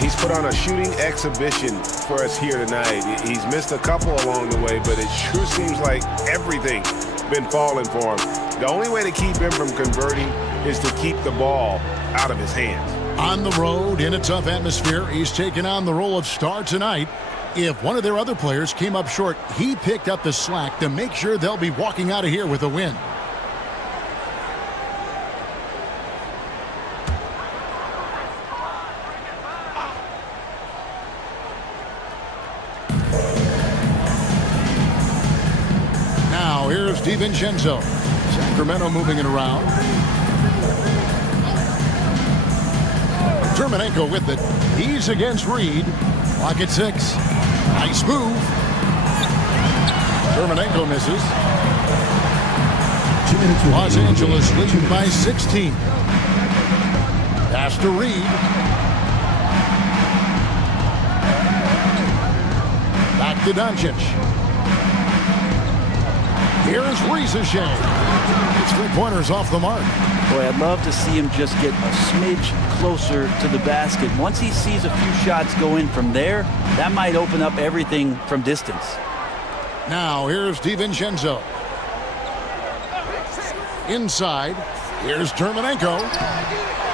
He's put on a shooting exhibition for us here tonight. He's missed a couple along the way, but it sure seems like everything's been falling for him. The only way to keep him from converting is to keep the ball out of his hands. On the road, in a tough atmosphere, he's taken on the role of star tonight. If one of their other players came up short, he picked up the slack to make sure they'll be walking out of here with a win. Now, here's DiVincenzo. Sacramento moving it around. Germanenko with it. He's against Reed. Clock at 6. Nice move. Germanenko misses. Los Angeles leading by 16. Pass to Reed. Back to Doncic. Here's Rizachet. It's 3 pointers off the mark. Boy, I'd love to see him just get a smidge closer to the basket. Once he sees a few shots go in from there, that might open up everything from distance. Now here's DiVincenzo. Inside, here's Germanenko.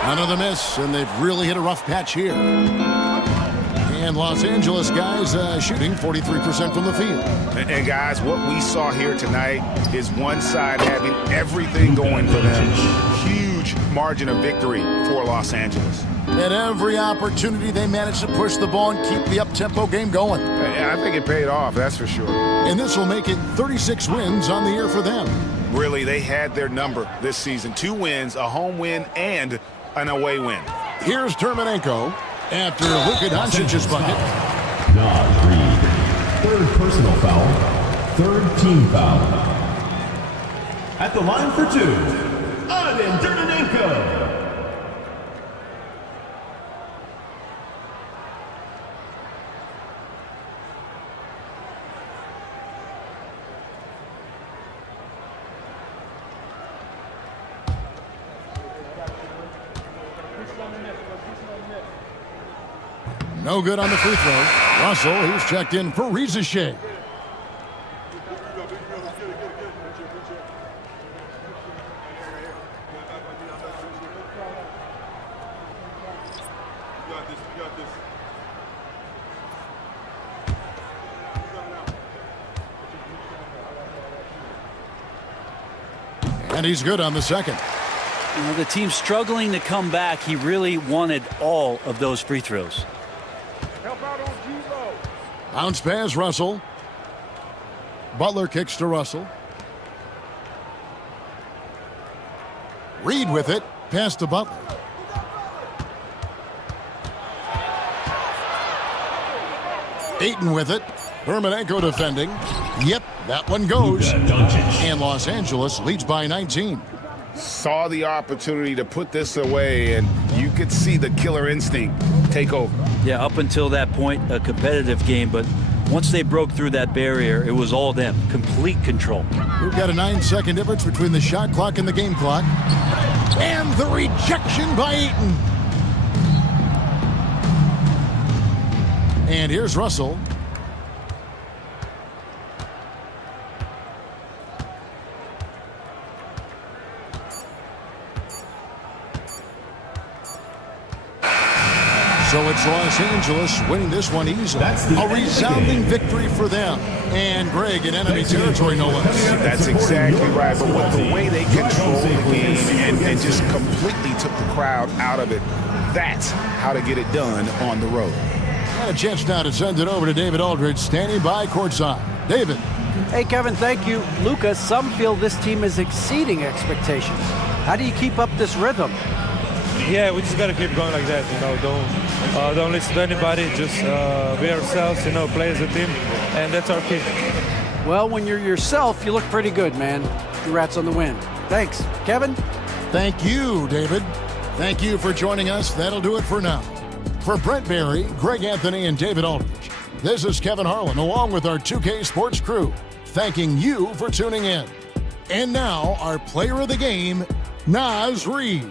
Another miss, and they've really hit a rough patch here. And Los Angeles guys shooting 43% from the field. And guys, what we saw here tonight is one side having everything going for them. Huge margin of victory for Los Angeles. At every opportunity, they managed to push the ball and keep the up-tempo game going. And I think it paid off, that's for sure. And this will make it 36 wins on the year for them. Really, they had their number this season. 2 wins, a home win, and an away win. Here's Germanenko after Luka Doncic's bucket. Nas Reed, third personal foul, third team foul. At the line for 2, Adin Germanenko. No good on the free throw. Russell, he's checked in for Rizachet. And he's good on the second. You know, the team's struggling to come back. He really wanted all of those free throws. Bounce pass, Russell. Butler kicks to Russell. Reed with it. Pass to Butler. Ayton with it. Germanenko defending. Yep, that one goes. And Los Angeles leads by 19. Saw the opportunity to put this away, and you could see the killer instinct take over. Yeah, up until that point, a competitive game, but once they broke through that barrier, it was all them. Complete control. We've got a 9-second difference between the shot clock and the game clock. And the rejection by Ayton. And here's Russell. So it's Los Angeles winning this one easily. A resounding victory for them. And Greg in enemy territory, no less. That's exactly right. But with the way they controlled the game and just completely took the crowd out of it, that's how to get it done on the road. And a chance now to send it over to David Aldridge, standing by courtside. David. Hey, Kevin, thank you. Luka, some feel this team is exceeding expectations. How do you keep up this rhythm? Yeah, we just got to keep going like that. You know, don't listen to anybody. Just be ourselves. You know, play as a team, and that's our key. Well, when you're yourself, you look pretty good, man. Congrats on the win. Thanks, Kevin. Thank you, David. Thank you for joining us. That'll do it for now. For Brent Barry, Greg Anthony, and David Aldridge, this is Kevin Harlan, along with our 2K Sports crew, thanking you for tuning in. And now, our player of the game, Nas Reed.